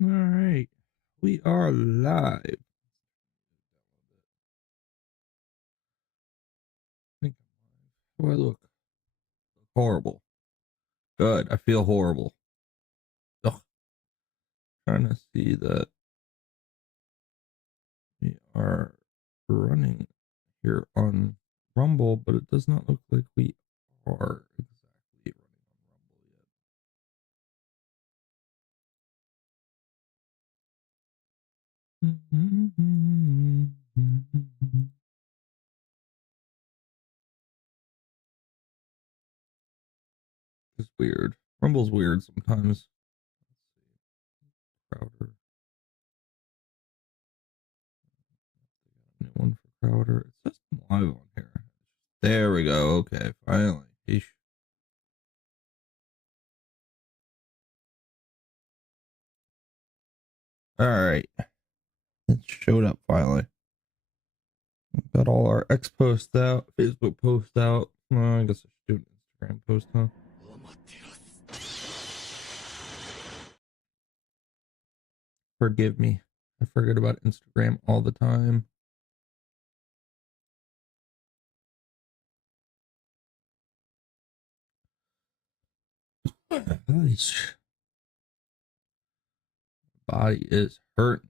All right, we are live. Oh, I look horrible. Good. I feel horrible. Ugh. Trying to see that we are running here on Rumble, but it does not look like we are exactly running on Rumble yet. It's weird. Rumble's weird sometimes. Crowder. New one for Crowder. It says I'm live on here. There we go. Okay, finally. Eesh. All right. It showed up finally. Got all our X posts out, Facebook posts out. I guess I should do an Instagram post, huh? Forgive me. I forget about Instagram all the time. Body is hurting.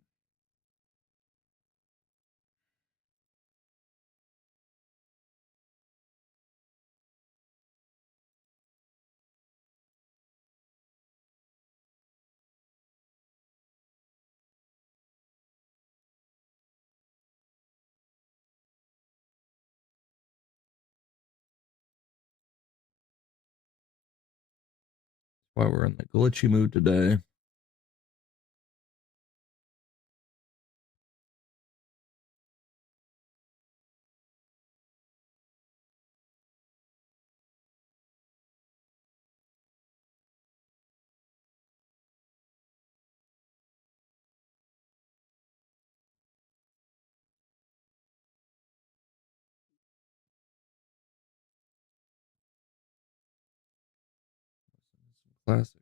That's why we're in the glitchy mood today. Some classics.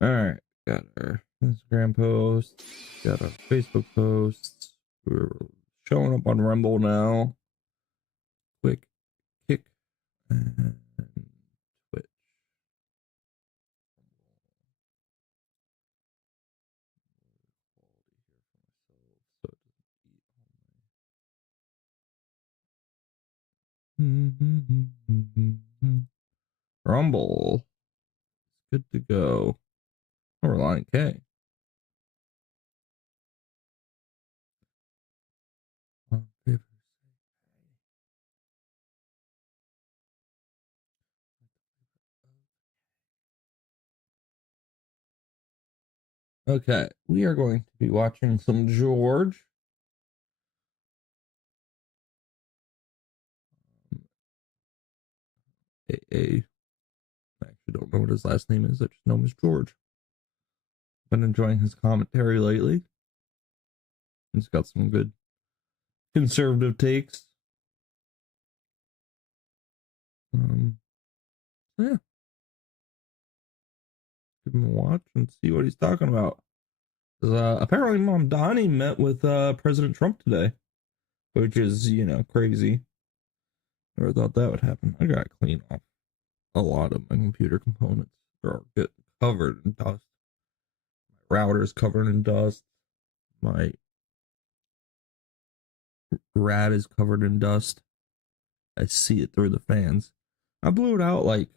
All right. Got our Instagram posts. Got our Facebook posts. We're showing up on Rumble now. Quick kick and Twitch. Rumble. Good to go. Oh, we're line K. Okay, we are going to be watching some George. I actually don't know what his last name is. I just know him as George. Been enjoying his commentary lately. He's got some good conservative takes. Yeah, give him a watch and see what he's talking about. Apparently, Mom Donnie met with President Trump today, which is crazy. Never thought that would happen. I gotta clean off a lot of my computer components. They're all getting covered in dust. My router's covered in dust. My rad is covered in dust. I see it through the fans. I blew it out like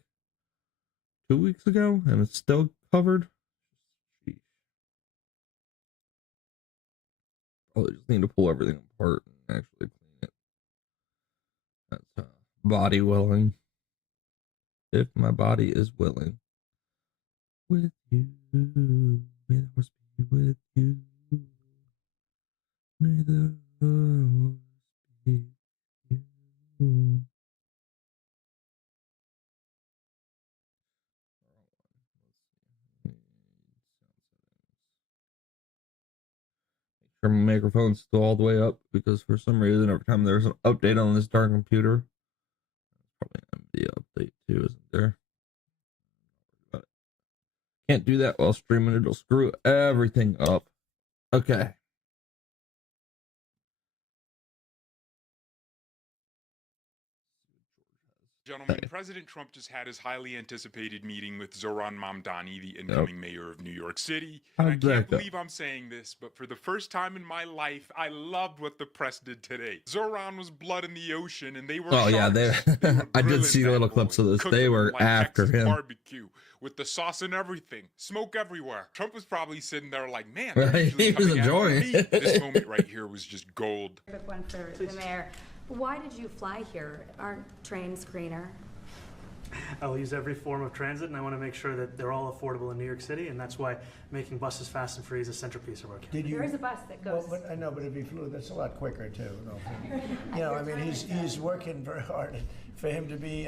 2 weeks ago, and it's still covered. Sheesh. I just need to pull everything apart and actually clean it. That's body willing. If my body is willing. With you, may the horse be with you. May the force be with you. Make sure my microphone's still all the way up, because for some reason every time there's an update on this darn computer, probably an MD update too, isn't there? But can't do that while streaming, it'll screw everything up. Okay. Gentlemen, President Trump just had his highly anticipated meeting with Zohran Mamdani, the incoming mayor of New York City. And I can't believe I'm saying this, but for the first time in my life, I loved what the press did today. Zohran was blood in the ocean, and they were sharks. Yeah, they were I did see little clips of this. They were like after Texas him. Barbecue with the sauce and everything. Smoke everywhere. Trump was probably sitting there like, man, he was enjoying it. This moment right here was just gold. Quick one for the mayor. Why did you fly here? Aren't trains greener? I'll use every form of transit, and I want to make sure that they're all affordable in New York City, and that's why making buses fast and free is a centerpiece of our campaign. There is a bus that goes. Well, but I know, but if he flew, that's a lot quicker too. You know, I mean, he's working very hard for him to be.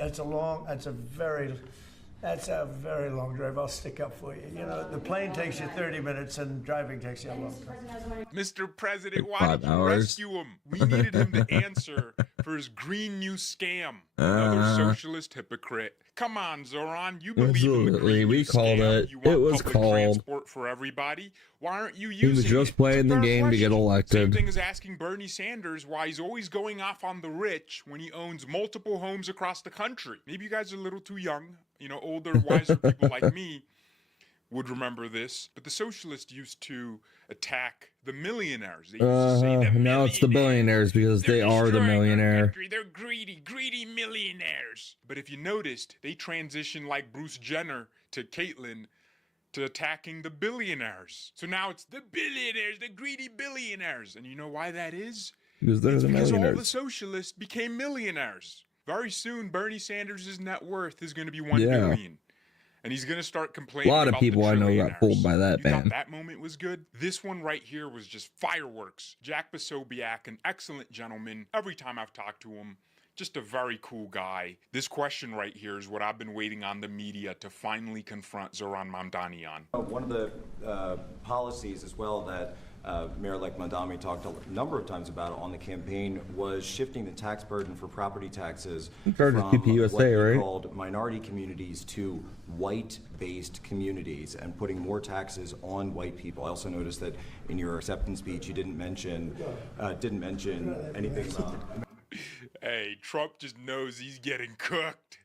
That's a very long drive. I'll stick up for you. You know, the plane takes you 30 minutes, and driving takes you a long time. Mr. President, why did you rescue him? We needed him to answer for his Green New scam. Another socialist hypocrite. Come on, Zohran, you believe in the Green New called scam. it. You want It was public called. transport for everybody. Why aren't you using it? He was just playing the game to get elected. Same thing as asking Bernie Sanders why he's always going off on the rich when he owns multiple homes across the country. Maybe you guys are a little too young. You know, older, wiser people like me would remember this, but the socialists used to attack the millionaires. They used to say now it's the billionaires, because they are the millionaire. They're greedy millionaires. But if you noticed, they transitioned like Bruce Jenner to Caitlyn to attacking the billionaires. So now it's the billionaires, the greedy billionaires. And you know why that is? Because they're the because millionaires. all the socialists became millionaires. Very soon, Bernie Sanders' net worth is going to be $1 billion. And he's going to start complaining about A lot of people I know got fooled by that you band. Thought that moment was good? This one right here was just fireworks. Jack Posobiec, an excellent gentleman. Every time I've talked to him, just a very cool guy. This question right here is what I've been waiting on the media to finally confront Zohran Mamdani on. One of the policies as well that Mayor-elect Mamdani talked a number of times about on the campaign was shifting the tax burden for property taxes from what he called minority communities to white-based communities, and putting more taxes on white people. I also noticed that in your acceptance speech you didn't mention anything about. Hey, Trump just knows he's getting cooked.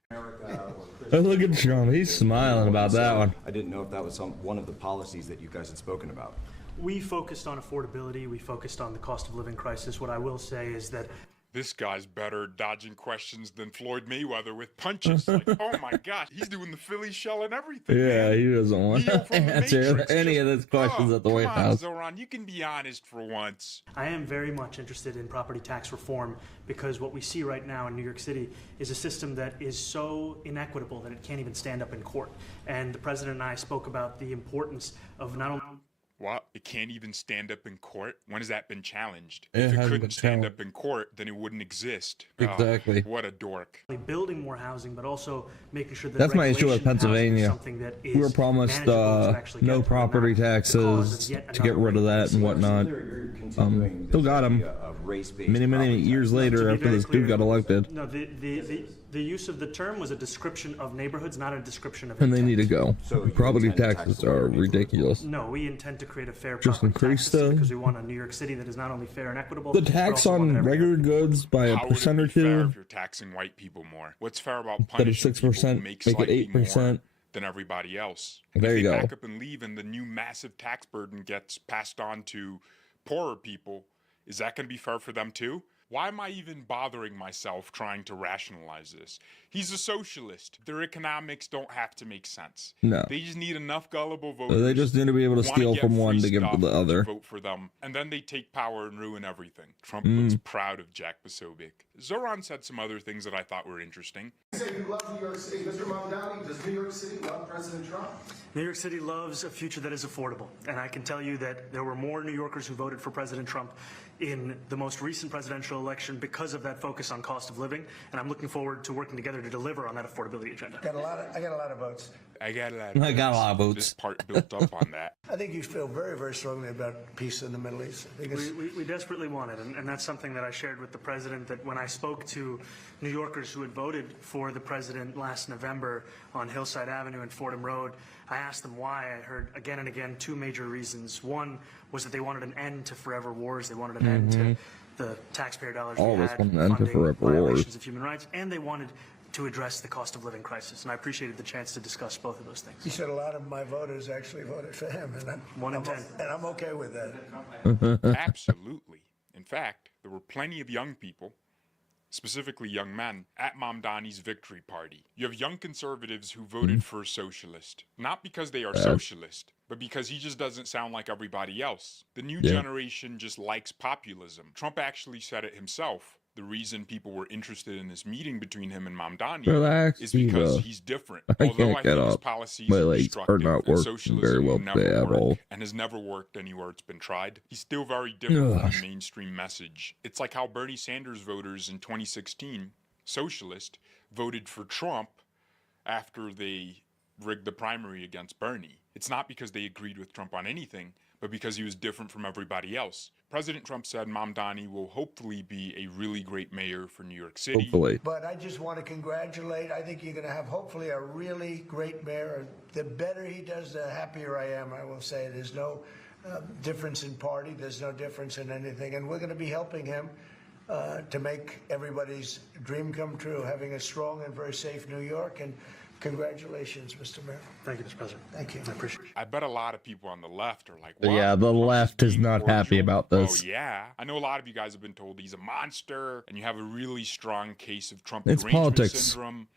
Look at Trump, he's smiling about that one. I didn't know if that was one of the policies that you guys had spoken about. We focused on affordability. We focused on the cost of living crisis. What I will say is that this guy's better dodging questions than Floyd Mayweather with punches. Like, oh my gosh, he's doing the Philly shell and everything. Yeah, man. he doesn't want to answer any of those questions at the White House. Zohran, you can be honest for once. I am very much interested in property tax reform, because what we see right now in New York City is a system that is so inequitable that it can't even stand up in court. And the president and I spoke about the importance of not only... What? It can't even stand up in court? When has that been challenged? It if it couldn't stand up in court, then it wouldn't exist. Exactly. Oh, what a dork. Building more housing, but also making sure that that's my issue with Pennsylvania. We were promised no property taxes to get rid of that and whatnot. Still got them. Many years later, after this dude got elected. No, the use of the term was a description of neighborhoods, not a description of and intent. they need to go. So property taxes are ridiculous. No, we intend to create a fair Just increase because we want a New York City that is not only fair and equitable. The tax on regular goods by a percent or two. If you're taxing white people more, what's fair about punishing 36%, make it 8% than everybody else? There you go. Back up and leave, and the new massive tax burden gets passed on to poorer people. Is that going to be fair for them too? Why am I even bothering myself trying to rationalize this? He's a socialist. Their economics don't have to make sense. No. They just need enough gullible voters. So they just need to be able to steal from one to give to the other. Vote for them, and then they take power and ruin everything. Trump looks proud of Jack Posobiec. Zohran said some other things that I thought were interesting. You say you love New York City. Mr. Mamdani, does New York City love President Trump? New York City loves a future that is affordable. And I can tell you that there were more New Yorkers who voted for President Trump in the most recent presidential election because of that focus on cost of living, and I'm looking forward to working together to deliver on that affordability agenda. I got a lot of votes. I got a lot of votes. This part built up on that. I think you feel very, very strongly about peace in the Middle East. I think We desperately want it, and that's something that I shared with the president, that when I spoke to New Yorkers who had voted for the president last November on Hillside Avenue and Fordham Road, I asked them why. I heard again and again two major reasons. One was that they wanted an end to forever wars. They wanted an end to the taxpayer dollars All we of us had want an end to funding forever violations wars. of human rights, and they wanted to address the cost of living crisis. And I appreciated the chance to discuss both of those things. he said a lot of my voters actually voted for him, and One in 10. And I'm okay with that. Absolutely. In fact, there were plenty of young people, specifically young men, at Mamdani's victory party. You have young conservatives who voted for a socialist, not because they are socialist, but because he just doesn't sound like everybody else. The new generation just likes populism. Trump actually said it himself. The reason people were interested in this meeting between him and Mamdani is because he's different. Although I think his policies are destructive and socialism will never work and has never worked anywhere it's been tried, he's still very different from the mainstream message. It's like how Bernie Sanders voters in 2016, socialist, voted for Trump after they rigged the primary against Bernie. It's not because they agreed with Trump on anything, but because he was different from everybody else. President Trump said Mamdani will hopefully be a really great mayor for New York City. Hopefully. But I just want to congratulate. I think you're going to have hopefully a really great mayor. The better he does, the happier I am, I will say. There's no difference in party. There's no difference in anything. And we're going to be helping him to make everybody's dream come true, having a strong and very safe New York. And congratulations, Mr. Mayor. Thank you, Mr. President. Thank you. I appreciate it. I bet a lot of people on the left are like, what? Yeah, the left is not happy about this. Oh, yeah. I know a lot of you guys have been told he's a monster, and you have a really strong case of Trump It's derangement politics. syndrome.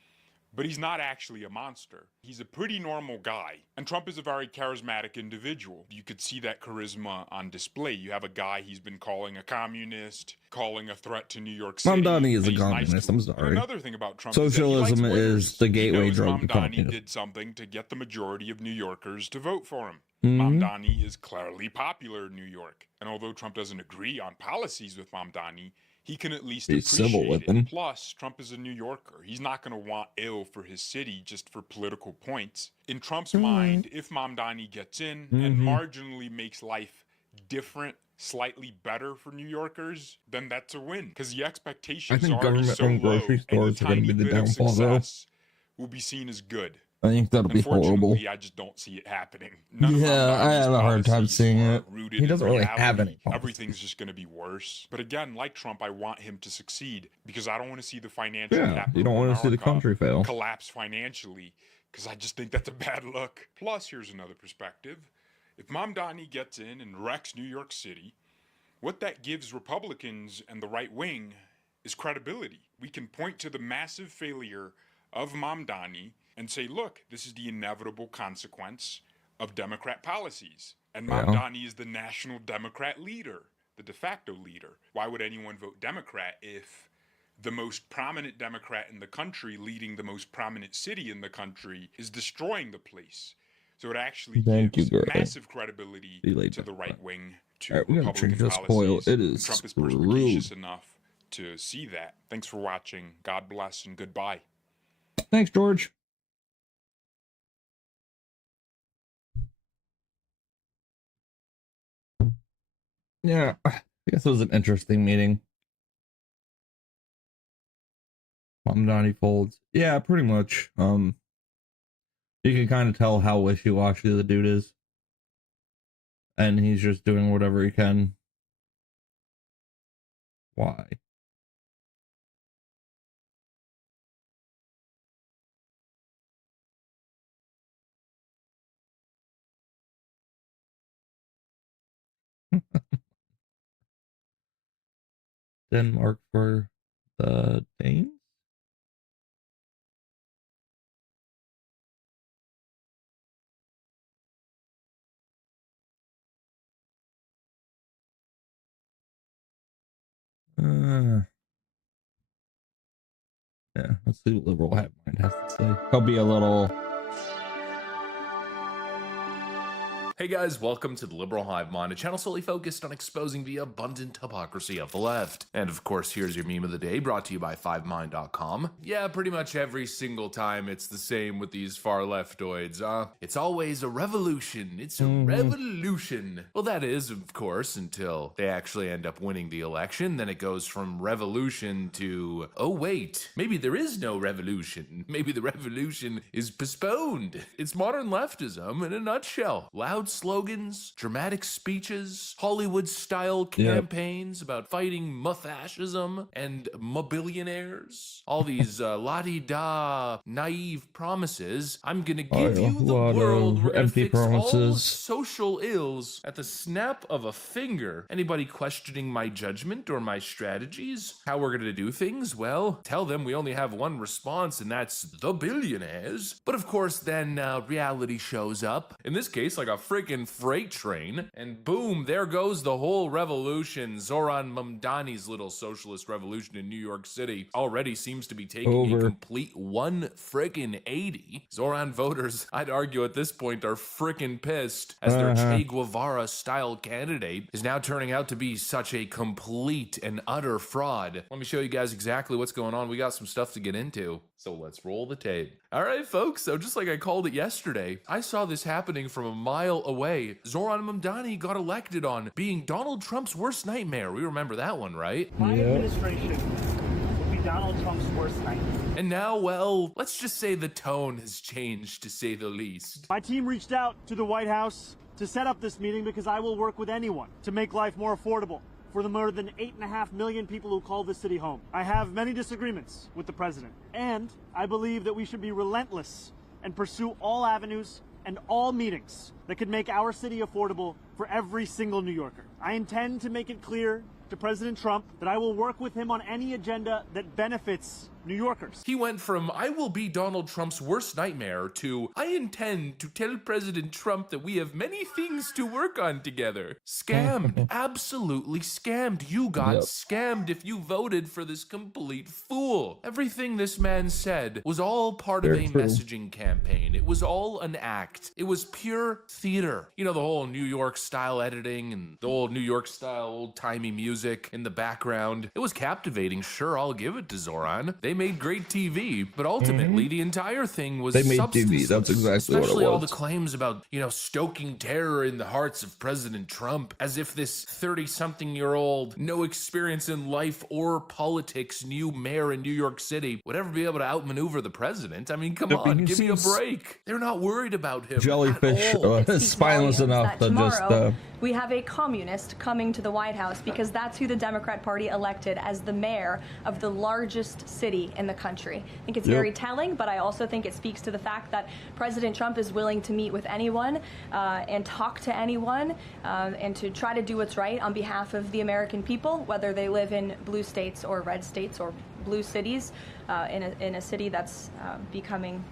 But he's not actually a monster. He's a pretty normal guy. And Trump is a very charismatic individual. You could see that charisma on display. You have a guy he's been calling a communist, calling a threat to New York City. Mamdani is a He's nice communist, to- I'm sorry. And another thing about Trump Socialism is that he likes is voters. the gateway He knows drug to Mamdani communism. did something to get the majority of New Yorkers to vote for him. Mhm. Mamdani is clearly popular in New York. And although Trump doesn't agree on policies with Mamdani, he can at least Be appreciate civil with it. him. Plus, Trump is a New Yorker. He's not going to want ill for his city just for political points. In Trump's mind, if Mamdani gets in and marginally makes life different, slightly better for New Yorkers, then that's a win. Because the expectations I think are so government-owned low, grocery and stores the are gonna tiny be the bit of downfall, though. success will be seen as good. I think that'll be horrible. Unfortunately, I just don't see it happening. None of Yeah, I Mamdani's have a hard time policies seeing are it. rooted He in doesn't really reality. have any policies. Everything's just going to be worse. But again, like Trump, I want him to succeed because I don't want to see the financial Yeah, capital you don't of want to see the America country fail. collapse financially because I just think that's a bad look. Plus, here's another perspective. If Mamdani gets in and wrecks New York City, what that gives Republicans and the right wing is credibility. We can point to the massive failure of Mamdani and say, look, this is the inevitable consequence of Democrat policies. And Yeah. Mamdani is the national Democrat leader, the de facto leader. Why would anyone vote Democrat if the most prominent Democrat in the country leading the most prominent city in the country is destroying the place? So it actually Thank gives you, Gray. massive credibility See you later. to the right wing, to All right, we gotta Republican change this policies. coil. It and is Trump is screwed. perspicacious enough to see that. Thanks for watching. God bless and goodbye. Thanks, George. Yeah, I guess it was an interesting meeting. Mamdani folds. Yeah, pretty much. You can kind of tell how wishy-washy the dude is. And he's just doing whatever he can. Why? Denmark for the Danes? Yeah, let's see what Liberal Hat Mind has to say. He'll be a little Hey guys, welcome to the Liberal Hive Mind, a channel solely focused on exposing the abundant hypocrisy of the left. And of course, here's your meme of the day, brought to you by 5mind.com. Yeah, pretty much every single time it's the same with these far leftoids. It's always a revolution. It's a revolution. Well, that is, of course, until they actually end up winning the election. Then it goes from revolution to, oh wait, maybe there is no revolution. Maybe the revolution is postponed. It's modern leftism in a nutshell. Loud slogans, dramatic speeches, Hollywood-style campaigns about fighting muffascism and mobillionaires. All these la-di-da naive promises. I'm gonna give you the world. We're gonna fix all social ills at the snap of a finger. Anybody questioning my judgment or my strategies? How we're gonna do things? Well, tell them we only have one response, and that's the billionaires. But of course, then reality shows up. In this case, like a freaking freight train, and boom, there goes the whole revolution. Zoran Mamdani's little socialist revolution in New York City already seems to be taking a complete 180. Zoran voters, I'd argue at this point, are freaking pissed as their Che Guevara style candidate is now turning out to be such a complete and utter fraud. Let me show you guys exactly what's going on. We got some stuff to get into, so let's roll the tape. All right, folks, so just like I called it yesterday, I saw this happening from a mile away. Zoran Mamdani got elected on being Donald Trump's worst nightmare. We remember that one, right? My administration will be Donald Trump's worst nightmare. And now, well, let's just say the tone has changed, to say the least. My team reached out to the White House to set up this meeting because I will work with anyone to make life more affordable for the more than 8.5 million people who call this city home. I have many disagreements with the president, and I believe that we should be relentless and pursue all avenues and all meetings that could make our city affordable for every single New Yorker. I intend to make it clear to President Trump that I will work with him on any agenda that benefits New Yorkers. He went from, I will be Donald Trump's worst nightmare, to, I intend to tell President Trump that we have many things to work on together. Scammed. Absolutely scammed. You got scammed if you voted for this complete fool. Everything this man said was all part of a messaging campaign. It was all an act. It was pure theater. You know, the whole New York style editing and the old New York style old-timey music in the background. It was captivating, sure, I'll give it to Zoran. They made great TV, but ultimately the entire thing was TV. That's exactly what it was. Especially all the claims about, you know, stoking terror in the hearts of President Trump, as if this 30-something-year-old, no experience in life or politics, new mayor in New York City would ever be able to outmaneuver the president. I mean, come on, give me a break. They're not worried about him. Jellyfish, spineless enough to just. We have a communist coming to the White House because that's who the Democrat Party elected as the mayor of the largest city in the country. I think it's very telling, but I also think it speaks to the fact that President Trump is willing to meet with anyone and talk to anyone and to try to do what's right on behalf of the American people, whether they live in blue states or red states or blue cities, in a city that's becoming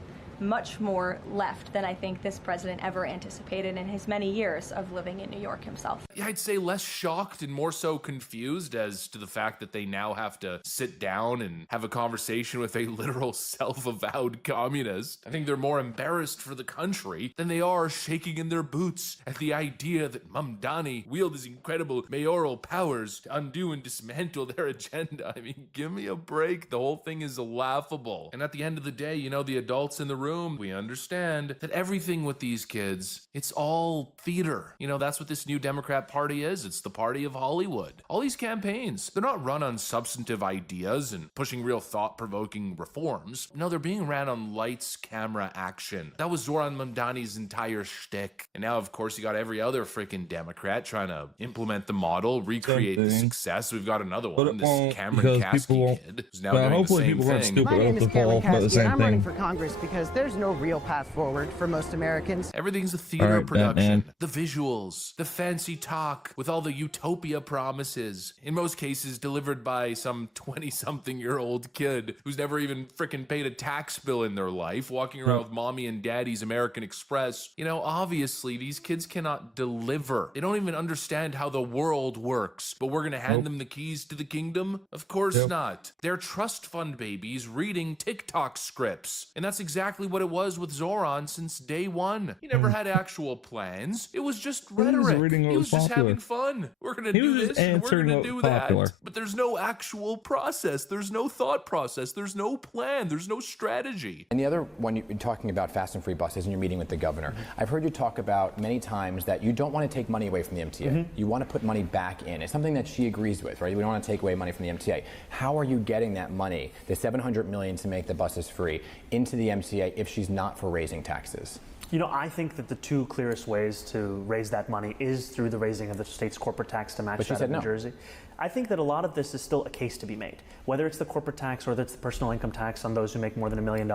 much more left than I think this president ever anticipated in his many years of living in New York himself. Yeah, I'd say less shocked and more so confused as to the fact that they now have to sit down and have a conversation with a literal self-avowed communist. I think they're more embarrassed for the country than they are shaking in their boots at the idea that Mamdani wields his incredible mayoral powers to undo and dismantle their agenda. I mean, give me a break. The whole thing is laughable. And at the end of the day, you know, the adults in the room, we understand that everything with these kids, it's all theater. You know, that's what this new Democrat Party is. It's the party of Hollywood. All these campaigns, they're not run on substantive ideas and pushing real thought-provoking reforms. No, they're being ran on lights, camera, action. That was Zoran Mamdani's entire shtick. And now, of course, you got every other freaking Democrat trying to implement the model, recreate the success. We've got another one, this Cameron Kasky kid, who's now doing the same thing. My name is Cameron Kasky. I'm running for Congress because there's no real path forward for most Americans. Everything's a theater production. The visuals, the fancy talk with all the utopia promises, in most cases delivered by some 20-something-year-old kid who's never even frickin' paid a tax bill in their life, walking around with mommy and daddy's American Express. You know, obviously, these kids cannot deliver. They don't even understand how the world works, but we're gonna hand them the keys to the kingdom? Of course not. They're trust fund babies reading TikTok scripts, and that's exactly exactly what it was with Zoran since day one. He never had actual plans. It was just rhetoric. He was just having fun. We're going to do this and we're going to do that. But there's no actual process. There's no thought process. There's no plan. There's no strategy. And the other one, you're talking about fast and free buses and you're meeting with the governor. I've heard you talk about many times that you don't want to take money away from the MTA. You want to put money back in. It's something that she agrees with, right? We don't want to take away money from the MTA. How are you getting that money, the $700 million to make the buses free, into the MTA if she's not for raising taxes? You know, I think that the two clearest ways to raise that money is through the raising of the state's corporate tax to match that of New Jersey. I think that a lot of this is still a case to be made, whether it's the corporate tax or whether it's the personal income tax on those who make more than $1 million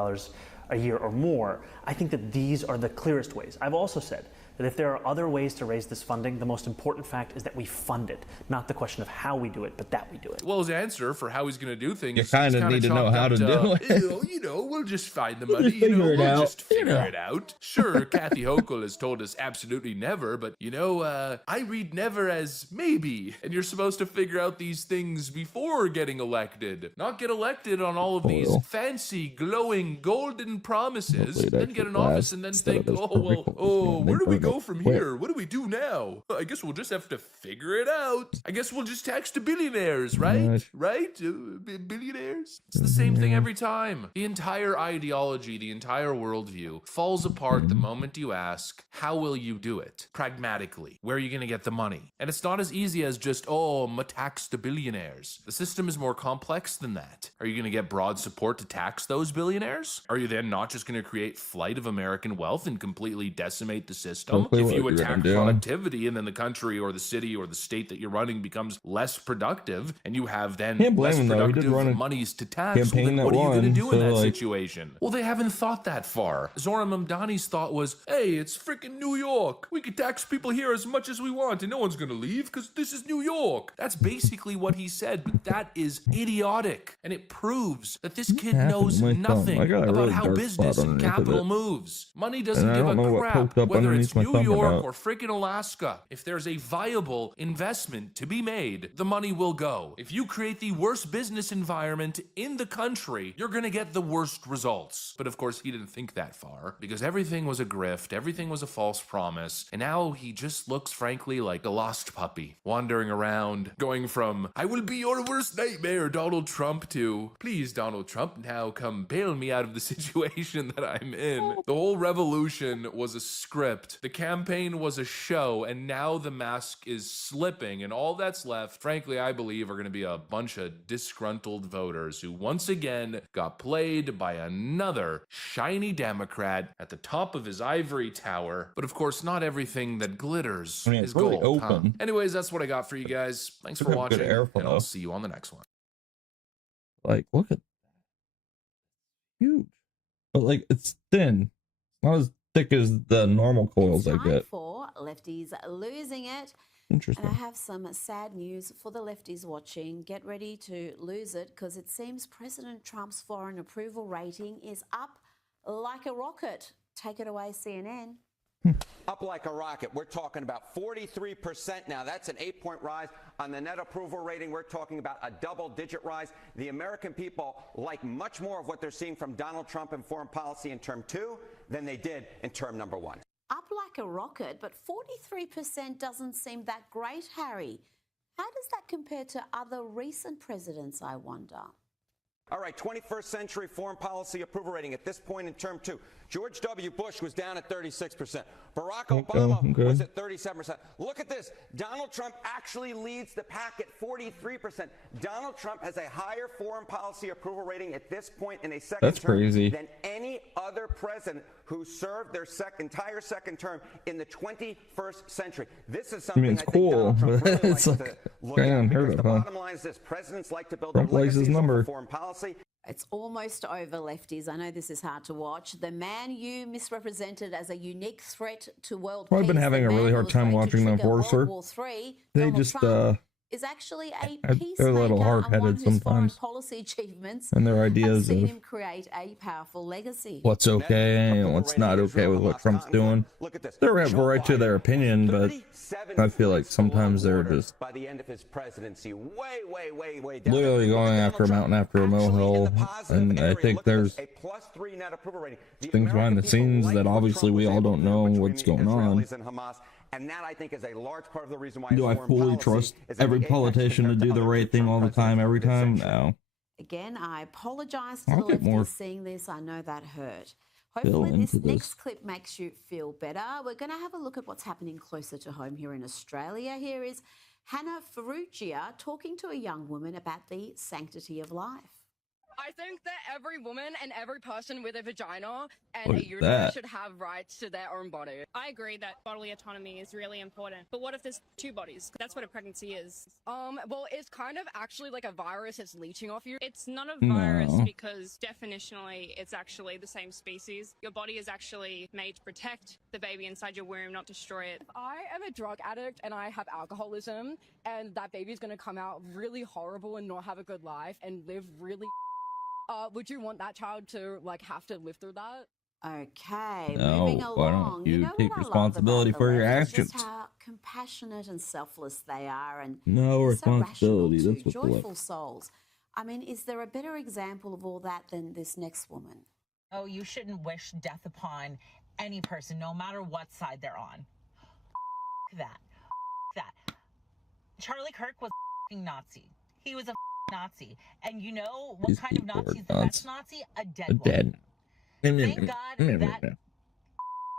a year or more. I think that these are the clearest ways. I've also said that if there are other ways to raise this funding, the most important fact is that we fund it, not the question of how we do it, but that we do it. Well, his answer for how he's going to do things, you kind of need to know how to do it. You know, we'll just find the money. We'll just figure it out. Sure, Kathy Hochul has told us absolutely never, but I read never as maybe, and you're supposed to figure out these things before getting elected, not get elected on all of these fancy, glowing, golden promises, then get in office and then think, where do we go from here? What do we do now? I guess we'll just have to figure it out. I guess we'll just tax the billionaires, right? Right? Billionaires? It's the same thing every time. The entire ideology, the entire worldview falls apart the moment you ask, how will you do it? Pragmatically. Where are you going to get the money? And it's not as easy as just, tax the billionaires. The system is more complex than that. Are you going to get broad support to tax those billionaires? Are you then not just going to create flight of American wealth and completely decimate the system? If you attack productivity and then the country or the city or the state that you're running becomes less productive and you have then less productive monies to tax, well, then what are you going to do in that situation? Well, they haven't thought that far. Zoran Mamdani's thought was, hey, it's freaking New York. We could tax people here as much as we want and no one's going to leave because this is New York. That's basically what he said, but that is idiotic. And it proves that this kid knows nothing about how business and capital moves. Money doesn't give a crap whether it's New York or freaking Alaska. If there's a viable investment to be made, the money will go. If you create the worst business environment in the country, you're gonna get the worst results. But of course, he didn't think that far because everything was a grift, everything was a false promise, and now he just looks, frankly, like a lost puppy, wandering around, going from, I will be your worst nightmare, Donald Trump, to, please, Donald Trump, now come bail me out of the situation that I'm in. The whole revolution was a script. The campaign was a show, and now the mask is slipping, and all that's left, frankly, I believe, are going to be a bunch of disgruntled voters who once again got played by another shiny Democrat at the top of his ivory tower. But of course, not everything that glitters is really gold. open. Anyways, that's what I got for you guys. Thanks for watching, and I'll see you on the next one. Like, look at that. Huge. But like, it's thin. It's not as thick as the normal coils I get. For lefties losing it. Interesting. And I have some sad news for the lefties watching. Get ready to lose it because it seems President Trump's foreign approval rating is up like a rocket. Take it away, CNN. Up like a rocket. We're talking about 43% now. That's an 8-point rise. On the net approval rating, we're talking about a double-digit rise. The American people like much more of what they're seeing from Donald Trump in foreign policy in term 2 than they did in term number 1. Up like a rocket, but 43% doesn't seem that great, Harry. How does that compare to other recent presidents, I wonder? All right, 21st century foreign policy approval rating at this point in term 2. George W. Bush was down at 36%. Barack Obama was at 37%. Look at this. Donald Trump actually leads the pack at 43%. Donald Trump has a higher foreign policy approval rating at this point in a second term than any other president who served their entire second term in the 21st century. This is something I think Donald Trump really likes to look at, because the bottom line is this. Presidents like to build a legacy of foreign policy. It's almost over, lefties. I know this is hard to watch. The man you misrepresented as a unique threat to world peace. I've been having a really hard time watching them force her. They just is actually a They're a peacemaker little and hard-headed one whose foreign sometimes. policy achievements And their have ideas seen of him create a powerful legacy. what's okay and what's not okay with what Trump's doing. They're right to their opinion, but I feel like sometimes they're just by the end of his presidency, way literally going after a mountain after a molehill, and I think there's things behind the scenes that obviously we all don't know what's going on. And that, I think, is a large part of the reason why Do I fully trust every politician to do the right thing all the time, every time? No. Again, I apologize to the lefties seeing this. I know that hurt. Hopefully this next clip makes you feel better. We're going to have a look at what's happening closer to home here in Australia. Here is Hannah Ferrugia talking to a young woman about the sanctity of life. I think that every woman and every person with a vagina and What a is uterus that? should have rights to their own body. I agree that bodily autonomy is really important. But what if there's two bodies? That's what a pregnancy is. Well, it's kind of actually like a virus that's leeching off you. It's not a virus No. because definitionally it's actually the same species. Your body is actually made to protect the baby inside your womb, not destroy it. If I am a drug addict and I have alcoholism and that baby's going to come out really horrible and not have a good life and live really would you want that child to like have to live through that? Okay, No, moving why along. don't you know take what I love responsibility about for the your left is actions? just how compassionate and selfless they are, and No they're so responsibility. rational That's too, what the joyful left. souls. I mean, is there a better example of all that than this next woman? Oh, you shouldn't wish death upon any person, no matter what side they're on. That. Charlie Kirk was a Nazi. He was a Nazi. And you know what These kind of people are Nazi is the nuts. best Nazi? A dead A woman. dead. Thank God that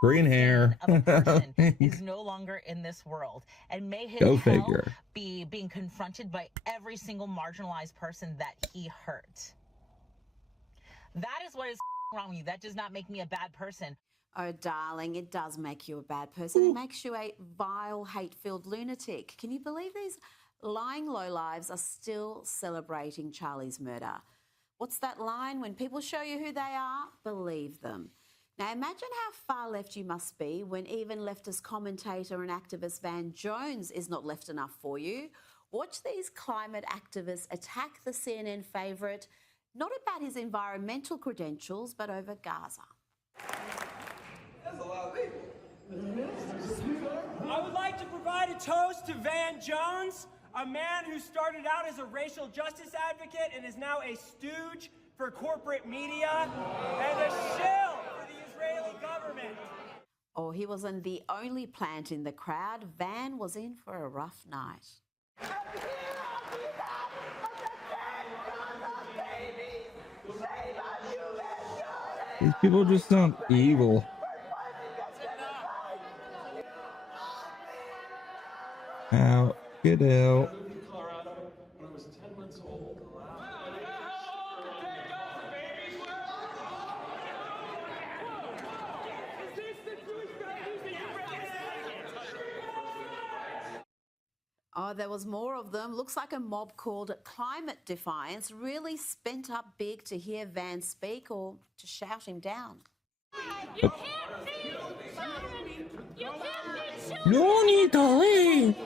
Green hair. of a person is no longer in this world. And may his Go hell figure. be being confronted by every single marginalized person that he hurt. That is what is wrong with you. That does not make me a bad person. Oh, darling, it does make you a bad person. It makes you a vile, hate-filled lunatic. Can you believe these lying lowlives are still celebrating Charlie's murder? What's that line? When people show you who they are, believe them. Now, imagine how far left you must be when even leftist commentator and activist Van Jones is not left enough for you. Watch these climate activists attack the CNN favourite, not about his environmental credentials, but over Gaza. That's a lot of people. I would like to provide a toast to Van Jones, a man who started out as a racial justice advocate and is now a stooge for corporate media and a shill for the Israeli government. Oh, he wasn't the only plant in the crowd. Van was in for a rough night. These people just sound evil. Out. Get out. Oh, there was more of them. Looks like a mob called Climate Defiance really spent up big to hear Van speak or to shout him down. You need to leave.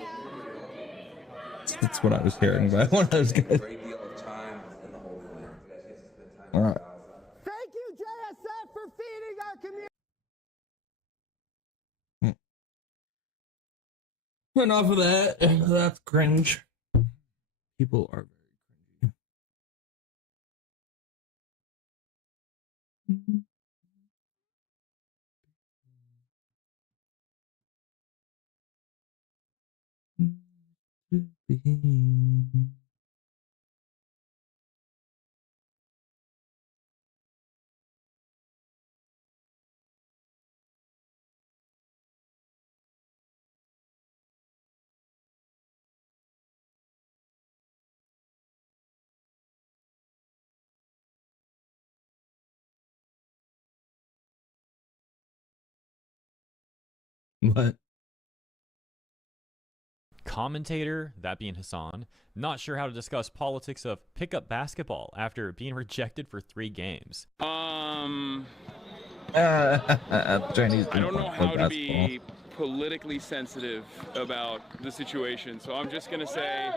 That's what I was hearing by one of those guys. All right. Thank you, JSF, for feeding our community. Enough of that. That's cringe. People are very cringy. What? Commentator, that being Hassan, not sure how to discuss politics of pickup basketball after being rejected for 3 games. Chinese I don't know how to be politically sensitive about the situation. So I'm just gonna say,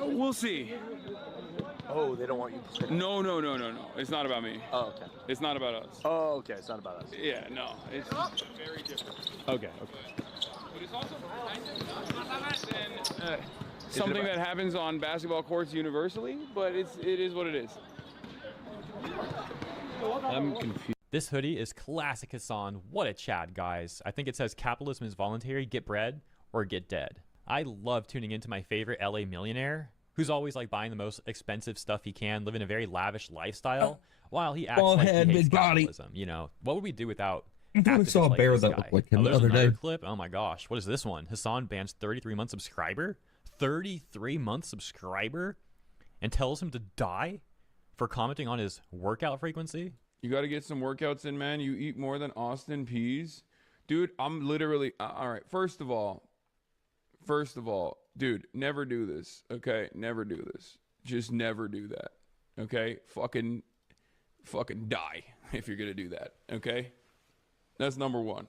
we'll see. Oh, they don't want you to. No. It's not about me. Oh, okay. It's not about us. Oh, okay. It's not about us. Yeah, no. It's very different. Okay. But it's also something that happens on basketball courts universally, but it is what it is. I'm confused. This hoodie is classic Hassan. What a Chad, guys. I think it says capitalism is voluntary, get bread or get dead. I love tuning into my favorite LA millionaire who's always like buying the most expensive stuff he can, living a very lavish lifestyle while he acts like he hates capitalism. You know, what would we do without I thought I saw a bear that looked like him the other day. Clip. Oh my gosh, what is this one? Hassan bans 33-month subscriber, 33-month subscriber, and tells him to die for commenting on his workout frequency. You got to get some workouts in, man. You eat more than Austin Peas. Dude, I'm literally, all right, first of all, dude, never do this, okay? Never do this. Just never do that, okay? Fucking die if you're going to do that, okay? That's number one.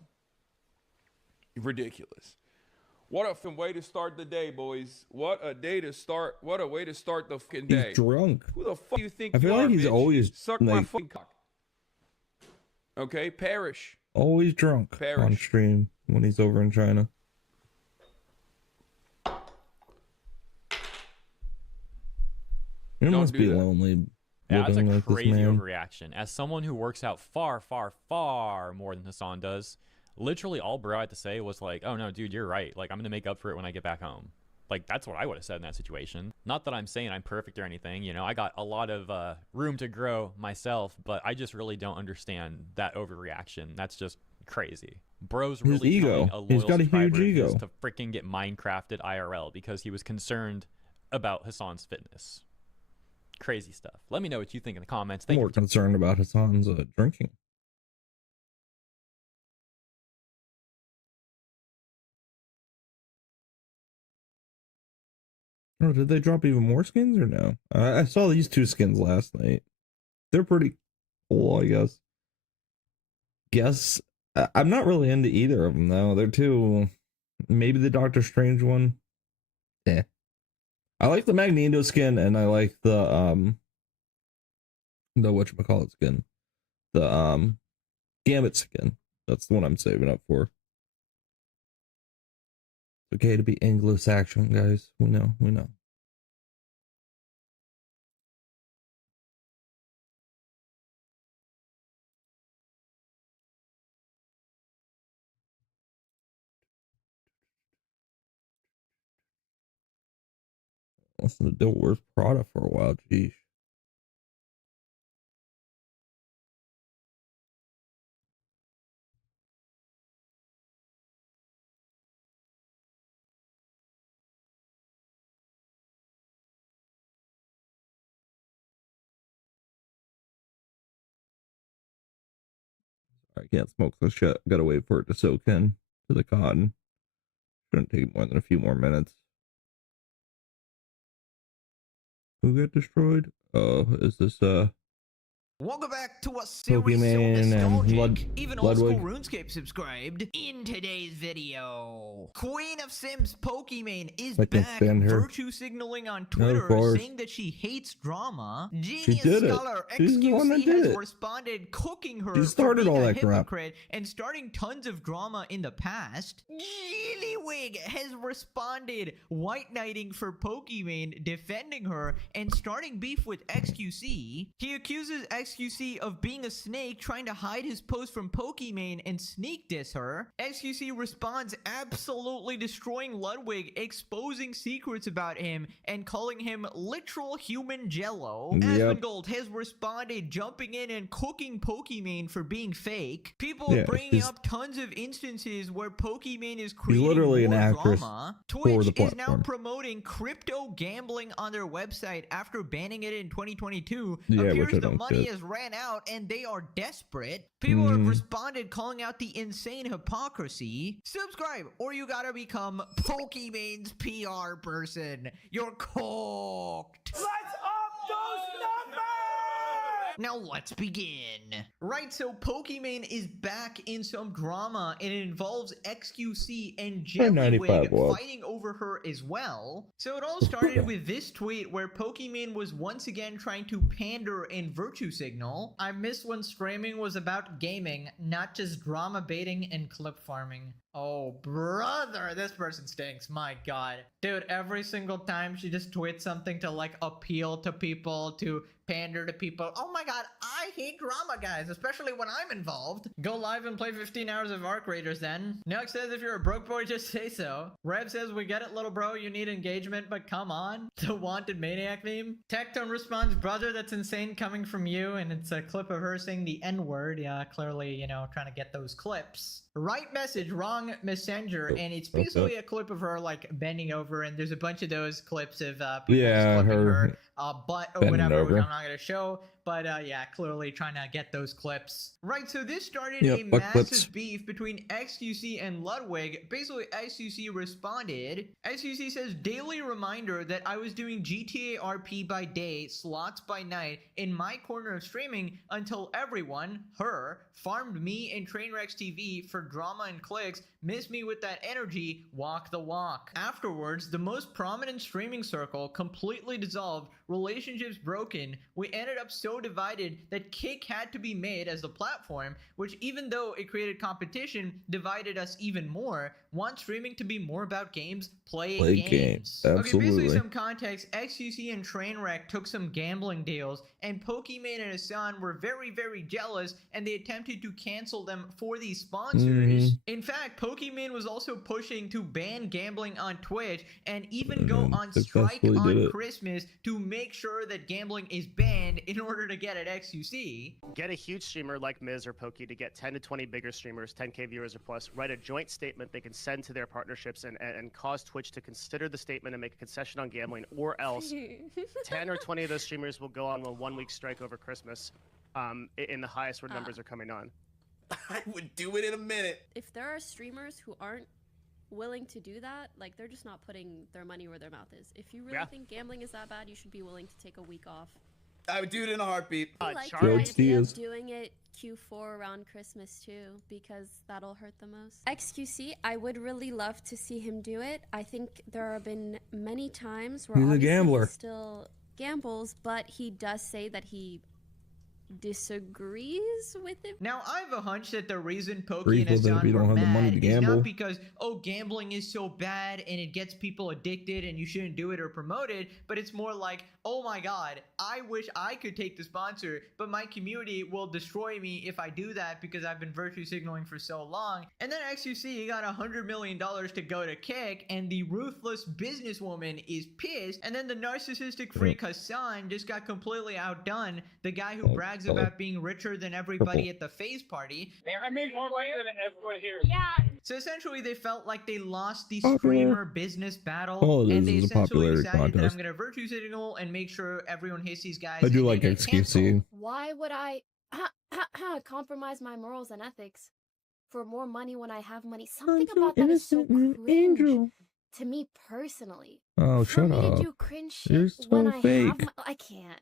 Ridiculous. What a way to start the day, boys. What a way to start the fucking day. He's drunk. Who the fuck do you think I feel you like are, he's bitch? always Suck like, my fucking cock. Okay, perish. Always drunk on stream when he's over in China. It must be lonely. Yeah, it's a living like this crazy man. overreaction. As someone who works out far, far, far more than Hassan does, literally all bro had to say was like, oh no, dude, you're right. Like, I'm going to make up for it when I get back home. Like, that's what I would have said in that situation. Not that I'm saying I'm perfect or anything. You know, I got a lot of room to grow myself, but I just really don't understand that overreaction. That's just crazy. Bro's His really ego. telling a loyal He's got a huge subscriber of his ego. to freaking get Minecrafted IRL because he was concerned about Hassan's fitness. Crazy stuff. Let me know what you think in the comments. I'm Thank more you. concerned about Hassan's drinking. Oh, did they drop even more skins or no? I saw these 2 skins last night. They're pretty cool, I guess. I'm not really into either of them though. They're too. Maybe the Doctor Strange one. Yeah. I like the Magneto skin, and I like the whatchamacallit skin. The Gambit skin. That's the one I'm saving up for. It's okay to be Anglo-Saxon, guys. We know. Listen to Devil Wears Prada for a while, geez. I can't smoke this shit. Gotta wait for it to soak in to the cotton. Shouldn't take more than a few more minutes. Who got destroyed? Oh, is this Welcome back to a series so Pokemon and nostalgic. Even old school Ludwig. RuneScape subscribed. In today's video, Queen of Sims Pokemon is I can back, stand her. virtue signaling on of Twitter, course. saying that she hates drama. She Genius did it. Scholar She's the one that XQC did has it. responded, cooking her She started for being all a that crap. hypocrite and starting tons of drama in the past. Gillywig has responded, white knighting for Pokemon, defending her, and starting beef with XQC. He accuses XQC of being a snake trying to hide his post from Pokemon and sneak diss her. XQC responds, absolutely destroying Ludwig, exposing secrets about him, and calling him literal human jello. Yep. Asmongold has responded, jumping in and cooking Pokemon for being fake. People Yeah, are bringing she's- up tons of instances where Pokemon is She's creating literally an more actress drama. for Twitch the is now platform. promoting crypto gambling on their website after banning it in 2022. Yeah, which Appears I the don't money get. has ran out and they are desperate. People have Mhm. responded calling out the insane hypocrisy. Subscribe or you gotta become Pokemon's PR person. You're cooked. Let's up those numbers! Now let's begin. Right, so Pokimane is back in some drama, and it involves XQC and 95 Jellywig watts. fighting over her as well. So it all started with this tweet where Pokimane was once again trying to pander and virtue signal. I miss when streaming was about gaming, not just drama baiting and clip farming. Oh, brother, this person stinks. My God. Dude, every single time she just tweets something to like appeal to people, to pander to people. Oh my God, I hate drama, guys, especially when I'm involved. Go live and play 15 hours of Arc Raiders then. Nux says if you're a broke boy, just say so. Rev says we get it, little bro, you need engagement, but come on. The Wanted Maniac meme. Tectone responds, brother, that's insane coming from you, and it's a clip of her saying the N-word. Yeah, clearly, you know, trying to get those clips. Right message, wrong messenger, and it's basically a clip of her like bending over, and there's a bunch of those clips of people just clipping her butt or whatever, which I'm not gonna show, but yeah, clearly trying to get those clips. Right, so this started a massive beef between XQC and Ludwig. Basically, XQC responded. XQC says, daily reminder that I was doing GTA RP by day, slots by night, in my corner of streaming until everyone, her, farmed me and Trainwrecks TV for drama and clicks, miss me with that energy, walk the walk. Afterwards, the most prominent streaming circle completely dissolved, relationships broken. We ended up so divided that Kick had to be made as the platform, which even though it created competition, divided us even more. Want streaming to be more about games? Play games. Absolutely. Okay, basically some context, XQC and Trainwreck took some gambling deals, and Pokimane and Hassan were very, very jealous, and they attempted to cancel them for these sponsors. In fact, Pokimane was also pushing to ban gambling on Twitch, and even go on strike on Christmas to make sure that gambling is banned in order to get at XQC. Get a huge streamer like Miz or Pokey to get 10 to 20 bigger streamers, 10K viewers or plus, write a joint statement they can send to their partnerships and cause Twitch to consider the statement and make a concession on gambling, or else 10 or 20 of those streamers will go on a 1 week strike over Christmas in the highest where numbers are coming on. I would do it in a minute. If there are streamers who aren't willing to do that, like they're just not putting their money where their mouth is. If you really think gambling is that bad, you should be willing to take a week off. I would do it in a heartbeat. I like the idea of doing it Q4 around Christmas too, because that'll hurt the most. XQC, I would really love to see him do it. I think there have been many times where he's a gambler. he still gambles, but he does say that he disagrees with it. Now, I have a hunch that the reason Pokey and Hassan were mad is not because, oh, gambling is so bad and it gets people addicted and you shouldn't do it or promote it, but it's more like, oh my God, I wish I could take the sponsor, but my community will destroy me if I do that because I've been virtue signaling for so long. And then XQC got $100 million to go to Kick, and the ruthless businesswoman is pissed, and then the narcissistic freak Hassan just got completely outdone. The guy who brags about being richer than everybody at the phase party. I made more money than everyone here. Yeah. So essentially, they felt like they lost the streamer business battle, Oh, and this they is a essentially popularity decided that I'm contest. going to virtue signal and make sure everyone hits these guys. I do and like they get canceled. XQC. Why would I compromise my morals and ethics for more money when I have money? Something about that is so cringe to me personally. Oh, For shut me up. to do cringe shit You're when so I fake. have I can't.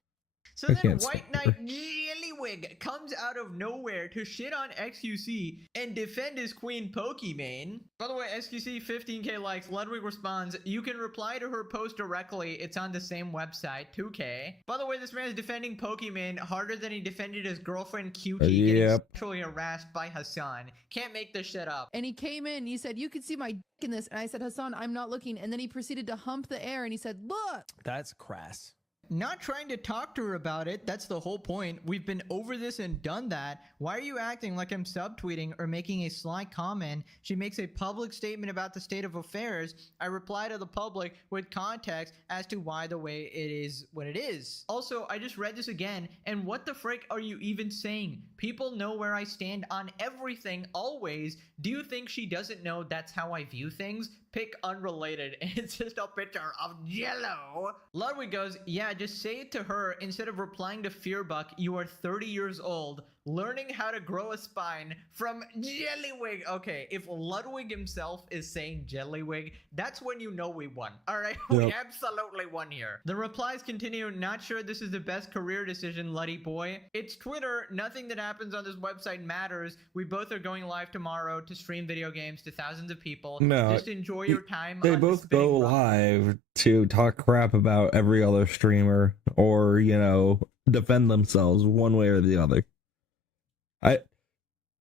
So I then can't White stand Knight Jellywig comes out of nowhere to shit on XQC and defend his queen Pokimane. By the way, XQC 15k likes. Ludwig responds, you can reply to her post directly. It's on the same website, 2k. By the way, this man is defending Pokimane harder than he defended his girlfriend QT getting sexually harassed by Hassan. Can't make this shit up. And he came in and he said, you could see my dick in this. And I said, Hassan, I'm not looking. And then he proceeded to hump the air and he said, look. That's crass. Not trying to talk to her about it. That's the whole point. We've been over this and done that. Why are you acting like I'm subtweeting or making a sly comment? She makes a public statement about the state of affairs. I reply to the public with context as to why the way it is what it is. Also, I just read this again, and what the frick are you even saying? People know where I stand on everything always. Do you think she doesn't know that's how I view things? Pick unrelated, and it's just a picture of Jello. Ludwig goes, yeah, just say it to her instead of replying to Fearbuck, you are 30 years old. learning how to grow a spine from Jellywig. Okay, if Ludwig himself is saying Jellywig, that's when you know we won. All right, we absolutely won here. The replies continue. Not sure this is the best career decision, Luddy boy. It's Twitter. Nothing that happens on this website matters. We both are going live tomorrow to stream video games to thousands of people. No, just enjoy your time. They on both the Spinning go Rock. live to talk crap about every other streamer, or defend themselves one way or the other. I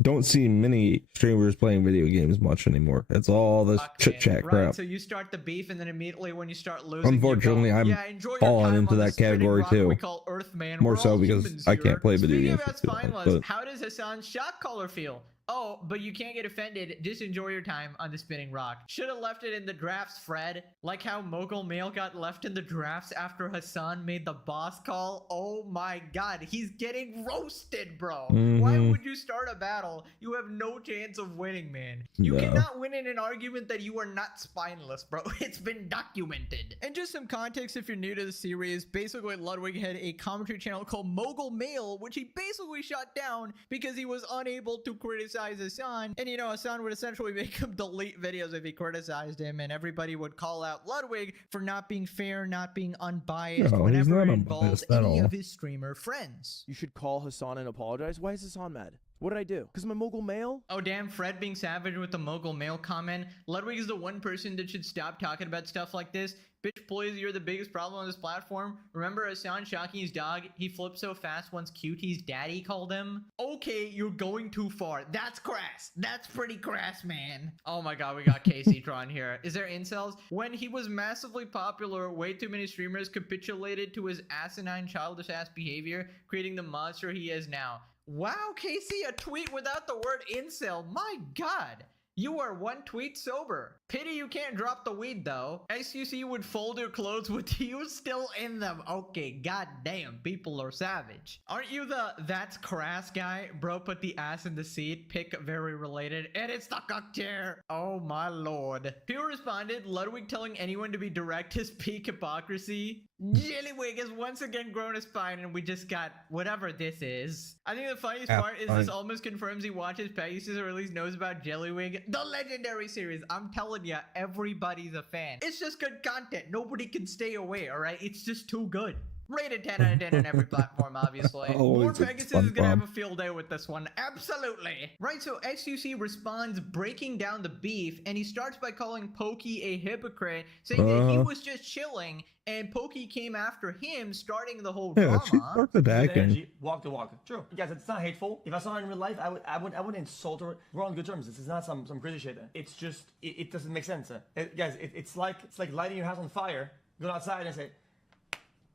don't see many streamers playing video games much anymore. It's all this chit chat crap. Right, so you start the beef, and then immediately when you start losing, Unfortunately, you go, I'm yeah, enjoy your falling time into on the that spinning category rock too. we call Earthman. More We're so all because humans I here. can't play video Speaking games. about for too long, spineless, but- how does Hassan's shot caller feel? Oh, but you can't get offended. Just enjoy your time on the spinning rock. Should have left it in the drafts, Fred. Like how Mogul Mail got left in the drafts after Hassan made the boss call. Oh my god, he's getting roasted, bro. Why would you start a battle? You have no chance of winning, man. You No. cannot win in an argument that you are not spineless, bro. It's been documented. And just some context if you're new to the series, basically Ludwig had a commentary channel called Mogul Mail, which he basically shut down because he was unable to criticize Hassan. And Hassan would essentially make him delete videos if he criticized him, and everybody would call out Ludwig for not being fair, not being unbiased No, he's whenever not it involves unbiased at any all. of his streamer friends. You should call Hassan and apologize. Why is Hassan mad? What did I do? Because I'm a mogul male? Oh damn, Fred being savage with the Mogul Mail comment. Ludwig is the one person that should stop talking about stuff like this. Bitch, please, you're the biggest problem on this platform. Remember Hassan shocking his dog? He flipped so fast once Cutie's daddy called him. Okay, you're going too far. That's crass. That's pretty crass, man. Oh my god, we got Casey drawn here. Is there incels? When he was massively popular, way too many streamers capitulated to his asinine, childish ass behavior, creating the monster he is now. Wow, Casey, a tweet without the word incel. My god. You are one tweet sober. Pity you can't drop the weed though. XQC would fold your clothes with you still in them. Okay, goddamn, people are savage. Aren't you the that's crass guy? Bro put the ass in the seat. Pick very related. And it's the cock chair. Oh my lord. People responded, Ludwig telling anyone to be direct is peak hypocrisy. Jellywig has once again grown a spine and we just got whatever this is. I think the funniest part is this almost confirms he watches Pegasus or at least knows about Jellywig. The legendary series. I'm telling you, everybody's a fan. It's just good content. Nobody can stay away, alright? It's just too good. Rated 10 out of 10 on every platform, obviously. More Pegasus is gonna have a field day with this one. Absolutely. Right, so XQC responds breaking down the beef, and he starts by calling Pokey a hypocrite, saying that he was just chilling, and Pokey came after him, starting the whole drama. She starts attacking. Walk the walk. True. Guys, it's not hateful. If I saw her in real life, I would insult her. We're on good terms. This is not some crazy shit. It's just it doesn't make sense. Guys, it's like lighting your house on fire. Go outside and say,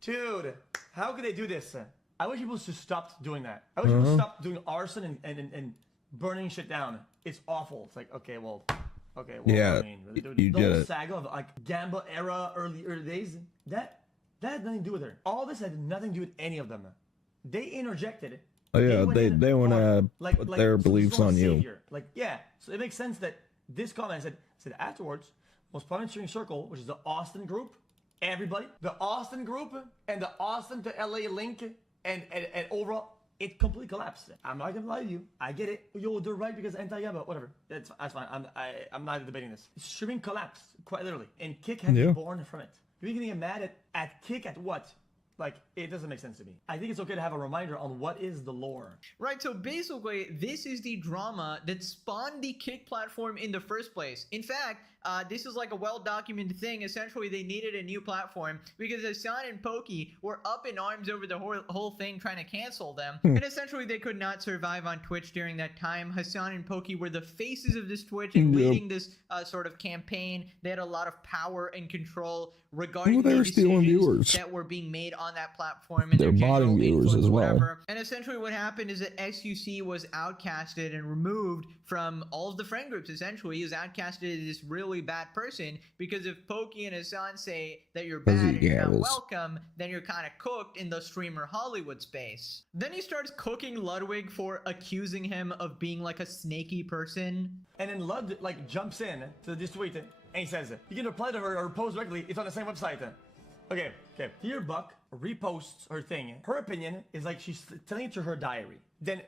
dude, how could they do this? I wish people should stop doing that. I wish people would stop doing arson and burning shit down. It's awful. It's like, okay, well, Yeah, I mean, you the did whole it. saga of like Gamba era, early days, that had nothing to do with her. All this had nothing to do with any of them. They interjected. Oh yeah, went they in want to hard. put their so beliefs this on you. savior. Like, yeah, so it makes sense that this comment said afterwards, most prominent streaming circle, which is the Austin group, everybody, the Austin group and the Austin to LA link and overall, it completely collapsed. I'm not gonna lie to you. I get it. Yo, they're right because anti-Yaba, whatever. That's fine. I'm not debating this. Streaming collapsed, quite literally. And Kick had to be born from it. You're gonna get mad at Kick at what? Like, it doesn't make sense to me. I think it's okay to have a reminder on what is the lore. Right, so basically, this is the drama that spawned the Kick platform in the first place. In fact, this is like a well-documented thing. Essentially, they needed a new platform because Hassan and Pokey were up in arms over the whole thing trying to cancel them. And essentially, they could not survive on Twitch during that time. Hassan and Pokey were the faces of this Twitch and leading this sort of campaign. They had a lot of power and control regarding They the were stealing decisions viewers. that were being made on that platform and They're their general botting viewers influence, as well. whatever. And essentially what happened is that XQC was outcasted and removed from all of the friend groups. Essentially, he was outcasted as this really bad person because if Pokey and Hassan say that you're bad and you're not welcome, then you're kind of cooked in the streamer Hollywood space. Then he starts cooking Ludwig for accusing him of being like a snaky person. And then Lud like jumps in to this tweet and he says, you can reply to her or post directly. It's on the same website. Okay. Here Buck reposts her thing. Her opinion is like she's telling it to her diary. Then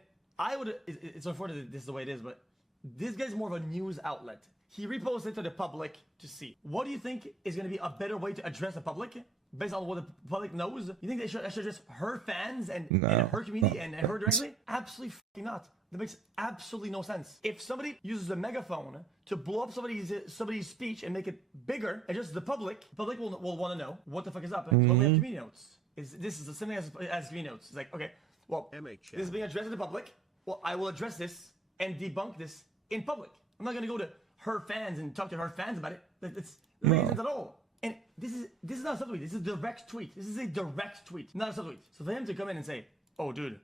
It's unfortunate that this is the way it is, but this guy's more of a news outlet. He reposts it to the public to see. What do you think is going to be a better way to address the public based on what the public knows? You think they should address her fans and her community and her directly? Absolutely fucking not. That makes absolutely no sense. If somebody uses a megaphone to blow up somebody's speech and make it bigger, and just the public will want to know what the fuck is up. So we have community notes. This is the same thing as community notes. It's like, okay, well, this is being addressed to the public. Well, I will address this and debunk this in public. I'm not going to go to her fans and talk to her fans about it. That's no sense at all. And this is not a subtweet. This is a direct tweet. This is a direct tweet, not a subtweet. So for him to come in and say, "Oh, dude,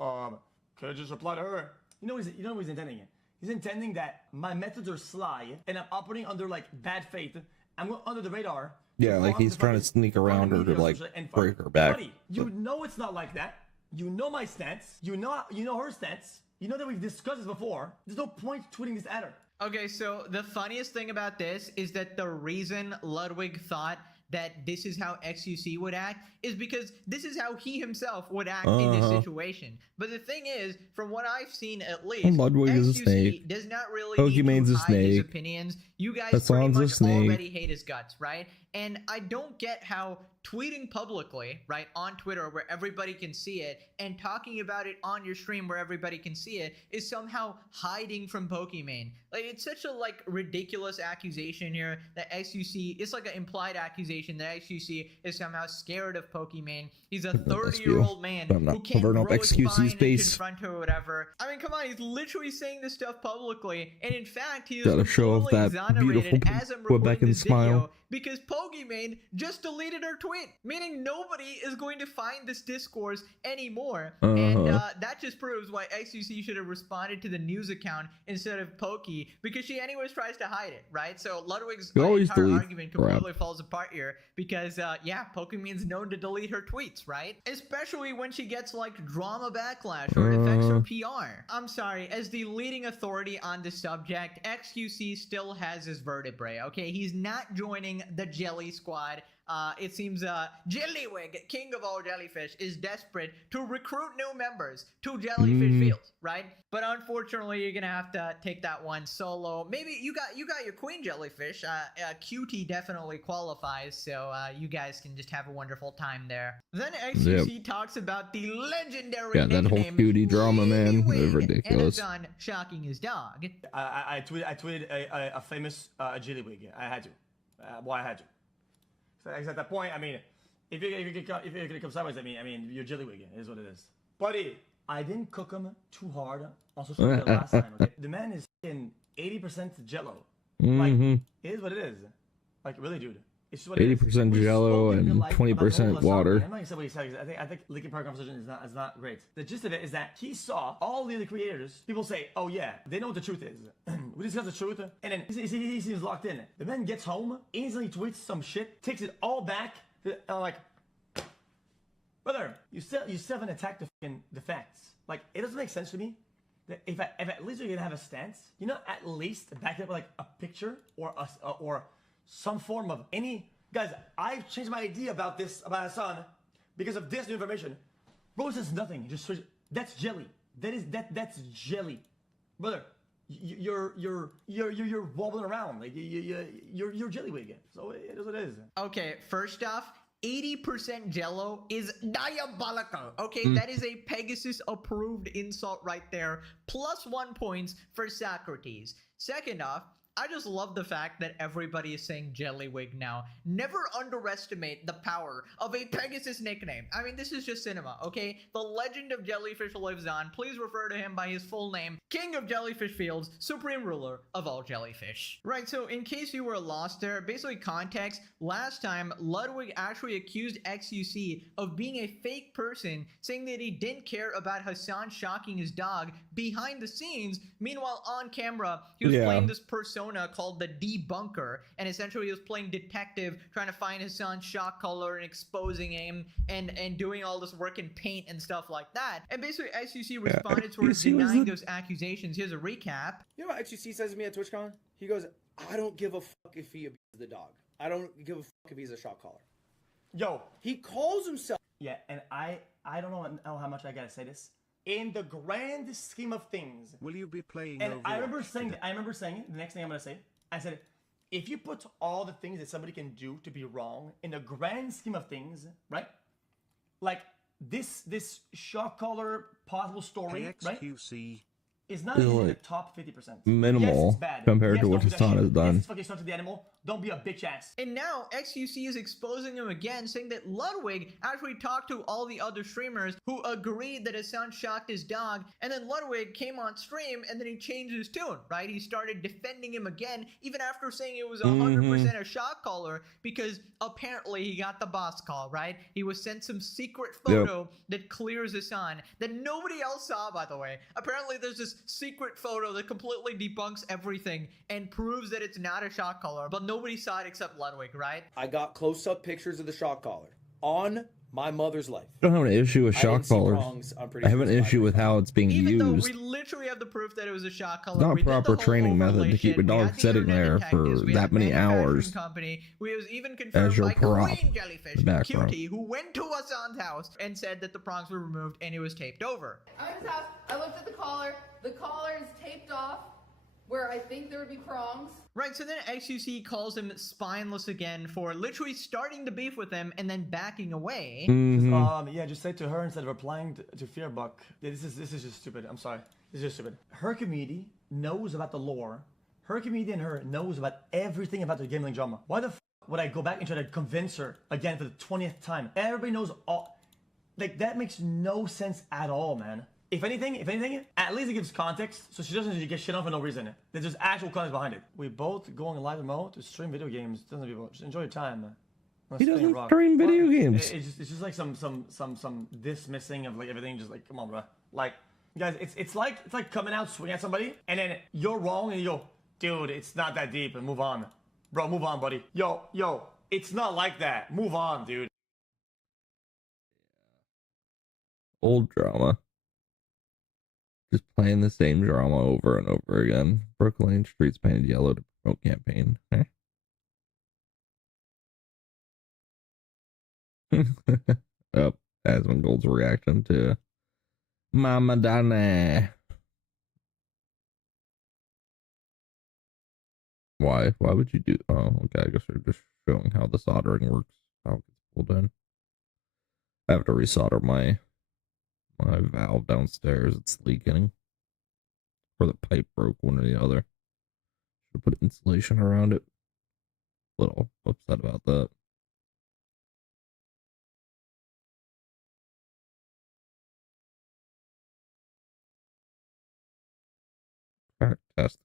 could I just reply to her?" You know what he's intending? He's intending that my methods are sly and I'm operating under like bad faith. I'm going under the radar. Yeah, like he's trying to sneak around her to like break her back. Buddy, you know it's not like that. You know my stance. You know her stance. You know that we've discussed this before. There's no point tweeting this at her. Okay, so the funniest thing about this is that the reason Ludwig thought that this is how XUC would act is because this is how he himself would act in this situation. But the thing is, from what I've seen at least, Ludwig is a XUC snake. does not really Pokemon's need a to hide his snake. opinions. You guys Hassan's pretty a much snake. already hate his guts, right? And I don't get how tweeting publicly, right, on Twitter where everybody can see it and talking about it on your stream where everybody can see it is somehow hiding from Pokimane. Like, it's such a like ridiculous accusation here that XUC, it's like an implied accusation that XUC is somehow scared of Pokimane. He's a 30-year-old man I'm not who can't covering grow up his spine XQC's and face. confront her or whatever. I mean, come on, he's literally saying this stuff publicly, and in fact, he is Gotta show off completely that exonerated beautiful as I'm Quebecan recording this smile. video because Pokimane just deleted her tweet, meaning nobody is going to find this discourse anymore. And that just proves why XUC should have responded to the news account instead of Pokey, because she anyways tries to hide it, right? So Ludwig's You always entire delete argument crap. completely falls apart here because, yeah, Pokemon's known to delete her tweets, right? Especially when she gets, like, drama backlash or it affects her PR. I'm sorry, as the leading authority on the subject, XQC still has his vertebrae, okay? He's not joining the Jelly Squad. It seems Jellywig, king of all jellyfish, is desperate to recruit new members to Jellyfish Fields, right? But unfortunately, you're gonna have to take that one solo. Maybe you got your queen jellyfish. QT definitely qualifies, so you guys can just have a wonderful time there. Then XQC talks about the legendary Yeah, that whole nickname cutie drama, man, Jellywig, is ridiculous. and his son shocking his dog. I tweeted a famous Jellywig. I had to. I had to. Because at that point, I mean, if you're gonna come sideways at me, I mean, you're Jellywig. It is what it is. Buddy, I didn't cook him too hard on social media last time. Okay? The man is in 80% Jello. Like, it is what it is. Like, really, dude. It's just what it is. 80% Jello and 20% water. I'm not gonna say what he said. I think Linkin Park conversation is not great. The gist of it is that he saw all the other creators. People say, "Oh yeah, they know what the truth is." We discuss the truth, and then he seems locked in. The man gets home, instantly tweets some shit, takes it all back. And I'm like, brother, you still haven't attacked the facts. Like, it doesn't make sense to me that if at least you're gonna have a stance, you know, at least back it up with like a picture or some form of any. Guys, I've changed my idea about Hassan because of this new information. Bro says nothing. Just switch. That's jelly. That's jelly, brother. You're wobbling around like you're Jellywig. So it is what it is. Okay, first off, 80% Jello is diabolical. Okay, that is a Pegasus approved insult right there. +1 points for Socrates. Second off, I just love the fact that everybody is saying Jellywig now. Never underestimate the power of a Pegasus nickname. I mean, this is just cinema, okay? The legend of Jellyfish lives on. Please refer to him by his full name. King of Jellyfish Fields, supreme ruler of all jellyfish. Right, so in case you were lost there, basically context, last time Ludwig actually accused XUC of being a fake person, saying that he didn't care about Hassan shocking his dog behind the scenes. Meanwhile, on camera, he was playing this persona called the Debunker, and essentially he was playing detective, trying to find his son's shock collar and exposing him and doing all this work in paint and stuff like that. And basically XUC responded towards denying those accusations. Here's a recap. You know what XUC says to me at TwitchCon? He goes, "I don't give a fuck if he abuses the dog. I don't give a fuck if he's a shock collar." Yo, he calls himself. Yeah, and I don't know how much I gotta say this, in the grand scheme of things. Will you be playing And I remember Overwatch saying, today? the next thing I'm gonna say, I said, if you put all the things that somebody can do to be wrong in the grand scheme of things, right? Like this shock collar possible story, right? XQC. Is not Still, even in the like, top 50%. minimal Yes, it's bad. compared Yes, to what don't do that Hassan shit. has done. Yes, it's fucking stuck to the animal. Don't be a bitch ass. And now XQC is exposing him again, saying that Ludwig actually talked to all the other streamers who agreed that Hassan shocked his dog, and then Ludwig came on stream and then he changed his tune, right? He started defending him again, even after saying it was 100% a shock collar, because apparently he got the boss call, right? He was sent some secret photo that clears Hassan that nobody else saw, by the way. Apparently there's this secret photo that completely debunks everything and proves that it's not a shock collar, but nobody saw it except Ludwig, right? I got close-up pictures of the shock collar on my mother's life. I don't have an issue with I shock didn't see collars. prongs. I'm pretty I have sure an it's issue with how it's being Even though used. we literally have the proof that it was a shock collar. Not We did the proper whole training method overlay to keep a shit. We dog had the sitting internet there detectives. for We had that the many manufacturing hours company. We was even confirmed as your by prop. Green Jellyfish, The background. Cutie, who went to Hassan's house and said that the prongs were removed and it was taped over. I'm in his house. I looked at the collar. The collar is taped off where I think there would be prongs. Right, so then XQC calls him spineless again for literally starting the beef with him and then backing away. Yeah, just say to her instead of replying to Fearbuck. Yeah, this is just stupid. I'm sorry. This is just stupid. Her community knows about the lore. Her community and her knows about everything about the gambling drama. Why the would I go back and try to convince her again for the 20th time? Everybody knows all. Like, that makes no sense at all, man. If anything, at least it gives context, so she doesn't just get shit on for no reason. There's just actual context behind it. We both going live remote to stream video games. Doesn't people just enjoy your time, man. He doesn't stream video games. It's just like some dismissing of like everything. Just like, come on, bro. Like, guys, it's like coming out swinging at somebody, and then you're wrong, and you go, dude, it's not that deep, and move on, bro. Move on, buddy. Yo, it's not like that. Move on, dude. Old drama. Just playing the same drama over and over again. Brooklyn streets painted yellow to promote campaign. Oh, Asmongold's reaction to Mama Donna. Why? Why would you do? Oh, okay. I guess they're just showing how the soldering works. How it gets pulled in. I have to resolder my valve downstairs. It's leaking. Or the pipe broke, one or the other. Should put insulation around it. A little upset about that. Fantastic.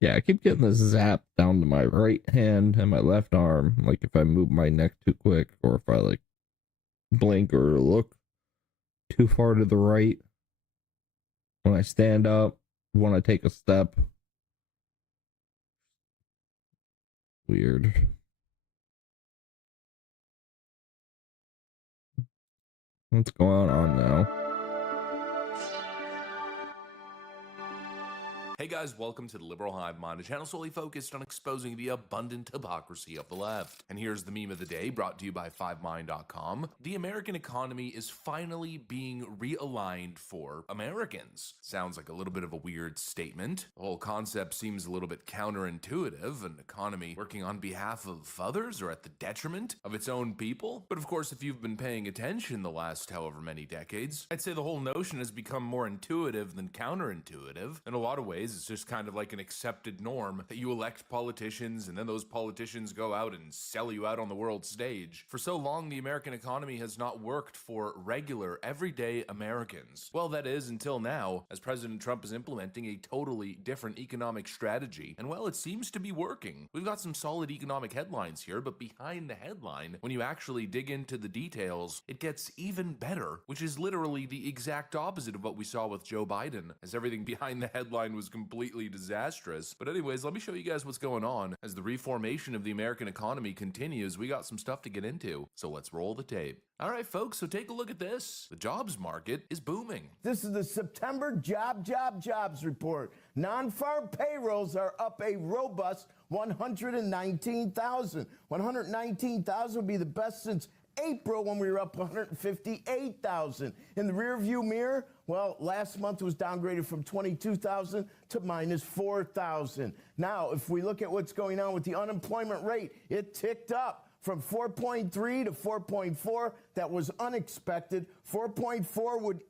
Yeah, I keep getting this zap down to my right hand and my left arm. Like if I move my neck too quick, or if I like blink or look too far to the right. When I stand up, when I take a step. Weird. What's going on now? Hey guys, welcome to the Liberal Hive Mind, a channel solely focused on exposing the abundant hypocrisy of the left. And here's the meme of the day, brought to you by 5mind.com. The American economy is finally being realigned for Americans. Sounds like a little bit of a weird statement. The whole concept seems a little bit counterintuitive, an economy working on behalf of others or at the detriment of its own people. But of course, if you've been paying attention the last however many decades, I'd say the whole notion has become more intuitive than counterintuitive. In a lot of ways, it's just kind of like an accepted norm that you elect politicians and then those politicians go out and sell you out on the world stage. For so long, the American economy has not worked for regular, everyday Americans. Well, that is until now, as President Trump is implementing a totally different economic strategy. And well, it seems to be working. We've got some solid economic headlines here, but behind the headline, when you actually dig into the details, it gets even better, which is literally the exact opposite of what we saw with Joe Biden, as everything behind the headline was completely disastrous. But anyways, let me show you guys what's going on. As the reformation of the American economy continues, we got some stuff to get into. So let's roll the tape. All right, folks, so take a look at this. The jobs market is booming. This is the September jobs report. Non-farm payrolls are up a robust 119,000. 119,000 would be the best since April when we were up 158,000. In the rearview mirror, well, last month was downgraded from 22,000 to minus 4,000. Now, if we look at what's going on with the unemployment rate, it ticked up from 4.3 to 4.4. That was unexpected. 4.4 would,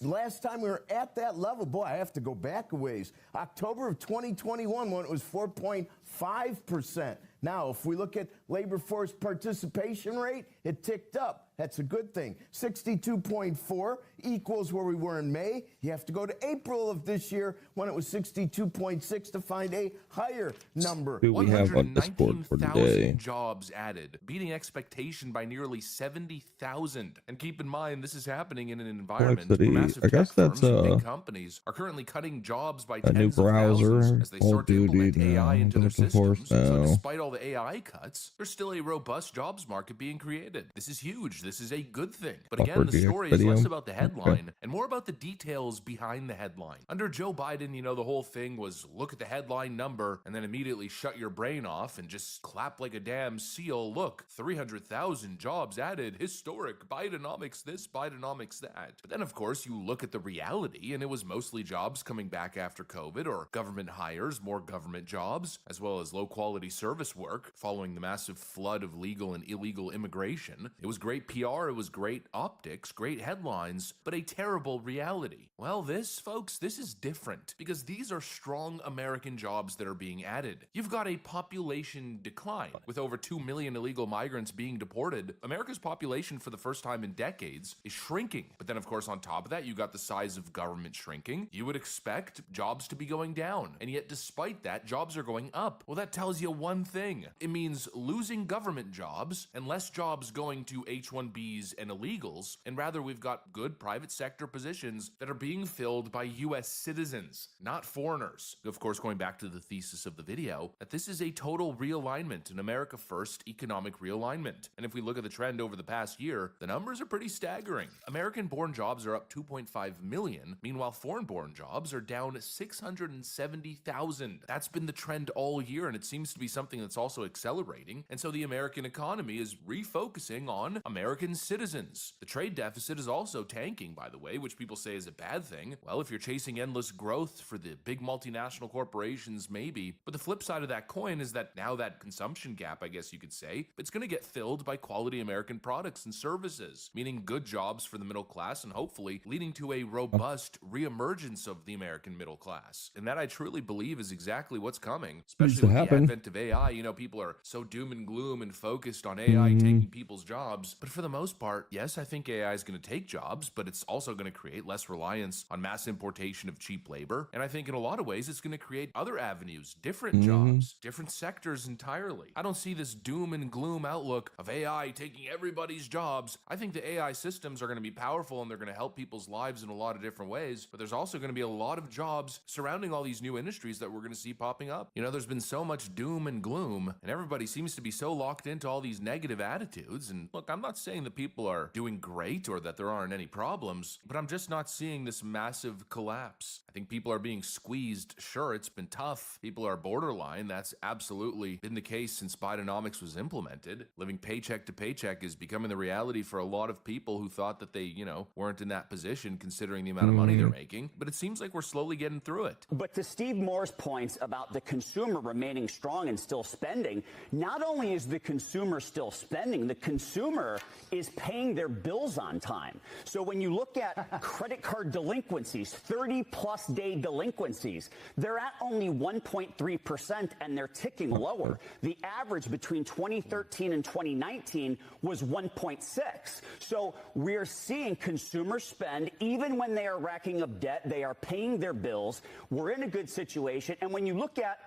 last time we were at that level, boy, I have to go back a ways. October of 2021 when it was 4.5%. Now, if we look at labor force participation rate, it ticked up. That's a good thing. 62.4 equals where we were in May. You have to go to April of this year when it was 62.6 to find a higher number. Who we have on Discord for today? Jobs added, beating expectation by nearly 70,000. And keep in mind, this is happening in an environment where massive tech firms and big companies are currently cutting jobs by tens of thousands as they start to implement AI into their systems. So despite all the AI cuts, there's still a robust jobs market being created. This is huge. This is a good thing. But again, the story is less about the headline and more about the details behind the headline. Under Joe Biden, you know, the whole thing was look at the headline number and then immediately shut your brain off and just clap like a damn seal. Look, 300,000 jobs added, historic, Bidenomics this, Bidenomics that. But then, of course, you look at the reality and it was mostly jobs coming back after COVID or government hires, more government jobs, as well as low-quality service work following the massive flood of legal and illegal immigration. It was great PR, it was great optics, great headlines, but a terrible reality. Well, folks, this is different because these are strong American jobs that are being added. You've got a population decline with over 2 million illegal migrants being deported. America's population for the first time in decades is shrinking. But then, of course, on top of that, you got the size of government shrinking. You would expect jobs to be going down. And yet, despite that, jobs are going up. Well, that tells you one thing. It means losing government jobs and less jobs going to H-1Bs and illegals, and rather we've got good private sector positions that are being filled by U.S. citizens, not foreigners. Of course, going back to the thesis of the video, that this is a total realignment, an America First economic realignment. And if we look at the trend over the past year, the numbers are pretty staggering. American-born jobs are up 2.5 million, meanwhile foreign-born jobs are down 670,000. That's been the trend all year, and it seems to be something that's also accelerating. And so the American economy is refocusing on American citizens. The trade deficit is also tanking, by the way, which people say is a bad thing. Well, if you're chasing endless growth for the big multinational corporations, maybe. But the flip side of that coin is that now that consumption gap, I guess you could say, it's going to get filled by quality American products and services, meaning good jobs for the middle class and hopefully leading to a robust reemergence of the American middle class. And that I truly believe is exactly what's coming, especially with the advent of AI. You know, people are so doom and gloom and focused on AI taking people's jobs. But for the most part, yes, I think AI is going to take jobs, but it's also going to create less reliance on mass importation of cheap labor. And I think in a lot of ways, it's going to create other avenues, different jobs, different sectors entirely. I don't see this doom and gloom outlook of AI taking everybody's jobs. I think the AI systems are going to be powerful and they're going to help people's lives in a lot of different ways. But there's also going to be a lot of jobs surrounding all these new industries that we're going to see popping up. You know, there's been so much doom and gloom, and everybody seems to be so locked into all these negative attitudes. And look, I'm not saying that people are doing great or that there aren't any problems, but I'm just not seeing this massive collapse. I think people are being squeezed. Sure, it's been tough. People are borderline. That's absolutely been the case since Bidenomics was implemented. Living paycheck to paycheck is becoming the reality for a lot of people who thought that they, you know, weren't in that position considering the amount of money they're making. But it seems like we're slowly getting through it. But to Steve Moore's points about the consumer remaining strong and still spending, not only is the consumer still spending, the consumer is paying their bills on time. So when you look at credit card delinquencies, 30-plus day delinquencies, they're at only 1.3% and they're ticking lower. The average between 2013 and 2019 was 1.6. So we're seeing consumers spend, even when they are racking up debt, they are paying their bills. We're in a good situation. And when you look at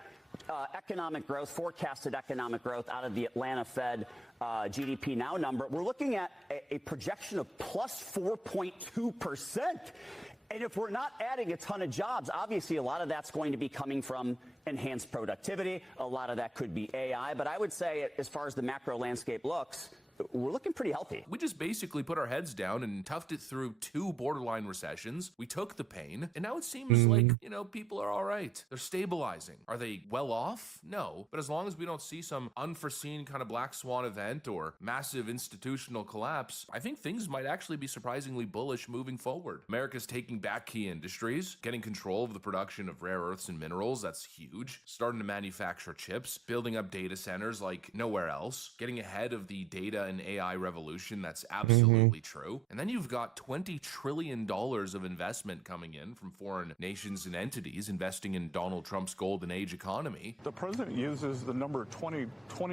economic growth, forecasted economic growth out of the Atlanta Fed GDP Now number, we're looking at a projection of plus 4.2%. And if we're not adding a ton of jobs, obviously a lot of that's going to be coming from enhanced productivity. A lot of that could be AI. But I would say, as far as the macro landscape looks, we're looking pretty healthy. We just basically put our heads down and toughed it through 2 borderline recessions. We took the pain, and now it seems like, people are all right. They're stabilizing. Are they well off? No. But as long as we don't see some unforeseen kind of black swan event or massive institutional collapse, I think things might actually be surprisingly bullish moving forward. America's taking back key industries, getting control of the production of rare earths and minerals. That's huge. Starting to manufacture chips, building up data centers like nowhere else, getting ahead of the data and AI revolution. That's absolutely true. And then you've got $20 trillion of investment coming in from foreign nations and entities investing in Donald Trump's golden age economy. The president uses the number 20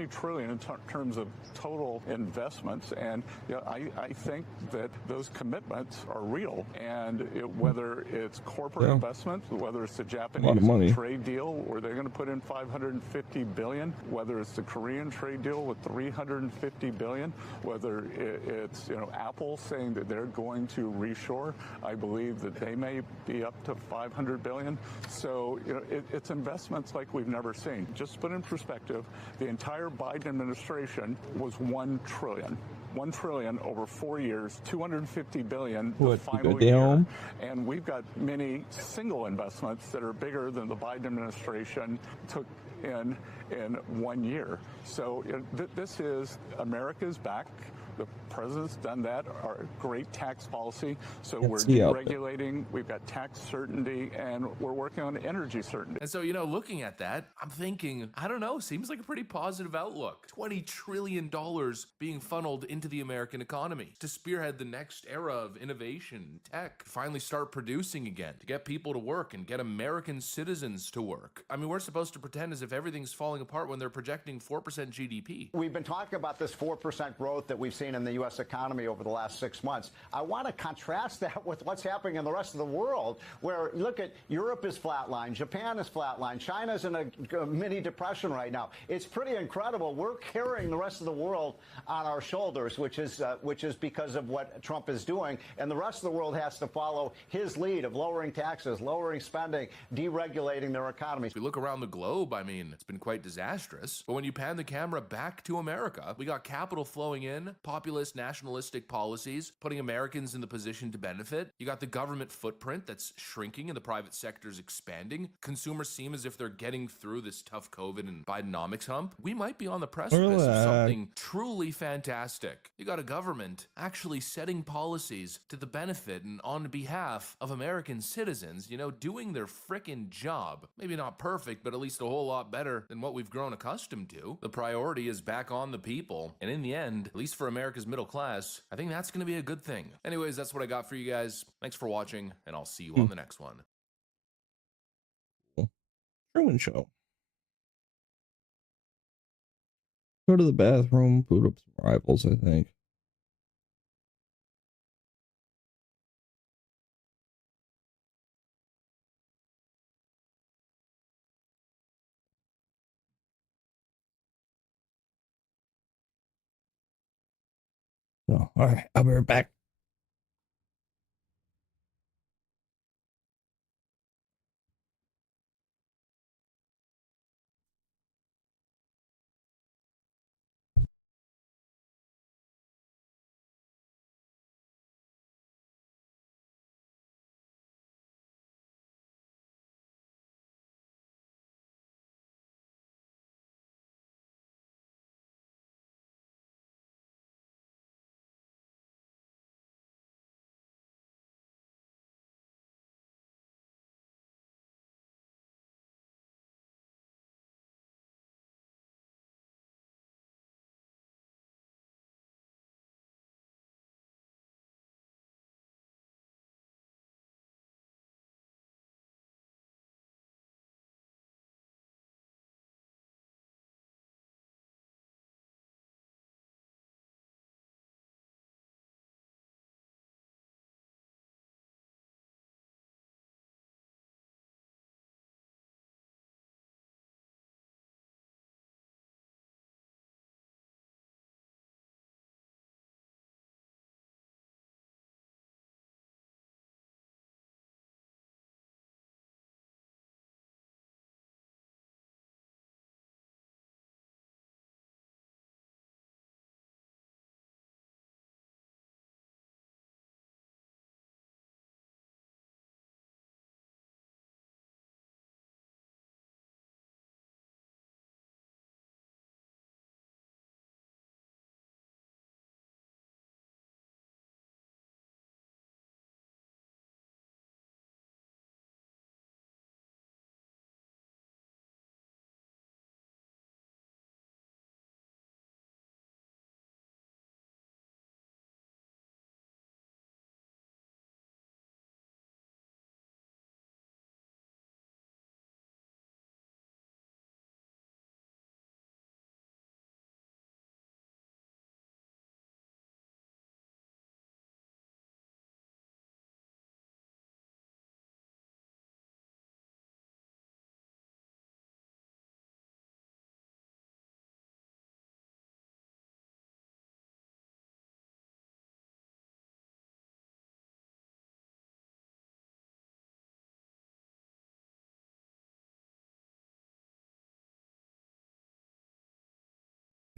trillion in terms of total investments. And I think that those commitments are real. And whether it's corporate investments, whether it's the Japanese trade deal where they're going to put in $550 billion, whether it's the Korean trade deal with $350 billion, whether it's Apple saying that they're going to reshore, I believe that they may be up to $500 billion. So it's investments like we've never seen. Just to put in perspective, the entire Biden administration was $1 trillion. $1 trillion over 4 years, $250 billion the final year, and we've got many single investments that are bigger than the Biden administration took in 1 year. So this is America's back. The president's done that. Our great tax policy. So we're deregulating. We've got tax certainty, and we're working on energy certainty. And so, looking at that, I'm thinking, I don't know, seems like a pretty positive outlook. $20 trillion being funneled into the American economy to spearhead the next era of innovation, tech, finally start producing again, to get people to work and get American citizens to work. I mean, we're supposed to pretend as if everything's falling apart when they're projecting 4% GDP. We've been talking about this 4% growth that we've seen in the U.S. economy over the last 6 months. I want to contrast that with what's happening in the rest of the world, where look at Europe is flatlined, Japan is flatlined, China's in a mini depression right now. It's pretty incredible. We're carrying the rest of the world on our shoulders, which is because of what Trump is doing, and the rest of the world has to follow his lead of lowering taxes, lowering spending, deregulating their economy. If we look around the globe, I mean, it's been quite disastrous. But when you pan the camera back to America, we got capital flowing in, populist nationalistic policies, putting Americans in the position to benefit. You got the government footprint that's shrinking and the private sector's expanding. Consumers seem as if they're getting through this tough COVID and Bidenomics hump. We might be on the precipice of something truly fantastic. You got a government actually setting policies to the benefit and on behalf of American citizens, doing their frickin' job. Maybe not perfect, but at least a whole lot better than what we've grown accustomed to. The priority is back on the people. And in the end, at least for America's middle class, I think that's going to be a good thing. Anyways, that's what I got for you guys. Thanks for watching, and I'll see you on the next one. Truman Show. Go to the bathroom, boot up some rivals, I think. So, all right, I'll be right back.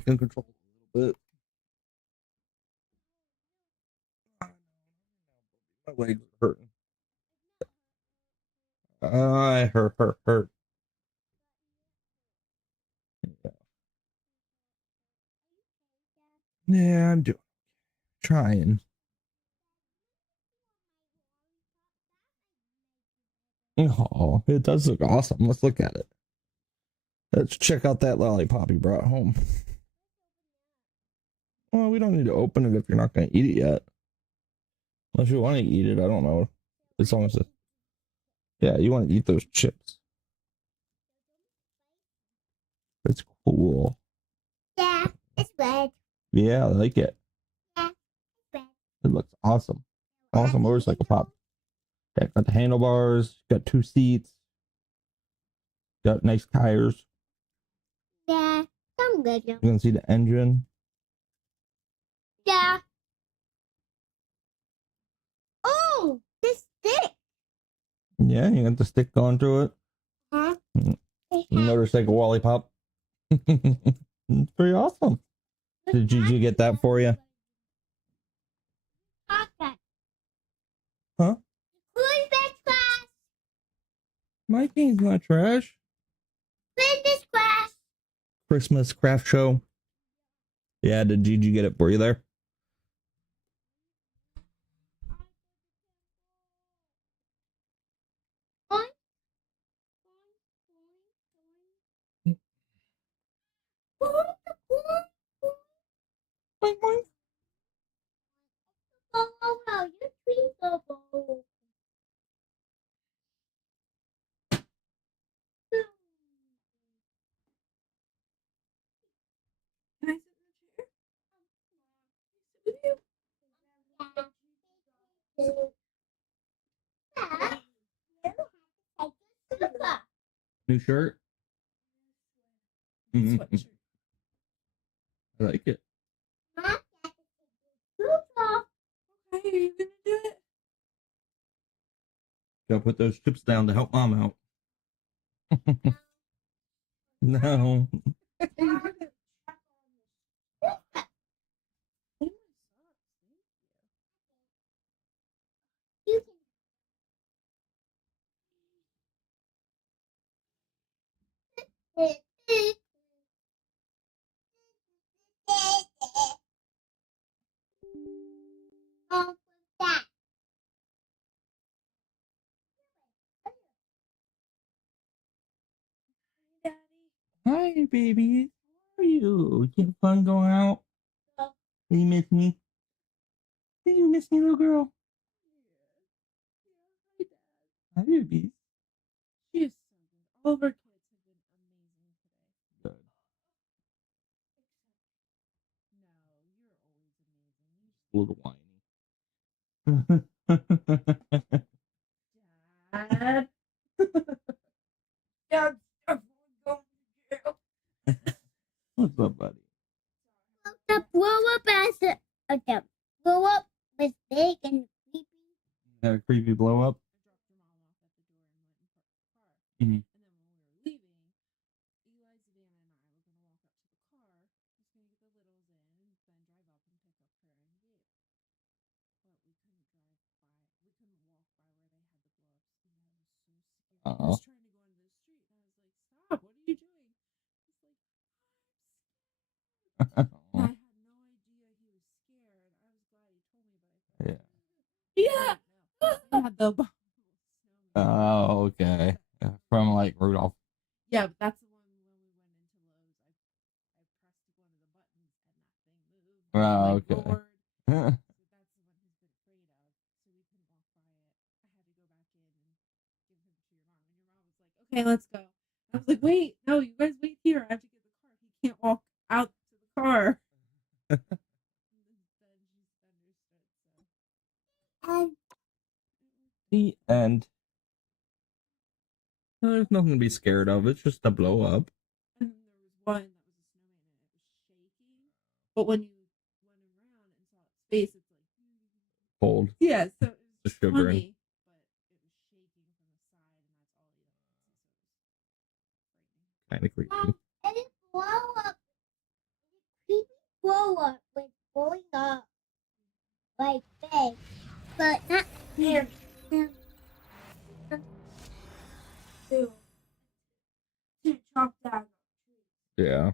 can control it a little bit. My legs are hurting. Hurt. Yeah, I'm trying. Oh, it does look awesome. Let's look at it. Let's check out that lollipop you brought home. Well, we don't need to open it if you're not going to eat it yet. Unless you want to eat it, I don't know. As long as yeah, you want to eat those chips. It's cool. Yeah, it's red. Yeah, I like it. Yeah, it's red. It looks awesome. Awesome motorcycle pop. Yeah, got the handlebars, got 2 seats, got nice tires. Yeah, I'm good. You can see the engine. Yeah. Oh, this stick. Yeah, you got the stick going through it. Huh? Motorcycle lollipop. It's pretty awesome. Did Gigi get that for you? Okay. Huh? Who's best class? My game's not trash. Christmas class. Christmas craft show. Yeah, did Gigi get it for you there? Oh, you tweakable. New shirt? I like it. Okay, are you gonna do it? Gotta put those chips down to help mom out. No. Hi, baby. How are you? You have fun going out? Did you miss me? Did you miss me, little girl? Hi, baby. She is so good. All of our kids have been amazing today. Good. A little whiny. Dad. Dad, everyone go to jail. What's up, buddy? The blow up as the blow up was big and creepy. Had a creepy blow up? Mm-hmm. Oh. Stop, what are you doing? Yeah. Yeah, the Oh, okay. From like Rudolph. yeah, but that's the one when we went into Lowe's. I pressed one of the buttons and that thing moved. Oh, okay. Lord. Okay, let's go. I was like, wait, no, you guys wait here. I have to get the car. He can't walk out to the car. The end. There's nothing to be scared of. It's just a blow up. And then there was one that was a snowman and it was shaking. But when you went around and saw its face, it's like Cold. yeah, so it was Just shivering. funny. Kind of creepy. And it blow up. grow up with growing up like big, but not here. To chop down. Yeah.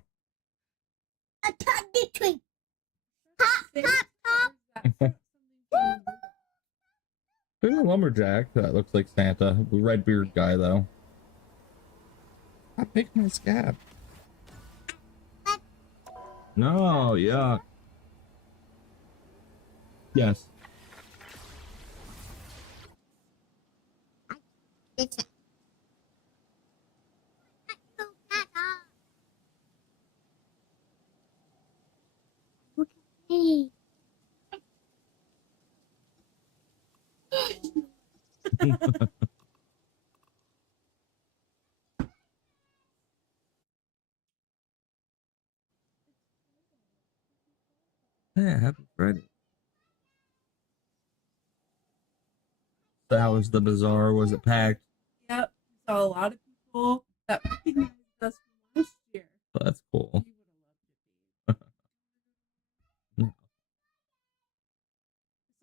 A tiny tree. Pop, pop, pop. There's a lumberjack that looks like Santa. The red beard guy, though. I picked my scab. No, yuck. Yes. Hey. Yeah, happy Friday. So how was the bazaar? Was it packed? Yep. Saw a lot of people that recognized us from last year. Oh, that's cool.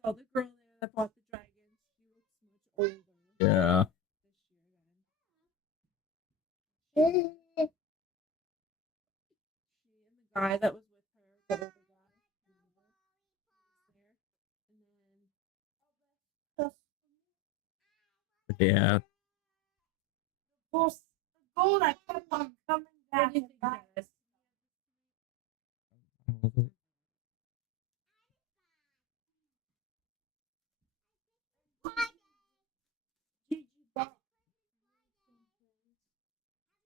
Saw the girl there that bought the dragons. She looks much older. Yeah. She and the guy that was with her, the older guy, Yeah. the goal that kept on coming back and back.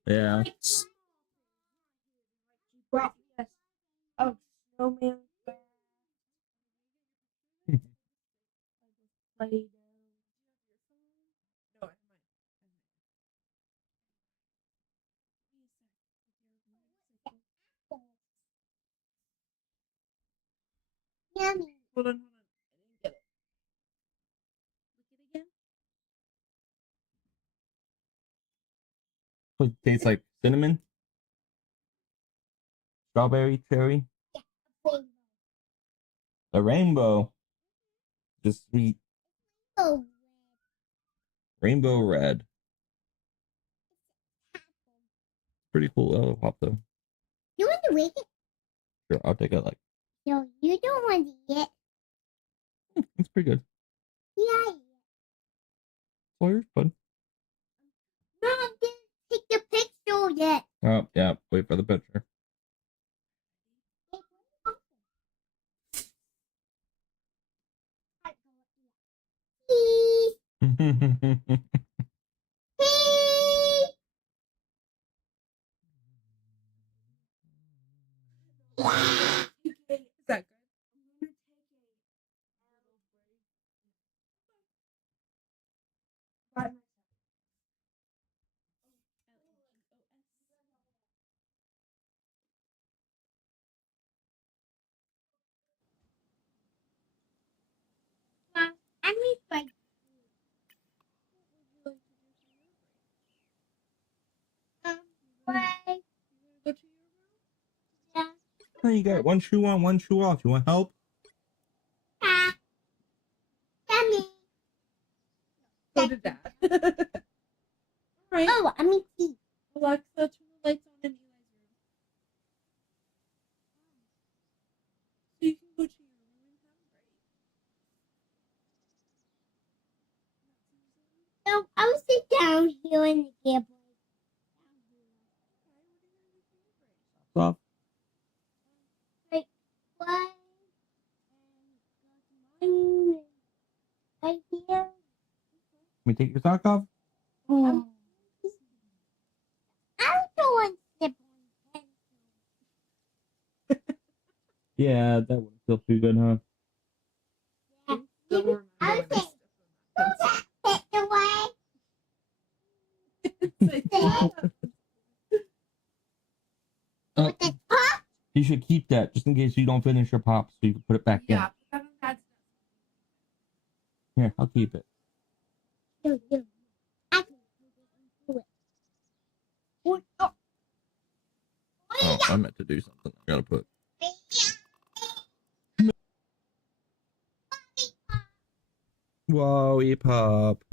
Yeah. She brought us a snowman. Play-Doh. Yummy. Hold on. I didn't get it. Look it again. It tastes like cinnamon, strawberry, cherry, the rainbow, just sweet, Oh, rainbow red. Pretty cool little pop though. you want to wake it? Sure, I'll take it. Like, No, you don't want to eat it. it's pretty good. Yeah. Sawyer's fun. No, I didn't take the picture yet. Oh yeah, wait for the picture. Please. Is that good? I need my play. Yeah. Oh, you got one shoe on, one shoe off. You want help? Yummy. So did that. All right. Oh, I mean tea. Alexa, turn the lights on in Eli's room. So you can go to your room and have a break. No, I will sit down here in the camp. Off. Like, what? Right here. Can we take your sock off? Oh. I don't want to sip on Yeah, that wouldn't feel too good, huh? pencil. I would say, throw that away. You should keep that just in case you don't finish your pop, so you can put it back Yeah, in. Here, I'll keep it. I can do it. Oh, I meant to do something. I gotta put Whoa, eat pop.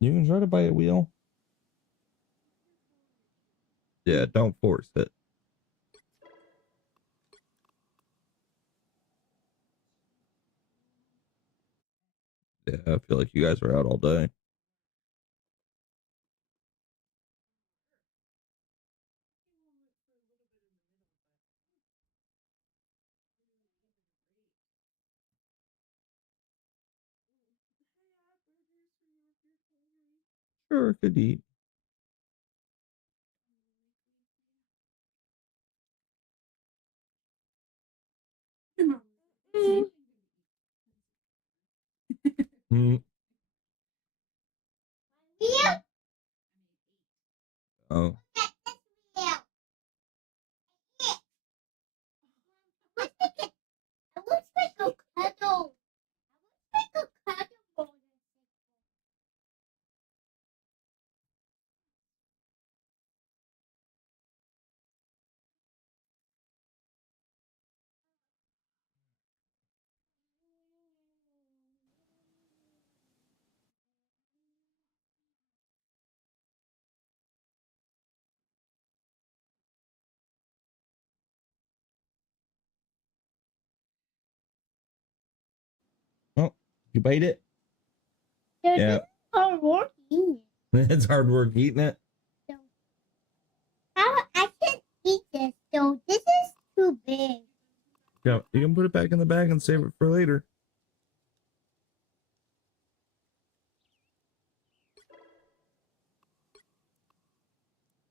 You can try to buy a wheel. Yeah, don't force it. Yeah, I feel like you guys were out all day. Sure, could eat. Mm. Oh. Oh, you bite it? Yeah. Hard work eating It's hard work eating it. it. How I can eat this though. This is too big. Yeah, you can put it back in the bag and save it for later.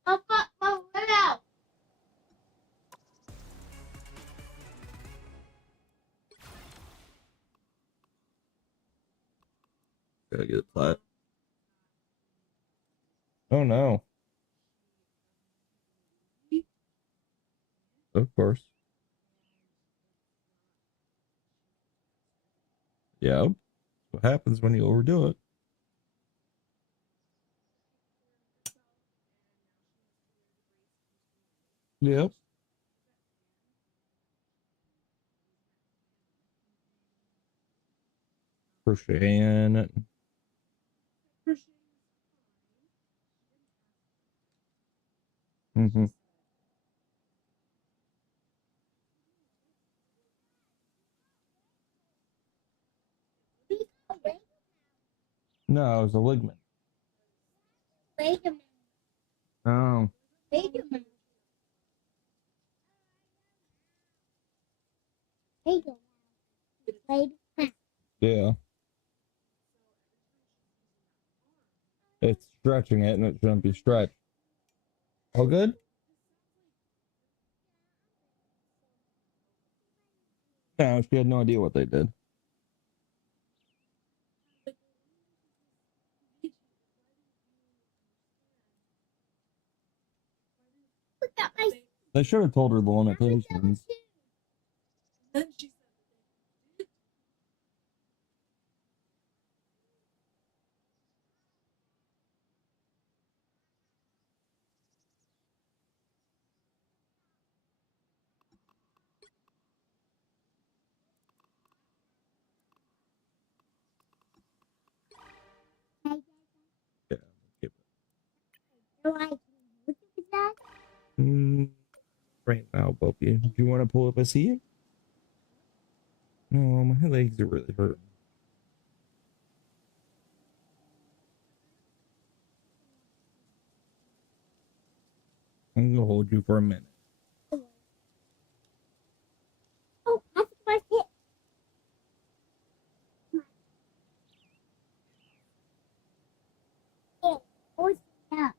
I've got my lid out. Gotta get it flat. Oh no. Of course. Yeah. What happens when you overdo it? Yep. Crocheting it. Mm-hmm. No, it was a ligament. Wait a minute. Oh. Wait a minute. Wait a minute. Wait a minute. Yeah. It's stretching it and it shouldn't be stretched. All good? No, she had no idea what they did. Look at my. They should have told her the limitations. Then she said Yeah. Keep Do I look at that? it. Right now, Bobby. Do you want to pull up a seat? No, my legs are really hurting. I'm gonna hold you for a minute. Oh, that's my hip. Oh, what's that?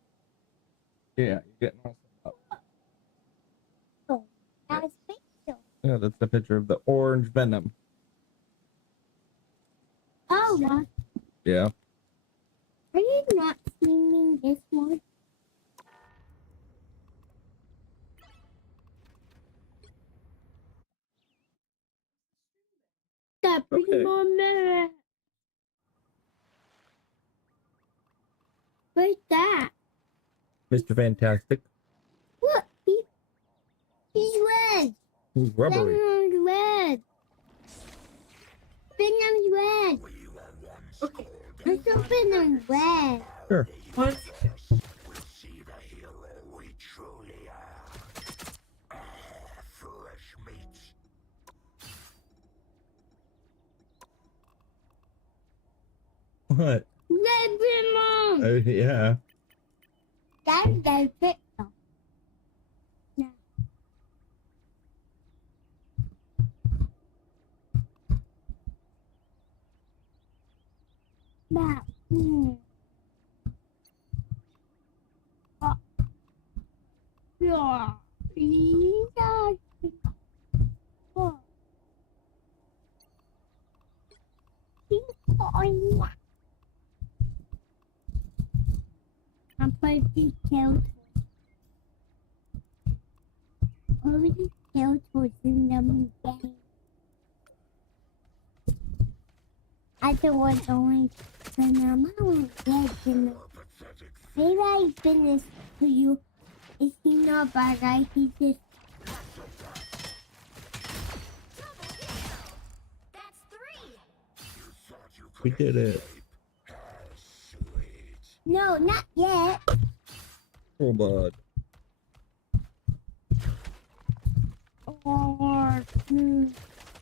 Yeah, you're getting all set up. Oh, that is picture. Yeah, that's the picture of the orange venom. Oh, what? Yeah. Are you not seeing this one? That bring Okay. more minute. Where's that? Mr. Fantastic. Look, he's red. He's rubbery. Lemon's red. open them red. Okay. Let's open them red. Sure. What? What? Red Mom. Yeah. That's the picture. Yeah. That. Yeah. Yeah. Oh. I'm pretty careful. Already careful in the game. I don't want only the normal dead in the maybe I finished to you. Is he not bad guy? He just We did it. no, not yet. Oh, bud. Oh,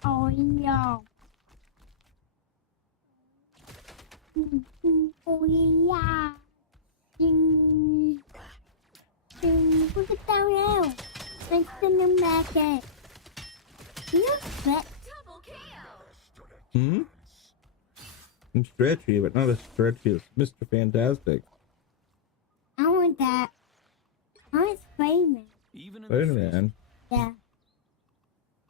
oh yeah. Oh yeah. Put it down now. Let's send them back at. You know, Hmm? I'm stretchy, but not as stretchy as Mr. Fantastic. I want that. I want Spider-Man. Spider-Man. Yeah.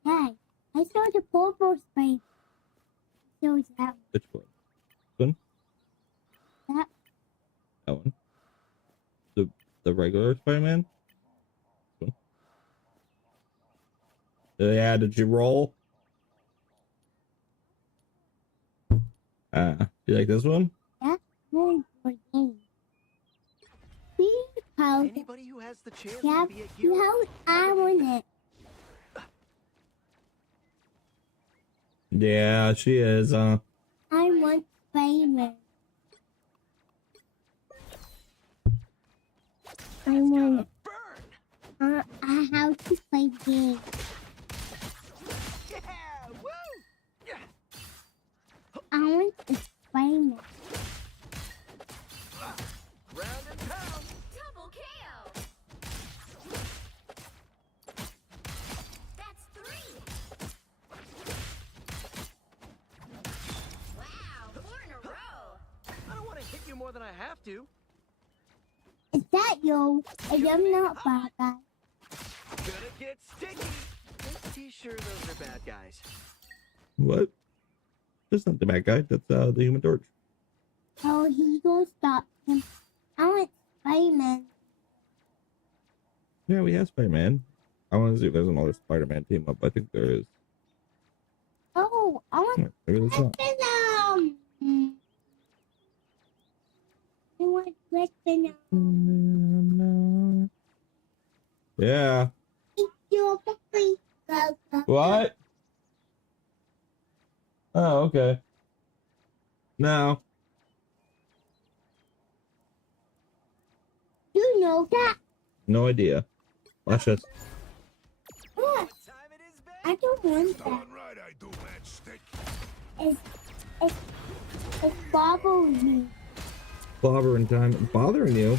Yeah. I saw the purple Spider. So that Which one? This one? that That one? The regular Spider-Man? This one? Yeah, did you roll? You like this one? that's really good game. Anybody who has the chance Yeah, to be a hero. I want it. Yeah, she is, I want Spider-Man. I want it. I have to play game. I want the Spider-Man. Round and pound. Double KO. That's 3. Wow, 4 in a row. I don't want to hit you more than I have to. Is that you? And I'm not bad guy. Gonna get sticky. Pretty sure those are bad guys. What? That's not the bad guy. That's the Human Torch. Oh, he's gonna stop him. I want Spider-Man. Yeah, we have Spider-Man. I want to see if there's another Spider-Man team up. I think there is. Oh, I want Maybe there's not. Venom. I want Red Venom. Yeah. It's your puppy. What? Oh, okay. No. You know that? No idea. Watch this. What? I don't want that. It's bothering me. Bothering time. Bothering you?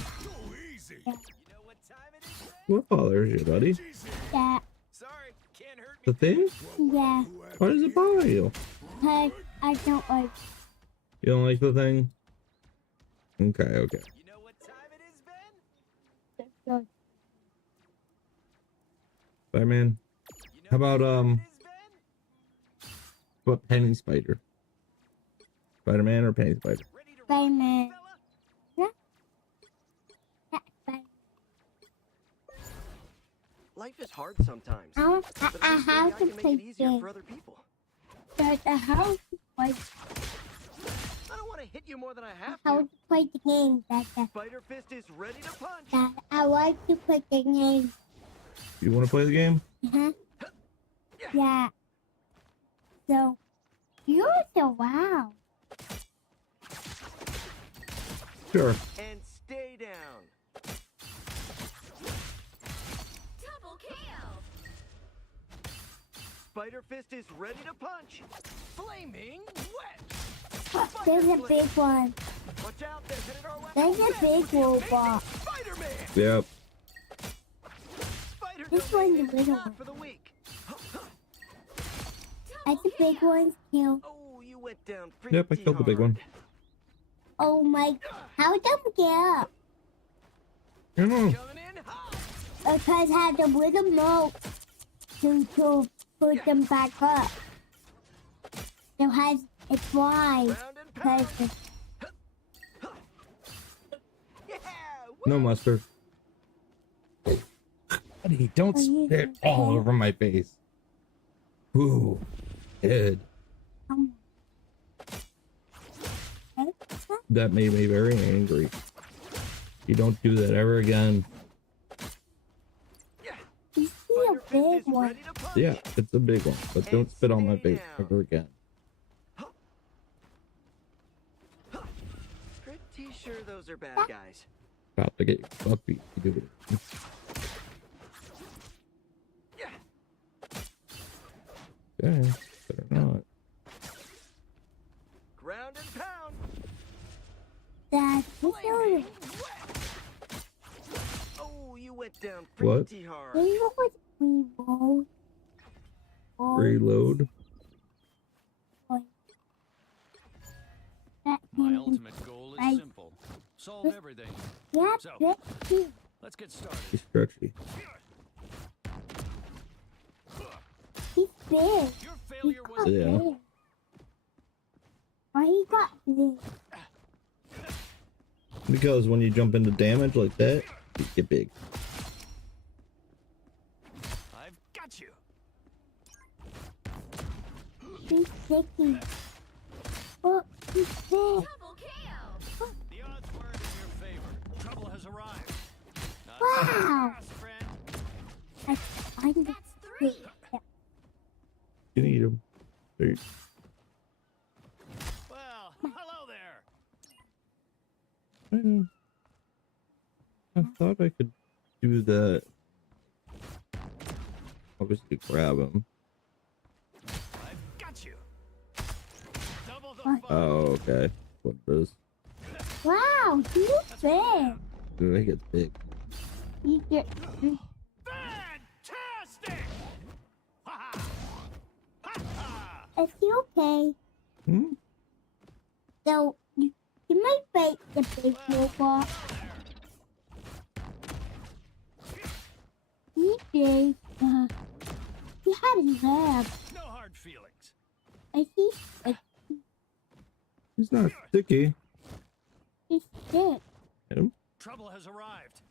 Yeah. What bothers you, buddy? That. The thing? Yeah. Why does it bother you? Because I don't like. You don't like the thing? Okay, okay. Good. Spider-Man. How about Penny Spider? Spider-Man or Penny Spider? Spider-Man. Yeah. That's Spider-Man. Life is hard sometimes. I but at least have maybe I to can make play it easier game. for other people. There's a house to play. I don't want to hit you more than I have How to. to play the game, Dad. Spider Fist is ready to punch. Dad, I like to play the game. You want to play the game? Uh-huh. Yeah. So, You're so wow. Sure. And stay down. Double kill. Spider Fist is ready to punch. Flaming wet. There's a big one. Watch out, they're headed our way. There's a big robot. Spider-Man. Yep. This one's a little one. For the week. That's a big one kill. Oh, you went down Yep, I killed the big one. Oh my, how did them get up? I don't know. Because I had to with a moat to put them back up. So has it's why. No mustard. Buddy, don't spit all over my face. Ooh, Ed. That made me very angry. You don't do that ever again. You see a big one. Yeah, it's a big one, but don't spit on my face ever again. Pretty sure those are bad guys. About to get your butt beat. You do it. Yeah, better not. Ground and pound. That's the Oh, you went down What? pretty hard. reload. Reload. My ultimate goal is simple. Solve everything. Yeah, So, let's get started. He's stretchy. He's big. He's got Yeah. big. Why he got big? Because when you jump into damage like that, you get big. I've got you. He's sticky. Oh, he's big. The odds were in your favor. Trouble has arrived. Wow. I find it big. You can eat him. There. Well, hello there. I thought I could do that. Obviously grab him. I've got you. Double the Oh, okay. What it is. Wow, he's big. Dude, I get big. You get Fantastic! Is he okay? Hmm? So, you might break the big robot. He did. He had his lab. No hard feelings. I think He's not sticky. he's sick. Hit him. Trouble has arrived.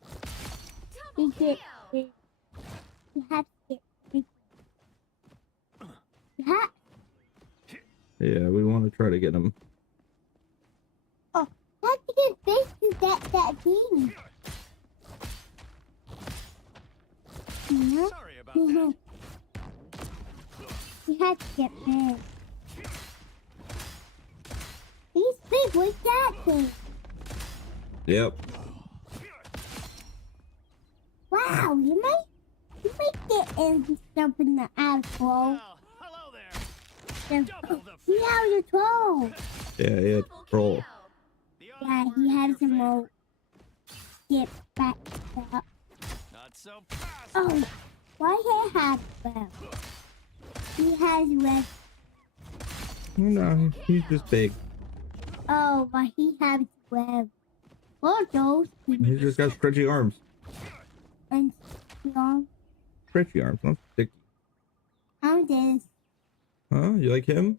He did. He had to get. He had. Yeah, we want to try to get him. Oh, had to get big to get that thing. Sorry about that. He had to get big. He's big. What's that thing? Yep. Wow, you might get in stuff in the asshole. Hello there. He has a troll. Yeah, he had troll. Yeah, he has a moat. Get back up. Not so fast. Oh, why he has web? He has red. No, he's just big. Oh, but he has web. What are those? He's just got stretchy arms. And strong. Stretchy arms, not sticky. How this? Huh? You like him?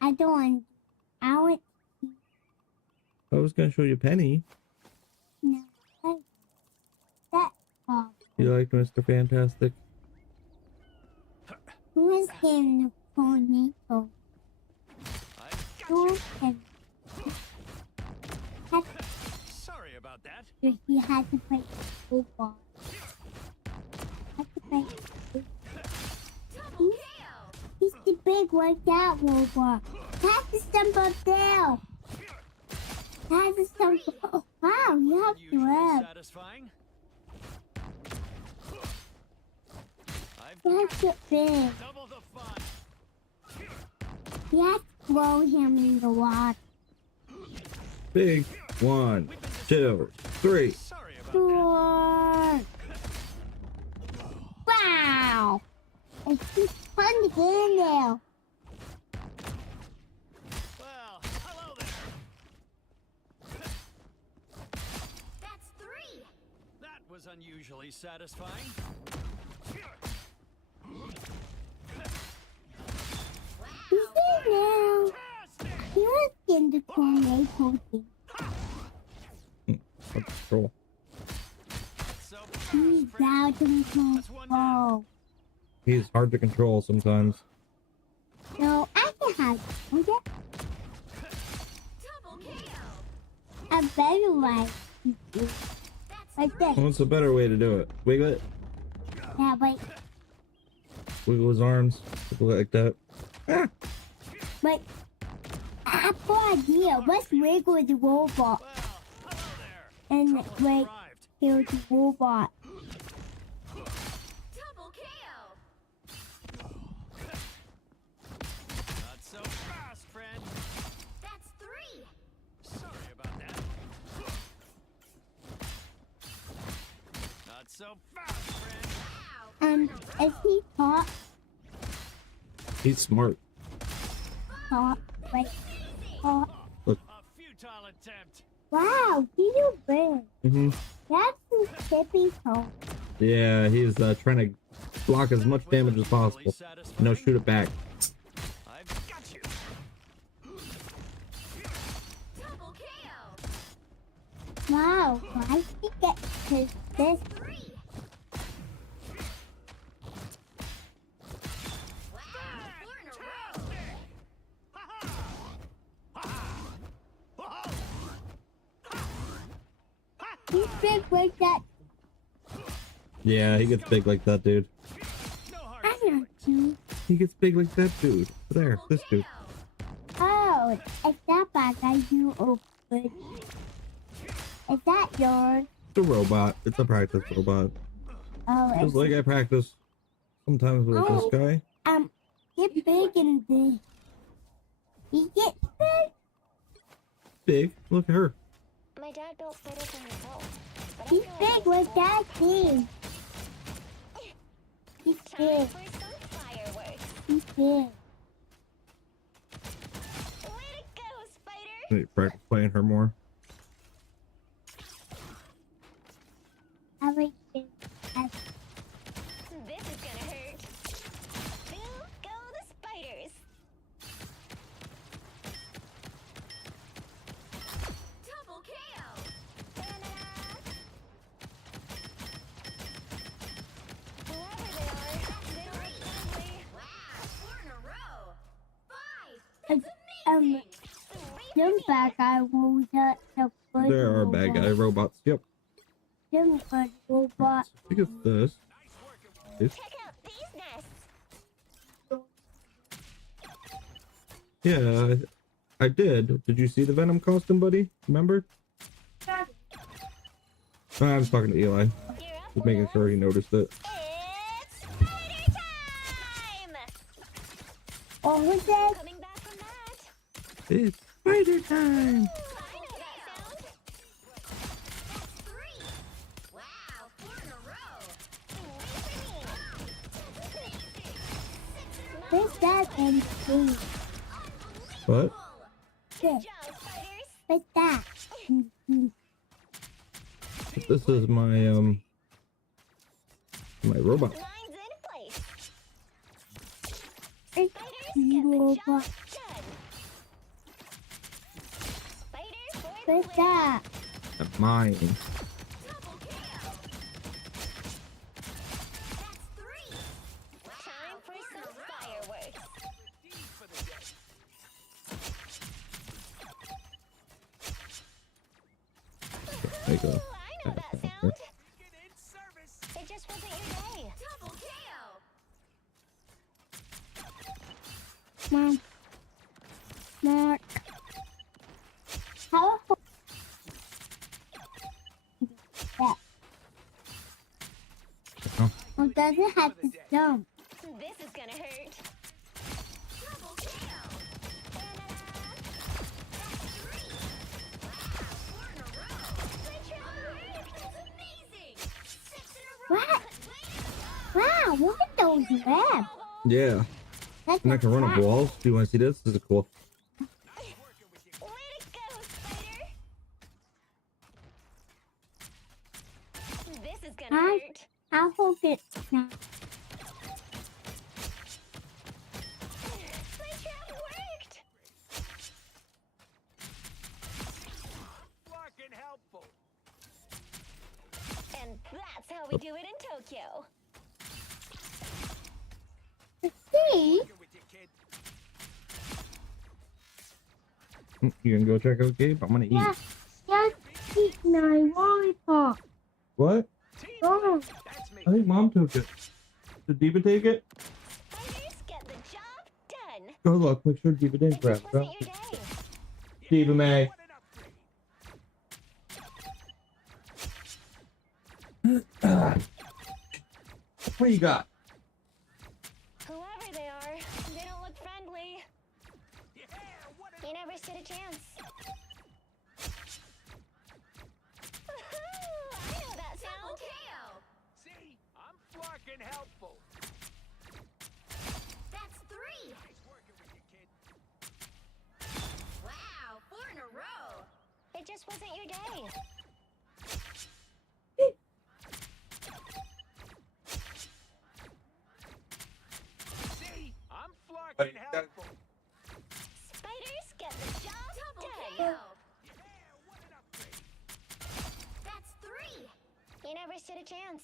I don't. I want. I was gonna show you Penny. No. That. Oh, You like Mr. Fantastic? who is in the tornado? Who is him? Sorry about that. He had to play football. Had to play. He's the big big like that robot. That's the stump up there. That's the stump. Oh, wow, you have to have. Satisfying. That's so big. Double the fun. You have to throw him in the water. Big 1, 2, 3. 4. Wow. It's just fun to get in there. Well, hello there. That's 3. That was unusually satisfying. You see now. You're in the corner poking. Control. He's out of control. He's hard to control sometimes. No, I can have it. Okay? A better way. Like this. What's a better way to do it? Wiggle it. Yeah, wait. Wiggle his arms. Wiggle it like that. Ah. Wait. I have no idea. Let's wiggle the robot. And wait, here's the robot. Not so fast, friend. That's 3. Sorry about that. Not so fast, friend. Is he taught? He's smart. Taught. Wait. Taught. Look. A futile attempt. Wow, he's so big. That's some chippy toe. Yeah, he's trying to block as much damage as possible. No, shoot it back. I've got you. Wow, why did he get to this? He's big like that. Yeah, he gets big like that, dude. I know too. He gets big like that, dude. There, this dude. Oh, it's that bad guy you opened. Is that yours? It's a robot. It's a practice robot. Oh, Just like I practice sometimes with this guy. Get big and big. He gets big. Big. Look at her. My dad built spiders for himself. But He's big like that too. He's big. He's big. I need to practice playing her more. I like this. This is gonna hurt. Boo, go the spiders. Double KO. Whoever they are, they don't look friendly. Wow, 4 in a row. 5. Some bad guy will the good There are bad guy robots. Yep. Some good robot. I think it's this. This. Check out these nests. Yeah, I did. Did you see the Venom costume, buddy? Remember? I was talking to Eli. Just making sure he noticed it. Oh, who's that? Coming back from that. It's spider time! Wow, 4 in a row. Who's that and see? What? This. What's that? This is my my robot. It's robot. What's that? That's mine. Time for some fireworks. There you go. I know that sound. It just wasn't your day. Double KO. So does it have to jump? This is gonna hurt. What? Wow, look at those webs. Yeah. That's And I can run up walls. Do you want to see this? This is cool. This is gonna hurt. I'll hold it now. My trap worked. Fucking helpful. And that's how we do it in Tokyo. See? You can go check out Gabe. I'm gonna eat. Yeah, just eat my lollipop. What? Oh, I think Mom took it. Did Diva take it? Spiders get the job done. Go look. Make sure Diva didn't grab it. Wasn't your day. Diva May. What do you got? Whoever they are, they don't look friendly. You never stood a chance. I know that sound. See, I'm fucking helpful. That's 3. Wow, 4 in a row. It just wasn't your day. See, I'm fucking helpful. Spiders get the job done. That's 3. You never stood a chance.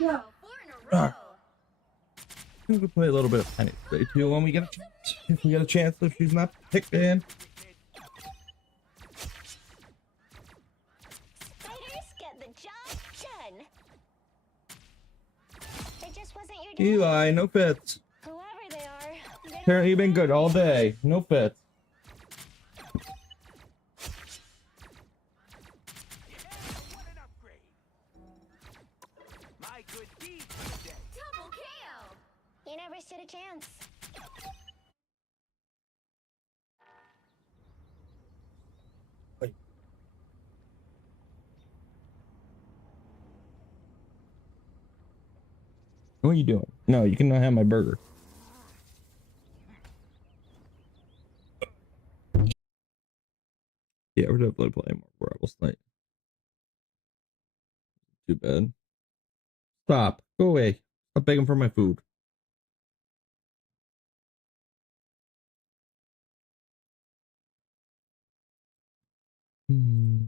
yeah. 4 in a row. We could play a little bit of Penny Day too when we get a chance. If we get a chance, if she's not picked in. Spiders get the job done. It just wasn't your day. Eli, no fits. Whoever they are, they don't Apparently you've been good all day. No fits. My good deed for the day. double kill. You never stood a chance. What are you doing? No, you cannot have my burger. Yeah, we're definitely playing more Rebels tonight. Too bad. Stop. Go away. Stop begging for my food. Hmm.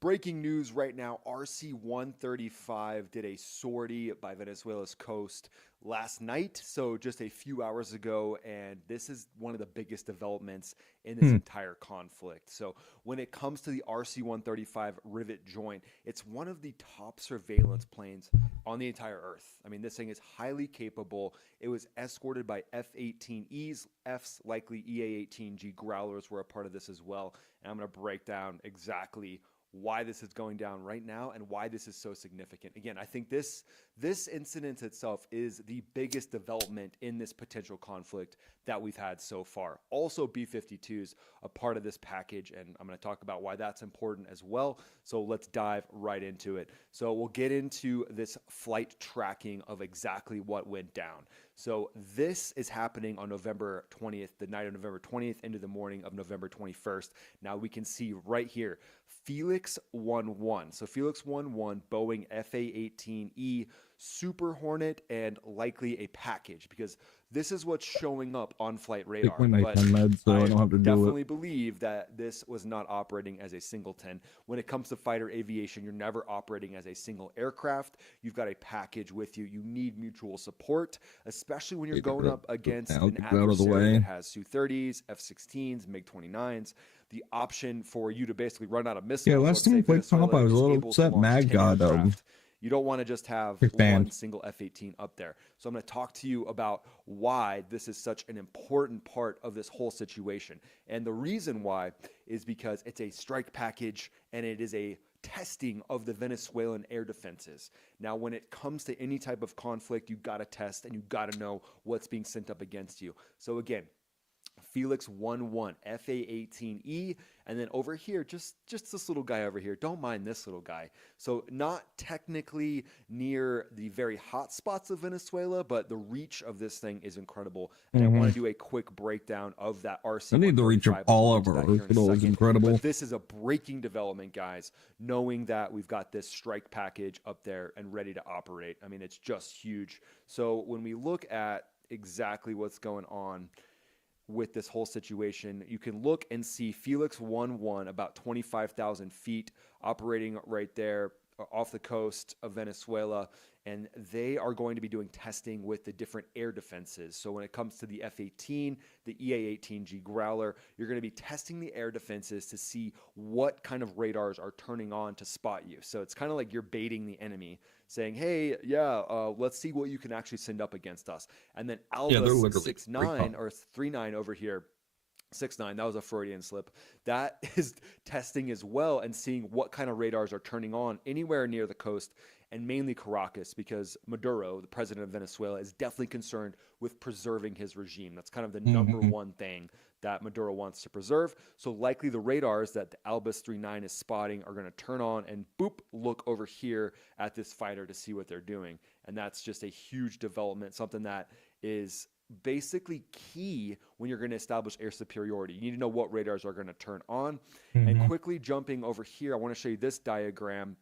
Breaking news right now, RC-135 did a sortie by Venezuela's coast last night, so just a few hours ago, and this is one of the biggest developments in this entire conflict. So when it comes to the RC-135 rivet joint, it's one of the top surveillance planes on the entire Earth. I mean, this thing is highly capable. It was escorted by F-18Es, F's likely EA-18G Growlers were a part of this as well, and I'm going to break down exactly why this is going down right now and why this is so significant. Again, I think this incident itself is the biggest development in this potential conflict that we've had so far. Also, B-52s a part of this package, and I'm going to talk about why that's important as well. So let's dive right into it. So we'll get into this flight tracking of exactly what went down. So this is happening on November 20th, the night of November 20th into the morning of November 21st. Now we can see right here, Felix 1-1. So Felix 1-1, Boeing FA-18E, Super Hornet, and likely a package, because This is what's showing up on flight Take radar. my But nighttime meds so I don't have to do definitely it. believe that this was not operating as a singleton. When it comes to fighter aviation, you're never operating as a single aircraft. You've got a package with you. You need mutual support, especially when you're going up against an get out of the adversary way. that has Su-30s, F-16s, MiG-29s. The option for you to basically run out of missiles. Yeah, last time we played Top, I was a little upset Mag got You don't want to just have banned. one single F-18 up there. So I'm going to talk to you about why this is such an important part of this whole situation. And the reason why is because it's a strike package and it is a testing of the Venezuelan air defenses. Now, when it comes to any type of conflict, you got to test and you got to know what's being sent up against you. So again, Felix 1-1, FA-18E, and then over here, just this little guy over here. Don't mind this little guy. So not technically near the very hot spots of Venezuela, but the reach of this thing is incredible. And I want to do a quick breakdown of that RC. I need the reach of all of our arsenal is incredible. But this is a breaking development, guys, knowing that we've got this strike package up there and ready to operate. I mean, it's just huge. So when we look at exactly what's going on with this whole situation, you can look and see Felix 1-1, about 25,000 feet, operating right there off the coast of Venezuela, and they are going to be doing testing with the different air defenses. So when it comes to the F-18, the EA-18G Growler, you're going to be testing the air defenses to see what kind of radars are turning on to spot you. So it's kind of like you're baiting the enemy, saying, hey, let's see what you can actually send up against us. And then Alba 6-9 or 3-9 over here, 6-9, that was a Freudian slip. That is testing as well and seeing what kind of radars are turning on anywhere near the coast, and mainly Caracas, because Maduro, the president of Venezuela, is definitely concerned with preserving his regime. That's kind of the number one thing that Maduro wants to preserve. So likely the radars that the Albus 3-9 is spotting are going to turn on and boop, look over here at this fighter to see what they're doing. And that's just a huge development, something that is basically key when you're going to establish air superiority. You need to know what radars are going to turn on. And quickly jumping over here, I want to show you this diagram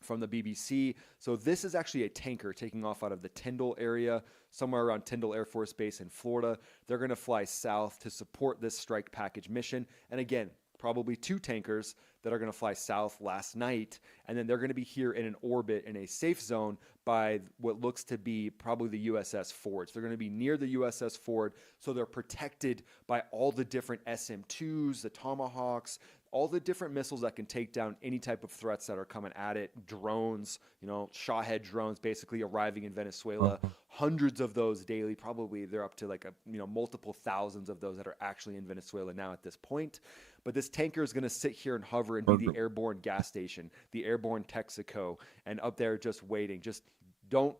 from the BBC. So this is actually a tanker taking off out of the Tyndall area, somewhere around Tyndall Air Force Base in Florida. They're going to fly south to support this strike package mission. And again, probably two tankers that are going to fly south last night, and then they're going to be here in an orbit in a safe zone by what looks to be probably the USS Ford. So they're going to be near the USS Ford, so they're protected by all the different SM-2s, the Tomahawks, all the different missiles that can take down any type of threats that are coming at it. Drones, Shahhead drones basically arriving in Venezuela. Hundreds of those daily, probably they're up to like multiple thousands of those that are actually in Venezuela now at this point. But this tanker is going to sit here and hover and be the airborne gas station, the airborne Texaco, and up there just waiting. Just don't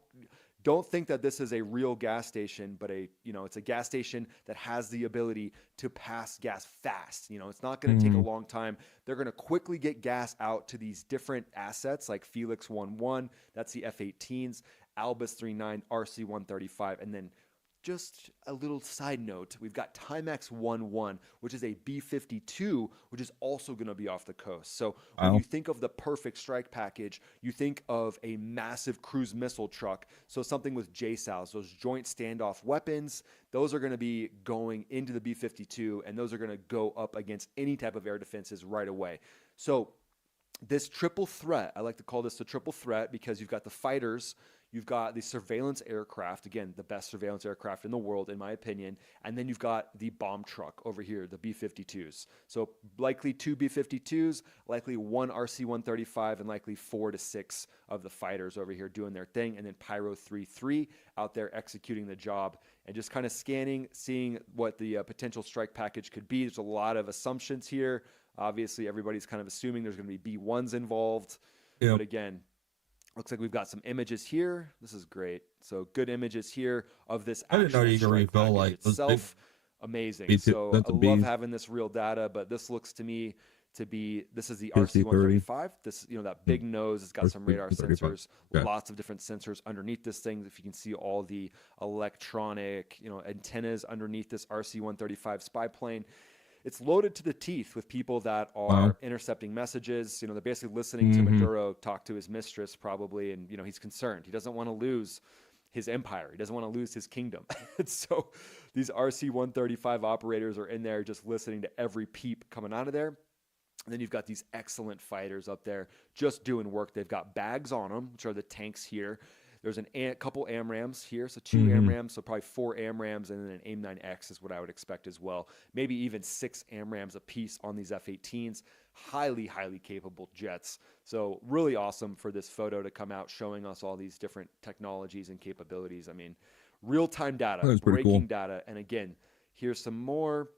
think that this is a real gas station, but it's a gas station that has the ability to pass gas fast. It's not going to take a long time. They're going to quickly get gas out to these different assets like Felix 1-1, that's the F-18s, Albus 3-9, RC-135, and then just a little side note, we've got Timex 1-1, which is a B-52, which is also going to be off the coast. So when you think of the perfect strike package, you think of a massive cruise missile truck. So something with JSOWs, those joint standoff weapons, those are going to be going into the B-52, and those are going to go up against any type of air defenses right away. So this triple threat, I like to call this the triple threat because you've got the fighters, you've got the surveillance aircraft, again, the best surveillance aircraft in the world, in my opinion. And then you've got the bomb truck over here, the B-52s. So likely 2 B-52s, likely 1 RC-135, and likely 4 to 6 of the fighters over here doing their thing. And then Pyro 3-3 out there executing the job and just kind of scanning, seeing what the potential strike package could be. There's a lot of assumptions here. Obviously, everybody's kind of assuming there's going to be B-1s involved. Yep. But again, looks like we've got some images here. This is great. So good images here of this actual strike package itself. Amazing. So I love having this real data, but this looks to me to be, this is the RC-135. This, that big nose, it's got some radar sensors, lots of different sensors underneath this thing. If you can see all the electronic, antennas underneath this RC-135 spy plane. It's loaded to the teeth with people that are intercepting messages. They're basically listening to Maduro talk to his mistress probably, and he's concerned. He doesn't want to lose his empire. He doesn't want to lose his kingdom. And so these RC-135 operators are in there just listening to every peep coming out of there. And then you've got these excellent fighters up there just doing work. They've got bags on them, which are the tanks here. There's a couple AMRAMs here, so 2 AMRAMs, so probably 4 AMRAMs, and then an AIM-9X is what I would expect as well. Maybe even 6 AMRAMs apiece on these F-18s. Highly, highly capable jets. So really awesome for this photo to come out showing us all these different technologies and capabilities. I mean, real-time data, breaking data. And again, here's some more.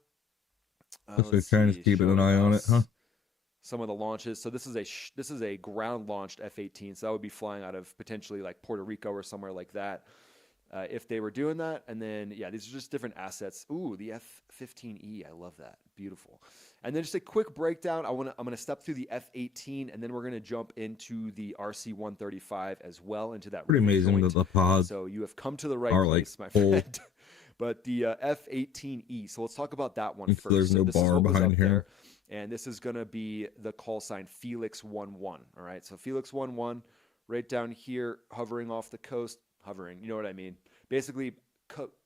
They're trying to keep an eye on it, huh? Some of the launches. So this is a ground launched F-18. So that would be flying out of potentially like Puerto Rico or somewhere like that, if they were doing that. And then yeah, these are just different assets. Ooh, the F-15E. I love that. Beautiful. And then just a quick breakdown. I'm gonna step through the F-18, and then we're gonna jump into the RC-135 as well, into that. Pretty amazing that the pods. So you have come to the right place, my friend. But the F-18E. So let's talk about that one first. There's no bar behind here. And this is going to be the call sign Felix 11. All right. So Felix 11 right down here, hovering off the coast, hovering. You know what I mean? Basically,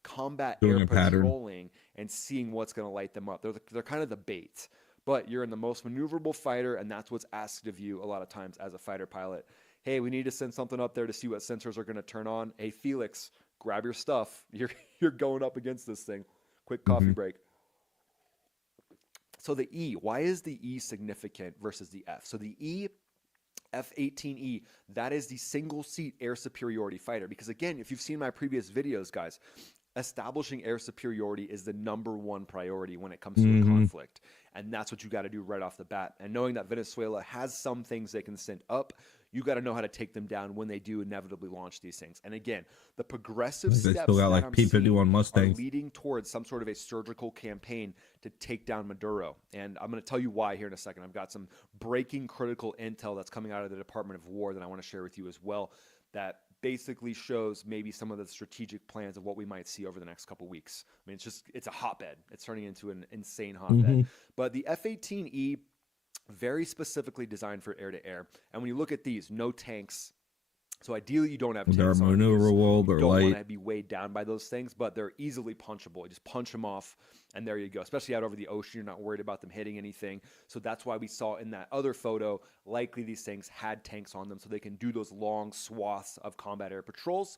combat doing air a pattern, patrolling and seeing what's going to light them up. They're kind of the bait, but you're in the most maneuverable fighter, and that's what's asked of you a lot of times as a fighter pilot. Hey, we need to send something up there to see what sensors are going to turn on. Hey, Felix, grab your stuff. You're going up against this thing. Quick coffee break. So the E, why is the E significant versus the F? So the E, F-18E, that is the single-seat air superiority fighter. Because again, if you've seen my previous videos, guys, establishing air superiority is the #1 priority when it comes to a conflict. And that's what you got to do right off the bat. And knowing that Venezuela has some things they can send up, you got to know how to take them down when they do inevitably launch these things. And again, the progressive steps still got like P-51 Mustangs are leading towards some sort of a surgical campaign to take down Maduro. And I'm going to tell you why here in a second. I've got some breaking critical intel that's coming out of the Department of War that I want to share with you as well, that basically shows maybe some of the strategic plans of what we might see over the next couple weeks. I mean, it's a hotbed. It's turning into an insane hotbed. But the F-18E, very specifically designed for air-to-air. And when you look at these, no tanks. So ideally, you don't have tanks. They're maneuverable. They're light. You don't want to be weighed down by those things, but they're easily punchable. You just punch them off, and there you go. Especially out over the ocean, you're not worried about them hitting anything. So that's why we saw in that other photo, likely these things had tanks on them, so they can do those long swaths of combat air patrols.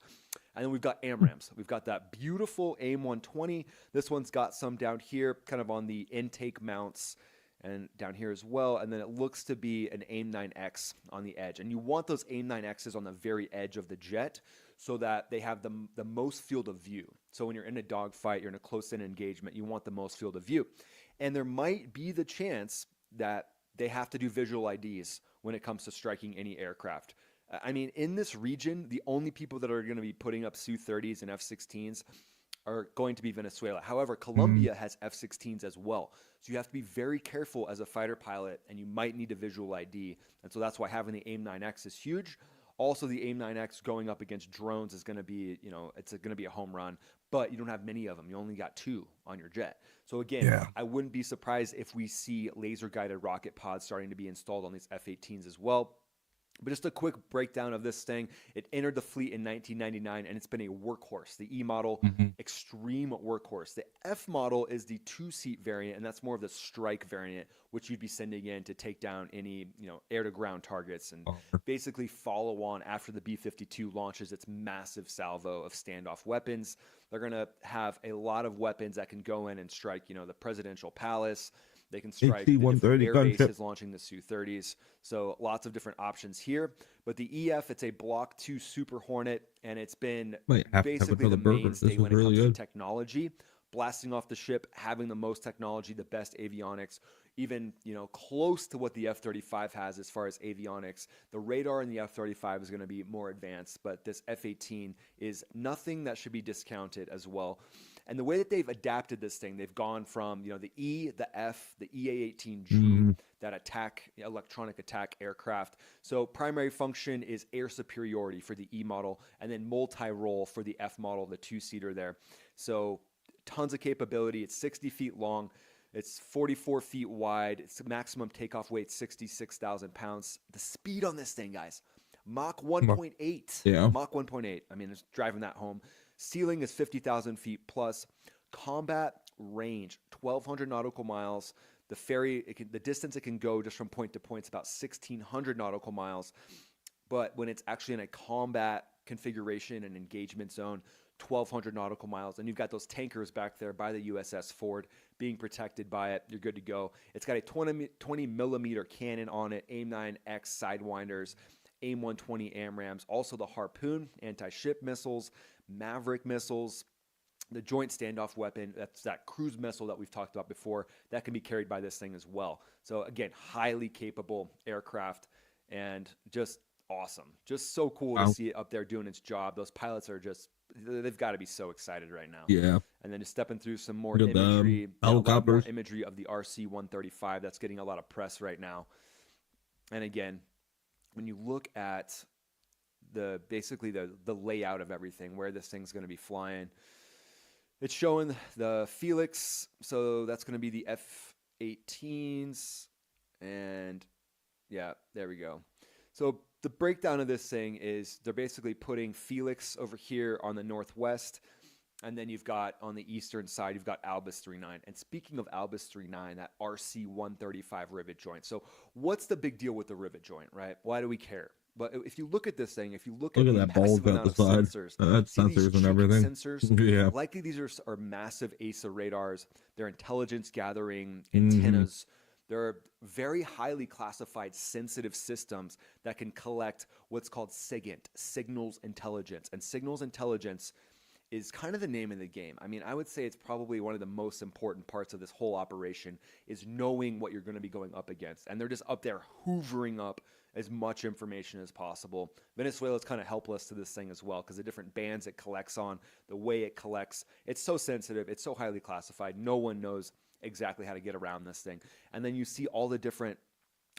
And then we've got AMRAMs. We've got that beautiful AIM-120. This one's got some down here, kind of on the intake mounts, and down here as well, and then it looks to be an AIM-9X on the edge. And you want those AIM-9Xs on the very edge of the jet so that they have the most field of view. So when you're in a dogfight, you're in a close-in engagement, you want the most field of view. And there might be the chance that they have to do visual IDs when it comes to striking any aircraft. I mean, in this region, the only people that are going to be putting up Su-30s and F-16s are going to be Venezuela. However, Colombia has F-16s as well. So you have to be very careful as a fighter pilot, and you might need a visual ID. And so that's why having the AIM-9X is huge. Also, the AIM-9X going up against drones is going to be, it's going to be a home run. But you don't have many of them. You only got 2 on your jet. So again, I wouldn't be surprised if we see laser-guided rocket pods starting to be installed on these F-18s as well. But just a quick breakdown of this thing. It entered the fleet in 1999, and it's been a workhorse. The E model, extreme workhorse. The F model is the 2-seat variant, and that's more of the strike variant, which you'd be sending in to take down any air-to-ground targets and basically follow on after the B-52 launches its massive salvo of standoff weapons. They're going to have a lot of weapons that can go in and strike, the presidential palace. They can strike the different air bases launching the Su-30s. So lots of different options here. But the EF, it's a Block 2 Super Hornet, and it's been basically the mainstay when it comes to technology. Blasting off the ship, having the most technology, the best avionics, even close to what the F-35 has as far as avionics. The radar in the F-35 is going to be more advanced, but this F-18 is nothing that should be discounted as well. And the way that they've adapted this thing, they've gone from the E, the F, the EA-18G, that electronic attack aircraft. So primary function is air superiority for the E model, and then multi-role for the F model, the 2-seater there. So tons of capability. It's 60 feet long. It's 44 feet wide. Its maximum takeoff weight, 66,000 pounds. The speed on this thing, guys, Mach 1.8. Yeah. Mach 1.8. I mean, it's driving that home. Ceiling is 50,000 feet plus. Combat range, 1,200 nautical miles. The distance it can go just from point to point is about 1,600 nautical miles. But when it's actually in a combat configuration and engagement zone, 1,200 nautical miles. And you've got those tankers back there by the USS Ford being protected by it. You're good to go. It's got a 20 millimeter cannon on it, AIM-9X Sidewinders, AIM-120 AMRAAMs, also the Harpoon, anti-ship missiles, Maverick missiles, the Joint Standoff Weapon, that's that cruise missile that we've talked about before, that can be carried by this thing as well. So again, highly capable aircraft and just awesome. Just so cool to see it up there doing its job. Those pilots are just, they've got to be so excited right now. Yeah. And then just stepping through some more Look at the imagery, helicopters. more imagery of the RC-135 that's getting a lot of press right now. And again, when you look at basically the layout of everything, where this thing's going to be flying, it's showing the Felix, so that's going to be the F-18s, and yeah, there we go. So the breakdown of this thing is they're basically putting Felix over here on the northwest, and then you've got on the eastern side, you've got Albus 39. And speaking of Albus 39, that RC-135 rivet joint. So what's the big deal with the rivet joint, right? Why do we care? But if you look at this thing, if you look at the that bulge massive out amount the of side. sensors, That's see these sensors and cheeky everything. Sensors, Yeah. likely these are massive ASA radars. They're intelligence gathering Mhm. antennas. They're very highly classified sensitive systems that can collect what's called SIGINT, signals intelligence. And signals intelligence is kind of the name of the game. I mean, I would say it's probably one of the most important parts of this whole operation is knowing what you're going to be going up against. And they're just up there hoovering up as much information as possible. Venezuela's kind of helpless to this thing as well because the different bands it collects on, the way it collects, it's so sensitive, it's so highly classified. No one knows exactly how to get around this thing. And then you see all the different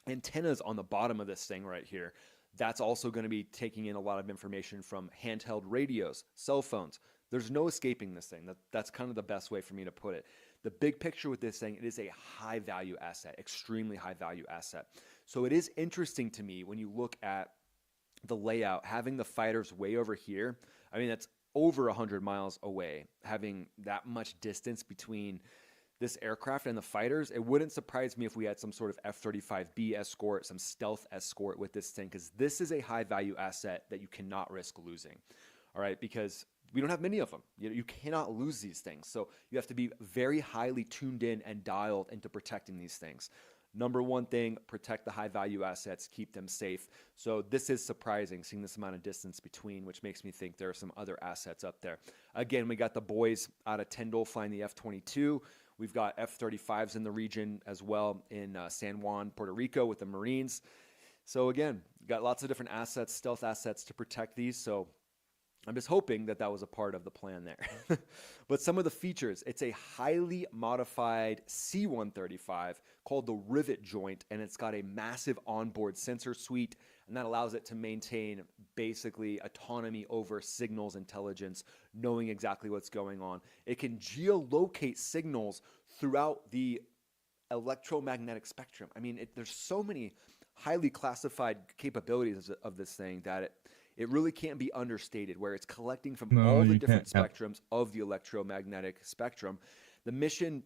antennas on the bottom of this thing right here. That's also going to be taking in a lot of information from handheld radios, cell phones. There's no escaping this thing. That's kind of the best way for me to put it. The big picture with this thing, it is a high value asset, extremely high value asset. So it is interesting to me when you look at the layout, having the fighters way over here. I mean, that's over 100 miles away, having that much distance between this aircraft and the fighters. It wouldn't surprise me if we had some sort of F-35B escort, some stealth escort with this thing, because this is a high value asset that you cannot risk losing. All right, because we don't have many of them. You cannot lose these things. So you have to be very highly tuned in and dialed into protecting these things. Number one thing, protect the high value assets, keep them safe. So this is surprising, seeing this amount of distance between, which makes me think there are some other assets up there. Again, we got the boys out of Tyndall flying the F-22. We've got F-35s in the region as well in San Juan, Puerto Rico with the Marines. So again, got lots of different assets, stealth assets to protect these. So I'm just hoping that that was a part of the plan there. But some of the features, it's a highly modified C-135 called the rivet joint, and it's got a massive onboard sensor suite, and that allows it to maintain basically autonomy over signals intelligence, knowing exactly what's going on. It can geolocate signals throughout the electromagnetic spectrum. I mean, there's so many highly classified capabilities of this thing that it really can't be understated, where it's collecting from all the different spectrums of the electromagnetic spectrum. The mission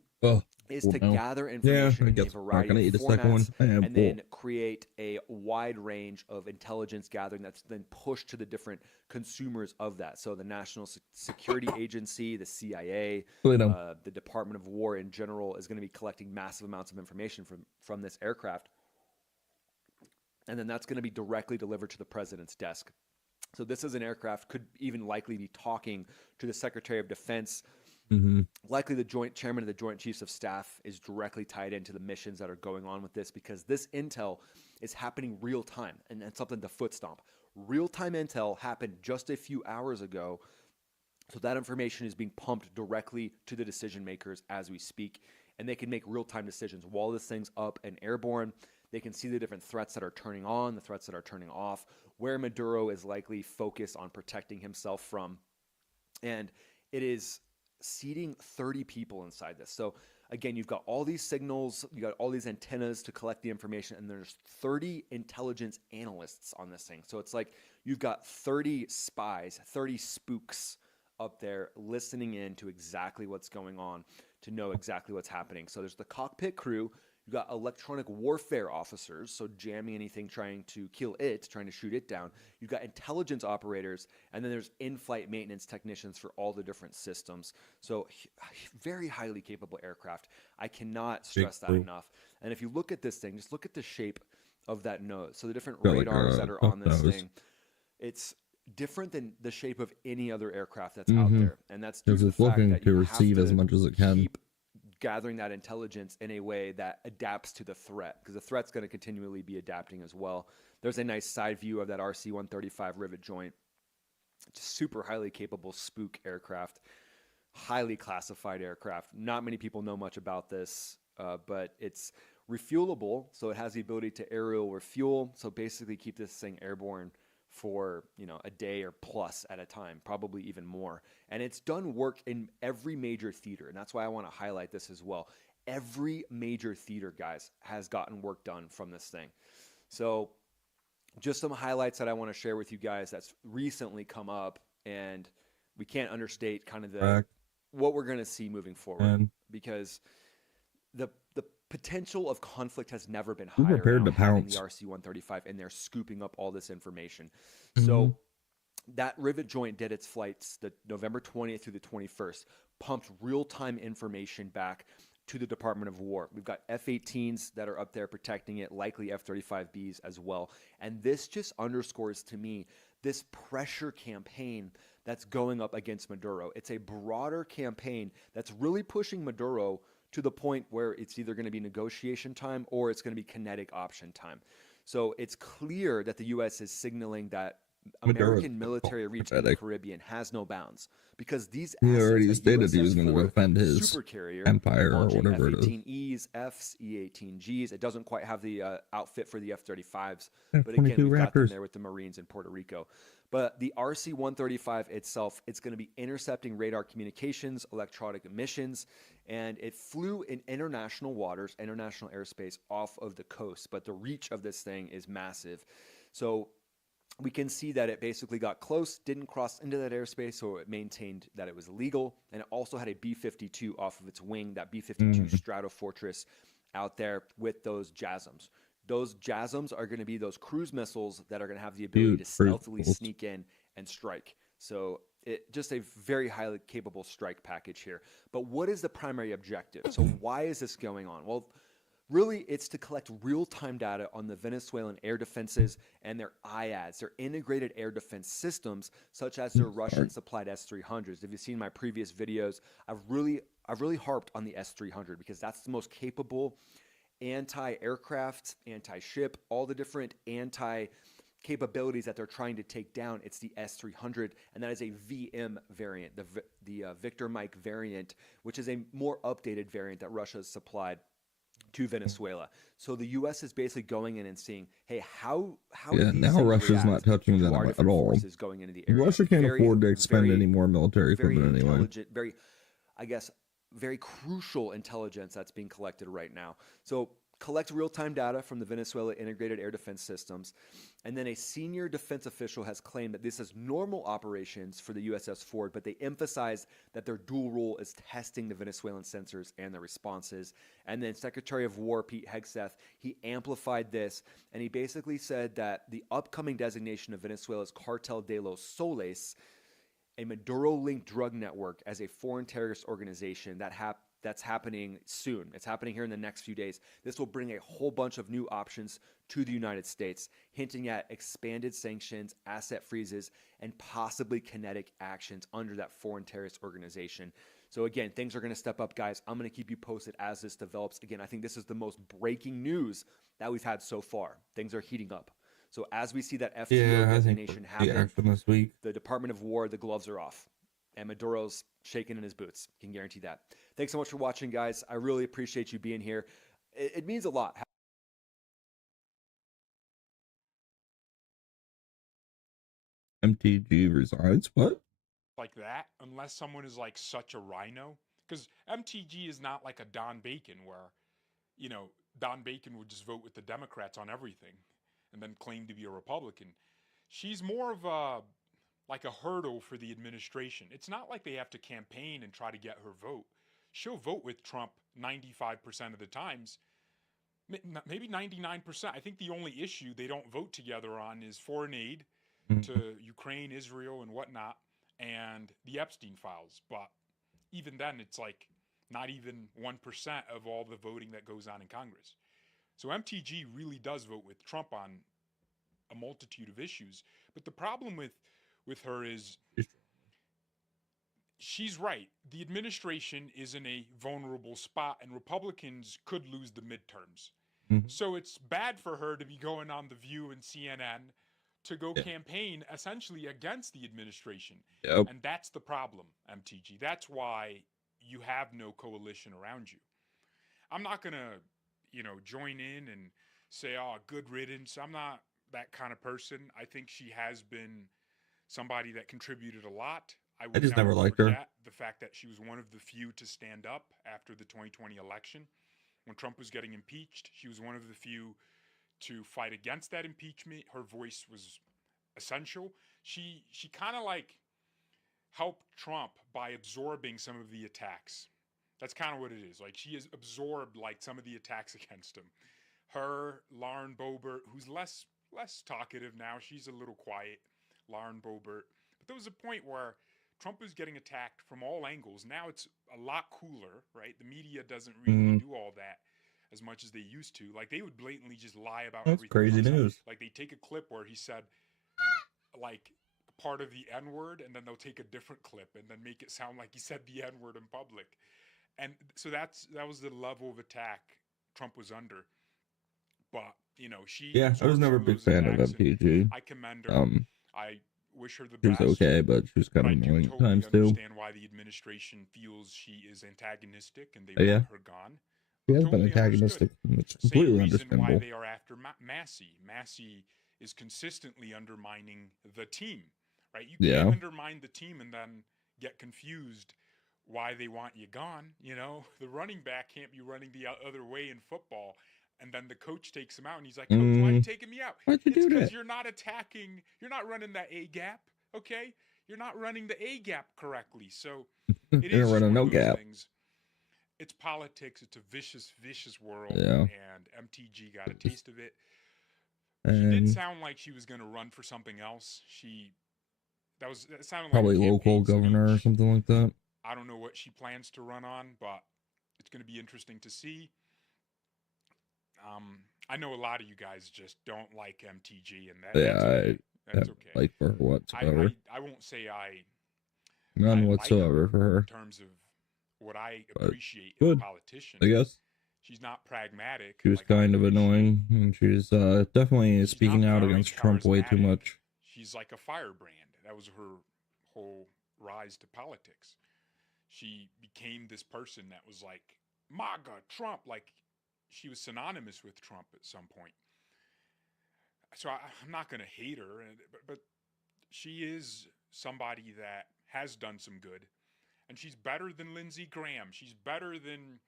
is to gather information in a variety of formats and then create a wide range of intelligence gathering that's then pushed to the different consumers of that. So the National Security Agency, the CIA, the Department of War in general is going to be collecting massive amounts of information from this aircraft. And then that's going to be directly delivered to the president's desk. So this is an aircraft, could even likely be talking to the Secretary of Defense. Mm-hmm. Likely the Joint Chairman of the Joint Chiefs of Staff is directly tied into the missions that are going on with this, because this intel is happening real time, and that's something to foot stomp. Real time intel happened just a few hours ago, so that information is being pumped directly to the decision makers as we speak, and they can make real time decisions while this thing's up and airborne. They can see the different threats that are turning on, the threats that are turning off, where Maduro is likely focused on protecting himself from. And it is seating 30 people inside this. So again, you've got all these signals, you got all these antennas to collect the information, and there's 30 intelligence analysts on this thing. So it's like you've got 30 spies, 30 spooks up there listening in to exactly what's going on, to know exactly what's happening. So there's the cockpit crew. You've got electronic warfare officers, so jamming anything, trying to kill it, trying to shoot it down. You've got intelligence operators, and then there's in-flight maintenance technicians for all the different systems. So very highly capable aircraft. I cannot stress that enough. And if you look at this thing, just look at the shape of that nose. So the different radars that are on this thing, it's different than the shape of any other aircraft that's out there. And that's due to the fact that you receive as much as it can. Keep gathering that intelligence in a way that adapts to the threat, because the threat's going to continually be adapting as well. There's a nice side view of that RC-135 rivet joint. Super highly capable spook aircraft, highly classified aircraft. Not many people know much about this, but it's refuelable, so it has the ability to aerial refuel. So basically keep this thing airborne for, you know, a day or plus at a time, probably even more. And it's done work in every major theater, and that's why I want to highlight this as well. Every major theater, guys, has gotten work done from this thing. So just some highlights that I want to share with you guys that's recently come up, and we can't understate kind of what we're going to see moving forward, because the potential of conflict has never been higher. Prepared to having pounce. the RC-135 and they're scooping up all this information. So that rivet joint did its flights the November 20th through the 21st, pumped real-time information back to the Department of War. We've got F-18s that are up there protecting it, likely F-35Bs as well. And this just underscores to me this pressure campaign that's going up against Maduro. It's a broader campaign that's really pushing Maduro to the point where it's either going to be negotiation time or it's going to be kinetic option time. So it's clear that the U.S. is signaling that American military reach in the Caribbean has no bounds, because these He already assets, stated he was going to defend his supercarrier, empire or launching whatever it is. F-18Es, Fs, E-18Gs. It doesn't quite have the outfit for the F-35s, but F-22 again, we've got them Raptors. there with the Marines in Puerto Rico. But the RC-135 itself, it's going to be intercepting radar communications, electronic emissions, and it flew in international waters, international airspace off of the coast. But the reach of this thing is massive. So we can see that it basically got close, didn't cross into that airspace, so it maintained that it was legal. And it also had a B-52 off of its wing, that B-52 Stratofortress out there with those JASSMs. Those JASSMs are going to be those cruise missiles that are going to have the ability to stealthily sneak in and strike. So just a very highly capable strike package here. But what is the primary objective? So why is this going on? Well, really, it's to collect real-time data on the Venezuelan air defenses and their IADs, their integrated air defense systems, such as their Russian-supplied S-300s. If you've seen my previous videos, I've really harped on the S-300 because that's the most capable anti-aircraft, anti-ship, all the different anti-capabilities that they're trying to take down. It's the S-300, and that is a VM variant, the Victor Mike variant, which is a more updated variant that Russia has supplied to Venezuela. So the U.S. is basically going in and seeing, hey, how Yeah, do these now things Russia's react not touching to them our at different all. forces going into the area? Russia can't afford to expend very, any more military very equipment anyway. intelligent, very, I guess, very crucial intelligence that's being collected right now. So collect real-time data from the Venezuela integrated air defense systems. And then a senior defense official has claimed that this is normal operations for the USS Ford, but they emphasize that their dual role is testing the Venezuelan sensors and their responses. And then Secretary of War Pete Hegseth, he amplified this, and he basically said that the upcoming designation of Venezuela's Cartel de los Soles, a Maduro-linked drug network, as a foreign terrorist organization that's happening soon. It's happening here in the next few days. This will bring a whole bunch of new options to the United States, hinting at expanded sanctions, asset freezes, and possibly kinetic actions under that foreign terrorist organization. So again, things are going to step up, guys. I'm going to keep you posted as this develops. Again, I think this is the most breaking news that we've had so far. Things are heating up. So as we see that FTO designation happen, this week. the Department of War, the gloves are off. And Maduro's shaking in his boots. Can guarantee that. Thanks so much for watching, guys. I really appreciate you being here. It means a lot. MTG resigns? What? Like that, unless someone is like such a rhino, Because MTG is not like a Don Bacon where, you know, Don Bacon would just vote with the Democrats on everything and then claim to be a Republican. She's more of a like a hurdle for the administration. It's not like they have to campaign and try to get her vote. She'll vote with Trump 95% of the times, maybe 99%. I think the only issue they don't vote together on is foreign aid to Ukraine, Israel, and whatnot, and the Epstein files. But even then, it's like not even 1% of all the voting that goes on in Congress. So MTG really does vote with Trump on a multitude of issues. But the problem with her is she's right. The administration is in a vulnerable spot, and Republicans could lose the midterms. So it's bad for her to be going on The View and CNN to go campaign essentially against the administration. And that's the problem, MTG. That's why you have no coalition around you. I'm not going to, you know, join in and say, oh, good riddance. I'm not that kind of person. I think she has been somebody that contributed a lot. I just never liked her. The fact that she was one of the few to stand up after the 2020 election. When Trump was getting impeached, she was one of the few to fight against that impeachment. Her voice was essential. She kind of like helped Trump by absorbing some of the attacks. That's kind of what it is. Like she has absorbed like some of the attacks against him. Her, Lauren Boebert, who's less talkative now. She's a little quiet, Lauren Boebert. But there was a point where Trump was getting attacked from all angles. Now it's a lot cooler, right? The media doesn't really do all that as much as they used to. Like they would blatantly just lie about That's everything. crazy news. Like they take a clip where he said like part of the N-word, and then they'll take a different clip and then make it sound like he said the N-word in public. And so that was the level of attack Trump was under. But, you know, I was never a big fan of MTG. I commend her. I wish her the She best. was okay, but she was kind of annoying at times too. I understand why the administration feels she is antagonistic and they want her gone. She has been antagonistic. It's completely Same reason understandable. why they are after Massey. Massey is consistently undermining the team, right? You can't undermine the team and then get confused why they want you gone. You know, the running back can't be running the other way in football. And then the coach takes him out and he's like, Coach, why are you taking me out? Why'd you do because that? you're not attacking. You're not running that A gap. Okay. You're not running the A gap correctly. So it You're is running one no of those gap. things. It's politics. It's a vicious, vicious world. Yeah. And MTG got a taste of it. And She did sound like she was going to run for something else. That sounded probably like a local campaign governor or speech. something like that. I don't know what she plans to run on, but it's going to be interesting to see. I know a lot of you guys just don't like MTG, and that's okay. That's okay. Like for her whatsoever. I won't say None I whatsoever like for her. in terms of what I But appreciate in a good, politician. I guess. She's not pragmatic. She was kind of annoying, and she's definitely speaking out against Trump way too much. She's like a firebrand. That was her whole rise to politics. She became this person that was like, MAGA, Trump. Like, she was synonymous with Trump at some point. So I'm not going to hate her, but she is somebody that has done some good. And she's better than Lindsey Graham. She's better than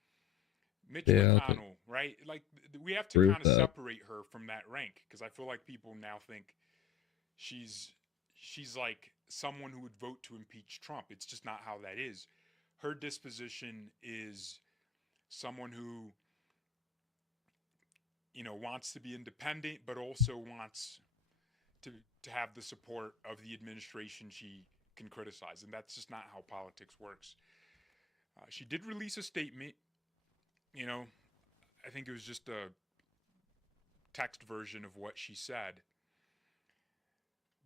Mitch McConnell, right? Like, we have to kind of separate her from that rank, because I feel like people now think she's like someone who would vote to impeach Trump. It's just not how that is. Her disposition is someone who, you know, wants to be independent, but also wants to have the support of the administration she can criticize. And that's just not how politics works. She did release a statement. You know, I think it was just a text version of what she said.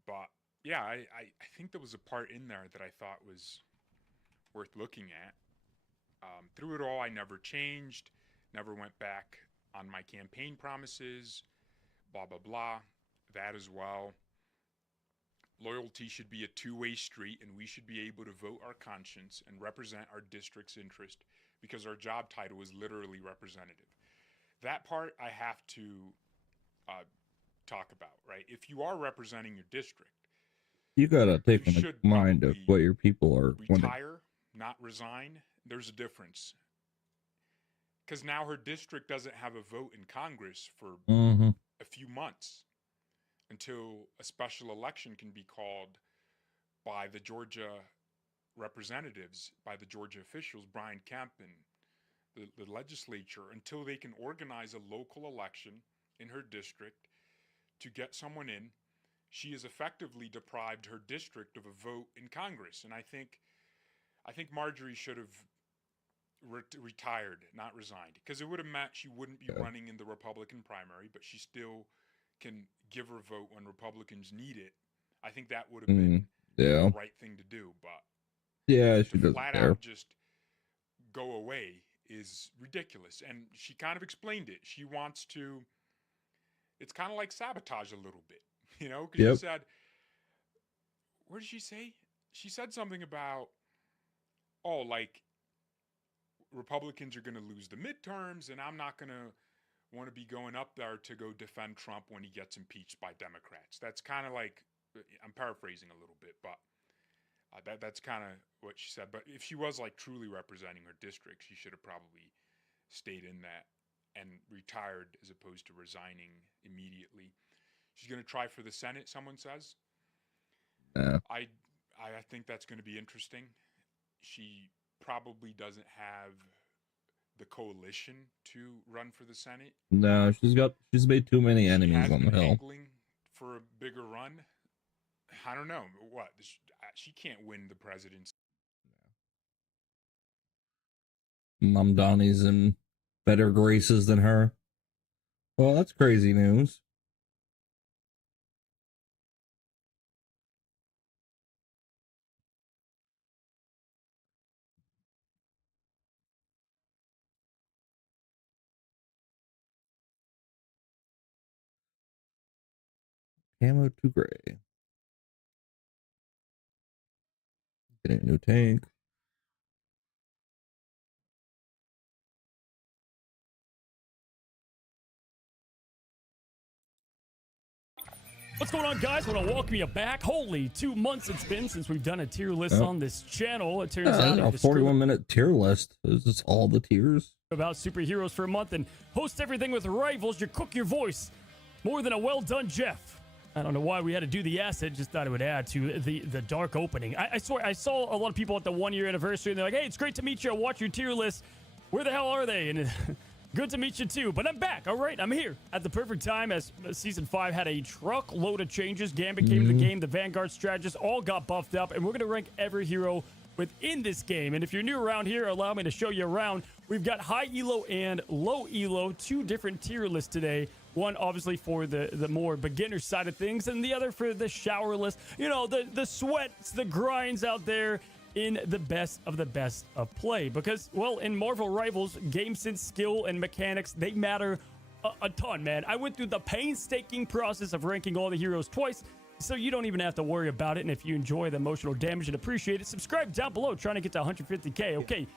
But yeah, I think there was a part in there that I thought was worth looking at. Through it all, I never changed, never went back on my campaign promises, blah, blah, blah. That as well. Loyalty should be a two-way street, and we should be able to vote our conscience and represent our district's interest, because our job title is literally representative. That part I have to talk about, right? If you are representing your district, You gotta take in mind of what your people are wanting. retire, not resign, there's a difference. Because now her district doesn't have a vote in Congress for a few months until a special election can be called by the Georgia representatives, by the Georgia officials, Brian Kemp and the legislature, until they can organize a local election in her district to get someone in. She has effectively deprived her district of a vote in Congress. And I think Marjorie should have retired, not resigned, because it would have meant she wouldn't be running in the Republican primary, but she still can give her vote when Republicans need it. I think that would have been the right thing to do. But she doesn't flat care. out just go away is ridiculous. And she kind of explained it. She wants to, it's kind of like sabotage a little bit, you know, because she said, what did she say? She said something about, oh, like, Republicans are going to lose the midterms, and I'm not going to want to be going up there to go defend Trump when he gets impeached by Democrats. That's kind of like, I'm paraphrasing a little bit, but that's kind of what she said. But if she was like truly representing her district, she should have probably stayed in that and retired as opposed to resigning immediately. She's going to try for the Senate, someone says. I think that's going to be interesting. She probably doesn't have the coalition to run for the Senate. No, she's made too many enemies on the hill. Angling for a bigger run. I don't know what she can't win the presidency. Mom Donnie's in better graces than her. Well, that's crazy news. Camo to gray. Getting a new tank. What's going on, guys? I want to welcome you back. Holy 2 months it's been since we've done a tier list on this channel. It turns out a 41-minute tier list. This is all the tiers. About superheroes for a month and host everything with rivals. You cook your voice more than a well-done Jeff. I don't know why we had to do the asset. Just thought it would add to the dark opening. I swear, I saw a lot of people at the 1-year anniversary, and they're like, hey, it's great to meet you. I'll watch your tier list. Where the hell are they? And good to meet you, too. But I'm back. All right, I'm here at the perfect time as Season 5 had a truckload of changes. Gambit came to the game. The Vanguard strategists all got buffed up, and we're going to rank every hero within this game. And if you're new around here, allow me to show you around. We've got high elo and low elo, 2 different tier lists today. One, obviously, for the more beginner side of things, and the other for the shower list. You know, the sweats, the grinds out there in the best of play. Because, well, in Marvel Rivals, game sense, skill, and mechanics, they matter a ton, man. I went through the painstaking process of ranking all the heroes twice, so you don't even have to worry about it. And if you enjoy the emotional damage and appreciate it, subscribe down below, trying to get to 150K. Okay,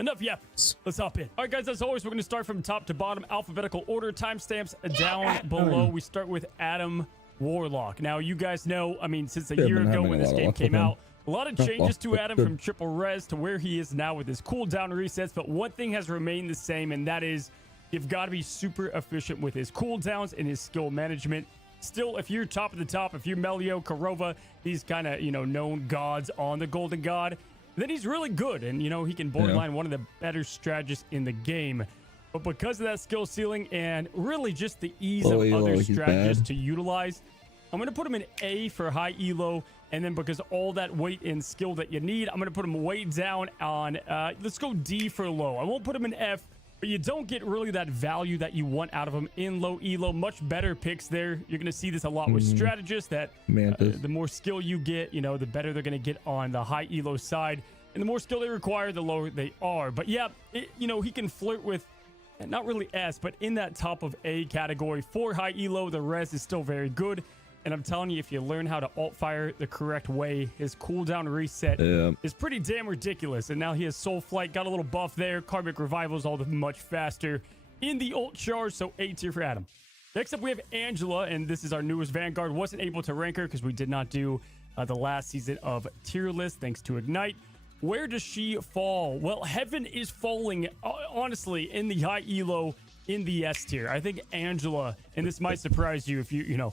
enough yapping. Let's hop in. All right, guys, as always, we're going to start from top to bottom, alphabetical order, timestamps down below. We start with Adam Warlock. Now, you guys know, I mean, since a year ago when this game came out, a lot of changes to Adam from triple res to where he is now with his cooldown resets, but one thing has remained the same, and that is you've got to be super efficient with his cooldowns and his skill management. Still, if you're top of the top, if you're Melio, Karova, these kind of, known gods on the Golden God, then he's really good. And, he can borderline one of the better strategists in the game. But because of that skill ceiling and really just the ease of other strategists to utilize, I'm going to put him in A for high elo. And then because all that weight and skill that you need, I'm going to put him way down on, let's go D for low. I won't put him in F. But you don't get really that value that you want out of them in low elo. Much better picks there. You're going to see this a lot with strategists that the more skill you get, the better they're going to get on the high elo side. And the more skill they require, the lower they are. But yeah, he can flirt with, not really S, but in that top of A category. For high elo, the res is still very good. And I'm telling you, if you learn how to alt fire the correct way, his cooldown reset is pretty damn ridiculous. And now he has Soul Flight, got a little buff there. Karmic Revival is all the much faster in the ult charge, so A tier for Adam. Next up, we have Angela, and this is our newest Vanguard. Wasn't able to rank her because we did not do the last season of tier list thanks to Ignite. Where does she fall? Well, heaven is falling, honestly, in the high elo in the S tier. I think Angela, and this might surprise you if you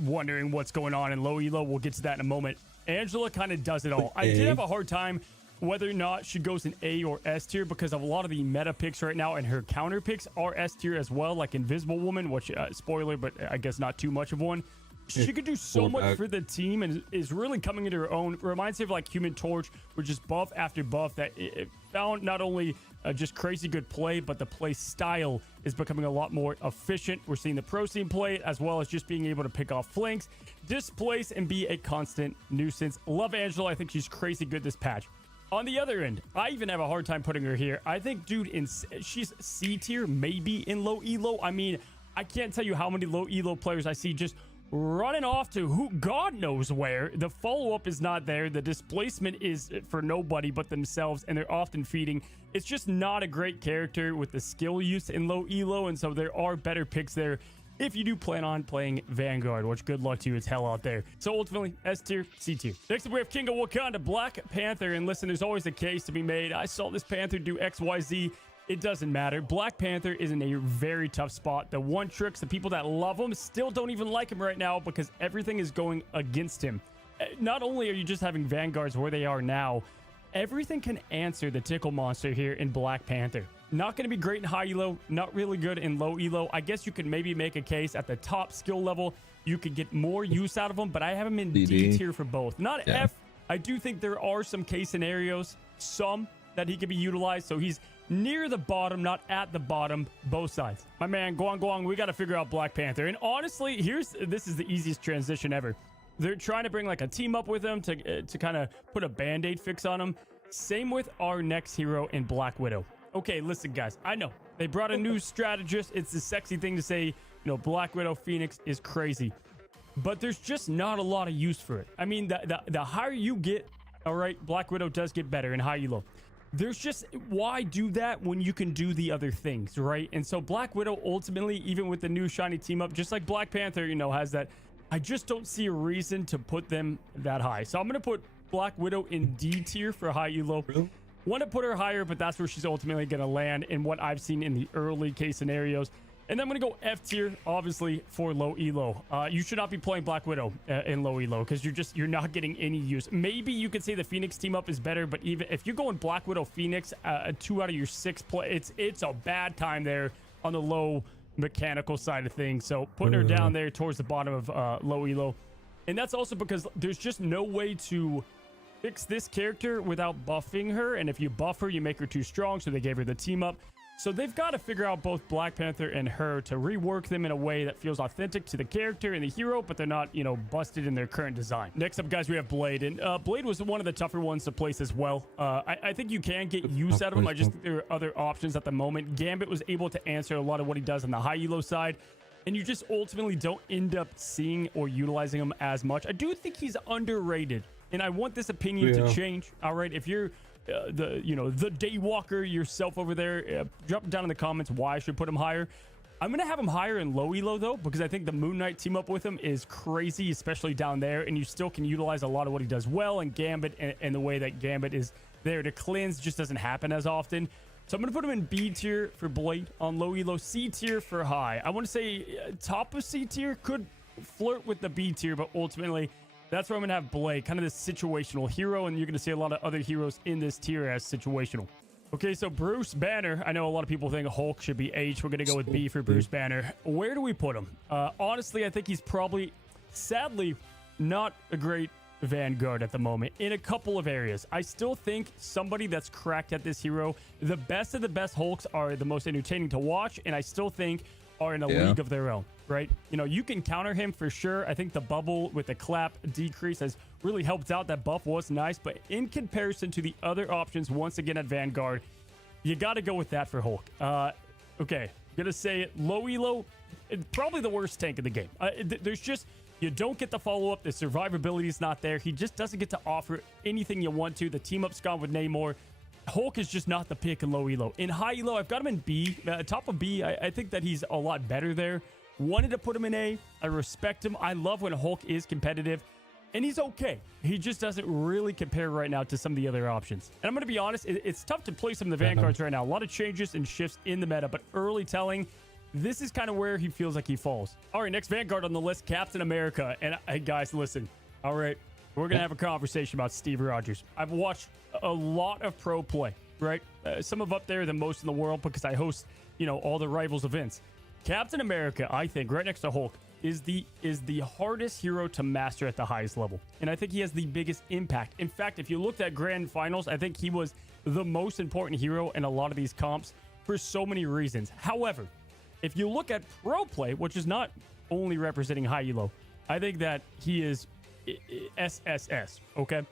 wondering what's going on in low elo. We'll get to that in a moment. Angela kind of does it all. I did have a hard time whether or not she goes in A or S tier because of a lot of the meta picks right now, and her counter picks are S tier as well, like Invisible Woman, which, spoiler, but I guess not too much of one. She could do so much for the team and is really coming into her own. Reminds me of like Human Torch, which is buff after buff that it found not only just crazy good play, but the play style is becoming a lot more efficient. We're seeing the pro scene play it, as well as just being able to pick off flanks, displace, and be a constant nuisance. Love Angela. I think she's crazy good this patch. On the other end, I even have a hard time putting her here. I think, dude, she's C tier, maybe in low elo. I mean, I can't tell you how many low elo players I see just running off to who God knows where. The follow-up is not there. The displacement is for nobody but themselves, and they're often feeding. It's just not a great character with the skill use in low elo, and so there are better picks there if you do plan on playing Vanguard, which good luck to you. It's hell out there. So ultimately, S tier, C tier. Next up, we have King of Wakanda, Black Panther. And listen, there's always a case to be made. I saw this Panther do XYZ. It doesn't matter. Black Panther is in a very tough spot. The one tricks, the people that love him still don't even like him right now because everything is going against him. Not only are you just having Vanguards where they are now, everything can answer the tickle monster here in Black Panther. Not going to be great in high elo, not really good in low elo. I guess you could maybe make a case at the top skill level. You could get more use out of him, but I have him in D tier for both. Not F. I do think there are some case scenarios, some that he could be utilized. So he's near the bottom, not at the bottom, both sides. My man, Guang, we got to figure out Black Panther. And honestly, this is the easiest transition ever. They're trying to bring like a team up with him to kind of put a band-aid fix on him. Same with our next hero in Black Widow. Okay, listen, guys, I know they brought a new strategist. It's the sexy thing to say, Black Widow Phoenix is crazy, but there's just not a lot of use for it. I mean, the higher you get, all right, Black Widow does get better in high elo. There's just, why do that when you can do the other things, right? And so Black Widow ultimately, even with the new shiny team up, just like Black Panther, has that. I just don't see a reason to put them that high. So I'm going to put Black Widow in D tier for high elo. Really? Want to put her higher, but that's where she's ultimately going to land in what I've seen in the early case scenarios. And then I'm going to go F tier, obviously, for low elo. You should not be playing Black Widow in low elo because you're not getting any use. Maybe you could say the Phoenix team up is better, but even if you're going Black Widow Phoenix, 2 out of your 6 play, it's a bad time there on the low mechanical side of things. So putting her down there towards the bottom of low elo. And that's also because there's just no way to fix this character without buffing her, and if you buff her, you make her too strong, so they gave her the team up. So they've got to figure out both Black Panther and her to rework them in a way that feels authentic to the character and the hero, but they're not, busted in their current design. Next up, guys, we have Blade, and Blade was one of the tougher ones to place as well. I think you can get use out of him. I just think there are other options at the moment. Gambit was able to answer a lot of what he does on the high elo side, and you just ultimately don't end up seeing or utilizing him as much. I do think he's underrated. And I want this opinion to change. All right, if you're the Daywalker yourself over there, drop it down in the comments why I should put him higher. I'm gonna have him higher in low elo though, because I think the Moon Knight team up with him is crazy, especially down there, and you still can utilize a lot of what he does well. And Gambit and the way that Gambit is there to cleanse just doesn't happen as often. So I'm gonna put him in B tier for Blade on low elo, C tier for high. I want to say top of C tier, could flirt with the B tier, but ultimately that's where I'm going to have Blade, kind of this situational hero, and you're going to see a lot of other heroes in this tier as situational. Okay, so Bruce Banner. I know a lot of people think Hulk should be H. We're going to go with B for Bruce Banner. Where do we put him? Honestly, I think he's probably, sadly, not a great Vanguard at the moment in a couple of areas. I still think somebody that's cracked at this hero, the best of the best Hulks are the most entertaining to watch, and I still think are in a league of their own, right? You can counter him for sure. I think the bubble with the clap decrease has really helped out. That buff was nice, but in comparison to the other options, once again at Vanguard, you got to go with that for Hulk. Okay, gonna say it. Low elo, probably the worst tank in the game. There's just, you don't get the follow-up. The survivability is not there. He just doesn't get to offer anything you want to. The team-up's gone with Namor. Hulk is just not the pick in low elo. In high elo, I've got him in B. Top of B, I think that he's a lot better there. Wanted to put him in A. I respect him. I love when Hulk is competitive. And he's okay. He just doesn't really compare right now to some of the other options. And I'm going to be honest, it's tough to play some of the Vanguards right now. A lot of changes and shifts in the meta, but early telling, this is kind of where he feels like he falls. All right, next Vanguard on the list, Captain America. And hey, guys, listen. All right, we're going to have a conversation about Steve Rogers. I've watched a lot of pro play, right? Some of up there the most in the world because I host, all the Rivals events. Captain America, I think, right next to Hulk, is the hardest hero to master at the highest level. And I think he has the biggest impact. In fact, if you looked at grand finals, I think he was the most important hero in a lot of these comps for so many reasons. However, if you look at pro play, which is not only representing high elo, I think that he is SSS, okay?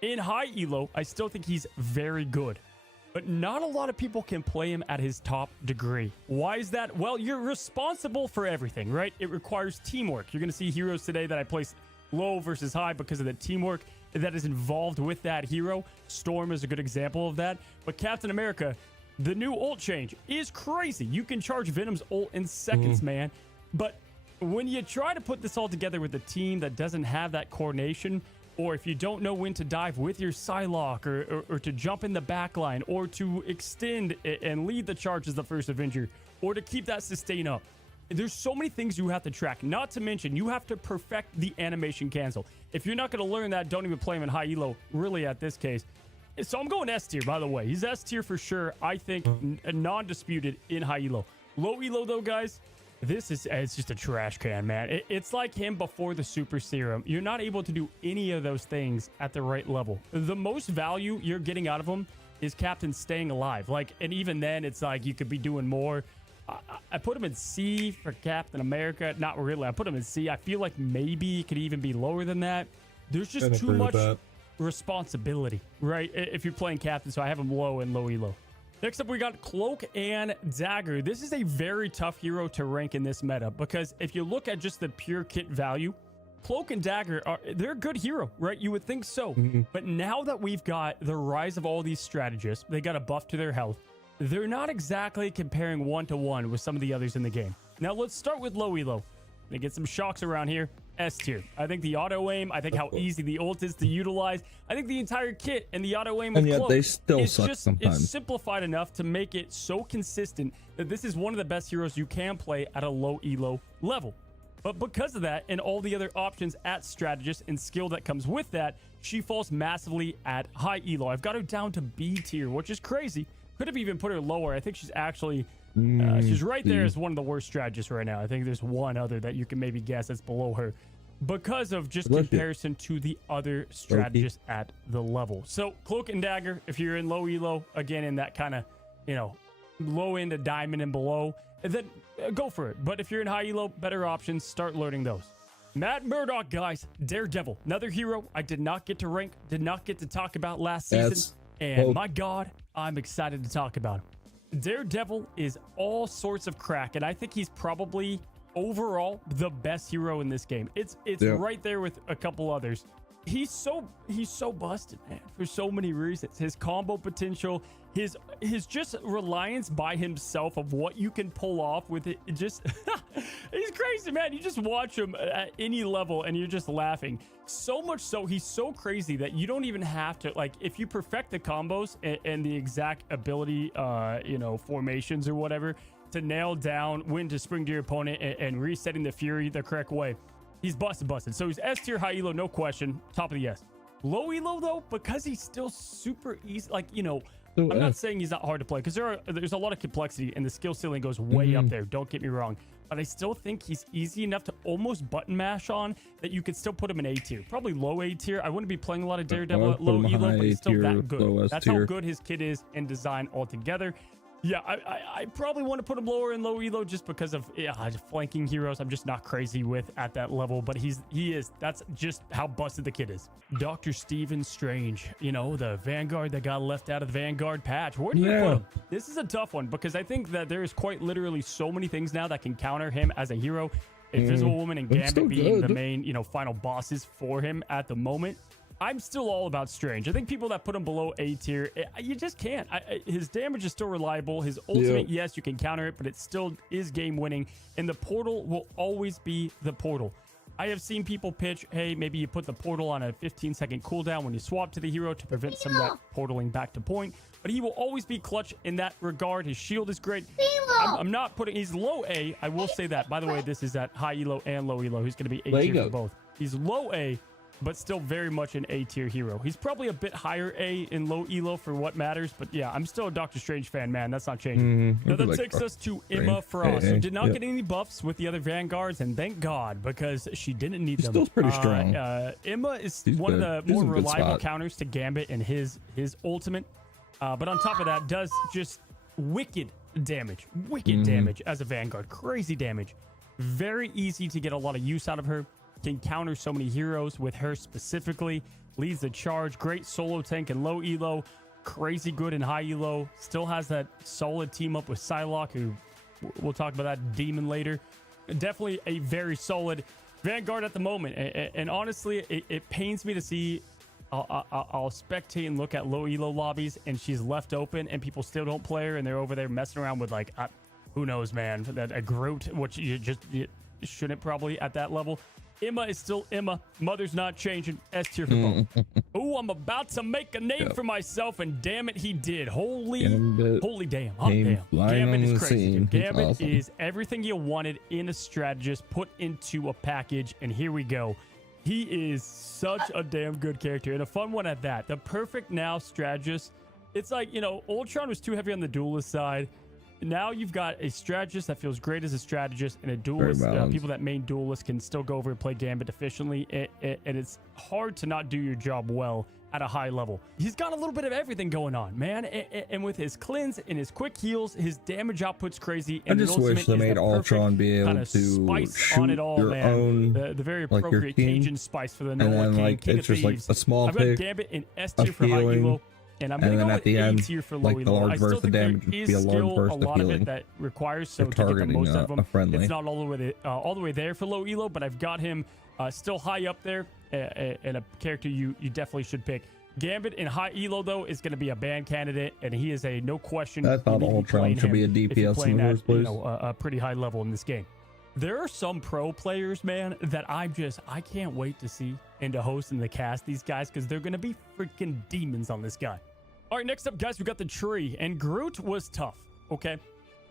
In high elo, I still think he's very good. But not a lot of people can play him at his top degree. Why is that? Well, you're responsible for everything, right? It requires teamwork. You're going to see heroes today that I place low versus high because of the teamwork that is involved with that hero. Storm is a good example of that. But Captain America, the new ult change is crazy. You can charge Venom's ult in seconds, man. But when you try to put this all together with a team that doesn't have that coordination, or if you don't know when to dive with your Psylocke or to jump in the back line or to extend and lead the charge as the first Avenger or to keep that sustain up. There's so many things you have to track, not to mention you have to perfect the animation cancel. If you're not going to learn that, don't even play him in high elo, really at this case. So I'm going S tier, by the way. He's S tier for sure. I think non-disputed in high elo. Low elo though, guys, it's just a trash can, man. It's like him before the super serum. You're not able to do any of those things at the right level. The most value you're getting out of him is Captain staying alive. And even then, it's like you could be doing more. I put him in C for Captain America. Not really. I put him in C. I feel like maybe it could even be lower than that. There's just too much responsibility, right? If you're playing Captain, so I have him low and low elo. Next up, we got Cloak and Dagger. This is a very tough hero to rank in this meta because if you look at just the pure kit value, Cloak and Dagger, they're a good hero, right? You would think so. But now that we've got the rise of all these strategists, they got a buff to their health. They're not exactly comparing one-to-one with some of the others in the game. Now, let's start with low elo. They get some shocks around here. S tier. I think the auto aim, I think how easy the ult is to utilize. I think the entire kit and the auto aim and with yet Cloak, they still suck it's sometimes. simplified enough to make it so consistent that this is one of the best heroes you can play at a low elo level. But because of that and all the other options at strategist and skill that comes with that, she falls massively at high elo. I've got her down to B tier, which is crazy. Could have even put her lower. I think she's actually she's right there as one of the worst strategists right now. I think there's one other that you can maybe guess that's below her because of just comparison to the other strategists at the level. So Cloak and Dagger, if you're in low elo, again in that kind of low end of diamond and below, then go for it. But if you're in high elo, better options, start learning those. Matt Murdock, guys, Daredevil, another hero I did not get to rank, did not get to talk about last season, and my God, I'm excited to talk about him. Daredevil is all sorts of crack, and I think he's probably overall the best hero in this game. It's right there with a couple others. He's so busted, man, for so many reasons. His combo potential, his just reliance by himself of what you can pull off with it just he's crazy, man. You just watch him at any level and you're just laughing. So much so he's so crazy that you don't even have to, like, if you perfect the combos and the exact ability formations or whatever to nail down when to spring to your opponent and resetting the fury the correct way, he's busted. So he's S tier, high elo, no question, top of the S. Low elo though, because he's still super easy, I'm not saying he's not hard to play because there's a lot of complexity and the skill ceiling goes way up there, don't get me wrong, but I still think he's easy enough to almost button mash on that you could still put him in A tier, probably low A tier. I wouldn't be playing a lot of Daredevil at low elo, but he's still that good. That's how good his kit is in design altogether. Yeah, I probably want to put him lower in low elo just because of flanking heroes I'm just not crazy with at that level, but that's just how busted the kid is. Dr. Stephen Strange, the Vanguard that got left out of the Vanguard patch. Where do you put him? This is a tough one because I think that there is quite literally so many things now that can counter him as a hero. Invisible Woman and Gambit being the main, final bosses for him at the moment. I'm still all about Strange. I think people that put him below A tier, you just can't. His damage is still reliable. His ultimate, yes, you can counter it, but it still is game winning. And the portal will always be the portal. I have seen people pitch, hey, maybe you put the portal on a 15-second cooldown when you swap to the hero to prevent some of that portaling back to point. But he will always be clutch in that regard. His shield is great. I'm not putting... He's low A. I will say that. By the way, this is at high elo and low elo. He's going to be A tier for both. He's low A, but still very much an A tier hero. He's probably a bit higher A in low elo for what matters. But yeah, I'm still a Doctor Strange fan, man. That's not changing. Now that takes us to Emma Frost, who did not get any buffs with the other Vanguards, and thank God, because she didn't need them. Still pretty strong. Emma is one of the more reliable counters to Gambit and his ultimate. But on top of that, does just wicked damage. Damage as a Vanguard. Crazy damage. Very easy to get a lot of use out of her. Can counter so many heroes with her specifically. Leads the charge. Great solo tank and low elo. Crazy good in high elo. Still has that solid team up with Psylocke, who we'll talk about that demon later. Definitely a very solid Vanguard at the moment. And honestly, it pains me to see I'll spectate and look at low elo lobbies and she's left open and people still don't play her and they're over there messing around with like, who knows, man, that a Groot, which you shouldn't probably at that level. Emma is still Emma. Mother's not changing. S tier for both. Oh, I'm about to make a name for myself, and damn it, he did. Holy damn. Hot damn. Gambit is crazy. Gambit is everything you wanted in a strategist put into a package, and here we go. He is such a damn good character, and a fun one at that. The perfect now strategist. It's like, you know, Ultron was too heavy on the duelist side. Now you've got a strategist that feels great as a strategist, and a duelist. People that main duelist can still go over and play Gambit efficiently, and it's hard to not do your job well at a high level. He's got a little bit of everything going on, man, and with his cleanse and his quick heals, his damage output's crazy. I just wish they made Ultron be able to shoot on it all, your own, the very like appropriate Cajun spice for the Noah King, like King it's of just Thieves. like a small I've got pick, Gambit in S tier for high elo. And I'm going to go with A tier for low elo. The large I still burst of think damage there would be a is large still burst a of lot of healing. it that requires, so If to get the targeting most out of a him, friendly. it's not all the way there for low elo, but I've got him still high up there, and a character you definitely should pick. Gambit in high elo, though, is going to be a ban candidate, and he is a no question. I thought Ultron should be a DPS in the first place. A pretty high level in this game. There are some pro players, man, that I can't wait to see and to host and to cast these guys, because they're going to be freaking demons on this guy. All right, next up, guys, we got the tree, and Groot was tough, okay?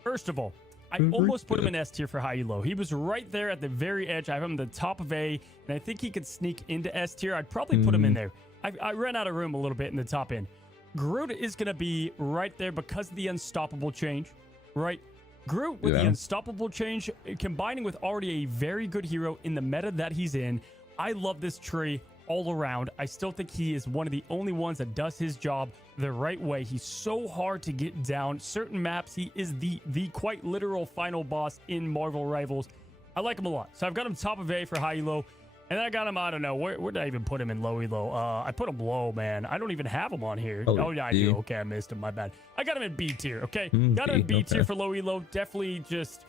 First of all, I almost put him in S tier for high elo. He was right there at the very edge. I have him at the top of A, and I think he could sneak into S tier. I'd probably put him in there. I ran out of room a little bit in the top end. Groot is going to be right there because of the unstoppable change, right? Groot with the unstoppable change, combining with already a very good hero in the meta that he's in. I love this tree all around. I still think he is one of the only ones that does his job the right way. He's so hard to get down. Certain maps, he is the quite literal final boss in Marvel Rivals. I like him a lot. So I've got him top of A for high elo. And then I got him, I don't know, where did I even put him in low elo? I put him low, man. I don't even have him on here. Oh yeah, I do. Okay, I missed him. My bad. I got him in B tier, okay? Got him in B tier for low elo. Definitely just...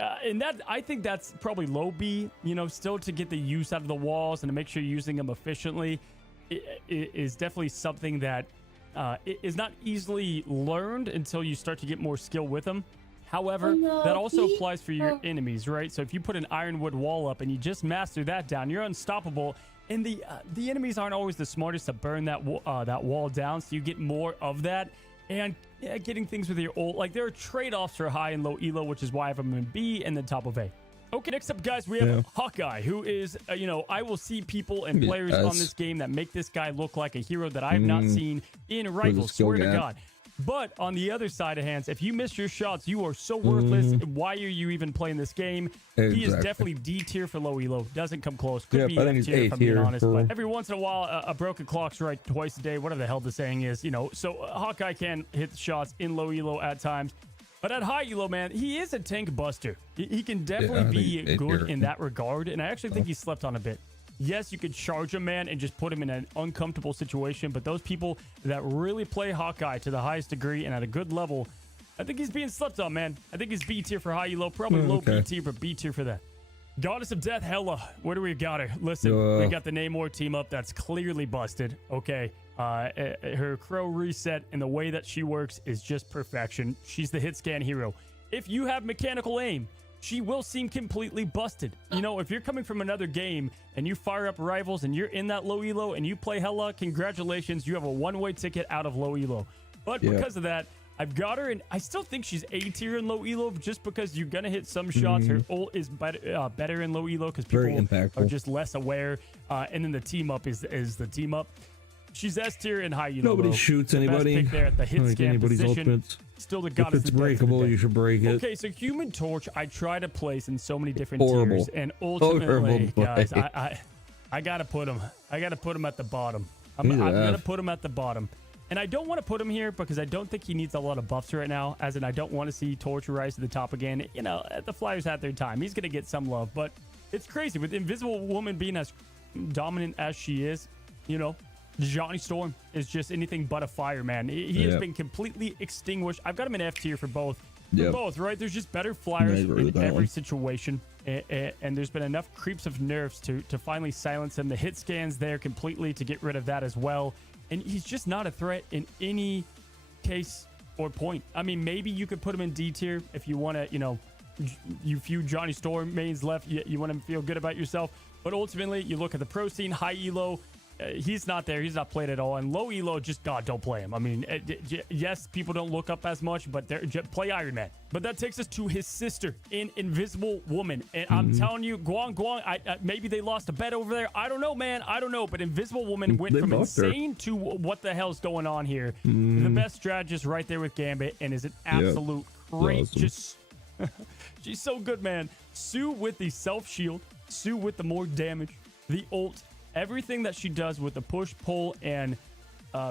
and that, I think that's probably low B, you know, still to get the use out of the walls and to make sure you're using them efficiently is definitely something that is not easily learned until you start to get more skill with them. However, that also applies for your enemies, right? So if you put an ironwood wall up and you just master that down, you're unstoppable. And the enemies aren't always the smartest to burn that wall down, so you get more of that. And getting things with your ult, like there are trade-offs for high and low elo, which is why I have him in B and then top of A. Okay, next up, guys, we have Hawkeye, who is, you know, I will see people and players on this game that make this guy look like a hero that I have not seen in Rivals, swear to God. But on the other side of hands, if you miss your shots, you are so worthless. Why are you even playing this game? Exactly. He is definitely D tier for low elo. Doesn't come close. Could be F tier if I'm being honest. But every once in a while, a broken clock's right twice a day. Whatever the hell the saying is, you know. So Hawkeye can hit shots in low elo at times. But at high elo, man, he is a tank buster. He can definitely be good in that regard. And I actually think he slept on a bit. Yes, you could charge a man and just put him in an uncomfortable situation, but those people that really play Hawkeye to the highest degree and at a good level, I think he's being slept on, man. I think he's B tier for high elo, probably low B tier, but B tier for that. Goddess of Death, Hela. Where do we got her? Listen, we got the Namor team up that's clearly busted. Okay, her crow reset and the way that she works is just perfection. She's the hit scan hero. If you have mechanical aim, she will seem completely busted. You know, if you're coming from another game and you fire up Rivals and you're in that low elo and you play hella, congratulations, you have a one-way ticket out of low elo. But because of that, I've got her, and I still think she's A tier in low elo just because you're gonna hit some shots. Her ult is better in low elo because people are just less aware. And then the team up is the team up. She's S tier in high elo. Nobody shoots anybody. Best pick there at the hit scan position. Ultimates. Still the If goddess. it's breakable, you should break it. Okay, so Human Torch, I try to place in so many different tiers, and ultimately, guys, I gotta put him. I gotta put him at the bottom. I'm gonna put him at the bottom. And I don't want to put him here because I don't think he needs a lot of buffs right now, as in I don't want to see Torch rise to the top again. You know, the Flyers had their time. He's going to get some love, but it's crazy. With Invisible Woman being as dominant as she is, you know, Johnny Storm is just anything but a fireman. He has been completely extinguished. I've got him in F tier for both. For both, right? There's just better Flyers in every situation. And there's been enough creeps of nerfs to finally silence him. The hit scan's there completely to get rid of that as well. And he's just not a threat in any case or point. I mean, maybe you could put him in D tier if you want to, you know, you few Johnny Storm mains left. You want to feel good about yourself. But ultimately, you look at the pro scene, high elo, he's not there. He's not played at all. And low elo, just God, don't play him. I mean, yes, people don't look up as much, but play Iron Man. But that takes us to his sister in Invisible Woman. And I'm telling you, Guang, maybe they lost a bet over there. I don't know, man. I don't know. But Invisible Woman went from insane to what the hell's going on here. The best strategist right there with Gambit, and is an absolute great. Awesome. Just she's so good, man. Sue with the self shield, Sue with the more damage, the ult. Everything that she does with the push, pull, and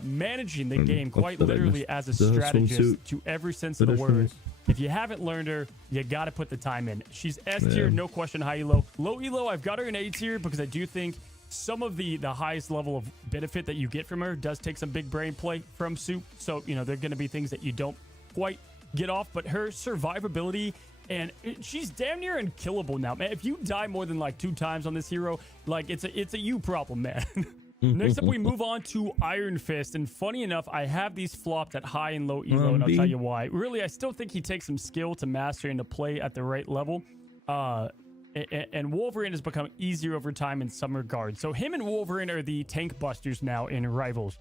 managing the game quite literally as a strategist to every sense of the word. If you haven't learned her, you got to put the time in. She's S tier, no question, high elo. Low elo, I've got her in A tier because I do think some of the highest level of benefit that you get from her does take some big brain play from Soup. So, you know, there are going to be things that you don't quite get off, but her survivability, and she's damn near unkillable now, man. If you die more than like 2 times on this hero, like it's a you problem, man. Next up, we move on to Iron Fist. And funny enough, I have these flopped at high and low elo, and I'll tell you why. Really, I still think he takes some skill to master and to play at the right level. And Wolverine has become easier over time in some regards. So him and Wolverine are the tank busters now in Rivals.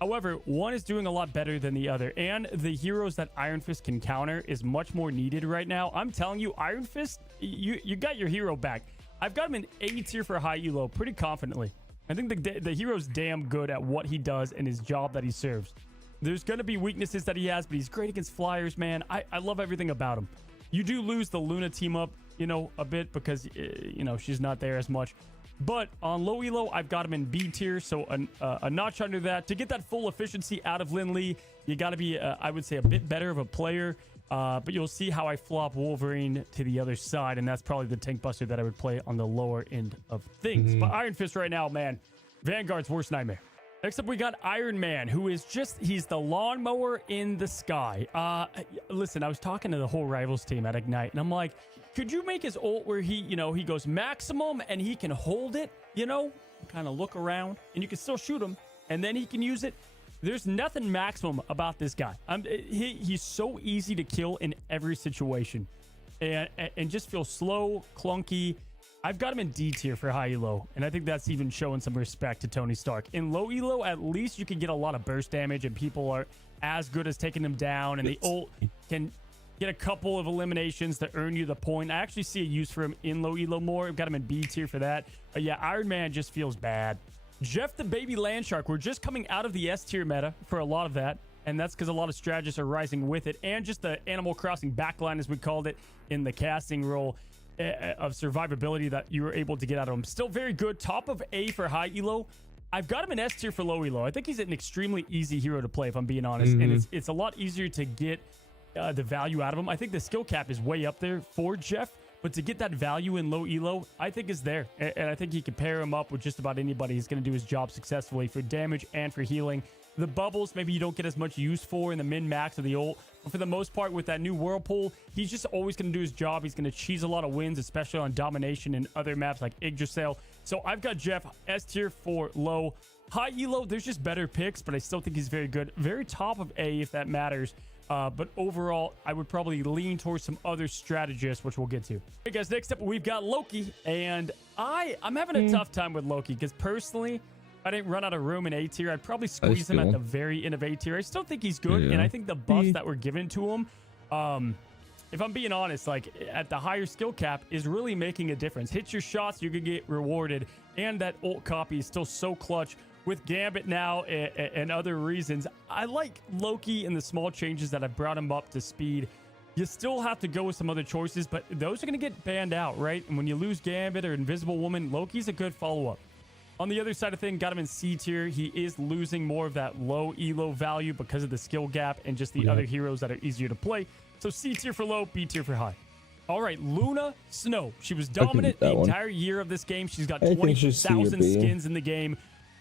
However, one is doing a lot better than the other, and the heroes that Iron Fist can counter is much more needed right now. I'm telling you, Iron Fist, you got your hero back. I've got him in A tier for high elo pretty confidently. I think the hero's damn good at what he does and his job that he serves. There's going to be weaknesses that he has, but he's great against Flyers, man. I love everything about him. You do lose the Luna team up, you know, a bit because, you know, she's not there as much. But on low elo, I've got him in B tier, so a notch under that. To get that full efficiency out of Lin Lee, you got to be, I would say, a bit better of a player. But you'll see how I flop Wolverine to the other side, and that's probably the tank buster that I would play on the lower end of things. But Iron Fist right now, man, Vanguard's worst nightmare. Next up, we got Iron Man, who is just, he's the lawnmower in the sky. Listen, I was talking to the whole Rivals team at Ignite, and I'm like, could you make his ult where he, you know, he goes maximum and he can hold it, you know, kind of look around, and you can still shoot him, and then he can use it. There's nothing maximum about this guy. He's so easy to kill in every situation, and just feels slow, clunky. I've got him in D tier for high elo, and I think that's even showing some respect to Tony Stark. In low elo, at least you can get a lot of burst damage, and people are as good as taking him down, and the ult can get a couple of eliminations to earn you the point. I actually see a use for him in low elo more. I've got him in B tier for that. But yeah, Iron Man just feels bad. Jeff the Baby Landshark, we're just coming out of the S tier meta for a lot of that, and that's because a lot of strategists are rising with it, and just the Animal Crossing backline, as we called it, in the casting role of survivability that you were able to get out of him. Still very good. Top of A for high elo. I've got him in S tier for low elo. I think he's an extremely easy hero to play, if I'm being honest, and it's a lot easier to get the value out of him. I think the skill cap is way up there for Jeff, but to get that value in low elo, I think is there. And I think he can pair him up with just about anybody. He's going to do his job successfully for damage and for healing. The bubbles, maybe you don't get as much use for in the min-max of the ult, but for the most part, with that new Whirlpool, he's just always going to do his job. He's going to cheese a lot of wins, especially on Domination and other maps like Yggdrasil. So I've got Jeff S tier for low. High elo, there's just better picks, but I still think he's very good. Very top of A, if that matters, But overall, I would probably lean towards some other strategists, which we'll get to. Hey guys, next up we've got Loki, and I'm having a tough time with Loki because personally, if I didn't run out of room in A tier, I'd probably squeeze him at the very end of A tier. I still think he's good, and I think the buffs that were given to him, if I'm being honest, like at the higher skill cap is really making a difference. Hit your shots, you could get rewarded, and that ult copy is still so clutch. With Gambit now and other reasons, I like Loki and the small changes that have brought him up to speed. You still have to go with some other choices, but those are going to get banned out, right? And when you lose Gambit or Invisible Woman, Loki's a good follow-up. On the other side of things, got him in C tier. He is losing more of that low elo value because of the skill gap and just the other heroes that are easier to play. So C tier for low, B tier for high. All right, Luna Snow. She was dominant the entire year of this game. She's got 20,000 skins in the game.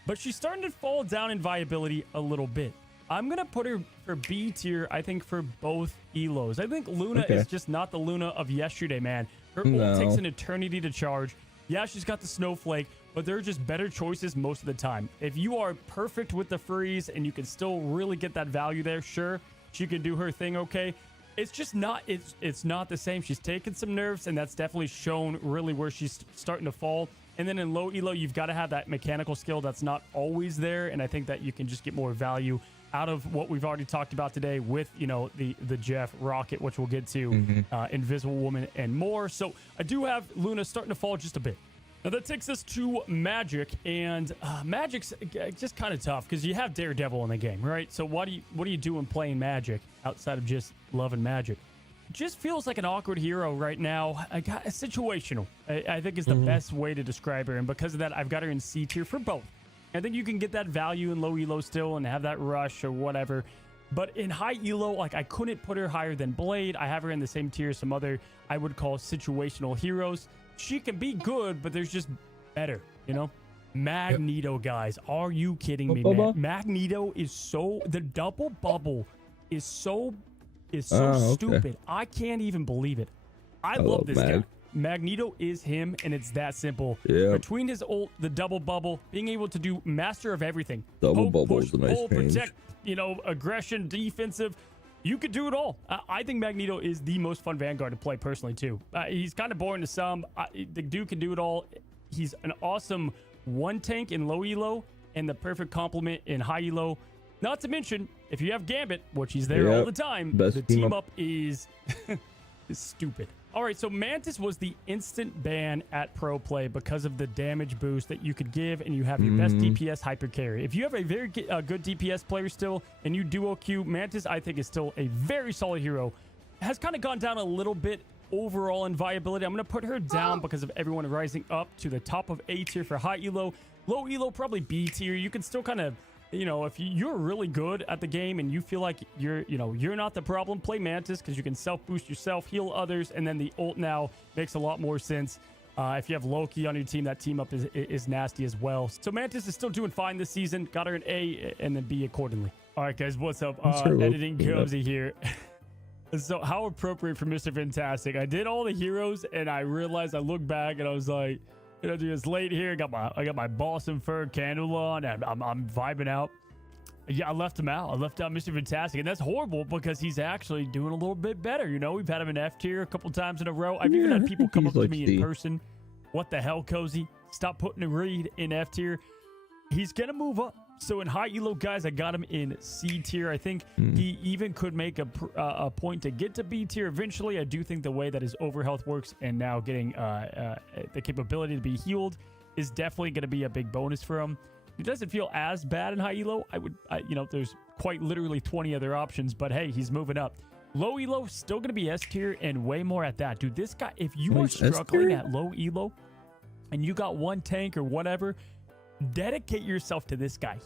But she's starting to fall down in viability a little bit. I'm going to put her for B tier, I think, for both elos. I think Luna is just not the Luna of yesterday, man. Her ult takes an eternity to charge. Yeah, she's got the snowflake, but there are just better choices most of the time. If you are perfect with the freeze and you can still really get that value there, sure, she can do her thing okay. It's just not, it's not the same. She's taken some nerfs, and that's definitely shown really where she's starting to fall. And then in low elo, you've got to have that mechanical skill that's not always there. And I think that you can just get more value out of what we've already talked about today with, you know, the Jeff, Rocket, which we'll get to, Invisible Woman, and more. So I do have Luna starting to fall just a bit. Now that takes us to Magic, and Magic's just kind of tough because you have Daredevil in the game, right? So what are you doing playing Magic outside of just loving Magic? Just feels like an awkward hero right now. Situational, I think is the best way to describe her. And because of that, I've got her in C tier for both. I think you can get that value in low elo still and have that rush or whatever. But in high elo, like I couldn't put her higher than Blade. I have her in the same tier as some other, I would call situational heroes. She can be good, but there's just better, you know? Magneto, guys. Are you kidding me, man? Magneto is so, the double bubble is so stupid. I can't even believe it. I love this guy. Magneto is him, and it's that simple. Between his ult, the double bubble, being able to do master of everything. Double bubble is a nice pull, change. Protect, you know, aggression, defensive. You could do it all. I think Magneto is the most fun Vanguard to play personally, too. He's kind of boring to some. The dude can do it all. He's an awesome one tank in low elo and the perfect complement in high elo. Not to mention, if you have Gambit, which he's there all the time, the team up is stupid. All right, so Mantis was the instant ban at Pro Play because of the damage boost that you could give, and you have your best DPS hyper carry. If you have a very good DPS player still, and you duo queue, Mantis, I think, is still a very solid hero. Has kind of gone down a little bit overall in viability. I'm going to put her down because of everyone rising up to the top of A tier for high elo. Low elo, probably B tier. You can still kind of, you know, if you're really good at the game and you feel like you're not the problem, play Mantis because you can self-boost yourself, heal others, and then the ult now makes a lot more sense. If you have Loki on your team, that team up is nasty as well. So Mantis is still doing fine this season. Got her an A and then B accordingly. All right, guys, what's up? Editing Cozy here. So how appropriate for Mr. Fantastic. I did all the heroes and I realized, I looked back and I was like, you know, it's late here. I got my Boston fur candle on and I'm vibing out. Yeah, I left him out. I left out Mr. Fantastic, and that's horrible because he's actually doing a little bit better. You know, we've had him in F tier a couple times in a row. I've even had people come up to me in person. What the hell, Cozy? Stop putting a read in F tier. He's gonna move up. So in high elo, guys, I got him in C tier. I think he even could make a point to get to B tier eventually. I do think the way that his overhealth works and now getting the capability to be healed is definitely going to be a big bonus for him. He doesn't feel as bad in high elo. You know, there's quite literally 20 other options, but hey, he's moving up. Low elo, still going to be S tier and way more at that. Dude, this guy, if you are struggling at low elo and you got one tank or whatever, dedicate yourself to this guy.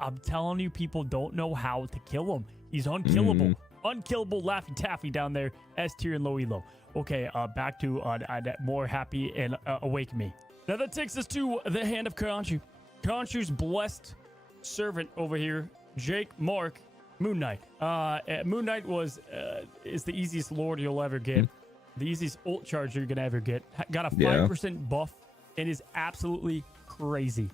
I'm telling you, people don't know how to kill him. He's unkillable. Unkillable Laffy Taffy down there, S tier and low elo. Okay, back to more happy and awake me. Now that takes us to the hand of Khonshu. Khonshu's blessed servant over here, Jake Mark, Moon Knight. Moon Knight is the easiest lord you'll ever get. The easiest ult charge you're gonna ever get. Got a 5% buff and is absolutely crazy.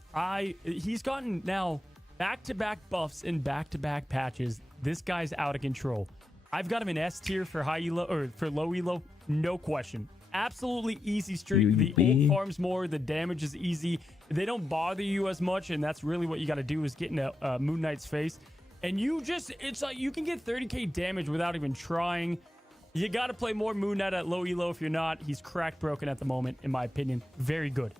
He's gotten now back-to-back buffs and back-to-back patches. This guy's out of control. I've got him in S tier for high elo or for low elo, no question. Absolutely easy streak. The ult farms more, the damage is easy. They don't bother you as much, and that's really what you got to do is get in a Moon Knight's face. And it's like you can get 30k damage without even trying. You got to play more Moon Knight at low elo. If you're not, he's cracked broken at the moment, in my opinion. Very good.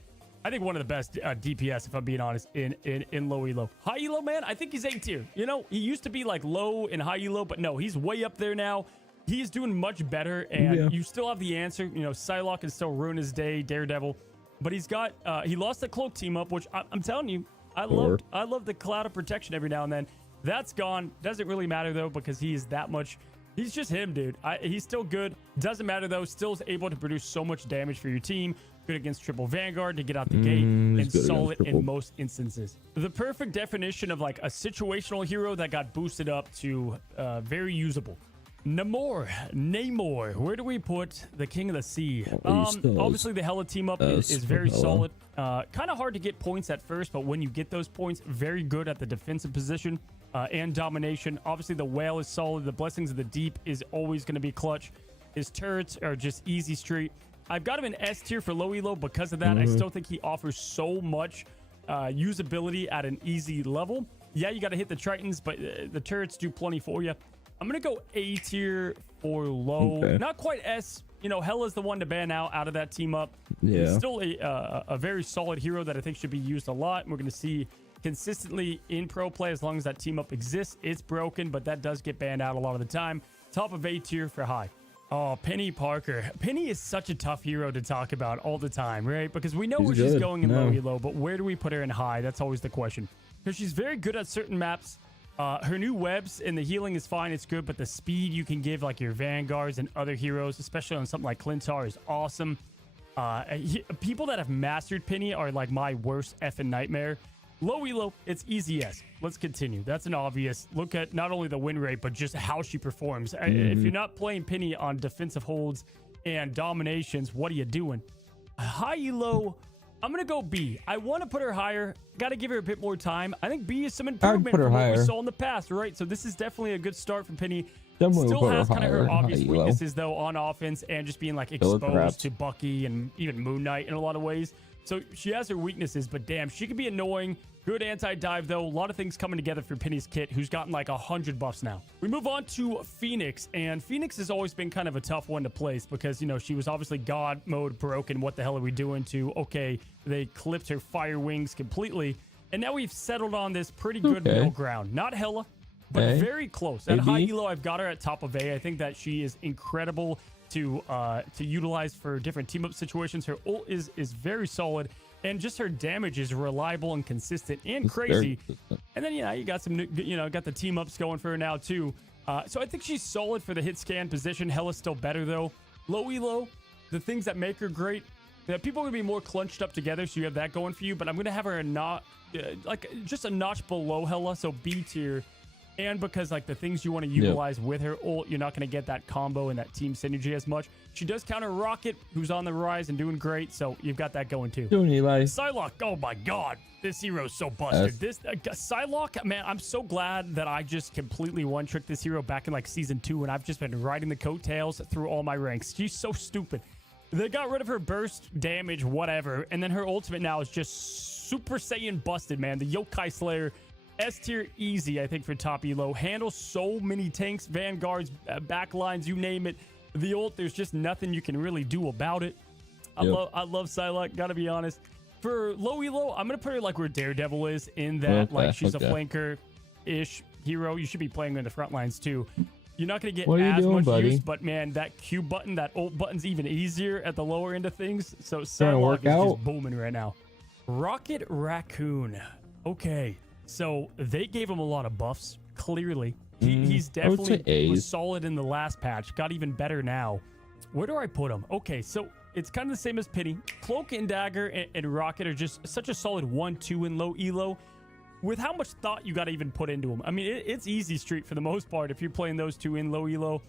I think one of the best DPS, if I'm being honest, in low elo. High elo, man, I think he's A tier. You know, he used to be like low and high elo, but no, he's way up there now. He's doing much better, and you still have the answer. You know, Psylocke can still ruin his day, Daredevil, but he's got he lost the cloak team up, which I'm telling you, I love the cloud of protection every now and then. That's gone. Doesn't really matter though, because he is that much. He's just him, dude. He's still good. Doesn't matter though. Still is able to produce so much damage for your team. Good against triple Vanguard to get out the gate, and solid in most instances. The perfect definition of like a situational hero that got boosted up to very usable. Namor. Where do we put the King of the Sea? Obviously the Hela team up is very solid. Kind of hard to get points at first, but when you get those points, very good at the defensive position and domination. Obviously the Whale is solid. The Blessings of the Deep is always going to be clutch. His turrets are just easy street. I've got him in S tier for low elo because of that. I still think he offers so much usability at an easy level. Yeah, you got to hit the Tritons, but the turrets do plenty for you. I'm going to go A tier for low. Not quite S. You know, Hela's the one to ban out of that team up. Yeah. He's still a very solid hero that I think should be used a lot. And we're going to see consistently in pro play as long as that team up exists. It's broken, but that does get banned out a lot of the time. Top of A tier for high. Oh, Penny Parker. Penny is such a tough hero to talk about all the time, right? Because we know where she's going in low elo, but where do we put her in high? That's always the question. Because she's very good at certain maps. Her new webs and the healing is fine. It's good, but the speed you can give like your Vanguards and other heroes, especially on something like Clintar, is awesome. People that have mastered Penny are like my worst effing nightmare. Low elo, it's easy S. Let's continue. That's an obvious. Look at not only the win rate, but just how she performs. If you're not playing Penny on defensive holds and dominations, what are you doing? High elo, I'm going to go B. I want to put her higher. Got to give her a bit more time. I think B is some improvement from what we saw in the past, right? So this is definitely a good start from Penny. Still has kind of her obvious weaknesses, though, on offense and just being like exposed to Bucky and even Moon Knight in a lot of ways. So she has her weaknesses, but damn, she can be annoying. Good anti-dive, though. A lot of things coming together for Penny's kit, who's gotten like 100 buffs now. We move on to Phoenix, and Phoenix has always been kind of a tough one to place because, you know, she was obviously God mode broken. What the hell are we doing to, okay, they clipped her fire wings completely, and now we've settled on this pretty good middle ground. Not hella, but very close. At high elo, I've got her at top of A. I think that she is incredible to utilize for different team up situations. Her ult is very solid, and just her damage is reliable and consistent and crazy. And then, you got some, got the team ups going for her now too. So I think she's solid for the hit scan position. Hela's still better though. Low elo, the things that make her great, people are gonna be more clunched up together, so you have that going for you. But I'm gonna have her just a notch below Hela, so B tier. And because like the things you want to utilize with her ult, you're not going to get that combo and that team synergy as much. She does counter Rocket, who's on the rise and doing great, so you've got that going too. Psylocke, oh my god, this hero's so busted. This Psylocke, man, I'm so glad that I just completely one-tricked this hero back in like season 2, and I've just been riding the coattails through all my ranks. She's so stupid. They got rid of her burst damage, whatever, and then her ultimate now is just Super Saiyan busted, man. The Yokai Slayer. S tier easy, I think, for top elo. Handles so many tanks, vanguards, backlines, you name it. The ult, there's just nothing you can really do about it. I love Psylocke, gotta be honest. For low elo, I'm gonna put her like where Daredevil is, in that she's a flanker-ish hero. You should be playing her in the front lines too. You're not gonna get as much use, but man, that Q button, that ult button's even easier at the lower end of things. So Psylocke is just booming right now. Rocket Raccoon. Okay. So they gave him a lot of buffs, clearly. He's definitely was solid in the last patch, got even better now. Where do I put him? Okay, so it's kind of the same as Penny. Cloak and Dagger and Rocket are just such a solid 1-2 in low elo. With how much thought you got to even put into them. I mean, it's easy street for the most part if you're playing those two in low elo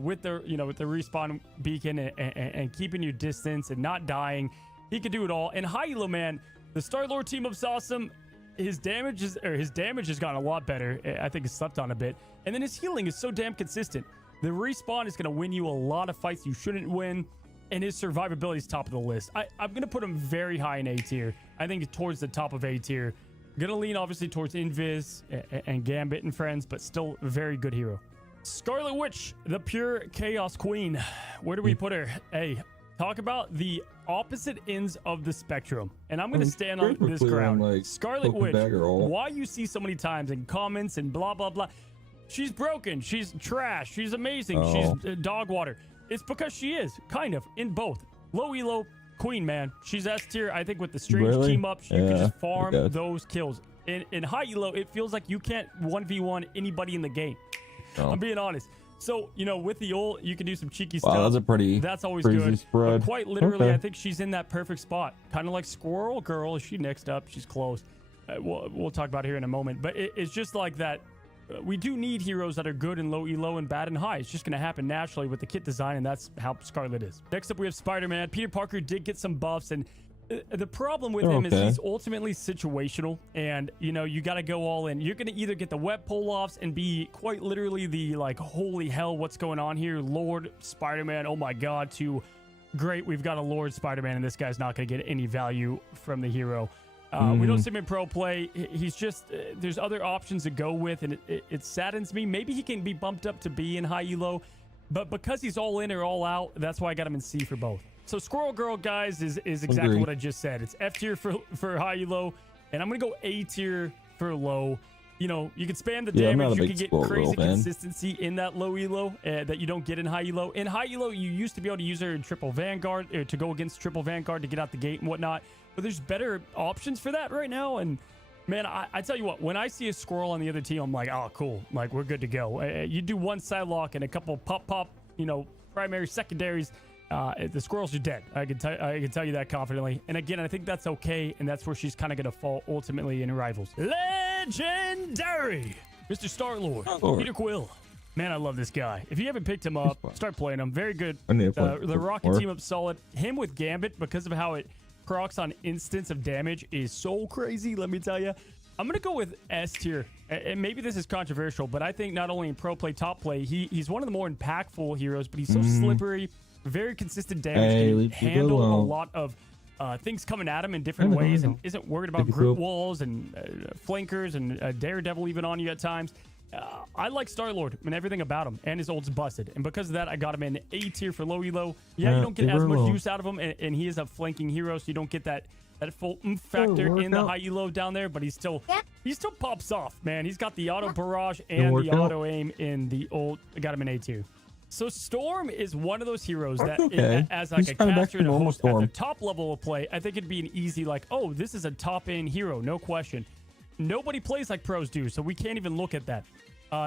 with the with the respawn beacon and keeping your distance and not dying. He could do it all. And high elo, man, the Star-Lord team up's awesome. His damage has gotten a lot better. I think it's slept on a bit. And then his healing is so damn consistent. The respawn is going to win you a lot of fights you shouldn't win, and his survivability is top of the list. I'm going to put him very high in A tier. I think towards the top of A tier. Going to lean obviously towards Invis and Gambit and friends, but still a very good hero. Scarlet Witch, the pure chaos queen. Where do we put her? Hey, talk about the opposite ends of the spectrum. And I'm going to stand on this ground. Like Scarlet Witch, why you see so many times in comments and blah, blah, blah. She's broken. She's trash. She's amazing. She's dog water. It's because she is, kind of, in both. Low elo, queen, man. She's S tier. I think with the strange team ups, you can just farm those kills. In high elo, it feels like you can't 1v1 anybody in the game. I'm being honest. So, you know, with the ult, you can do some cheeky stuff. That's a pretty That's always crazy good. spread. But quite literally, I think she's in that perfect spot. Kind of like Squirrel Girl. Is she next up? She's close. We'll talk about it here in a moment. But it's just like that. We do need heroes that are good in low elo and bad in high. It's just going to happen naturally with the kit design, and that's how Scarlet is. Next up, we have Spider-Man. Peter Parker did get some buffs, and the problem with him is he's ultimately situational, and you know, you got to go all in. You're going to either get the web pull-offs and be quite literally the like, holy hell, what's going on here? Lord Spider-Man, oh my god, to great, we've got a Lord Spider-Man, and this guy's not going to get any value from the hero. We don't see him in pro play. He's just, there's other options to go with, and it saddens me. Maybe he can be bumped up to B in high elo, but because he's all in or all out, that's why I got him in C for both. So Squirrel Girl, guys, is exactly what I just said. It's F tier for high elo, and I'm going to go A tier for low. You know, you can spam the damage. You can get crazy consistency in that low elo that you don't get in high elo. In high elo, you used to be able to use her in triple Vanguard, or to go against triple Vanguard to get out the gate and whatnot. But there's better options for that right now. And man, I tell you what, when I see a Squirrel on the other team, I'm like, oh, cool. Like, we're good to go. You do one side lock and a couple pop, you know, primary, secondaries. The Squirrels are dead. I can tell you that confidently. And again, I think that's okay. And that's where she's kind of going to fall ultimately in Rivals. Legendary Mr. Star-Lord, Peter Quill. Man, I love this guy. If you haven't picked him up, start playing him. Very good. The Rocket team up solid. Him with Gambit, because of how it procs on instance of damage, is so crazy, let me tell you. I'm going to go with S tier. And maybe this is controversial, but I think not only in pro play, top play, he's one of the more impactful heroes, but he's so slippery, very consistent damage, can handle a lot of things coming at him in different ways, and isn't worried about group walls and flankers and Daredevil even on you at times. I like Star-Lord and everything about him, and his ult's busted. And because of that, I got him in A tier for low elo. Yeah, you don't get as much use out of him, and he is a flanking hero, so you don't get that full factor in the high elo down there, but he still pops off, man. He's got the auto barrage and the auto aim in the ult. I got him in A tier. So Storm is one of those heroes that as like a caster and a host at the top level of play, I think it'd be an easy like, oh, this is a top end hero, no question. Nobody plays like pros do, so we can't even look at that.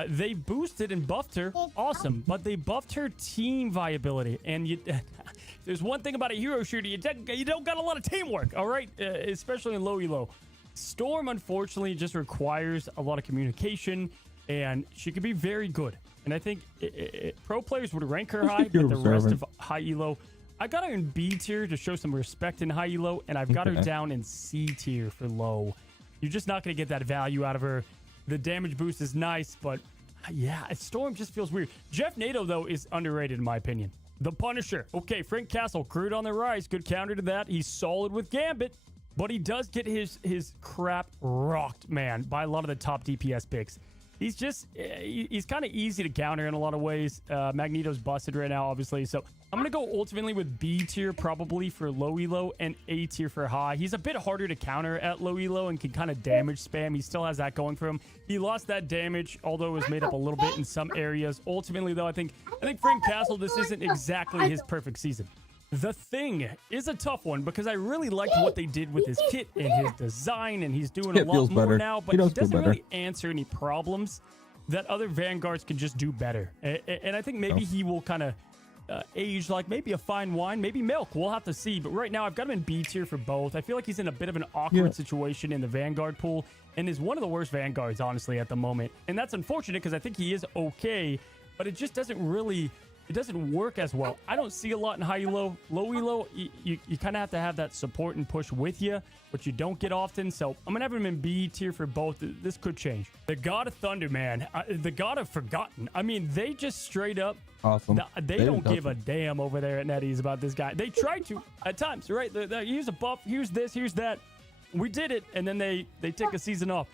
They boosted and buffed her, awesome, but they buffed her team viability. And there's one thing about a hero shooter, you don't got a lot of teamwork, all right? Especially in low elo. Storm, unfortunately, just requires a lot of communication, and she can be very good. And I think pro players would rank her high, but the rest of high elo, I got her in B tier to show some respect in high elo, and I've got her down in C tier for low. You're just not going to get that value out of her. The damage boost is nice, but yeah, Storm just feels weird. Jeff Nato, though, is underrated in my opinion. The Punisher. Okay, Frank Castle, crude on the rise. Good counter to that. He's solid with Gambit, but he does get his crap rocked, man, by a lot of the top DPS picks. He's just, he's kind of easy to counter in a lot of ways. Magneto's busted right now, obviously. So I'm going to go ultimately with B tier probably for low elo and A tier for high. He's a bit harder to counter at low elo and can kind of damage spam. He still has that going for him. He lost that damage, although it was made up a little bit in some areas. Ultimately, though, I think Frank Castle, this isn't exactly his perfect season. The Thing is a tough one because I really liked what they did with his kit and his design, and he's doing a lot more now, but he doesn't really answer any problems that other Vanguards can just do better. And I think maybe he will kind of age like maybe a fine wine, maybe milk. We'll have to see. But right now, I've got him in B tier for both. I feel like he's in a bit of an awkward situation in the Vanguard pool and is one of the worst Vanguards, honestly, at the moment. And that's unfortunate because I think he is okay, but it just doesn't really it doesn't work as well. I don't see a lot in high elo. Low elo, you kind of have to have that support and push with you, which you don't get often. So I'm going to have him in B tier for both. This could change. The God of Thunder, man. The God of Forgotten. I mean, they just straight up, awesome. They don't give a damn over there at NetEase about this guy. They try to at times, right? Here's a buff. Here's this. Here's that. We did it. And then they take a season off.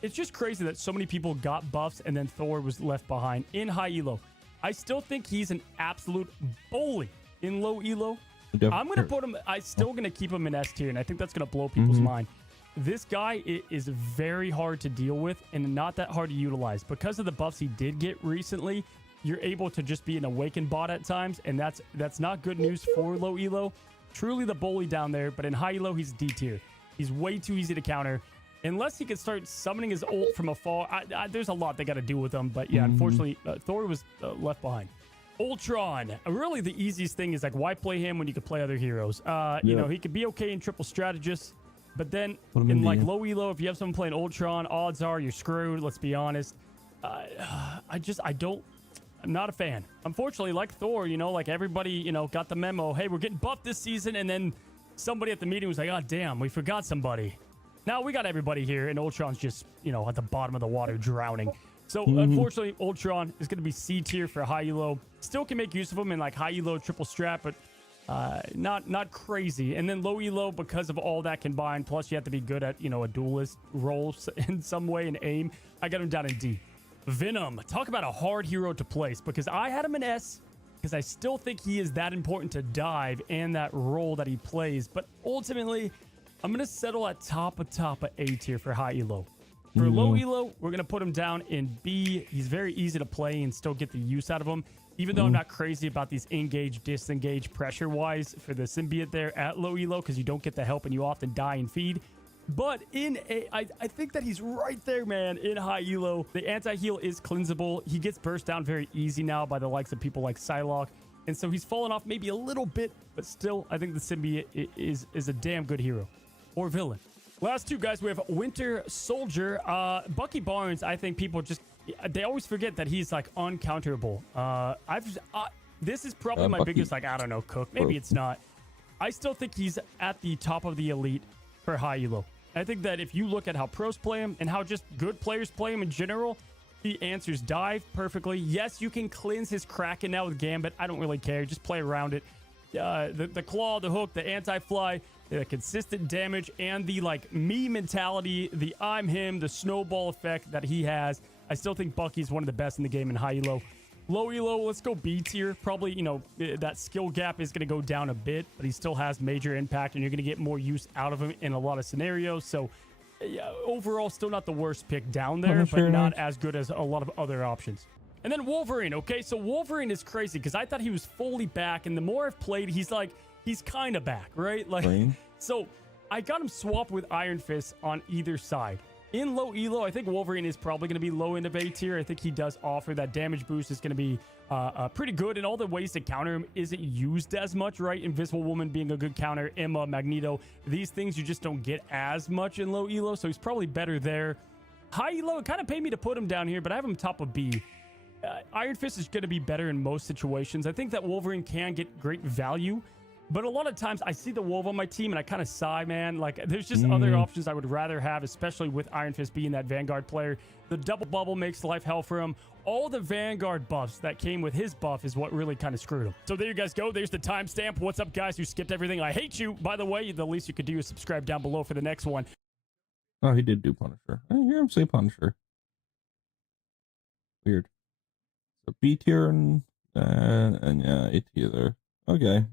It's just crazy that so many people got buffs and then Thor was left behind in high elo. I still think he's an absolute bully in low elo. I'm going to put him, I still going to keep him in S tier, and I think that's going to blow people's mind. This guy is very hard to deal with and not that hard to utilize. Because of the buffs he did get recently, you're able to just be an awakened bot at times, and that's not good news for low elo. Truly the bully down there, but in high elo, he's D tier. He's way too easy to counter. Unless he can start summoning his ult from afar, there's a lot they got to do with him. But yeah, unfortunately, Thor was left behind. Ultron, really the easiest thing is like, why play him when you could play other heroes? You know, he could be okay in triple strategist, but then in like low elo, if you have someone playing Ultron, odds are you're screwed. Let's be honest. I'm not a fan. Unfortunately, like Thor, you know, like everybody, you know, got the memo. Hey, we're getting buffed this season, and then somebody at the meeting was like, oh damn, we forgot somebody. Now we got everybody here, and Ultron's just, you know, at the bottom of the water drowning. So, unfortunately, Ultron is going to be C tier for high elo. Still can make use of him in, like, high elo triple strat, but not crazy. And then low elo, because of all that combined, plus you have to be good at, you know, a duelist role in some way and aim. I got him down in D. Venom. Talk about a hard hero to place, because I had him in S, because I still think he is that important to dive and that role that he plays. But ultimately, I'm going to settle at top of A tier for high elo. For low elo, we're going to put him down in B. He's very easy to play and still get the use out of him. Even though I'm not crazy about these engage, disengage pressure-wise for the symbiote there at low elo, because you don't get the help and you often die and feed. But I think that he's right there, man, in high elo. The anti-heal is cleansable. He gets burst down very easy now by the likes of people like Psylocke. And so he's fallen off maybe a little bit, but still, I think the symbiote is a damn good hero. Or villain. Last two guys, we have Winter Soldier. Bucky Barnes, I think people just, they always forget that he's like uncounterable. This is probably my biggest, like, I don't know, cook. Maybe it's not. I still think he's at the top of the elite for high elo. I think that if you look at how pros play him and how just good players play him in general, he answers dive perfectly. Yes, you can cleanse his Kraken now with Gambit. I don't really care. Just play around it. The claw, the hook, the anti-fly, the consistent damage, and the like me mentality, the I'm him, the snowball effect that he has. I still think Bucky's one of the best in the game in high elo. Low elo, let's go B tier. Probably, you know, that skill gap is going to go down a bit, but he still has major impact, and you're going to get more use out of him in a lot of scenarios. So yeah, overall, still not the worst pick down there, but not as good as a lot of other options. And then Wolverine, okay? So Wolverine is crazy because I thought he was fully back, and the more I've played, he's kind of back, right? Like, so I got him swapped with Iron Fist on either side. In low elo, I think Wolverine is probably going to be low end of A tier. I think he does offer that damage boost. Is going to be pretty good, and all the ways to counter him isn't used as much, right? Invisible Woman being a good counter, Emma, Magneto, these things you just don't get as much in low elo, so he's probably better there. High elo, it kind of paid me to put him down here, but I have him top of B. Iron Fist is going to be better in most situations. I think that Wolverine can get great value, but a lot of times I see the Wolf on my team and I kind of sigh, man. Like, there's just other options I would rather have, especially with Iron Fist being that Vanguard player. The double bubble makes life hell for him. All the Vanguard buffs that came with his buff is what really kind of screwed him. So there you guys go. There's the timestamp. What's up, guys who skipped everything? I hate you. By the way, the least you could do is subscribe down below for the next one. Oh, he did do Punisher. I didn't hear him say Punisher. Weird. So B tier and yeah, A tier there. Okay.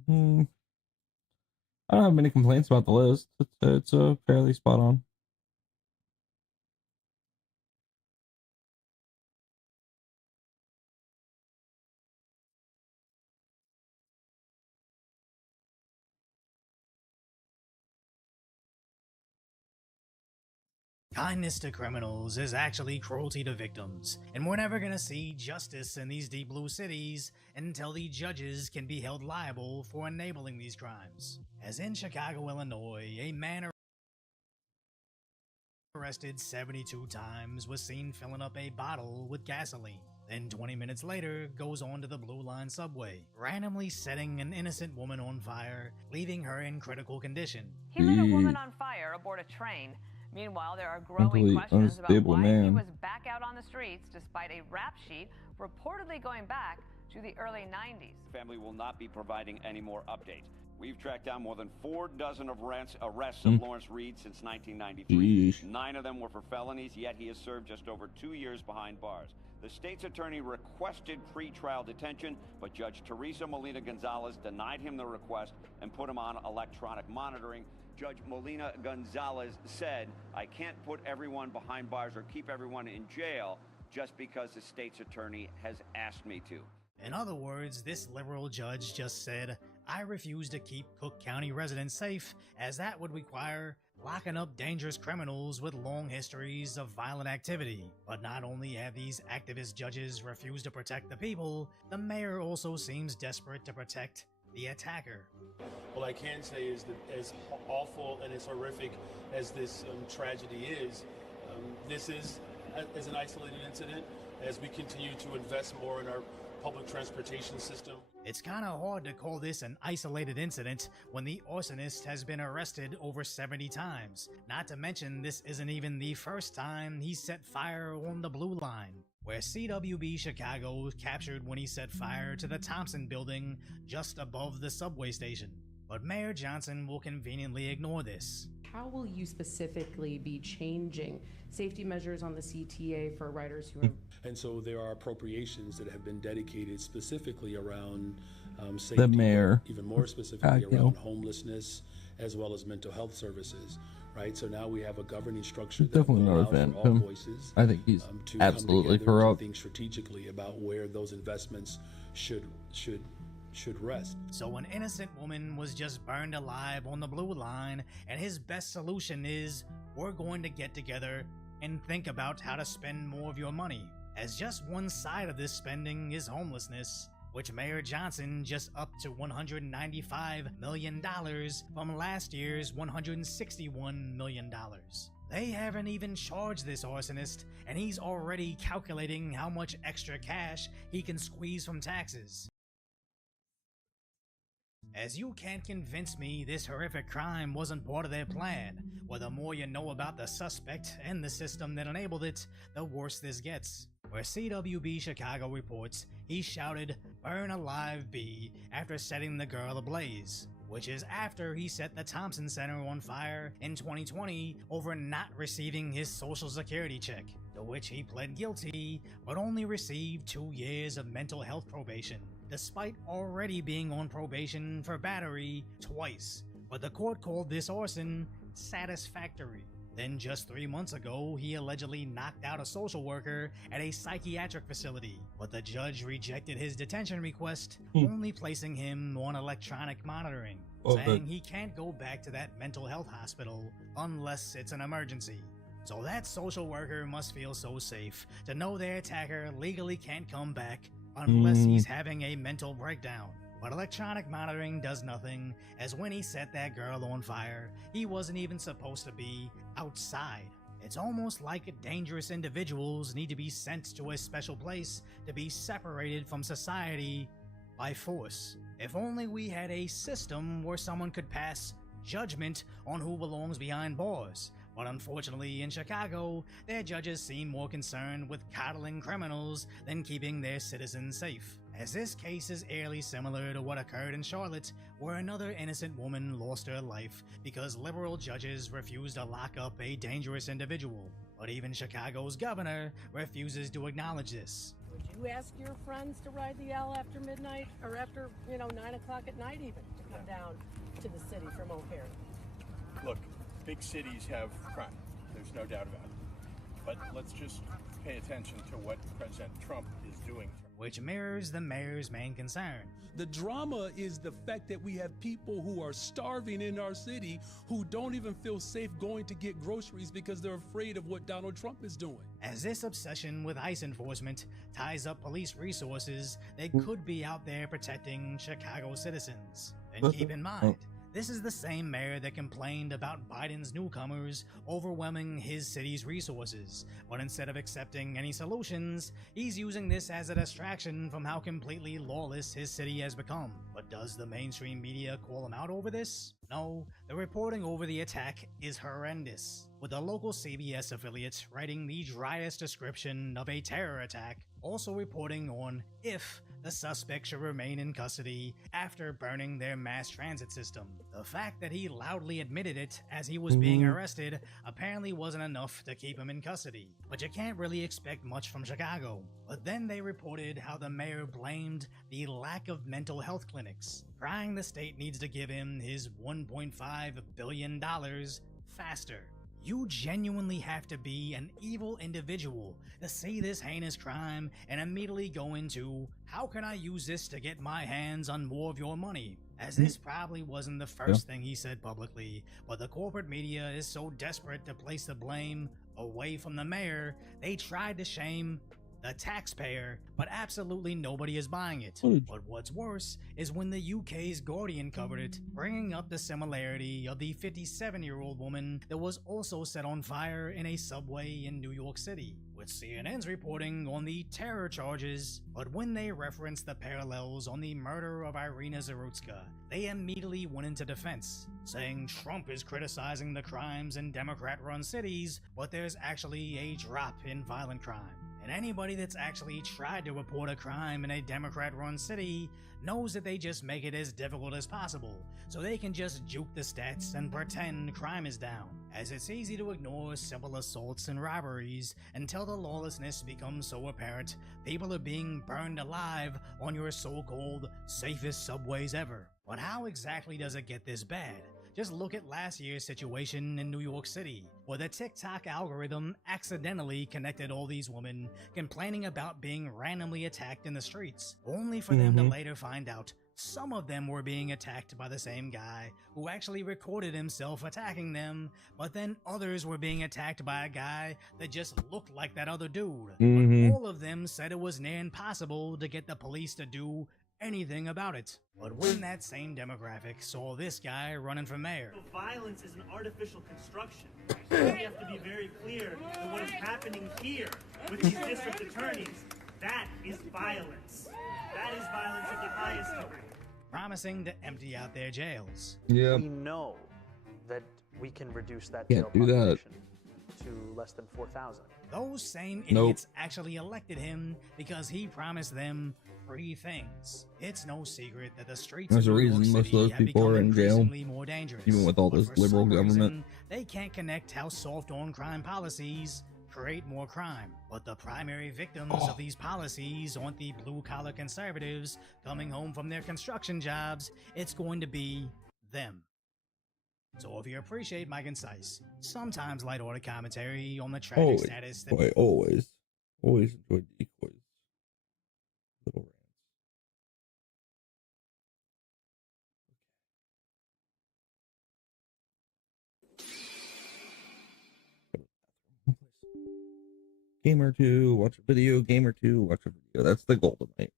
I don't have many complaints about the list. It's fairly spot on. Kindness to criminals is actually cruelty to victims, and we're never gonna see justice in these deep blue cities until the judges can be held liable for enabling these crimes. As in Chicago, Illinois, a man arrested 72 times was seen filling up a bottle with gasoline. then 20 minutes later goes on to the Blue Line subway, randomly setting an innocent woman on fire, leaving her in critical condition. He lit a woman on fire aboard a train. Meanwhile, there are growing Mentally questions about unstable why he man. was back out on the streets despite a rap sheet reportedly going back to the early 90s. The family will not be providing any more updates. We've tracked down more than 4 dozen arrests of Lawrence Reed since 1993. Sheesh. 9 of them were for felonies, yet he has served just over 2 years behind bars. The state's attorney requested pre-trial detention, but Judge Teresa Molina Gonzalez denied him the request and put him on electronic monitoring. Judge Molina Gonzalez said, "I can't put everyone behind bars or keep everyone in jail just because the state's attorney has asked me to." In other words, this liberal judge just said, I refuse to keep Cook County residents safe, as that would require locking up dangerous criminals with long histories of violent activity. But not only have these activist judges refused to protect the people, the mayor also seems desperate to protect the attacker. What I can say is that as awful and as horrific as this tragedy is, this is as an isolated incident. As we continue to invest more in our public transportation system, it's kind of hard to call this an isolated incident when the arsonist has been arrested over 70 times. Not to mention, this isn't even the first time he set fire on the Blue Line, where CWB Chicago captured when he set fire to the Thompson building just above the subway station. But Mayor Johnson will conveniently ignore this. How will you specifically be changing safety measures on the CTA for riders who are... And so there are appropriations that have been dedicated specifically around safety, The mayor. even more specifically God, around homelessness, as well as mental health services. Right, so now we have a governing structure that Definitely will not a allow fan for of all him. voices. I think he's to absolutely come together corrupt. to think strategically about where those investments should rest. So an innocent woman was just burned alive on the Blue Line, and his best solution is, we're going to get together and think about how to spend more of your money. As just one side of this spending is homelessness, which Mayor Johnson just upped to $195 million from last year's $161 million. They haven't even charged this arsonist, and he's already calculating how much extra cash he can squeeze from taxes. As you can't convince me this horrific crime wasn't part of their plan, well, the more you know about the suspect and the system that enabled it, the worse this gets. Where CWB Chicago reports, he shouted, "Burn alive, B," after setting the girl ablaze, which is after he set the Thompson Center on fire in 2020 over not receiving his Social Security check, to which he pled guilty, but only received 2 years of mental health probation, despite already being on probation for battery twice. But the court called this arson satisfactory. Then just 3 months ago, he allegedly knocked out a social worker at a psychiatric facility, but the judge rejected his detention request, only placing him on electronic monitoring, saying he can't go back to that mental health hospital unless it's an emergency. So that social worker must feel so safe to know their attacker legally can't come back unless he's having a mental breakdown. But electronic monitoring does nothing, as when he set that girl on fire, he wasn't even supposed to be outside. It's almost like dangerous individuals need to be sent to a special place to be separated from society by force. If only we had a system where someone could pass judgment on who belongs behind bars. But unfortunately, in Chicago, their judges seem more concerned with coddling criminals than keeping their citizens safe. As this case is eerily similar to what occurred in Charlotte, where another innocent woman lost her life because liberal judges refused to lock up a dangerous individual. But even Chicago's governor refuses to acknowledge this. Would you ask your friends to ride the L after midnight, or after, 9 o'clock at night even, to come down to the city from O'Hare? Look, big cities have crime. There's no doubt about it. But let's just pay attention to what President Trump is doing. Which mirrors the mayor's main concern. The drama is the fact that we have people who are starving in our city who don't even feel safe going to get groceries because they're afraid of what Donald Trump is doing. As this obsession with ICE enforcement ties up police resources, they could be out there protecting Chicago citizens. And keep in mind, This is the same mayor that complained about Biden's newcomers overwhelming his city's resources, but instead of accepting any solutions, he's using this as a distraction from how completely lawless his city has become. But does the mainstream media call him out over this? No, the reporting over the attack is horrendous, with the local CBS affiliate writing the driest description of a terror attack, also reporting on if the suspect should remain in custody after burning their mass transit system. The fact that he loudly admitted it as he was being arrested apparently wasn't enough to keep him in custody, but you can't really expect much from Chicago. But then they reported how the mayor blamed the lack of mental health clinics, crying the state needs to give him his $1.5 billion faster. You genuinely have to be an evil individual to see this heinous crime and immediately go into, how can I use this to get my hands on more of your money? As this probably wasn't the first thing he said publicly, but the corporate media is so desperate to place the blame away from the mayor, they tried to shame the taxpayer, but absolutely nobody is buying it. But what's worse is when the UK's Guardian covered it, bringing up the similarity of the 57-year-old woman that was also set on fire in a subway in New York City, with CNN's reporting on the terror charges. But when they referenced the parallels on the murder of Irina Zarutska, they immediately went into defense, saying Trump is criticizing the crimes in Democrat-run cities, but there's actually a drop in violent crime. And anybody that's actually tried to report a crime in a Democrat-run city knows that they just make it as difficult as possible, so they can just juke the stats and pretend crime is down, as it's easy to ignore simple assaults and robberies until the lawlessness becomes so apparent people are being burned alive on your so-called safest subways ever. But how exactly does it get this bad? Just look at last year's situation in New York City, where the TikTok algorithm accidentally connected all these women complaining about being randomly attacked in the streets, only for them to later find out some of them were being attacked by the same guy who actually recorded himself attacking them, but then others were being attacked by a guy that just looked like that other dude. But all of them said it was near impossible to get the police to do anything about it. But when that same demographic saw this guy running for mayor, violence is an artificial construction. So we have to be very clear that what is happening here with these district attorneys, that is violence. That is violence of the highest degree. promising to empty out their jails. Yeah. We know that we can reduce that Can't jail do that. population to less than 4,000. Those same Nope. idiots actually elected him because he promised them free things. It's no secret that the streets There's a of New York reason most of City those have people become are in jail, increasingly more dangerous. even with all But this for liberal some government. reason, they can't connect how soft on crime policies create more crime. But the primary victims of these policies aren't the blue-collar conservatives coming home from their construction jobs. It's going to be them. So if you appreciate my concise, sometimes light-hearted commentary on the tragic Always, status that boy, always enjoyed decoys. Little Gamer 2, watch a video. Gamer 2, watch a video. That's the goal tonight.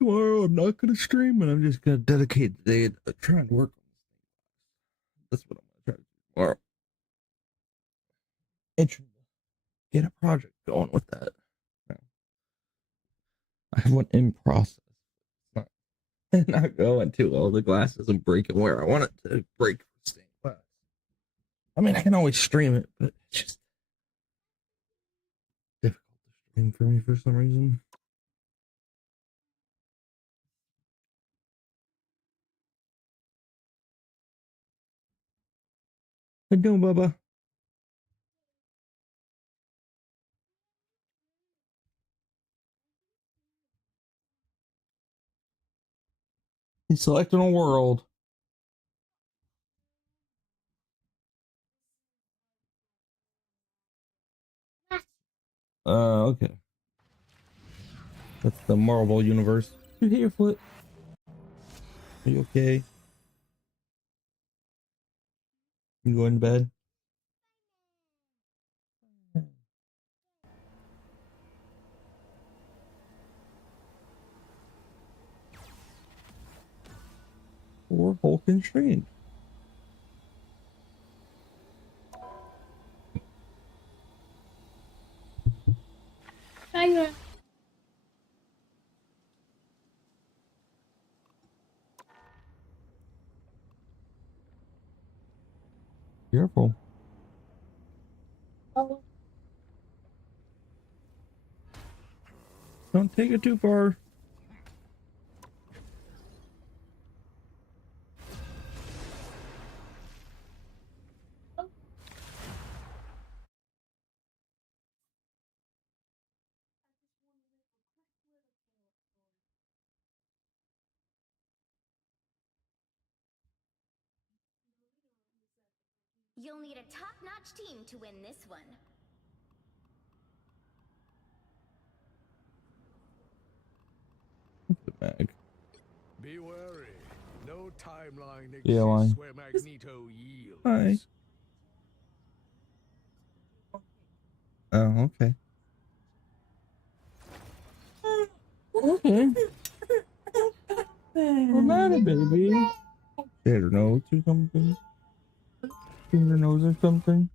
Tomorrow I'm not gonna stream, and I'm just gonna dedicate the day to trying to work on this. That's what I'm gonna try to do tomorrow. And try to get a project going with that. I have one in process. It's not going too well. The glass isn't breaking where I want it to break for stained glass. I mean, I can always stream it, but it's just difficult to stream for me for some reason. How you doing, Bubba? He's selecting a world. Okay. That's the Marvel universe. You hit your foot. Are you okay? You going to bed? Or Hulk and Strange. Bye. Careful. Oh. Don't take it too far. You'll need a top-notch team to win this one. Mag. Be wary. No timeline Yeah, line. exists where Magneto yields. Hi. Oh, okay. Okay. What's matter, baby? Hit her nose or something? Hit her nose or something?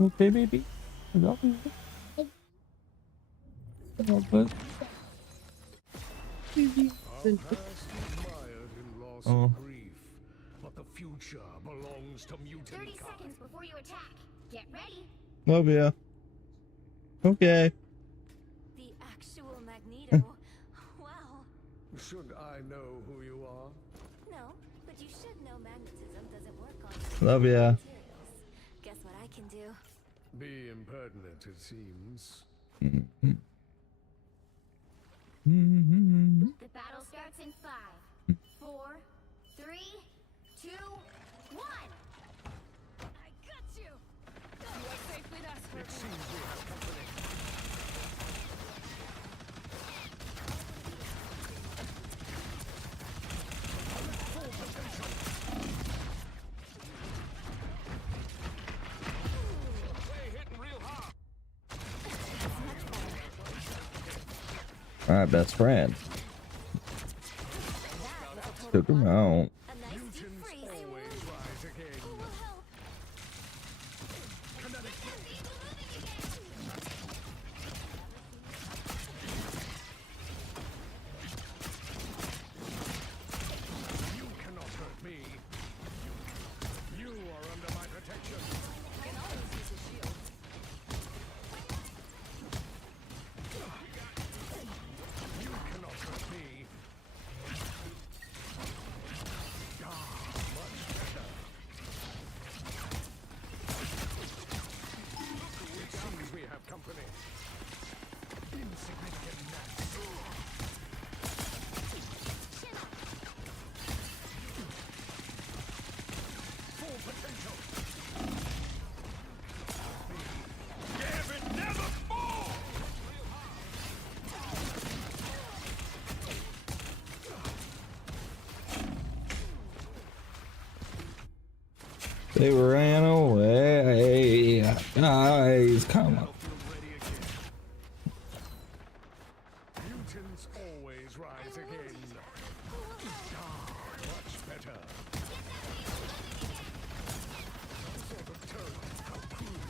Okay, baby? I love you. Oh. But the future belongs to mutant 30 seconds before you attack. Get ready. Love ya. Okay. The actual Magneto. Wow. Should I know who you are? No, but you should know magnetism doesn't work on Love ya. materials. Guess what I can do? Be impertinent, it seems. The battle starts in 5, 4, 3, 2, 1. I got you. You are safe with us, Herbie. It seems we have company. My best friend. Took him out. You cannot hurt me. You are under my protection. I can always use a shield. You cannot hurt me. Much better. It seems we have company. Insignificant gnats. Full potential. Give it never fall. They ran away. Guys, come on. Mutants always rise again. better. Some sort of turret. How crude.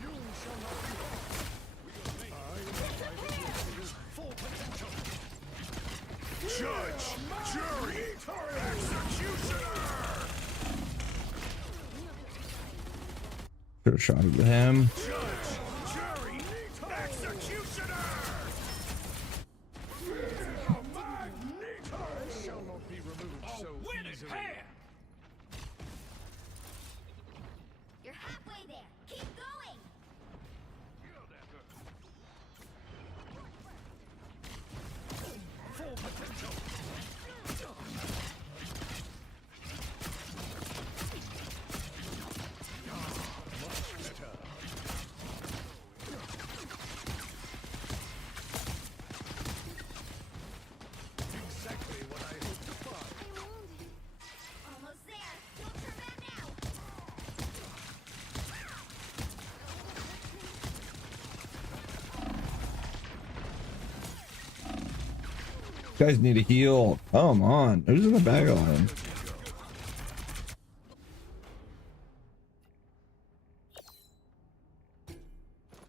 You shall not be. I am fighting with full potential. Judge, jury, executioner. Should have shot at him. Judge, jury, executioner. Shall not be removed so easily. You're halfway there. Keep going. Full potential. Much better. Exactly what I hoped to find. Almost there. Don't turn back now. You guys need a heal. Come on. Who's in the back line?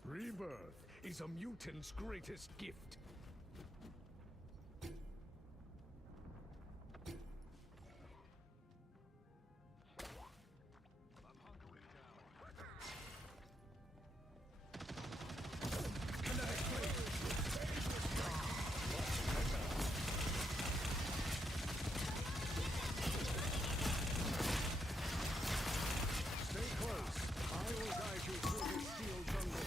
Rebirth is a mutant's greatest gift. Stay close. I will guide you through this steel jungle.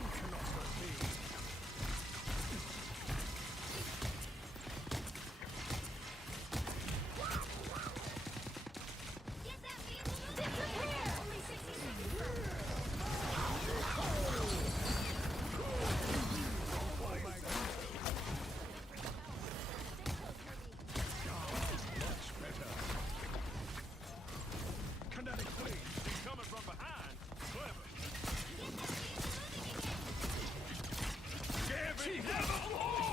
You cannot hurt me. Much better. Kinetic blade. He's coming from behind. Clever. Gambit, never more!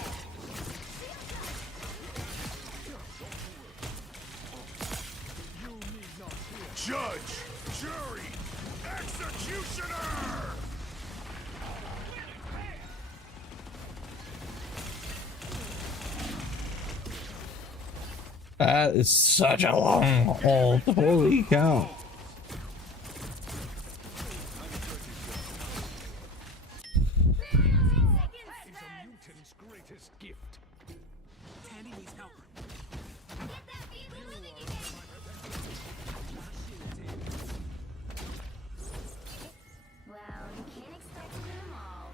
You need not fear. Judge, jury, executioner! That is such a long hold. Holy cow. Is a mutant's greatest gift. Tandy needs help. Well, you can't expect to win them all.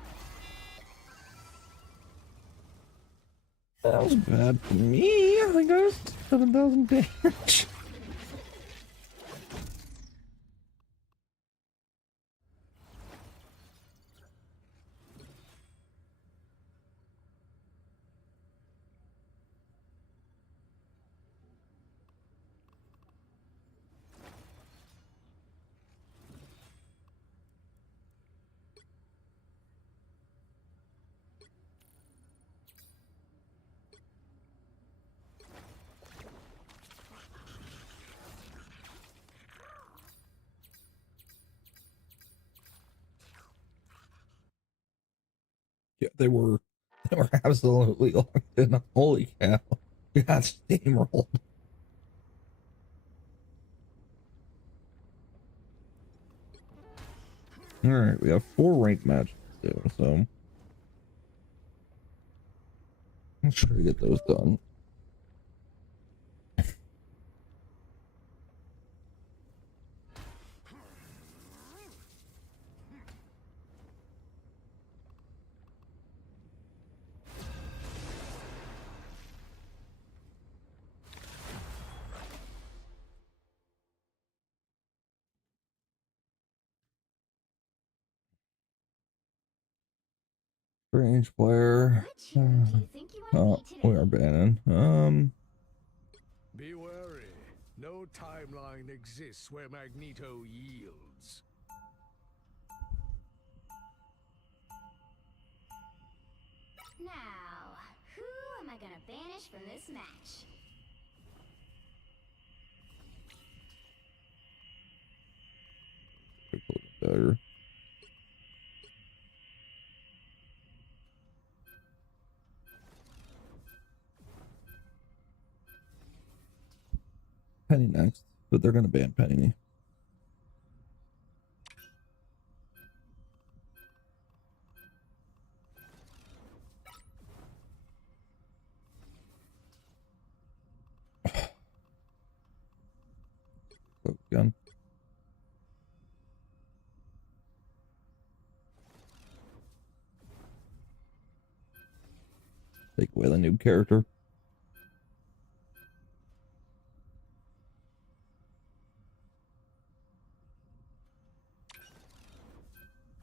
That was bad for me. I think I was 7,000 damage. Yeah, they were absolutely locked in. Holy cow. You got steamrolled. Alright, we have 4 ranked matches to do, so let's try to get those done. Strange player. Oh, we are banning. Be wary. No timeline exists where Magneto yields. Now, who am I gonna banish from this match? Better. Penny next, but they're gonna ban Penny. Gun. Take away the noob character.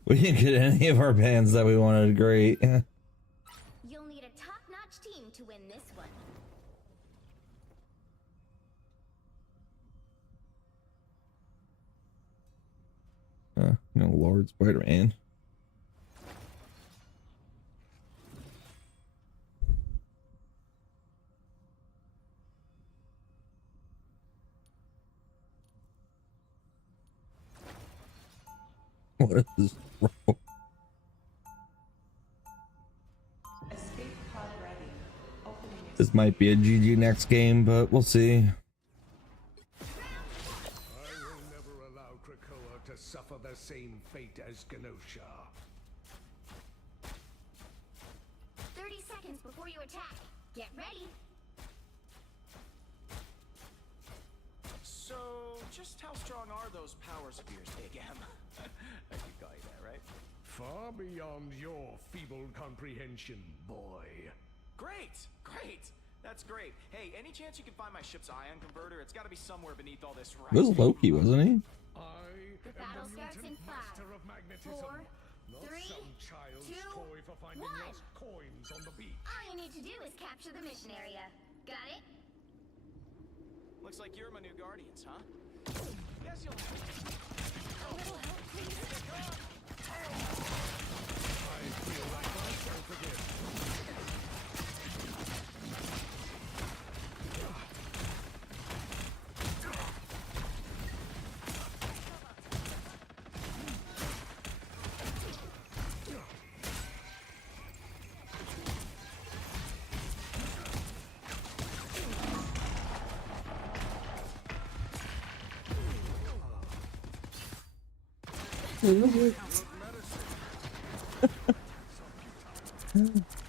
We didn't get any of our bands that we wanted. Great. You'll need a top-notch team to win this one. Lord Spider-Man. What is this? This might be a GG next game, but we'll see. I will never allow Krakoa to suffer the same fate as Genosha. 30 seconds before you attack. Get ready. So, just how strong are those power spheres, Big M? I can call you that, right? Far beyond your feeble comprehension, boy. Great! Great! That's great. Hey, any chance you can find my ship's ion converter? It's got to be somewhere beneath all this It was Loki, wasn't he? The battle starts in 5, 4, 3, 2, 1. Coins on the beach. All you need to do is capture the mission area. Got it? Looks like you're my new guardians, huh? Guess you'll have a little help, please. I feel like myself again.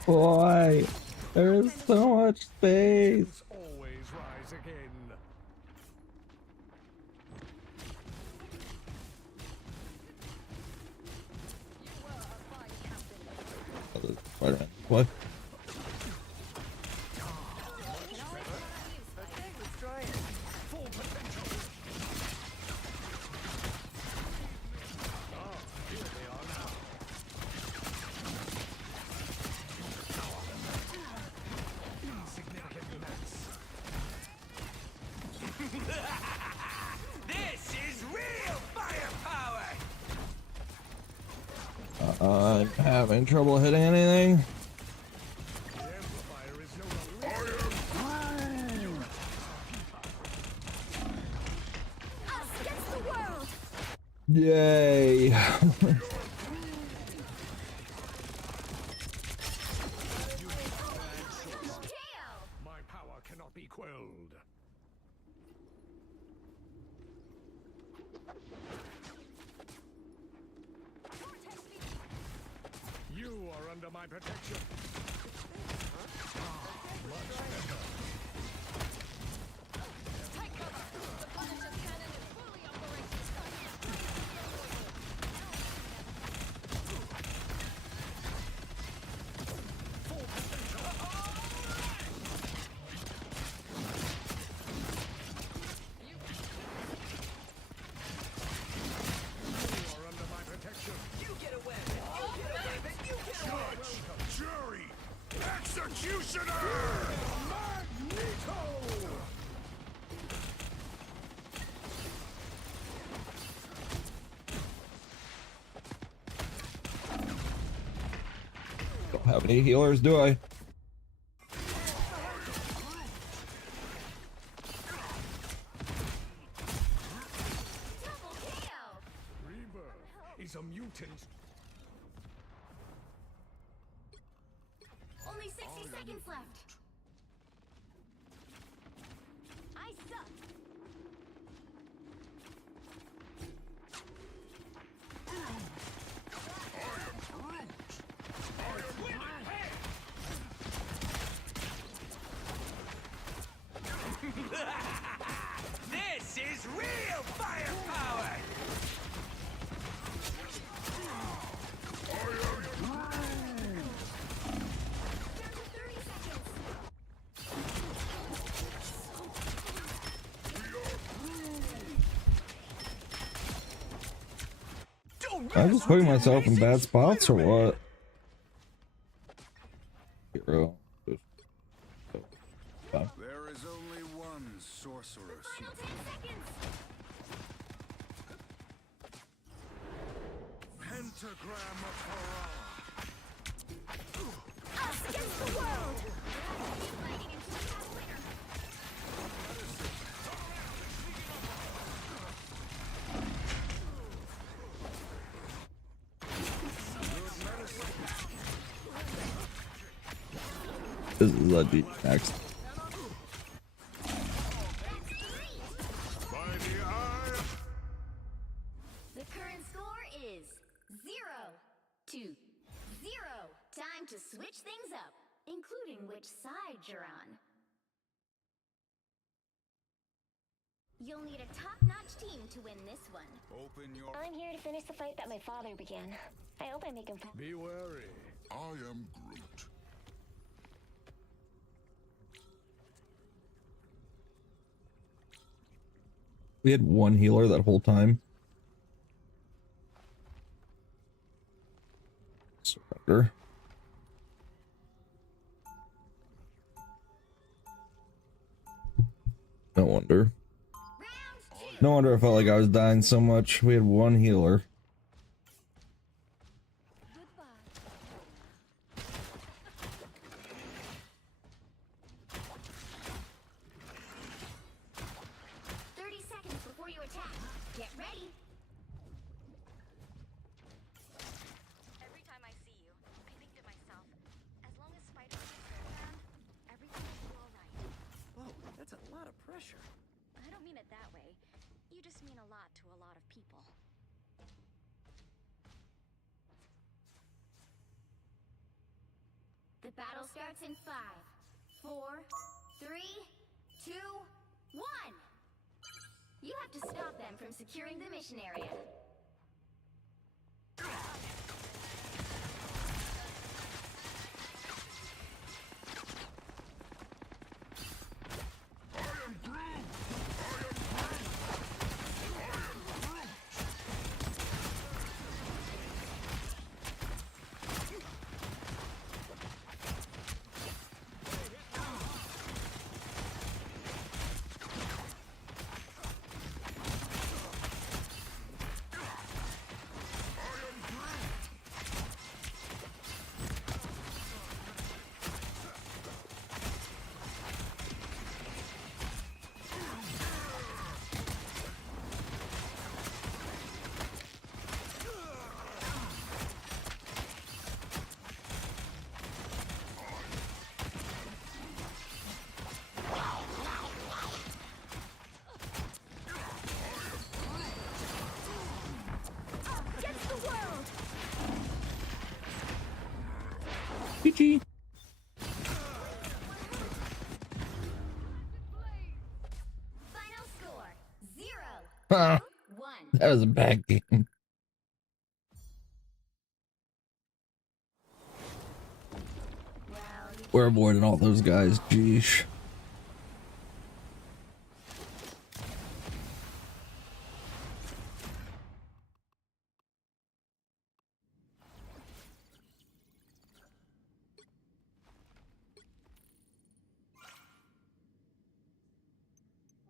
Boy, there is so much space. Always rise again. Spider-Man. What? I'm having trouble hitting anything. Yay. My power cannot be quelled. You are under my protection. Much better. Take cover. The Punisher's cannon is fully operational. You are under my protection. You get away! You get away! You get away! Judge! Jury! Executioner! How many healers do I? Reaver is a mutant. Only 60 seconds left. I suck. This is real firepower! I'm just putting myself in bad spots or what? Hero. There is only one sorcerer. Pentagram of Hurrah! Us against the world! This is a deep next. The current score is 0-0. Time to switch things up, including which side you're on. You'll need a top-notch team to win this one. Open your... I'm here to finish the fight that my father began. I hope I make him proud. Be wary. I am Groot. We had one healer that whole time. Surrender. No wonder. No wonder I felt like I was dying so much. We had one healer. The battle starts in 5, 4, 3, 2, 1. You have to stop them from securing the mission area. GG. Final score 0-1. That was a bad game. We're avoiding all those guys. Geesh.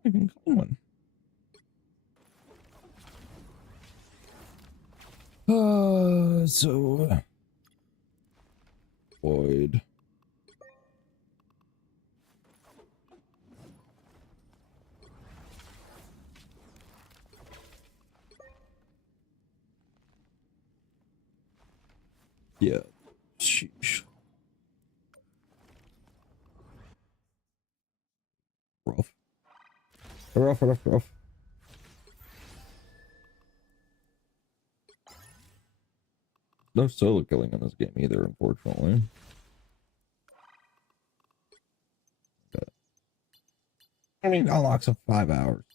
Even going. So void. Yeah. Sheesh. Rough. Rough. No solo killing in this game either, unfortunately. Okay. I mean, unlocks of 5 hours.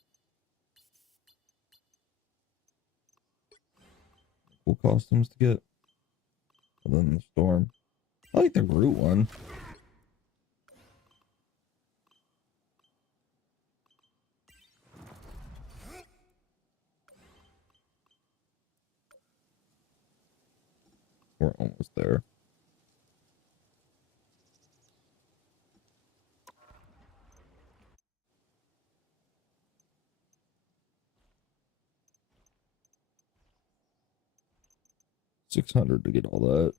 Cool costumes to get. Other than the storm. I like the Groot one. We're almost there. $600 to get all that.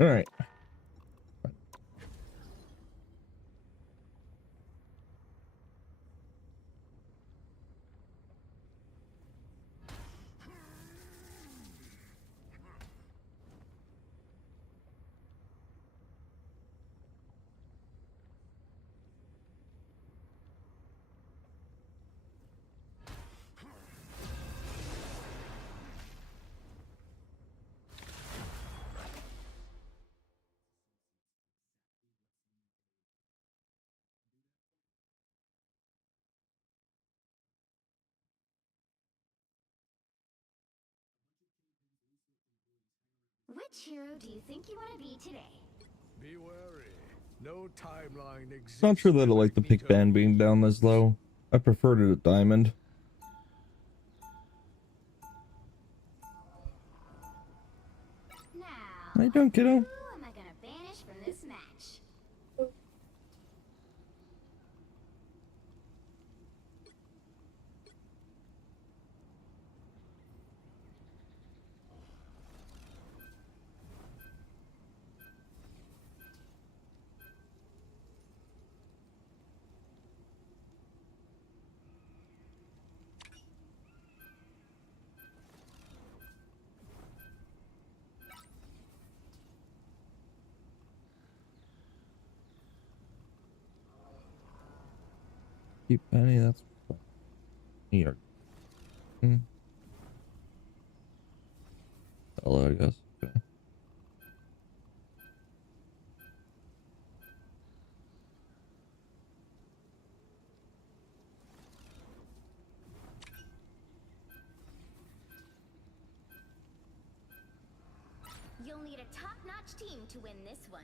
All right. Which hero do you think you want to be today? Be wary. No timeline exists. Not sure that I like the pick band being down this low. I preferred it at diamond. Now, How you doing, kiddo? who am I gonna banish from this match? Keep Penny, that's here. Hello, I guess. Okay. You'll need a top-notch team to win this one.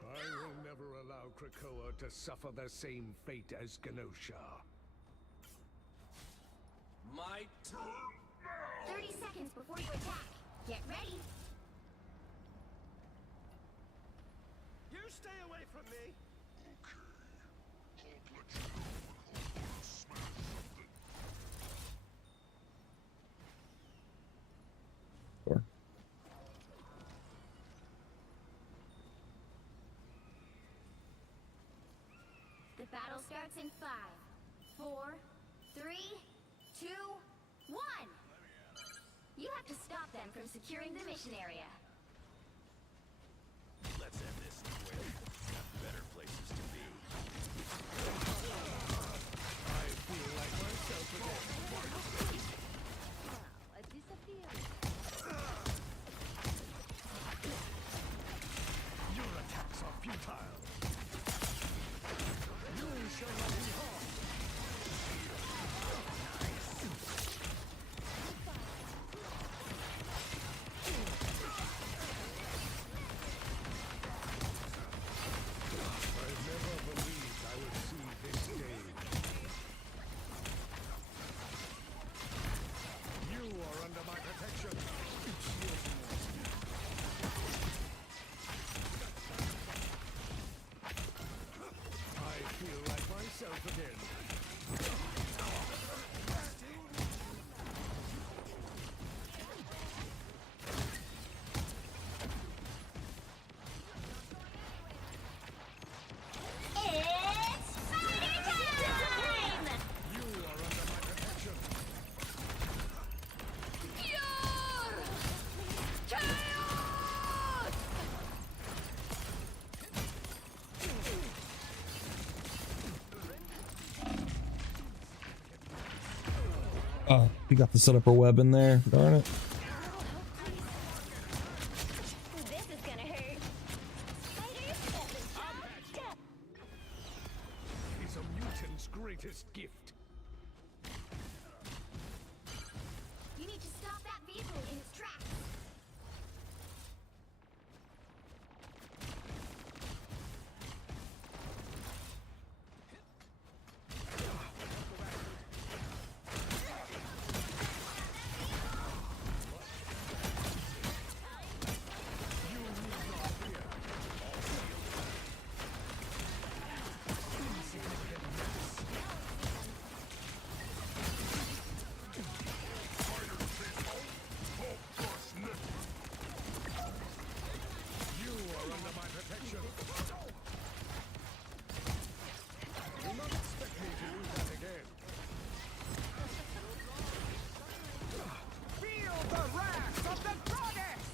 I will never allow Krakoa to suffer the same fate as Genosha. My turn. 30 seconds before you attack. Get ready. You stay away from me. Sure. The battle starts in 5, 4, 3, 2, 1. You have to stop them from securing the mission area. Let's end this quick. Got better places to be. I feel like myself again. A disappear. Your attacks are futile. You shall not be harmed. I never believed I would see this day. You are under my protection. I feel like myself again. It's fighting time! You are under my protection. Pure chaos! Oh, you got to set up a web in there. Darn it. This is gonna hurt. Is a mutant's greatest gift. You need to stop that vehicle in its tracks. You are under my protection. Do not expect me to do that again. Feel the wrath of the goddess!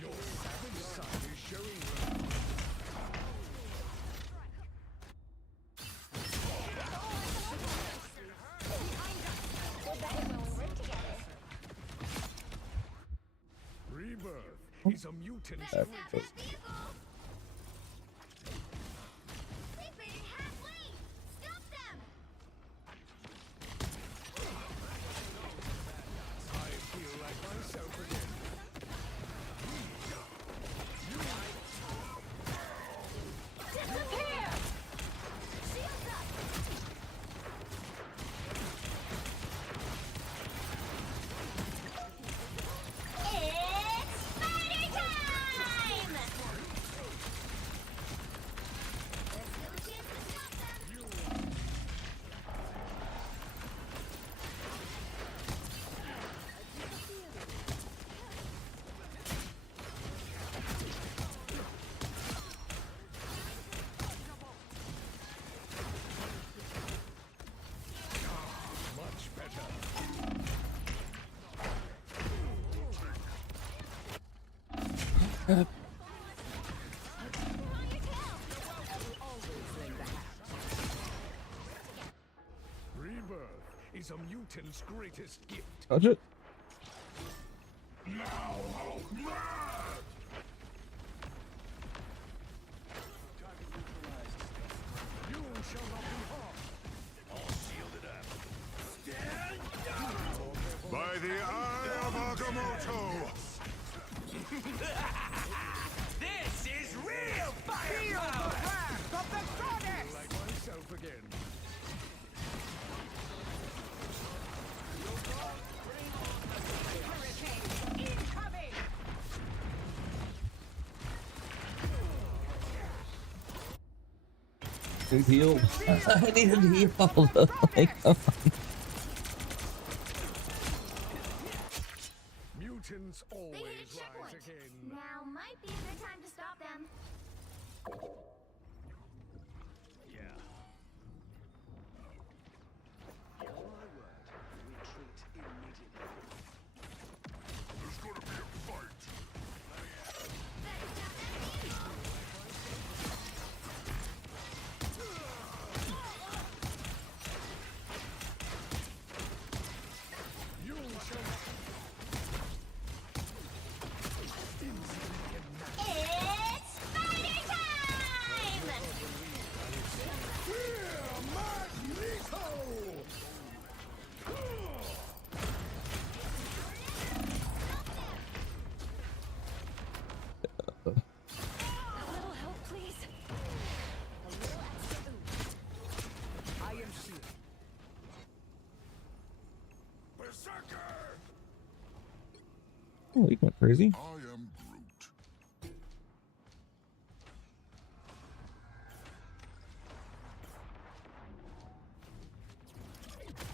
Your savage side is showing. Rebirth is a mutant's That's greatest. They've made it halfway! Stop them! I feel like myself again. Disappear! Shields up! It's fighting time! There's still a chance to stop them. Much better. Rebirth is a mutant's greatest gift. Touch it. Now, you shall not be harmed. All shielded up. Stand down! By the eye of Agamotto! This is real firepower! Feel the wrath of the goddess! Like myself again. Hurricane incoming! Need heal. I needed to heal. Like, come on. Oh, he went crazy. I am Groot.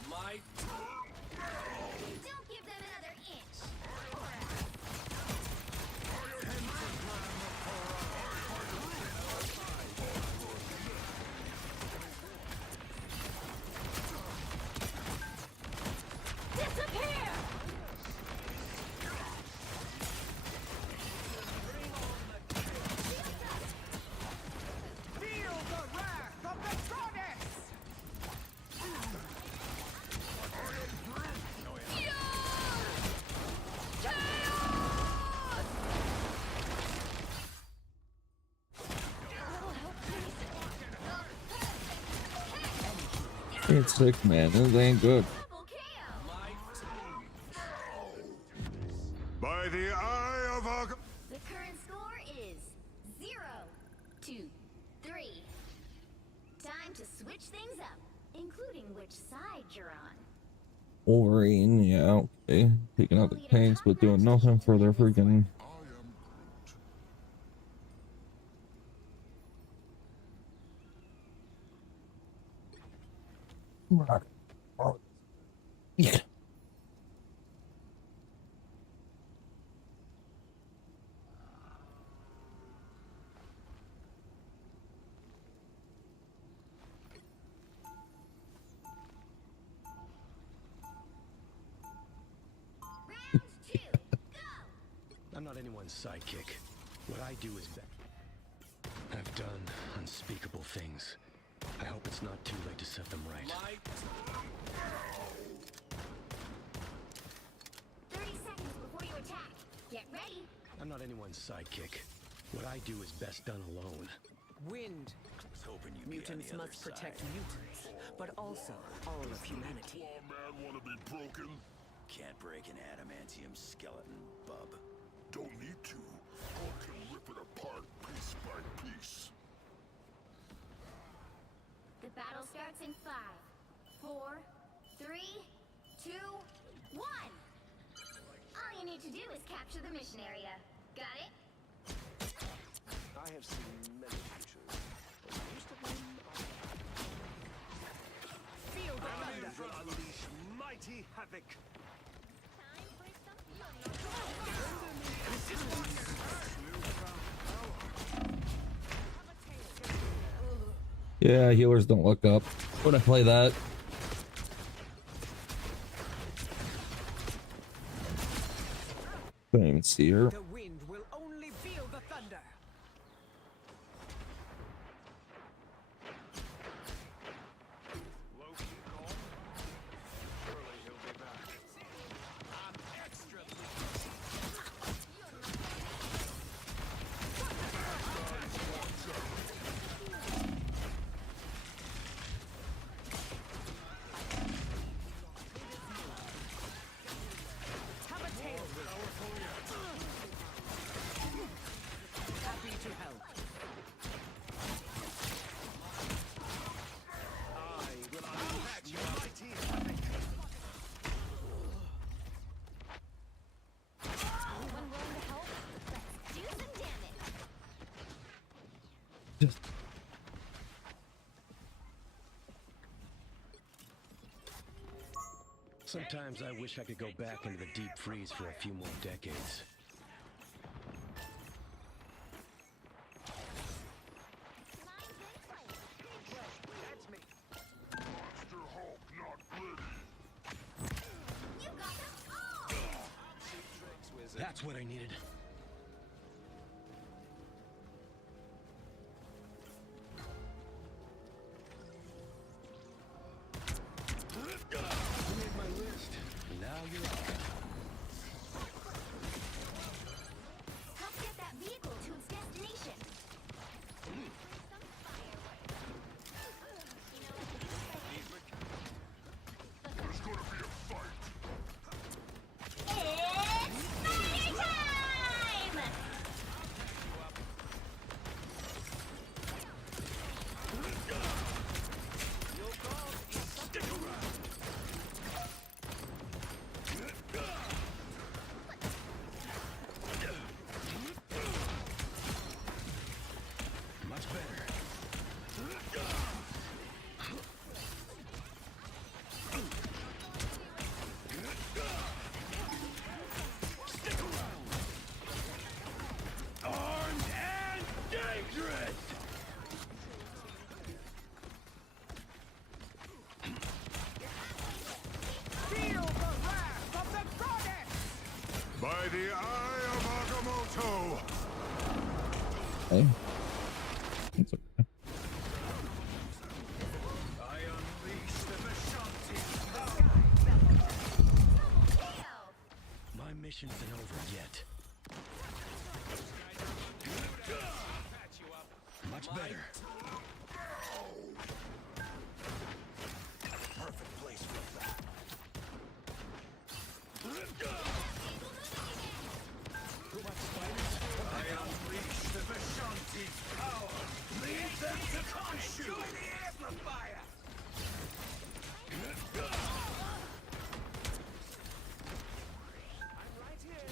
My Don't give them another inch. Disappear! Feel the wrath of the goddess! It's sick, man. This ain't good. By the eye of our... The current score is 0-3. Time to switch things up, including which side you're on. Wolverine, yeah, okay. Taking out the tanks, but doing nothing for their freaking. Yeah. I'm not anyone's sidekick. What I do is I've done unspeakable things. I hope it's not too late to set them right. 30 seconds before you attack. Get ready. I'm not anyone's sidekick. What I do is best done alone. Wind. Mutants must protect mutants, but also all of humanity. Man wanna be broken? Can't break an adamantium skeleton, bub. Don't need to. I can rip it apart piece by piece. The battle starts in 5, 4, 3, 2, 1. All you need to do is capture the mission area. Got it? I have seen many creatures, but most of them are... Feel the thunder! Will unleash mighty havoc. Yeah, healers don't look up when I play that. Couldn't even see her. The wind will only feel the thunder. Happy to help. I will unleash mighty havoc. Anyone willing to help? Let's do some damage. Just. Sometimes I wish I could go back into the deep freeze for a few more decades. Monster Hulk not ready. You got them all! That's what I needed. You made my list. Now you're on. Help get that vehicle to its destination. There's gonna be a fight. It's party time! Hey. It's okay. My mission's not over yet. Much better. Perfect place for that. I unleash the Vishanti's power. Leave them to consume. Enjoy the amplifier. I'm right here.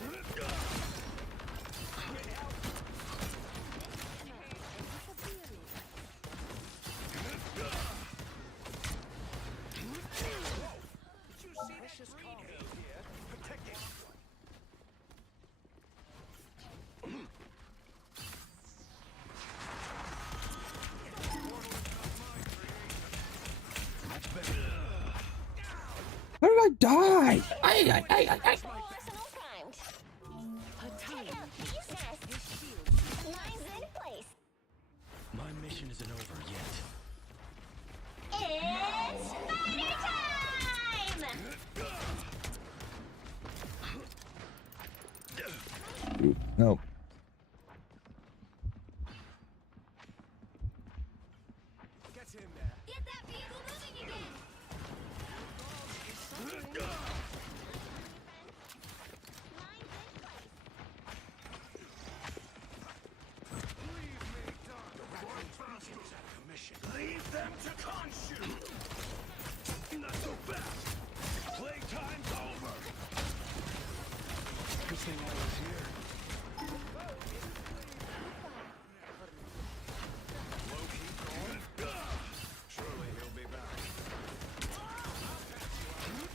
Precious green here. Protect it. How did I die? I. My mission isn't over yet. It's fighter time! No. Get him there. Get that vehicle moving again! Leave them to consume. Not so fast. Playtime's over. Good thing I was here. Low-key gone. Surely he'll be back.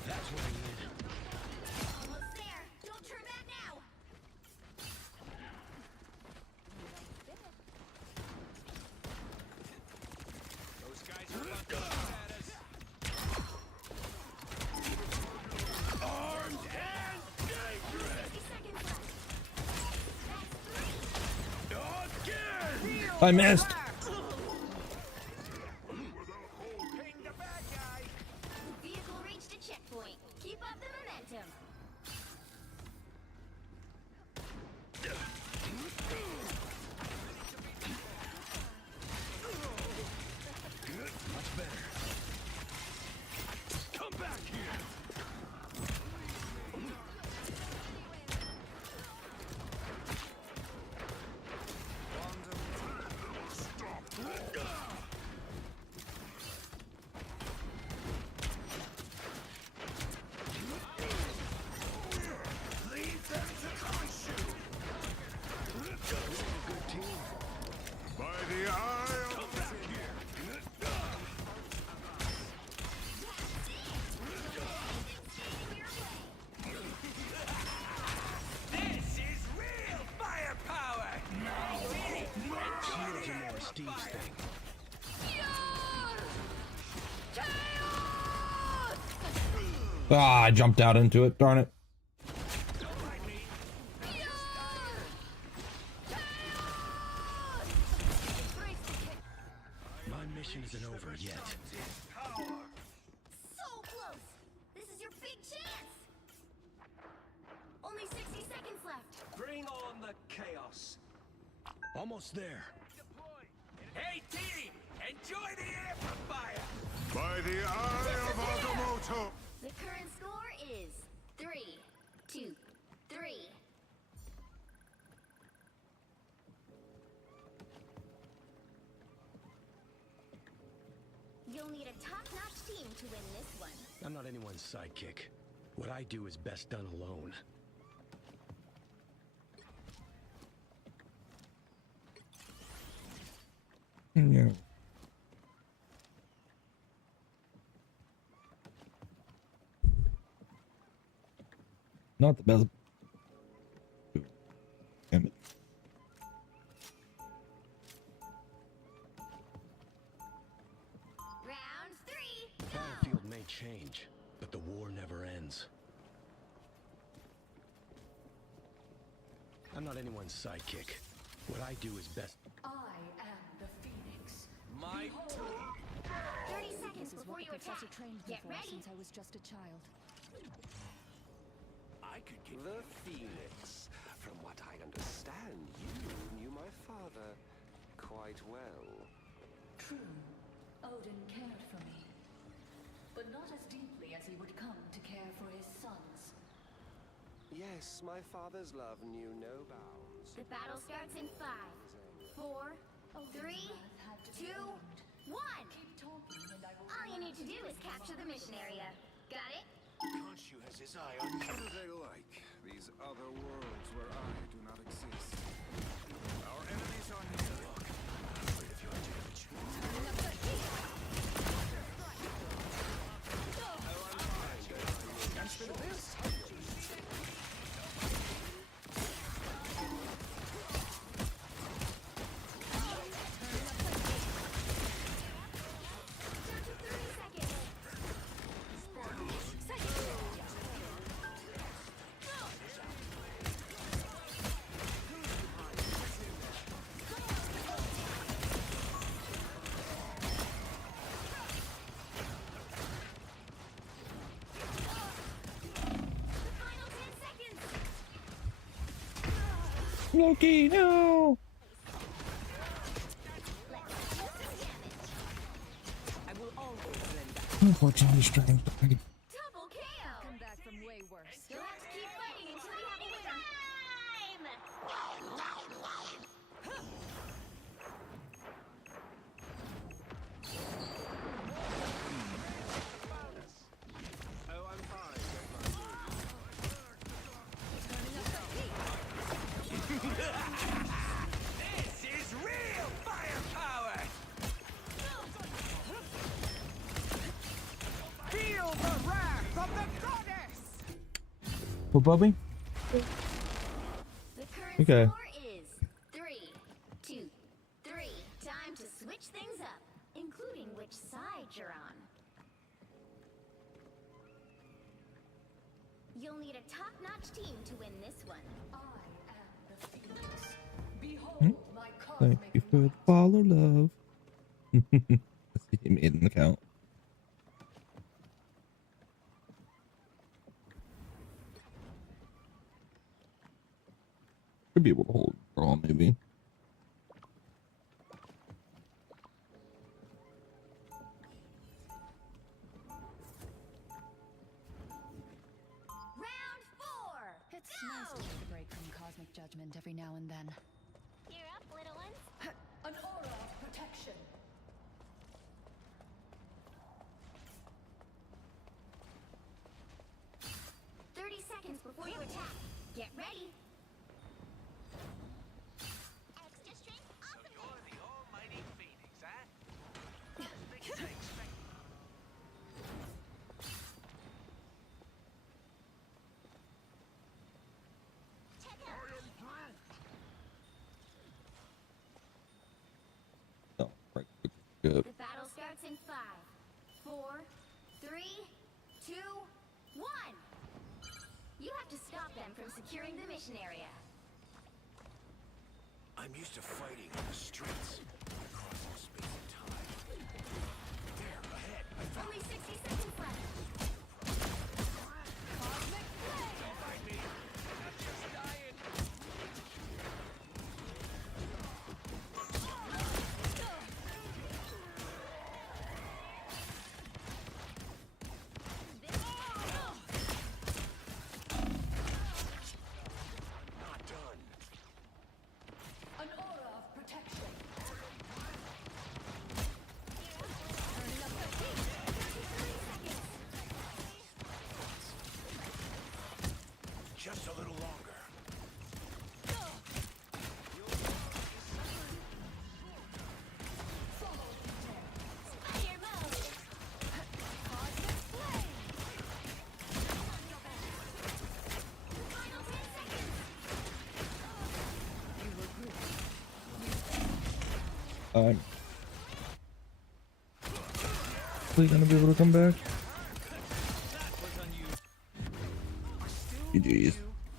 That's what I need. Almost there! Don't turn back now! Those guys are about to shoot at us. Armed and dangerous. 60 seconds left. Again. I missed. Ping the bad guy. Vehicle reached a checkpoint. Keep up the momentum. Much better. Come back here. Leave them to consume. Good team. By the eye of This is real firepower! Shields are more Steve's thing. Ah, I jumped out into it. Darn it. My mission isn't over yet. So close! This is your big chance! Only 60 seconds left. Bring on the chaos. Almost there. Hey team, enjoy the amplifier! By the eye of Agamotto! The current score is 3-2-3. You'll need a top-notch team to win this one. I'm not anyone's sidekick. What I do is best done alone. Yeah. Not the best. Damn it. Round 3. The battlefield may change, but the war never ends. I'm not anyone's sidekick. What I do is best. I am the Phoenix. My 30 seconds This is before what you the attack. professor trained me Get for ready. since I was just a child. I could get the Phoenix. From what I understand, you knew my father quite well. True, Odin cared for me. But not as deeply as he would come to care for his sons. Yes, my father's love knew no bounds. The battle starts in 5, 4, 3, 2, 1. Keep talking and I will. All you need to do is capture the mission area. Got it? Khonshu has his eye on you. What do they like? These other worlds where I do not exist. Our enemies are near. Look, I'm afraid of your damage. Thanks for the boost. Loki, no! I will always lend back. Unfortunately, strength. Double KO. Come back from way worse. You'll have to keep fighting until we have a winner. Oh, I'm fine. This is real firepower! Feel the wrath of the goddess! What, Bubby? The current Okay. score is 3, 2, 3. Time to switch things up, including which side you're on. You'll need a top-notch team to win this one. I am the Phoenix. Behold Hmm? my Thank cosmic you for the follow, love. He made an account. Should be able to hold draw, maybe. Round 4. It's nice to take a break from cosmic judgment every now and then. You're up, little ones. An aura of protection. Seconds before you attack. Get ready. Extra strength, awesome. You're the almighty Phoenix, huh? Things I expect. Check out. Oh, right. Good. The battle starts in 5, 4, 3, 2, 1. You have to stop them from securing the mission area. I'm used to fighting in the streets, across all space and time. There, ahead, I found Only 60 seconds left. Cosmic Flame! Don't mind me. I'm just dying. Not done. An aura of protection. Turning up the heat. 33 seconds. Just a little longer. Fire mode. Cosmic Flame. The final 10 seconds. Are you gonna be able to come back? GG's.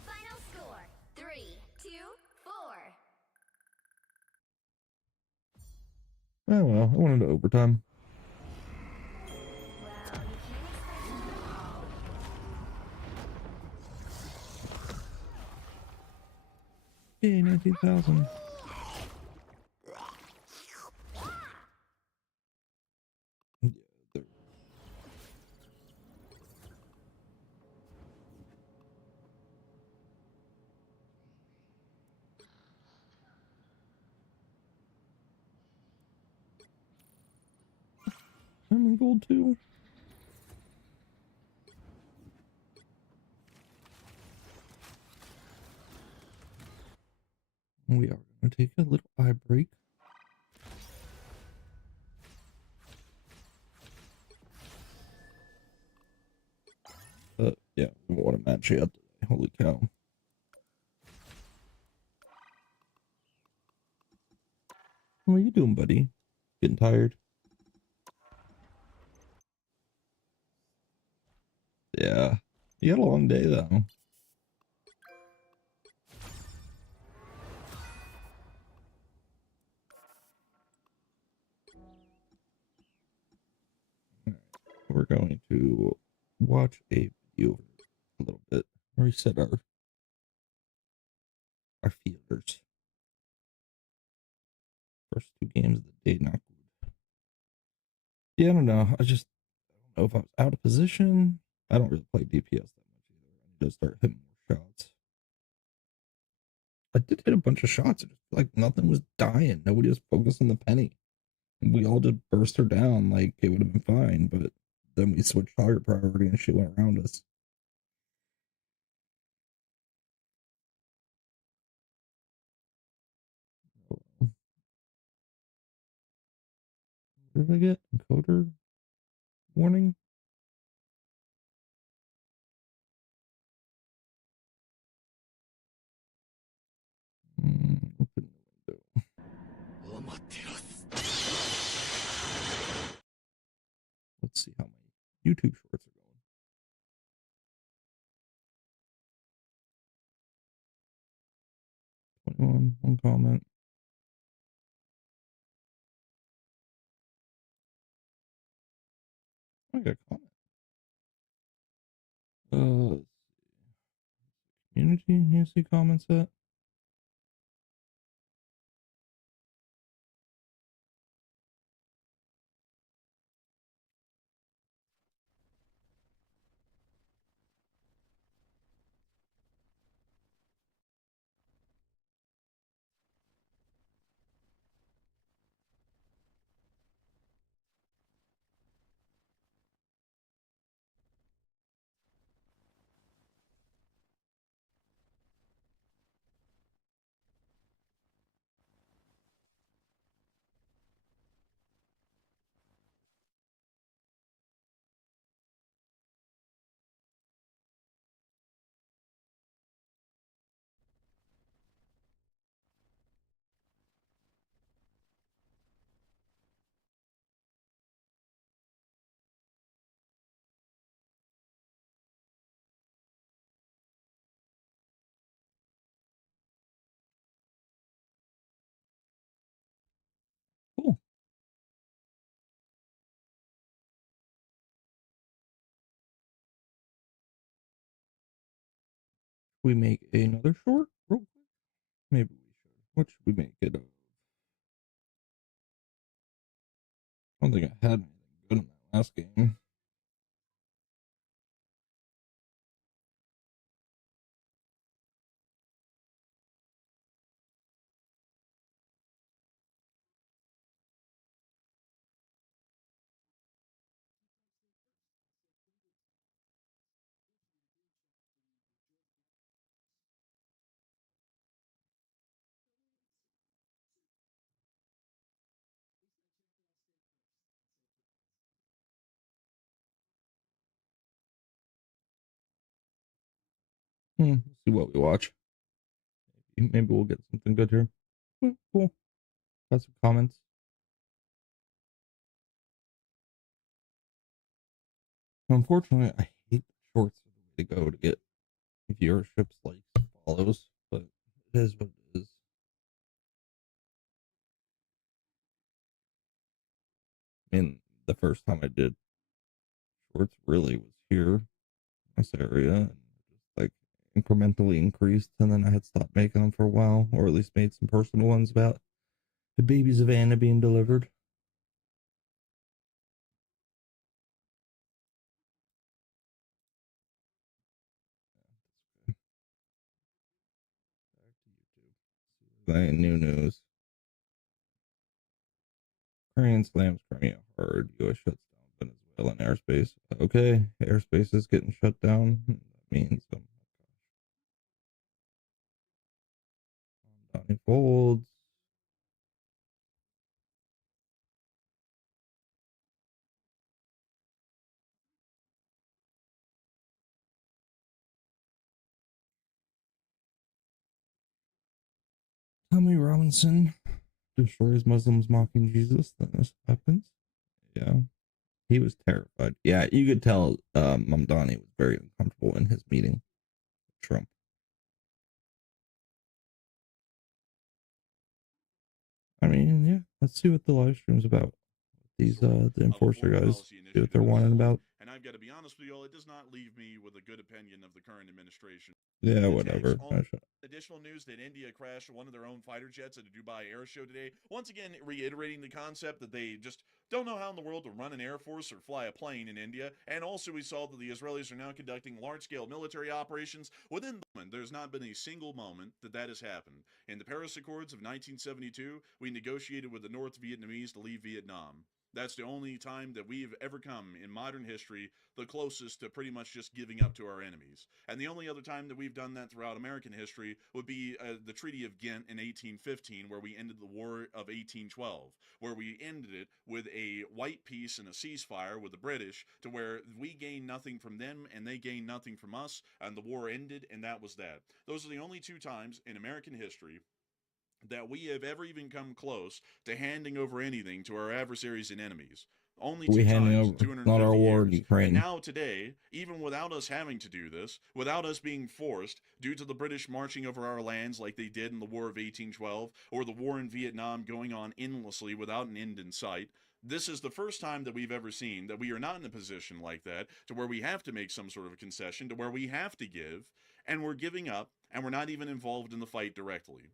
Final score 3, 2, 4. Oh well, I wanted overtime. Yay, 19,000. I'm in gold too. We are going to take a little eye break. Yeah, we want to match yet. Holy cow. What are you doing, buddy? Getting tired? Yeah. You had a long day, though. We're going to watch a video a little bit. Reset our feelers. First two games of the day, not good. Yeah, I don't know. I don't know if I was out of position. I don't really play DPS that much either. I need to start hitting more shots. I did hit a bunch of shots. It just like nothing was dying. Nobody was focused on the penny. And we all just burst her down like it would have been fine, but then we switched target priority and she went around us. What did I get? Encoder warning? Open the window. Let's see how my YouTube shorts are going. 21, one comment. I got a comment. Let's see. Community, you see comments at? Cool. We make another short real quick? Maybe we should. What should we make it of? I don't think I had anything good in that last game. Let's see what we watch. Maybe we'll get something good here. Cool. Got some comments. Unfortunately, I hate the shorts are the way to go to get viewerships, likes, follows, but it is what it is. I mean, the first time I did shorts really was here, this area, and just like incrementally increased, and then I had stopped making them for a while, or at least made some personal ones about the babies of Anna being delivered. New news. Ukraine slams Crimea hard. U.S. shuts down Venezuelan airspace. Okay, airspace is getting shut down. That means Donnie folds. Tommy Robinson destroys Muslims mocking Jesus. Then this happens. Yeah, he was terrified. Yeah, you could tell Mamdani was very uncomfortable in his meeting with Trump. I mean, yeah, let's see what the live stream's about. These the enforcer guys, see what they're wanting about. And I've got to be honest with you all, it does not leave me with a good opinion of the current administration. Yeah, whatever. Additional news that India crashed one of their own fighter jets at a Dubai air show today. Once again, reiterating the concept that they just don't know how in the world to run an air force or fly a plane in India. And also we saw that the Israelis are now conducting large-scale military operations within the moment. There's not been a single moment that has happened. In the Paris Accords of 1972, we negotiated with the North Vietnamese to leave Vietnam. That's the only time that we've ever come in modern history the closest to pretty much just giving up to our enemies. And the only other time that we've done that throughout American history would be the Treaty of Ghent in 1815, where we ended the War of 1812, where we ended it with a white peace and a ceasefire with the British, to where we gained nothing from them and they gained nothing from us, and the war ended, and that was that. Those are the only two times in American history that we have ever even come close to handing over anything to our adversaries and enemies. Only two times, 250 not our war years. in Ukraine. And now today, even without us having to do this, without us being forced due to the British marching over our lands like they did in the War of 1812, or the war in Vietnam going on endlessly without an end in sight, this is the first time that we've ever seen that we are not in a position like that, to where we have to make some sort of a concession, to where we have to give, and we're giving up, and we're not even involved in the fight directly.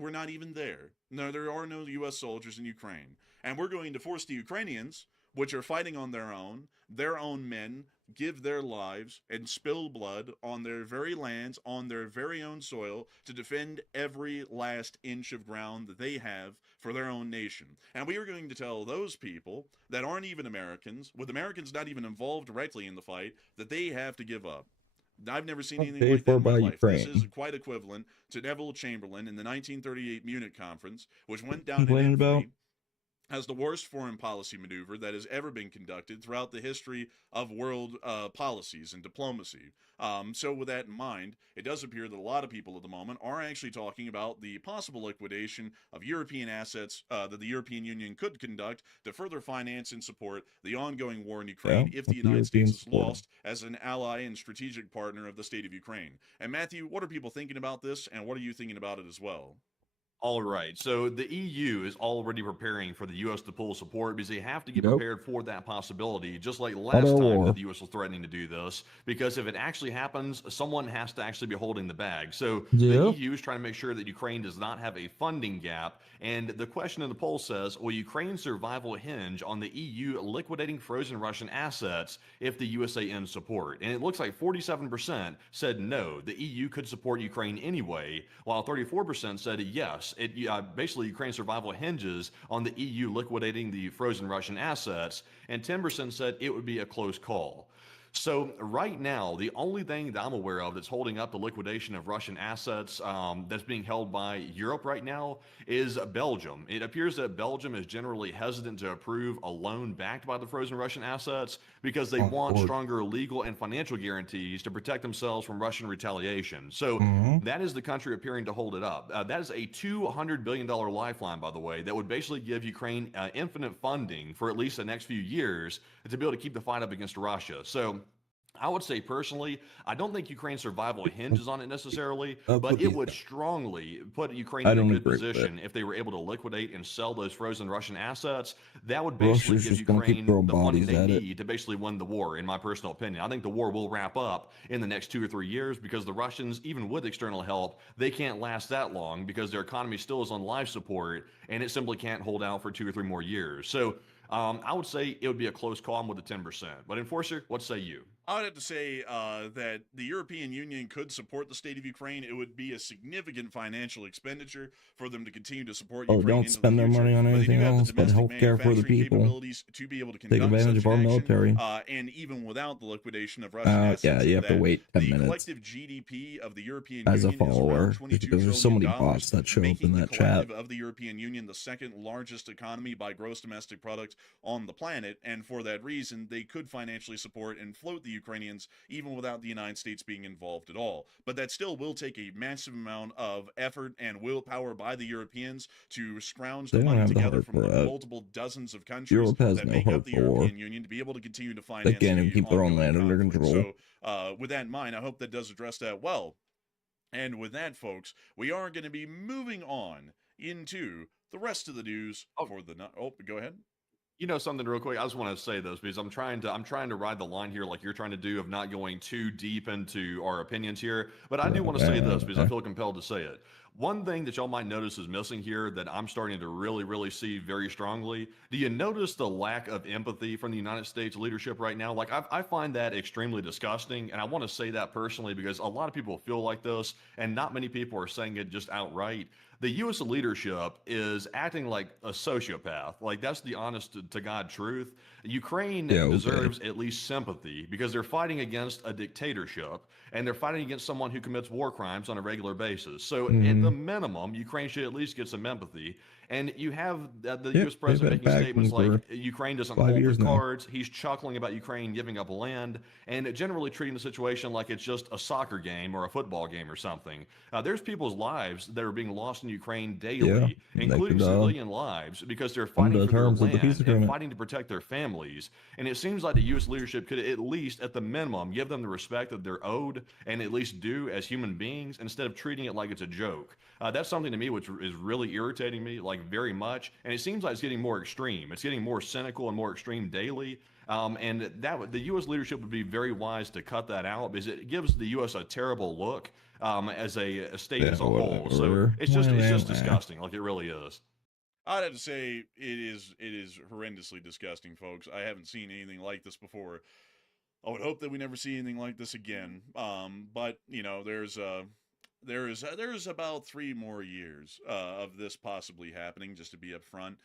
We're not even there. No, there are no U.S. soldiers in Ukraine. And we're going to force the Ukrainians, which are fighting on their own men, give their lives and spill blood on their very lands, on their very own soil, to defend every last inch of ground that they have for their own nation. And we are going to tell those people that aren't even Americans, with Americans not even involved directly in the fight, that they have to give up. I've never seen anything like that in my life. Ukraine. This is quite equivalent to Neville Chamberlain in the 1938 Munich Conference, which went down in infamy as the worst foreign policy maneuver that has ever been conducted throughout the history of world policies and diplomacy. So with that in mind, it does appear that a lot of people at the moment are actually talking about the possible liquidation of European assets that the European Union could conduct to further finance and support the ongoing war in Ukraine if the United States is lost as an ally and strategic partner of the state of Ukraine. And Matthew, what are people thinking about this, and what are you thinking about it as well? All right. So the EU is already preparing for the U.S. to pull support because they have to get prepared for that possibility, just like last time that the U.S. was threatening to do this. Because if it actually happens, someone has to actually be holding the bag. So the EU is trying to make sure that Ukraine does not have a funding gap. And the question in the poll says, will Ukraine's survival hinge on the EU liquidating frozen Russian assets if the USA ends support? And it looks like 47% said no, the EU could support Ukraine anyway, while 34% said yes. Basically, Ukraine's survival hinges on the EU liquidating the frozen Russian assets, and 10% said it would be a close call. So right now, the only thing that I'm aware of that's holding up the liquidation of Russian assets that's being held by Europe right now is Belgium. It appears that Belgium is generally hesitant to approve a loan backed by the frozen Russian assets because they want stronger legal and financial guarantees to protect themselves from Russian retaliation. So that is the country appearing to hold it up. That is a $200 billion lifeline, by the way, that would basically give Ukraine infinite funding for at least the next few years to be able to keep the fight up against Russia. So I would say personally, I don't think Ukraine's survival hinges on it necessarily, That's but what it these would guys. strongly put Ukraine I in a don't good agree with it. position if they were able to liquidate and sell those frozen Russian assets. That would basically Russia's give just gonna keep Ukraine throwing the funding bodies they at it. need to basically win the war, in my personal opinion. I think the war will wrap up in the next 2 or 3 years because the Russians, even with external help, they can't last that long because their economy still is on life support and it simply can't hold out for 2 or 3 more years. So I would say it would be a close call with the 10%. But Enforcer, what say you? I would have to say that the European Union could support the state of Ukraine. It would be a significant financial expenditure for them to continue to support Oh, Ukraine don't into spend the their future. money on But they anything do have the else but domestic healthcare for the manufacturing people. capabilities to be able to Take conduct advantage such of an our action. military. And even without the liquidation of Russian assets, Yeah, you have to that wait 10 the minutes collective GDP of the European as a Union is around follower, $22 just because there's so trillion, many bots that show up in making the that chat. collective of the European Union the second largest economy by gross domestic product on the planet. And for that reason, they could financially support and float the Ukrainians even without the United States being involved at all. But that still will take a massive amount of effort and willpower by the Europeans to scrounge They the don't money have the together heart from for the that. multiple dozens of countries Europe has that no make up heart the for war. European Union to be able to continue to They finance can't even the keep their own ongoing land under conflict. control. So, with that in mind, I hope that does address that well. And with that, folks, we are going to be moving on into the rest of the news for the night. Oh, go ahead. You know something real quick? I just want to say this because I'm trying to ride the line here like you're trying to do of not going too deep into our opinions here. But I do want to say this because I feel compelled to say it. One thing that y'all might notice is missing here that I'm starting to really see very strongly. Do you notice the lack of empathy from the United States leadership right now? Like I find that extremely disgusting, and I want to say that personally because a lot of people feel like this, and not many people are saying it just outright. The U.S. leadership is acting like a sociopath. Like that's the honest to God truth. Ukraine deserves at least sympathy because they're fighting against a dictatorship and they're fighting against someone who commits war crimes on a regular basis. So at the minimum, Ukraine should at least get some empathy. And you have the U.S. president making statements like Ukraine doesn't hold the cards. He's chuckling about Ukraine giving up land and generally treating the situation like it's just a soccer game or a football game or something. There's people's lives that are being lost in Ukraine daily, including civilian lives, because they're fighting for their land and fighting to protect their families. And it seems like the U.S. leadership could at least, at the minimum, give them the respect that they're owed and at least do as human beings instead of treating it like it's a joke. That's something to me which is really irritating me, like very much. And it seems like it's getting more extreme. It's getting more cynical and more extreme daily. And that the U.S. leadership would be very wise to cut that out because it gives the U.S. a terrible look as a state as a whole. So it's just disgusting. Like it really is. I'd have to say it is horrendously disgusting, folks. I haven't seen anything like this before. I would hope that we never see anything like this again. But you know, there's about 3 more years of this possibly happening, just to be upfront.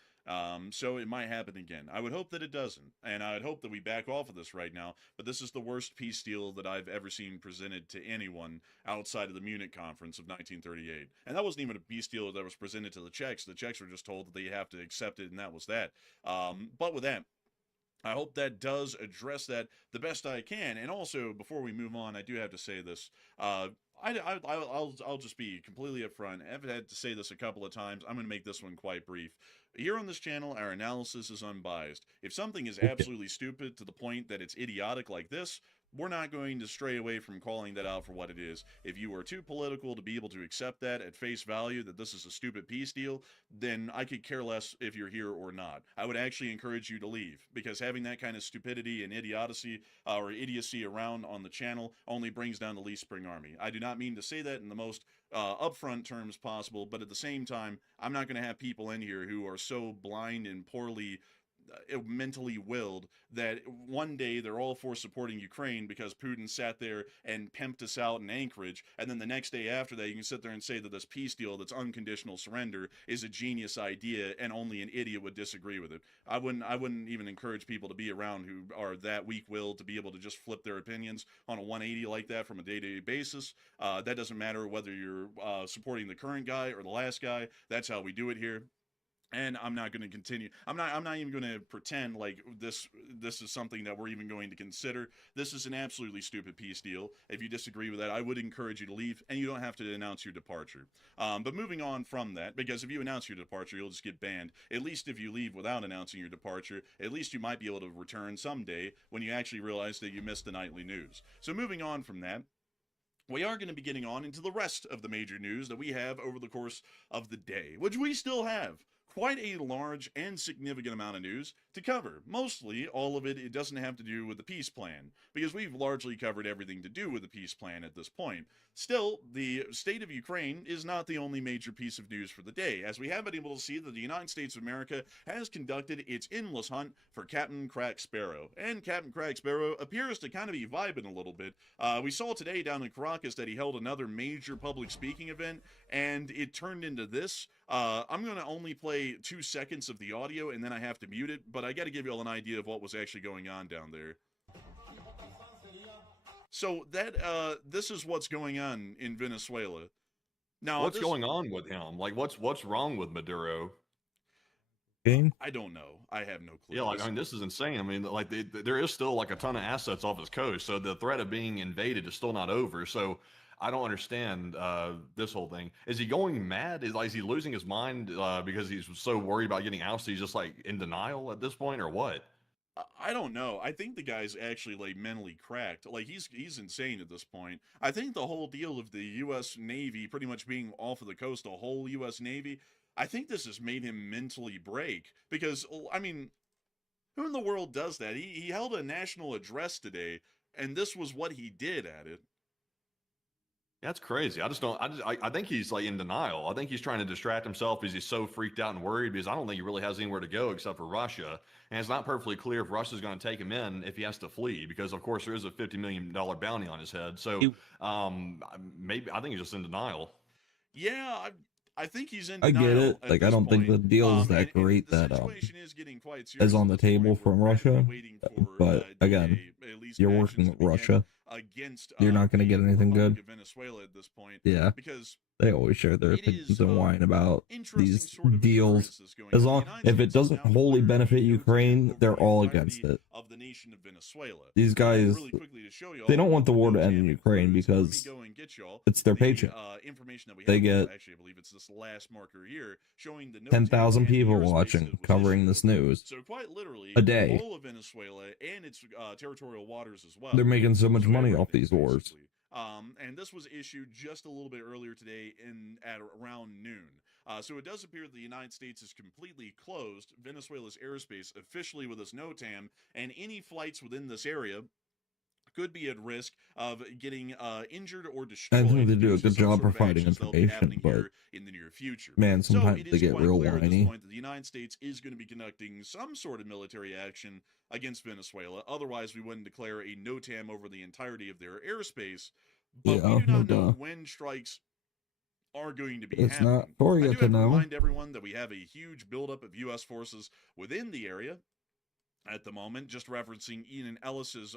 So it might happen again. I would hope that it doesn't, and I would hope that we back off of this right now. But this is the worst peace deal that I've ever seen presented to anyone outside of the Munich Conference of 1938. And that wasn't even a peace deal that was presented to the Czechs. The Czechs were just told that they have to accept it, and that was that. But with that, I hope that does address that the best I can. And also, before we move on, I do have to say this. I'll just be completely upfront. I've had to say this a couple of times. I'm going to make this one quite brief. Here on this channel, our analysis is unbiased. If something is absolutely stupid to the point that it's idiotic like this, we're not going to stray away from calling that out for what it is. If you are too political to be able to accept that at face value, that this is a stupid peace deal, then I could care less if you're here or not. I would actually encourage you to leave, because having that kind of stupidity and idiocy around on the channel only brings down the Lee Spring Army. I do not mean to say that in the most upfront terms possible, but at the same time, I'm not going to have people in here who are so blind and poorly mentally willed that one day they're all for supporting Ukraine because Putin sat there and pimped us out in Anchorage, and then the next day after that you can sit there and say that this peace deal that's unconditional surrender is a genius idea and only an idiot would disagree with it. I wouldn't even encourage people to be around who are that weak-willed to be able to just flip their opinions on a 180 like that from a day-to-day basis. That doesn't matter whether you're supporting the current guy or the last guy. That's how we do it here. And I'm not going to continue. I'm not even going to pretend like this is something that we're even going to consider. This is an absolutely stupid peace deal. If you disagree with that, I would encourage you to leave, and you don't have to announce your departure. But moving on from that, because if you announce your departure, you'll just get banned. At least if you leave without announcing your departure, at least you might be able to return someday when you actually realize that you missed the nightly news. So moving on from that, we are going to be getting on into the rest of the major news that we have over the course of the day, which we still have quite a large and significant amount of news to cover. Mostly, all of it doesn't have to do with the peace plan, because we've largely covered everything to do with the peace plan at this point. Still, the state of Ukraine is not the only major piece of news for the day, as we have been able to see that the United States of America has conducted its endless hunt for Captain Crack Sparrow. And Captain Crack Sparrow appears to kind of be vibing a little bit. We saw today down in Caracas that he held another major public speaking event, and it turned into this. I'm going to only play 2 seconds of the audio, and then I have to mute it, but I got to give you all an idea of what was actually going on down there. So that this is what's going on in Venezuela. Now, what's going on with him? Like, what's wrong with Maduro? I don't know. I have no clue. Yeah, like, I mean, this is insane. I mean, like, there is still like a ton of assets off his coast, so the threat of being invaded is still not over. So I don't understand this whole thing. Is he going mad? Is he losing his mind because he's so worried about getting ousted? He's just like in denial at this point, or what? I don't know. I think the guy's actually like mentally cracked. Like he's insane at this point. I think the whole deal of the U.S. Navy pretty much being off of the coast, the whole U.S. Navy, I think this has made him mentally break. Because I mean, who in the world does that? He held a national address today, and this was what he did at it. That's crazy. I just don't. I think he's like in denial. I think he's trying to distract himself because he's so freaked out and worried. Because I don't think he really has anywhere to go except for Russia, and it's not perfectly clear if Russia's going to take him in if he has to flee. Because of course there is a $50 million bounty on his head. So maybe I think he's just in denial. Yeah, I think he's in I denial. get it. Like, I don't think the deal is that great that is on the table from Russia. But again, you're working with Russia. You're not going to get anything good. Venezuela at this point. Yeah, because they always share their opinions and whine about these deals. As long if it doesn't wholly benefit Ukraine, they're all against it. Of the nation of Venezuela. These guys, they don't want the war to end in Ukraine because it's their paycheck. They get actually, I believe it's this last marker here showing the 10,000 people watching, covering this news. So quite literally, a day. All of Venezuela and its territorial waters as well. They're making so much money off these wars. And this was issued just a little bit earlier today at around noon. So it does appear that the United States is completely closed Venezuela's airspace officially with this NOTAM, and any flights within this area could be at risk of getting injured or destroyed. I think they do a good job providing information, but in the near future, man, sometimes they get real whiny. At this point, that the United States is going to be conducting some sort of military action against Venezuela. Otherwise, we wouldn't declare a NOTAM over the entirety of their airspace. But yeah, we do not know when strikes are going to be happening. Not for you I do to have know. to remind everyone that we have a huge buildup of U.S. forces within the area at the moment. Just referencing Ian Ellis's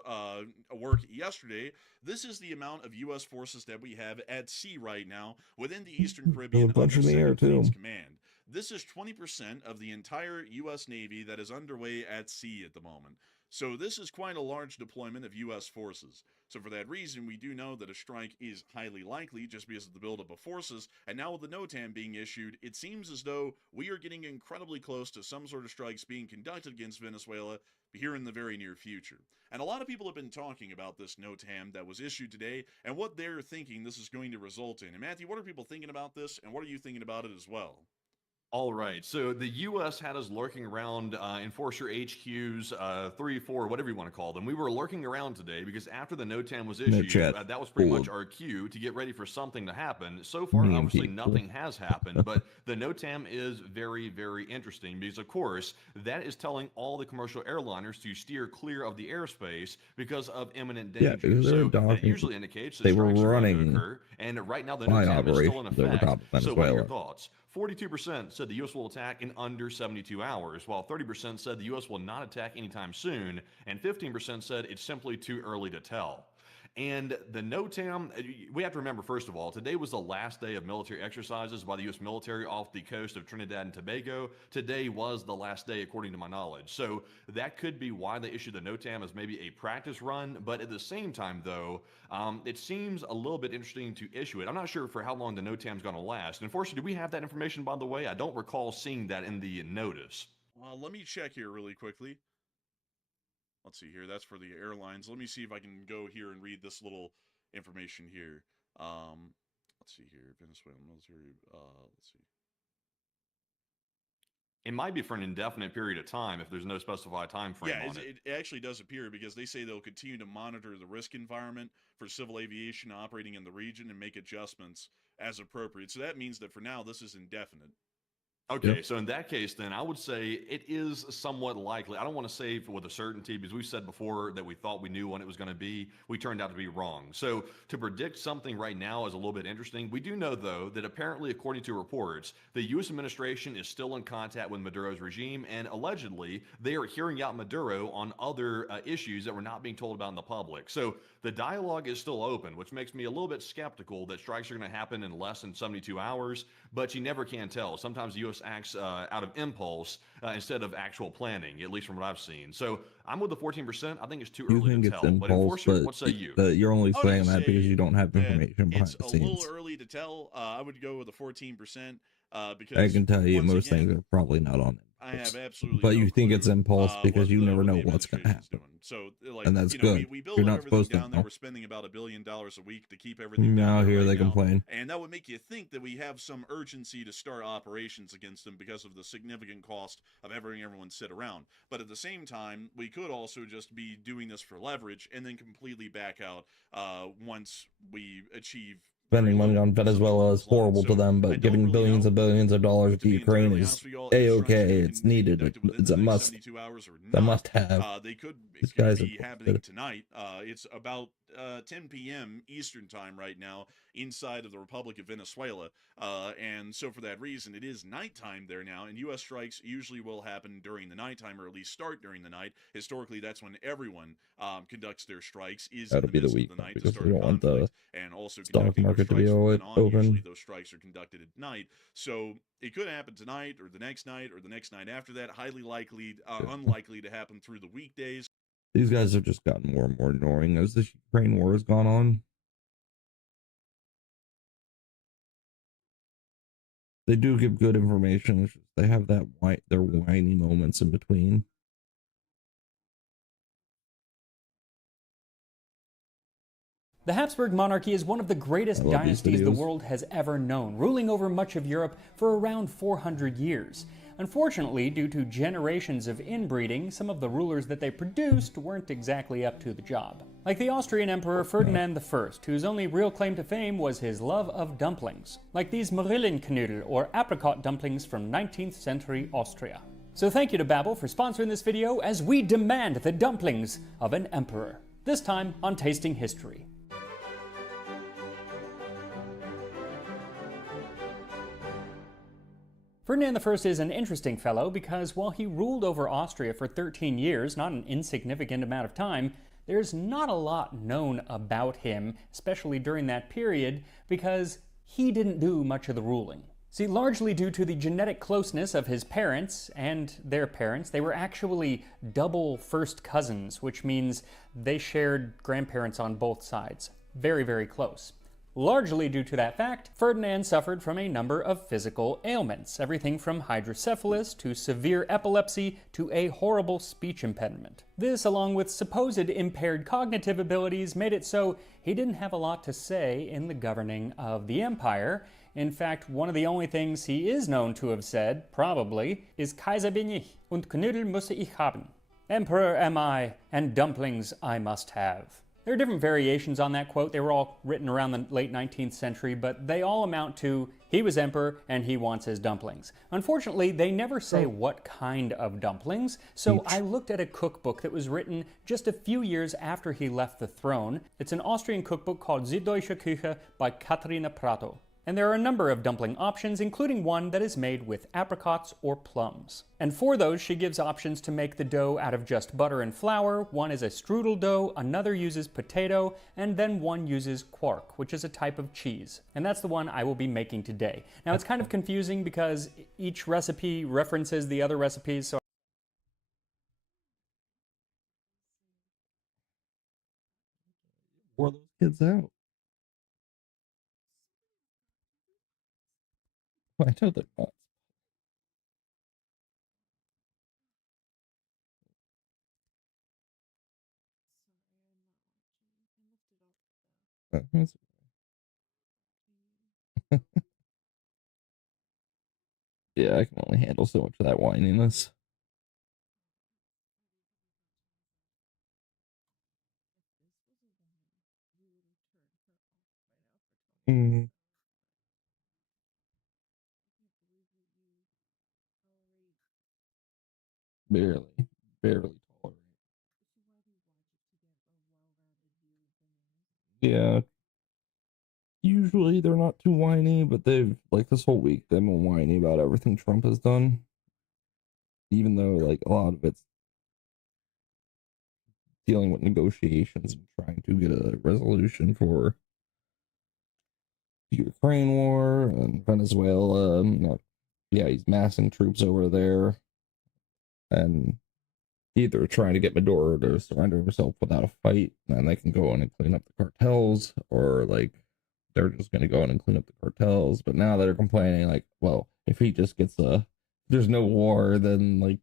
work yesterday, this is the amount of U.S. forces that we have at sea right now within the Eastern Caribbean a bunch under in the air Second Fleet's too. command. This is 20% of the entire U.S. Navy that is underway at sea at the moment. So this is quite a large deployment of U.S. forces. So for that reason, we do know that a strike is highly likely just because of the buildup of forces. And now with the NOTAM being issued, it seems as though we are getting incredibly close to some sort of strikes being conducted against Venezuela here in the very near future. And a lot of people have been talking about this NOTAM that was issued today and what they're thinking this is going to result in. And Matthew, what are people thinking about this, and what are you thinking about it as well? All right. So the U.S. had us lurking around Enforcer HQs, 3, 4, whatever you want to call them. We were lurking around today because after the NOTAM was issued, that was pretty much our cue to get ready for something to happen. So far, obviously, nothing has happened, but the NOTAM is very, very interesting because, of course, that is telling all the commercial airliners to steer clear of the airspace because of imminent danger. Yeah, because they're that usually indicates that they were strikes are going to running occur, and right now the flight NOTAM is still in operations over effect. top of So what are your Venezuela. thoughts? 42% said the U.S. will attack in under 72 hours, while 30% said the U.S. will not attack anytime soon, and 15% said it's simply too early to tell. And the NOTAM, we have to remember, first of all, today was the last day of military exercises by the U.S. military off the coast of Trinidad and Tobago. Today was the last day, according to my knowledge. So that could be why they issued the NOTAM as maybe a practice run. But at the same time, though, it seems a little bit interesting to issue it. I'm not sure for how long the NOTAM is going to last. Unfortunately, do we have that information, by the way? I don't recall seeing that in the notice. Well, let me check here really quickly. Let's see here. That's for the airlines. Let me see if I can go here and read this little information here. Let's see here. Venezuelan military. Let's see. It might be for an indefinite period of time if there's no specified time frame on it. It actually does appear, because they say they'll continue to monitor the risk environment for civil aviation operating in the region and make adjustments as appropriate. So that means that for now, this is indefinite. Okay, so in that case, then I would say it is somewhat likely. I don't want to say with a certainty, because we've said before that we thought we knew when it was going to be. We turned out to be wrong. So to predict something right now is a little bit interesting. We do know, though, that apparently, according to reports, the U.S. administration is still in contact with Maduro's regime, and allegedly they are hearing out Maduro on other issues that were not being told about in the public. So the dialogue is still open, which makes me a little bit skeptical that strikes are going to happen in less than 72 hours, but you never can tell. Sometimes the U.S. acts out of impulse instead of actual planning, at least from what I've seen. So I'm with the 14%. I think it's too early to tell. But Enforcer, what say you? You're only saying that because you don't have information behind the scenes. It's a little early to tell. I would go with the 14%. Because I can tell you most things are probably not on it. I have absolutely. But you think it's impulse because you never know what's going to happen. So, like, and that's good. We build You're up not supposed everything down to. There. We're spending about $1 billion a week to keep everything. Now down here right they now. complain, and that would make you think that we have some urgency to start operations against them because of the significant cost of having everyone sit around. But at the same time, we could also just be doing this for leverage and then completely back out once we achieve. Spending money on Venezuela is horrible to them, but giving billions and billions of dollars to Ukraine is a-okay. It's needed. It's a must. It's a must-have. They could These guys be are happening tonight. It's about 10 p.m. Eastern time right now inside of the Republic of Venezuela. And so for that reason, it is nighttime there now, and U.S. strikes usually will happen during the nighttime, or at least start during the night. Historically, that's when everyone conducts their strikes, is That'll in the be the midst week of the night to because start we don't want the and also stock market to be usually open. those strikes are conducted at night. So it could happen tonight or the next night or the next night after that. Highly likely, unlikely to happen through the weekdays. These guys have just gotten more and more annoying as the Ukraine war has gone on. They do give good information. It's just they have that their whiny moments in between. The Habsburg monarchy is one of the greatest dynasties the world has ever known, ruling over much of Europe for around 400 years. Unfortunately, due to generations of inbreeding, some of the rulers that they produced weren't exactly up to the job. Like the Austrian Emperor Ferdinand I, whose only real claim to fame was his love of dumplings. Like these Marillenknödel, or apricot dumplings from 19th century Austria. So thank you to Babbel for sponsoring this video as we demand the dumplings of an emperor. This time on Tasting History. Ferdinand I is an interesting fellow because while he ruled over Austria for 13 years, not an insignificant amount of time, there's not a lot known about him, especially during that period, because he didn't do much of the ruling. See, largely due to the genetic closeness of his parents and their parents, they were actually double first cousins, which means they shared grandparents on both sides. Very, very close. Largely due to that fact, Ferdinand suffered from a number of physical ailments, everything from hydrocephalus to severe epilepsy to a horrible speech impediment. This, along with supposed impaired cognitive abilities, made it so he didn't have a lot to say in the governing of the empire. In fact, one of the only things he is known to have said, probably, is Kaiser bin ich und Knödel muss ich haben. Emperor am I, and dumplings I must have. There are different variations on that quote. They were all written around the late 19th century, but they all amount to he was emperor and he wants his dumplings. Unfortunately, they never say what kind of dumplings, so I looked at a cookbook that was written just a few years after he left the throne. It's an Austrian cookbook called Süddeutsche Küche by Katharina Prato. And there are a number of dumpling options, including one that is made with apricots or plums. And for those, she gives options to make the dough out of just butter and flour. One is a strudel dough, another uses potato, and then one uses quark, which is a type of cheese. And that's the one I will be making today. Now, it's kind of confusing because each recipe references the other recipes, so Wore those kids out. I told them not. Yeah, I can only handle so much of that whininess. Mm. Barely. Barely tolerate. Yeah. Usually they're not too whiny, but they've, like, this whole week, they've been whiny about everything Trump has done. Even though, like, a lot of it's dealing with negotiations and trying to get a resolution for the Ukraine war and Venezuela. Yeah, he's massing troops over there and either trying to get Maduro to surrender himself without a fight, and they can go in and clean up the cartels, or like they're just going to go in and clean up the cartels. But now they're complaining, like, well, if he just gets there's no war, then like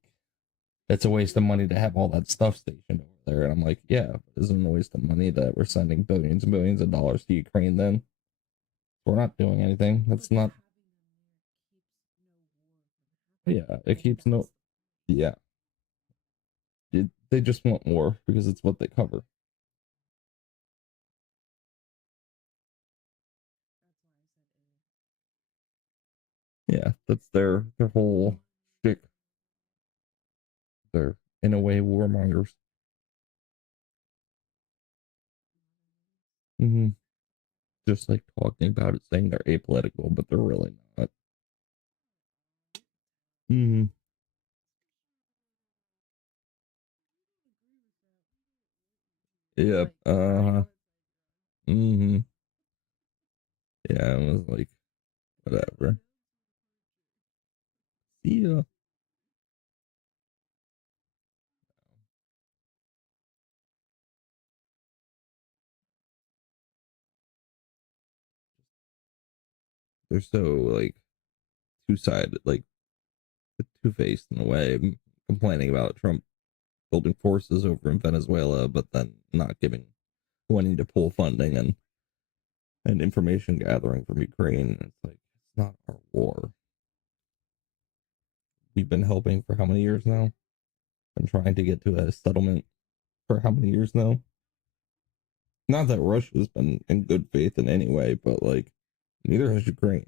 it's a waste of money to have all that stuff stationed over there. And I'm like, yeah, isn't it a waste of money that we're sending billions and billions of dollars to Ukraine then? We're not doing anything. That's not. Yeah, it keeps no. Yeah, they just want war because it's what they cover. Yeah, that's their whole shtick. They're in a way warmongers. Mm-hmm. Just like talking about it, saying they're apolitical, but they're really not. Mm-hmm. Yep. Mm-hmm. Yeah, it was like whatever. See ya. They're so like two-sided, like two-faced in a way, complaining about Trump building forces over in Venezuela, but then not wanting to pull funding and information gathering from Ukraine. It's like it's not our war. We've been helping for how many years now? Been trying to get to a settlement for how many years now? Not that Russia's been in good faith in any way, but like neither has Ukraine.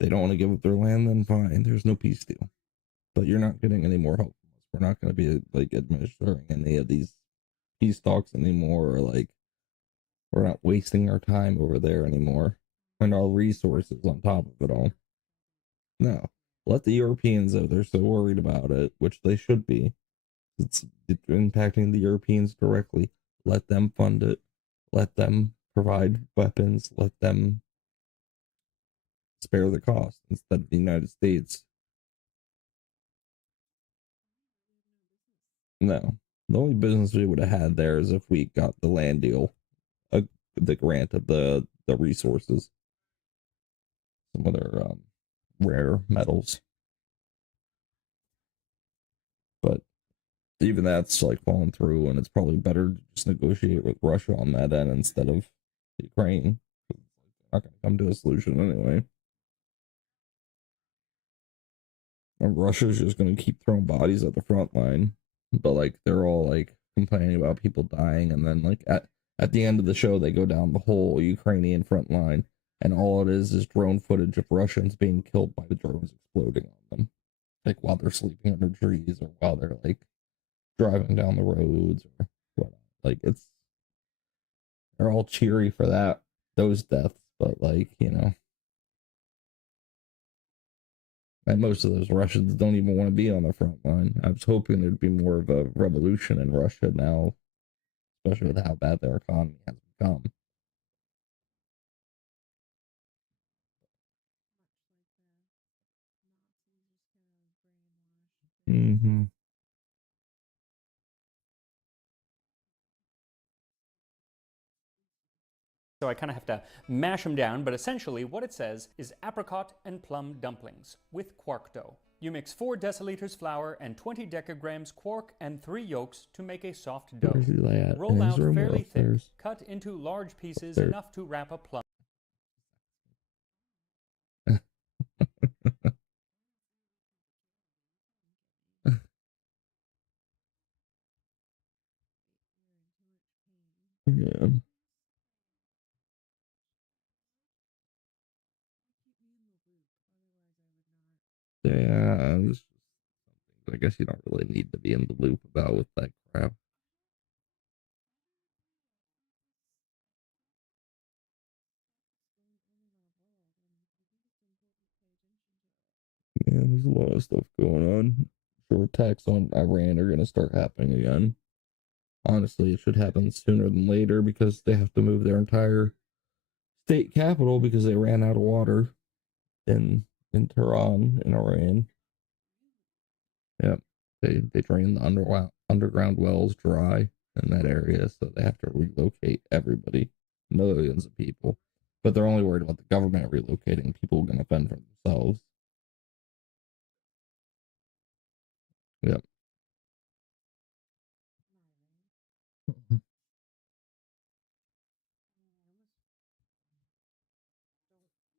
They don't want to give up their land, then fine. There's no peace deal. But you're not getting any more help from us. We're not going to be like administering any of these peace talks anymore, or like we're not wasting our time over there anymore and our resources on top of it all. No. Let the Europeans, though, they're so worried about it, which they should be. It's impacting the Europeans directly. Let them fund it. Let them provide weapons. Let them spare the cost instead of the United States. No. The only business we would have had there is if we got the land deal, the grant of the resources, some other rare metals. But even that's like falling through, and it's probably better to just negotiate with Russia on that end instead of Ukraine. They're not going to come to a solution anyway. And Russia's just going to keep throwing bodies at the front line, but like they're all like complaining about people dying, and then like at the end of the show they go down the whole Ukrainian front line, and all it is drone footage of Russians being killed by the drones exploding on them, like while they're sleeping under trees or while they're like driving down the roads or whatnot. Like they're all cheery for that. those deaths, but like, you know, and most of those Russians don't even want to be on the front line. I was hoping there'd be more of a revolution in Russia now, especially with how bad their economy has become. Mm-hmm. So I kind of have to mash them down, but essentially what it says is apricot and plum dumplings with quark dough. You mix 4 deciliters flour and 20 decagrams quark and 3 yolks to make a soft dough. Where's he at? Roll In his out room or fairly thick, upstairs? cut into large pieces Upstairs. enough to wrap a plum. Yeah. Yeah, I guess you don't really need to be in the loop about with that crap. Yeah, there's a lot of stuff going on. Sure, attacks on Iran are going to start happening again. Honestly, it should happen sooner than later because they have to move their entire state capital because they ran out of water in Tehran in Iran. Yep, they drained the underground wells dry in that area, so they have to relocate everybody, millions of people. But they're only worried about the government relocating. People are going to fend for themselves. Yep.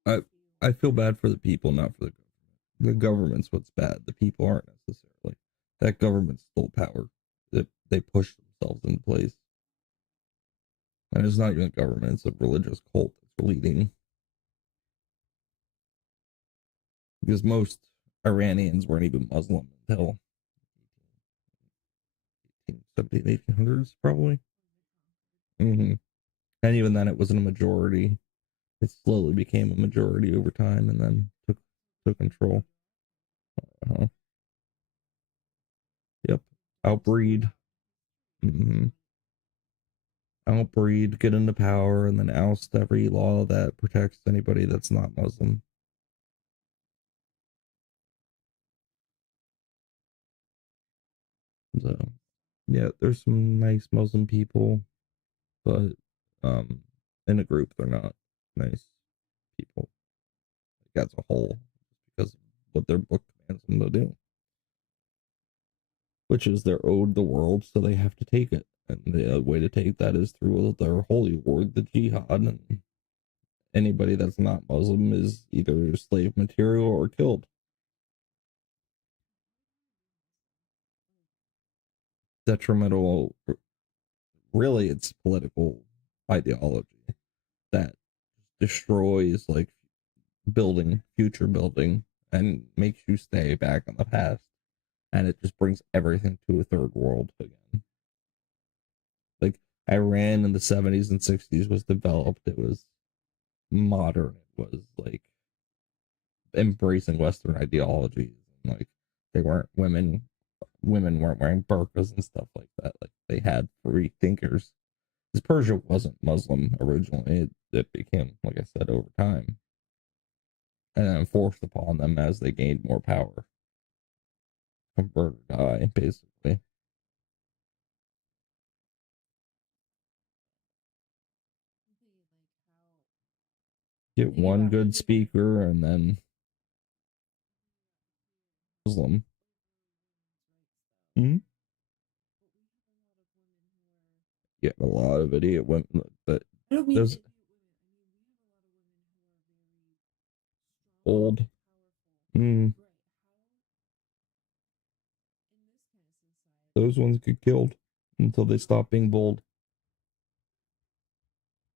I I feel bad for the people, not for the government. The government's what's bad. The people aren't necessarily. That government stole power. They push themselves in place. And it's not even a government, it's a religious cult that's leading. Because most Iranians weren't even Muslim until 1800s, probably. Mm-hmm. And even then, it wasn't a majority. It slowly became a majority over time and then took control. Uh-huh. Yep. Outbreed. Mm-hmm. Outbreed, get into power, and then oust every law that protects anybody that's not Muslim. So, yeah, there's some nice Muslim people, but in a group, they're not nice people. Like, as a whole, because of what their book commands them to do, which is they're owed the world, so they have to take it. And the way to take that is through their holy word, the jihad, and anybody that's not Muslim is either slave material or killed. Detrimental, really, it's political ideology that destroys like future building, and makes you stay back in the past, and it just brings everything to a third world again. Like Iran in the 70s and 60s was developed, it was modern, it was like embracing Western ideologies, and like they weren't women weren't wearing burqas and stuff like that. Like they had free thinkers. Because Persia wasn't Muslim originally. It became, like I said, over time. And then forced upon them as they gained more power. Convert or die, basically. Get one good speaker and then Muslim. Hmm? Get a lot of idiot women, but there's old. Mm. Those ones get killed until they stop being bold.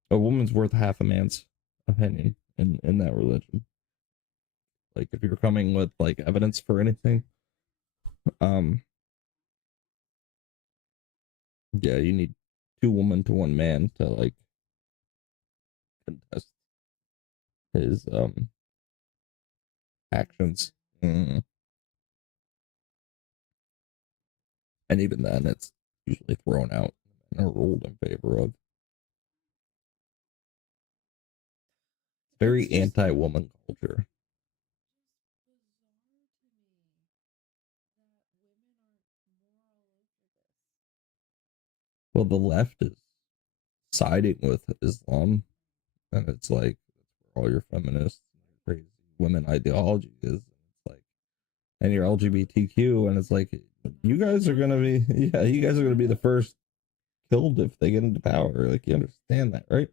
A woman's worth half a man's opinion in that religion. Like if you're coming with like evidence for anything, um, yeah, you need 2 women to 1 man to like contest his actions. And even then, it's usually thrown out and ruled in favor of. Very anti-woman culture. Well, the left is siding with Islam, and it's like that's where all your feminists and your crazy women ideology is. It's like, and your LGBTQ, and it's like, you guys are gonna be, yeah, you guys are gonna be the first killed if they get into power. Like, you understand that, right?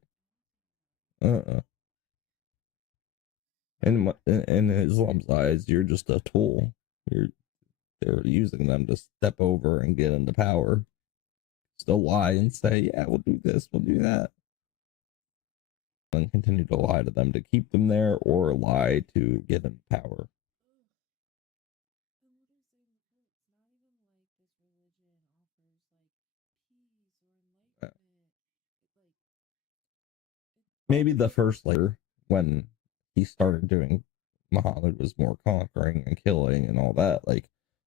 And in Islam's eyes, you're just a tool. They're using them to step over and get into power. Still lie and say, yeah, we'll do this, we'll do that. And continue to lie to them to keep them there, or lie to get into power. Maybe the first later, when he started doing, Muhammad was more conquering and killing and all that. Like,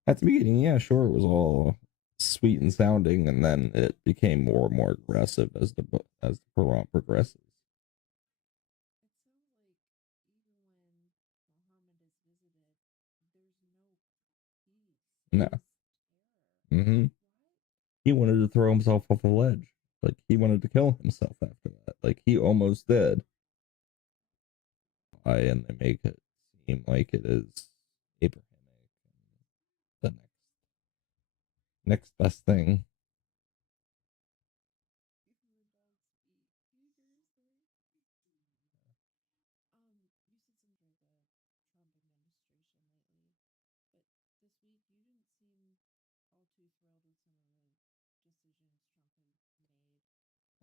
at the beginning, yeah, sure, it was all sweet and sounding, and then it became more and more aggressive as the Quran progresses. No. He wanted to throw himself off a ledge. Like, he wanted to kill himself after that. Like, he almost did. And they make it seem like it is Abrahamic and the next best thing.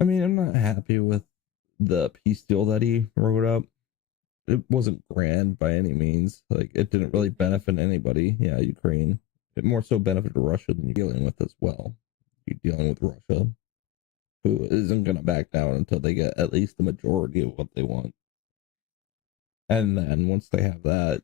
I mean, I'm not happy with the peace deal that he wrote up. It wasn't grand by any means. Like, it didn't really benefit anybody. Yeah, Ukraine. It more so benefited Russia than you're dealing with as well. You're dealing with Russia, who isn't going to back down until they get at least the majority of what they want. And then once they have that,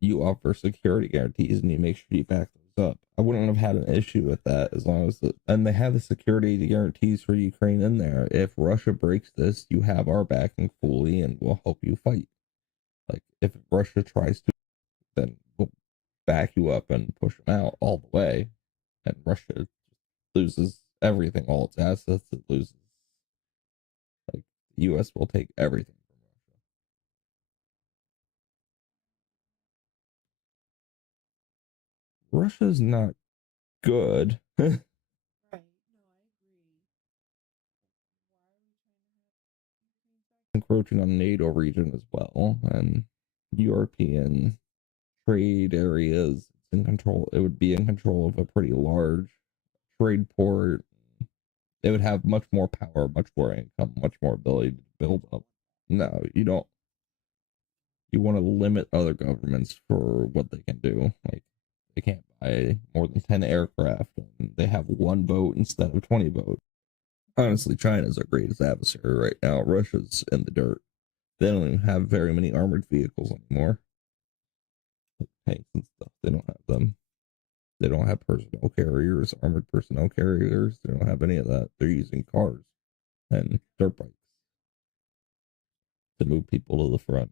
you offer security guarantees and you make sure you back those up. I wouldn't have had an issue with that as long as and they have the security guarantees for Ukraine in there. If Russia breaks this, you have our backing fully and we'll help you fight. Like, if Russia tries to, then we'll back you up and push them out all the way. And Russia loses everything, all its assets. It loses. Like, the U.S. will take everything from Russia. Russia's not good. Encroaching on NATO region as well, and European trade areas. It's in control. It would be in control of a pretty large trade port. They would have much more power, much more income, much more ability to build up. No, you don't. You want to limit other governments for what they can do. Like, they can't buy more than 10 aircraft, and they have one boat instead of 20 boats. Honestly, China's our greatest adversary right now. Russia's in the dirt. They don't even have very many armored vehicles anymore. Like tanks and stuff. They don't have them. They don't have personnel carriers, armored personnel carriers. They don't have any of that. They're using cars and dirt bikes to move people to the front.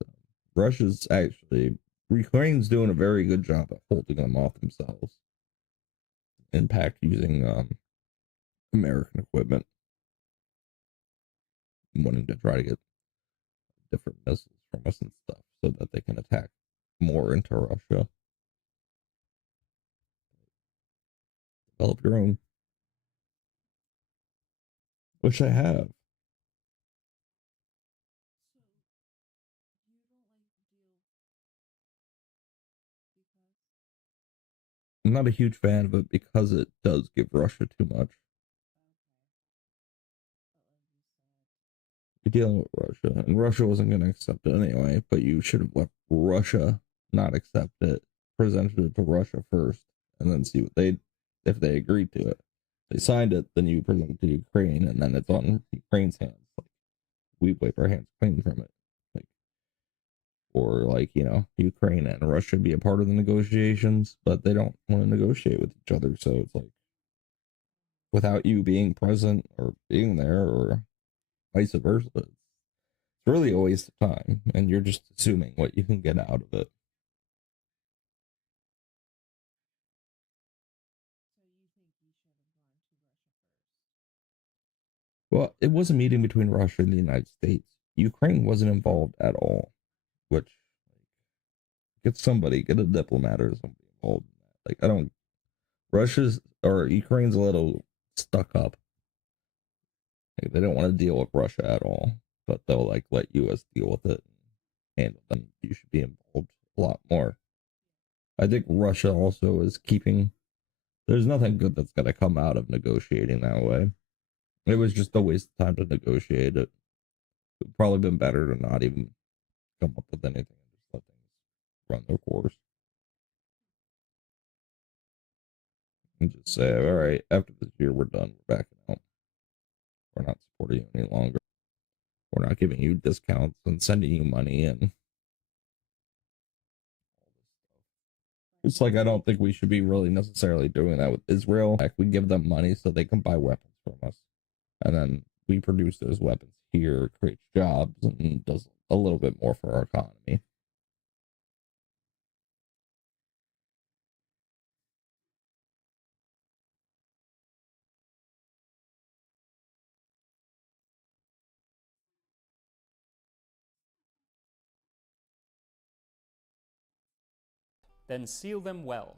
So, Russia's actually, Ukraine's doing a very good job at holding them off themselves. Impact using American equipment, wanting to try to get different missiles from us and stuff so that they can attack more into Russia. Develop your own. Which I have. I'm not a huge fan of it because it does give Russia too much. You're dealing with Russia, and Russia wasn't going to accept it anyway, but you should have let Russia not accept it, presented it to Russia first, and then see what if they agreed to it. They signed it, then you present it to Ukraine, and then it's on Ukraine's hands. Like, we wipe our hands clean from it. Like, or like, you know, Ukraine and Russia be a part of the negotiations, but they don't want to negotiate with each other. So it's like, without you being present or being there, or vice versa, it's really a waste of time, and you're just assuming what you can get out of it. Well, it was a meeting between Russia and the United States. Ukraine wasn't involved at all, which, get a diplomat or something involved in that. Like, I don't, Russia's or Ukraine's a little stuck up. Like, they don't want to deal with Russia at all, but they'll like let US deal with it and handle them. You should be involved a lot more. I think Russia also is keeping, there's nothing good that's going to come out of negotiating that way. It was just a waste of time to negotiate it. It'd probably been better to not even come up with anything and just let things run their course. And just say, all right, after this year, we're done. We're backing out. We're not supporting you any longer. We're not giving you discounts and sending you money. And it's like, I don't think we should be really necessarily doing that with Israel. Like, we give them money so they can buy weapons from us. And then we produce those weapons here, creates jobs, and does a little bit more for our economy. Then seal them well.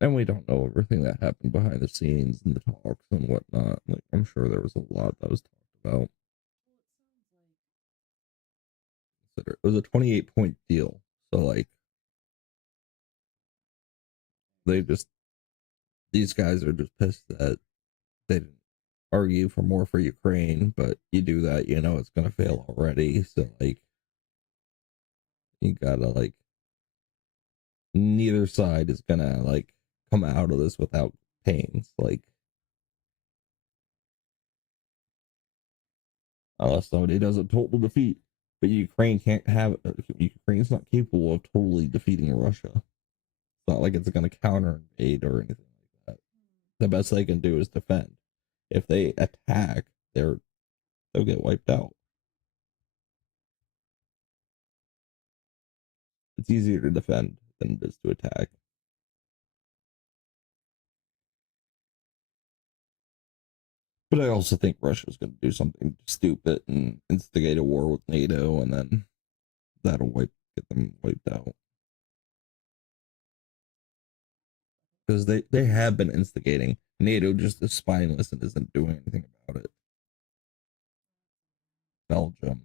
And we don't know everything that happened behind the scenes and the talks and whatnot. Like, I'm sure there was a lot that was talked about. It was a 28-point deal. So, like, these guys are just pissed that they didn't argue for more for Ukraine, but you do that, you know it's gonna fail already. So, like, you gotta, like, neither side is gonna, like, come out of this without pains. Like, unless somebody does a total defeat. But Ukraine's not capable of totally defeating Russia. It's not like it's going to counter invade or anything like that. The best they can do is defend. If they attack, they'll get wiped out. It's easier to defend than it is to attack. But I also think Russia's going to do something stupid and instigate a war with NATO, and then that'll get them wiped out. Because they have been instigating. NATO just is spineless and isn't doing anything about it. Belgium,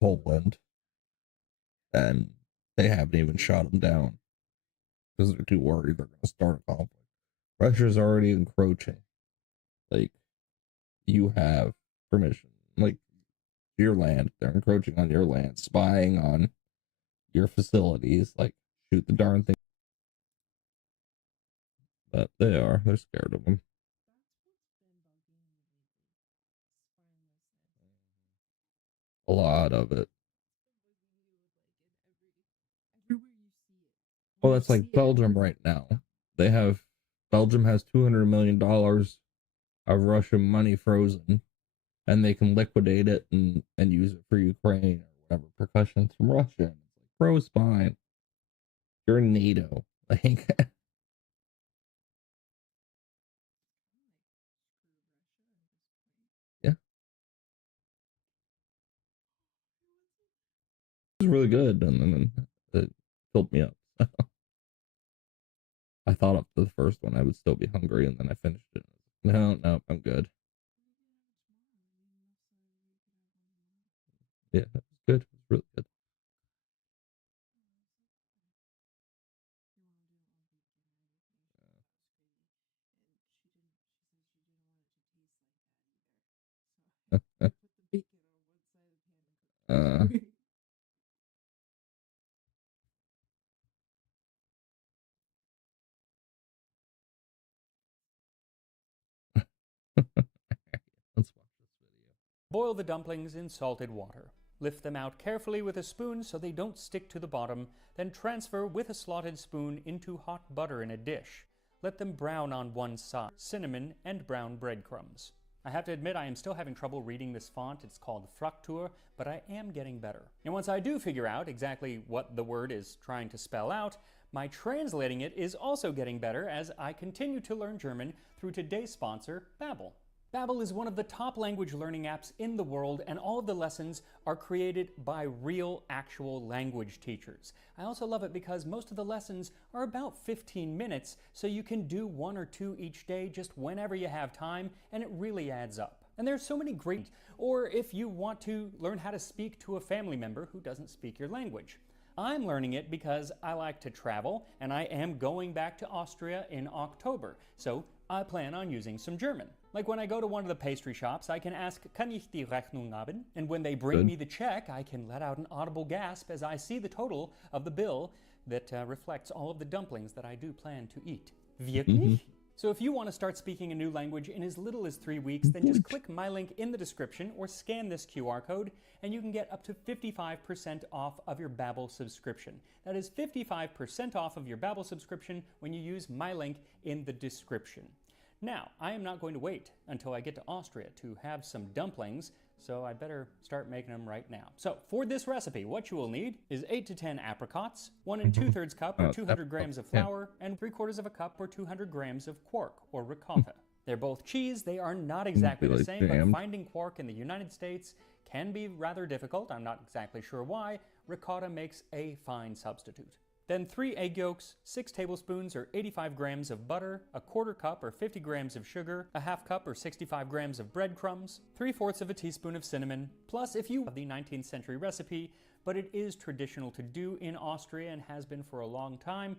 Poland, and they haven't even shot them down because they're too worried they're going to start a conflict. Russia's already encroaching. Like, you have permission. Like, your land, they're encroaching on your land, spying on your facilities. Like, shoot the darn thing. But they're scared of them. A lot of it. Well, that's like Belgium right now. Belgium has $200 million of Russian money frozen, and they can liquidate it and use it for Ukraine or whatever. Percussions from Russia. It's like, bro, spine. You're in NATO. Like, yeah. It was really good, and then it filled me up. I thought after the first one I would still be hungry, and then I finished it. No, I'm good. Yeah, it was good. It was really good. Boil the dumplings in salted water. Lift them out carefully with a spoon so they don't stick to the bottom, then transfer with a slotted spoon into hot butter in a dish. Let them brown on one side, cinnamon and brown breadcrumbs. I have to admit I am still having trouble reading this font. It's called Fraktur, but I am getting better. And once I do figure out exactly what the word is trying to spell out, my translating it is also getting better as I continue to learn German through today's sponsor, Babbel. Babbel is one of the top language learning apps in the world, and all of the lessons are created by real, actual language teachers. I also love it because most of the lessons are about 15 minutes, so you can do 1 or 2 each day just whenever you have time, and it really adds up. And there's so many great, or if you want to learn how to speak to a family member who doesn't speak your language. I'm learning it because I like to travel, and I am going back to Austria in October, so I plan on using some German. Like when I go to one of the pastry shops, I can ask, "Kann ich die Rechnung haben?" And when they bring me the check, I can let out an audible gasp as I see the total of the bill that reflects all of the dumplings that I do plan to eat. Wirklich? So if you want to start speaking a new language in as little as 3 weeks, then just click my link in the description or scan this QR code and you can get up to 55% off of your Babbel subscription. That is 55% off of your Babbel subscription when you use my link in the description. Now, I am not going to wait until I get to Austria to have some dumplings, so I better start making them right now. So, for this recipe, what you will need is 8 to 10 apricots, 1 2/3 cup or 200 grams of flour, and 3/4 of a cup or 200 grams of quark or ricotta. They're both cheese. They are not exactly the same, but finding quark in the United States can be rather difficult. I'm not exactly sure why. Ricotta makes a fine substitute. Then 3 egg yolks, 6 tablespoons or 85 grams of butter, a 1/4 cup or 50 grams of sugar, a 1/2 cup or 65 grams of breadcrumbs, 3/4 of a teaspoon of cinnamon, plus if you have the 19th century recipe, but it is traditional to do in Austria and has been for a long time.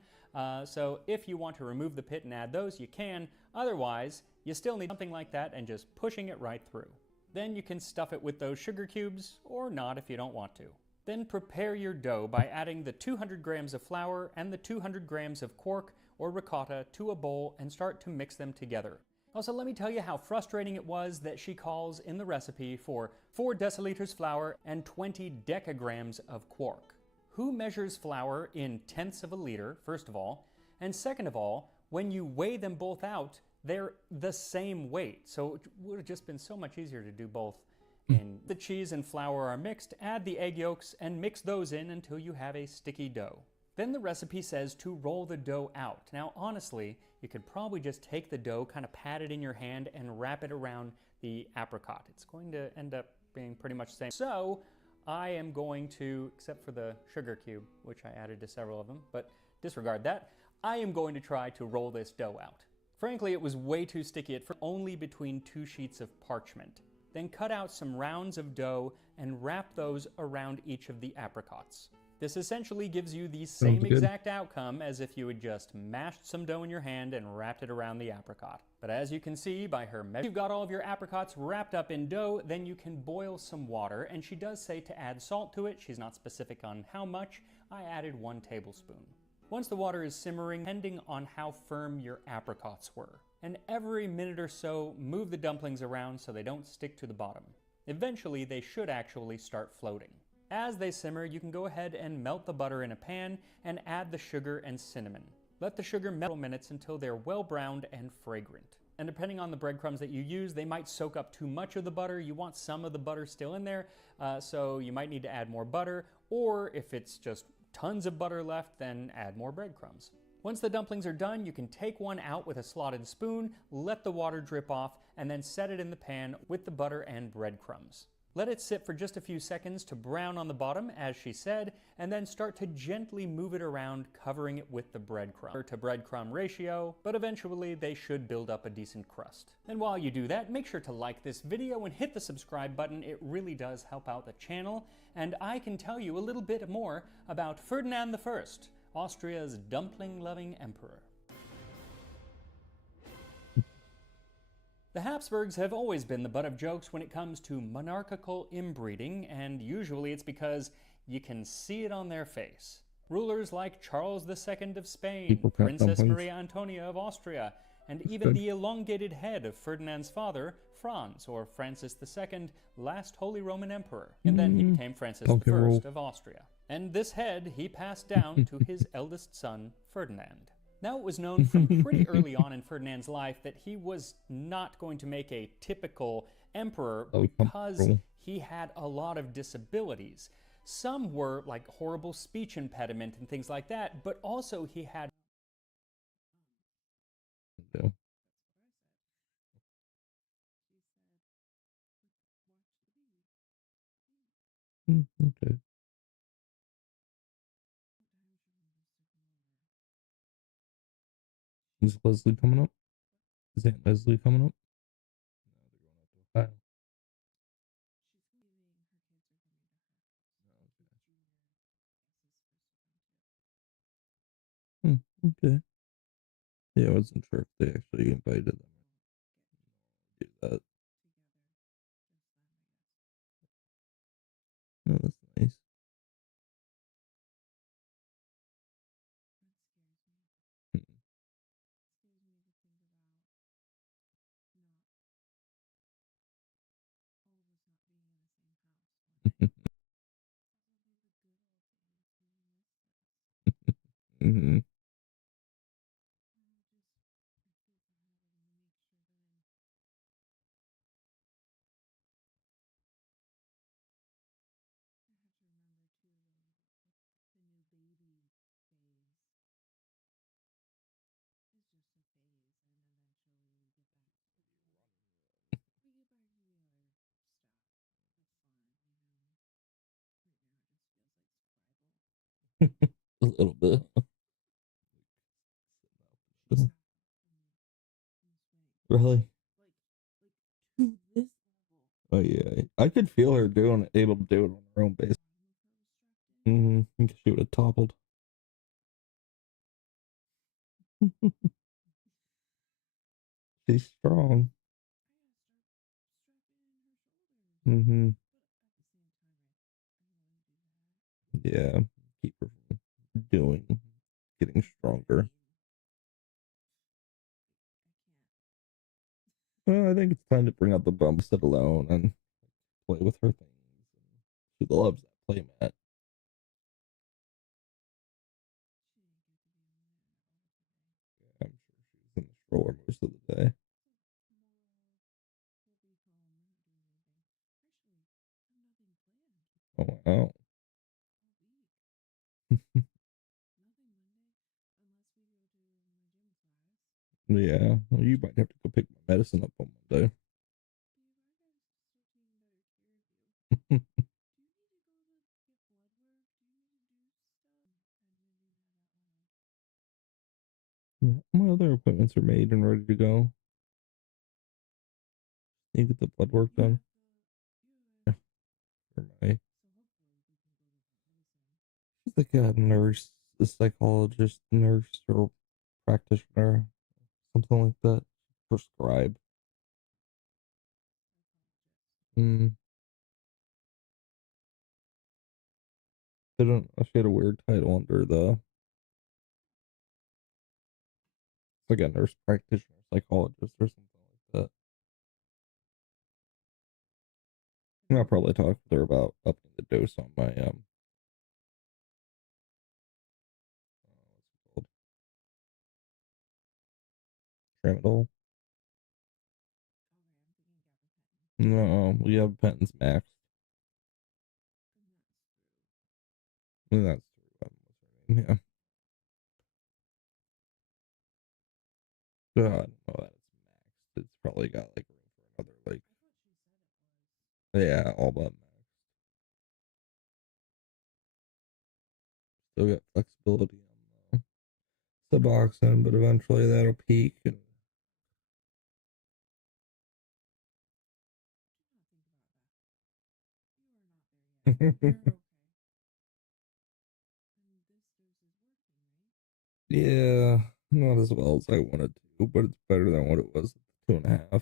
So if you want to remove the pit and add those, you can. Otherwise, you still need something like that and just pushing it right through. Then you can stuff it with those sugar cubes, or not if you don't want to. Then prepare your dough by adding the 200 grams of flour and the 200 grams of quark or ricotta to a bowl and start to mix them together. Also, let me tell you how frustrating it was that she calls in the recipe for 4 deciliters flour and 20 decagrams of quark. Who measures flour in tenths of a liter, first of all, and second of all, when you weigh them both out, they're the same weight. So it would have just been so much easier to do both. And the cheese and flour are mixed, add the egg yolks and mix those in until you have a sticky dough. Then the recipe says to roll the dough out. Now honestly, you could probably just take the dough, kind of pat it in your hand and wrap it around the apricot. It's going to end up being pretty much the same. So I am going to, except for the sugar cube, which I added to several of them, but disregard that, I am going to try to roll this dough out. Frankly, it was way too sticky. It fit only between 2 sheets of parchment. Then cut out some rounds of dough and wrap those around each of the apricots. This essentially gives you the same exact outcome as if you had just mashed some dough in your hand and wrapped it around the apricot. But as you can see by her measure, you've got all of your apricots wrapped up in dough, then you can boil some water, and she does say to add salt to it. She's not specific on how much. I added 1 tablespoon. Once the water is simmering, depending on how firm your apricots were. And every minute or so, move the dumplings around so they don't stick to the bottom. Eventually, they should actually start floating. As they simmer, you can go ahead and melt the butter in a pan and add the sugar and cinnamon. Let the sugar melt for minutes until they're well browned and fragrant. And depending on the breadcrumbs that you use, they might soak up too much of the butter. You want some of the butter still in there, so you might need to add more butter, or if it's just tons of butter left, then add more breadcrumbs. Once the dumplings are done, you can take one out with a slotted spoon, let the water drip off, and then set it in the pan with the butter and breadcrumbs. Let it sit for just a few seconds to brown on the bottom, as she said, and then start to gently move it around, covering it with the breadcrumb to breadcrumb ratio, but eventually they should build up a decent crust. And while you do that, make sure to like this video and hit the subscribe button. It really does help out the channel, and I can tell you a little bit more about Ferdinand I, Austria's dumpling-loving emperor. The Habsburgs have always been the butt of jokes when it comes to monarchical inbreeding, and usually it's because you can see it on their face. Rulers like Charles II of Spain, Princess Maria Antonia of Austria, and even the elongated head of Ferdinand's father, Franz, or Francis II, last Holy Roman Emperor, and then he became Francis I of Austria. And this head he passed down to his eldest son, Ferdinand. Now, it was known from pretty early on in Ferdinand's life that he was not going to make a typical emperor because he had a lot of disabilities. Some were like horrible speech impediment and things like that, but also he had... Okay. Is Leslie coming up? Is Aunt Leslie coming up? Okay. Yeah, I wasn't sure if they actually invited them. Do that. Oh, that's nice. Mm-hmm. A little bit. Really? Oh yeah, I could feel her able to do it on her own base. Mm-hmm. I think she would have toppled. She's strong. Mm-hmm. Yeah, keep her from getting stronger. Well, I think it's time to bring out the bump set alone and play with her things. She loves that play mat. Yeah, I'm sure she was in the stroller most of the day. Oh wow. Yeah, well, you might have to go pick my medicine up on Monday. Yeah, my other appointments are made and ready to go. You get the blood work done. Yeah, for my she's like a nurse, a psychologist, nurse, or practitioner, something like that. Prescribe. Mm. I don't know. She had a weird title under the. It's like a nurse practitioner, psychologist, or something like that. I'll probably talk with her about upping the dose on my what's it called? Tramadol. No, we have Penton's maxed. And that's what's her name? Yeah. I don't know that it's maxed. It's probably got like room for another like. Yeah, all but maxed. Still got flexibility on the Suboxone, but eventually that'll peak. And... Yeah, not as well as I wanted to, but it's better than what it was at 2.5.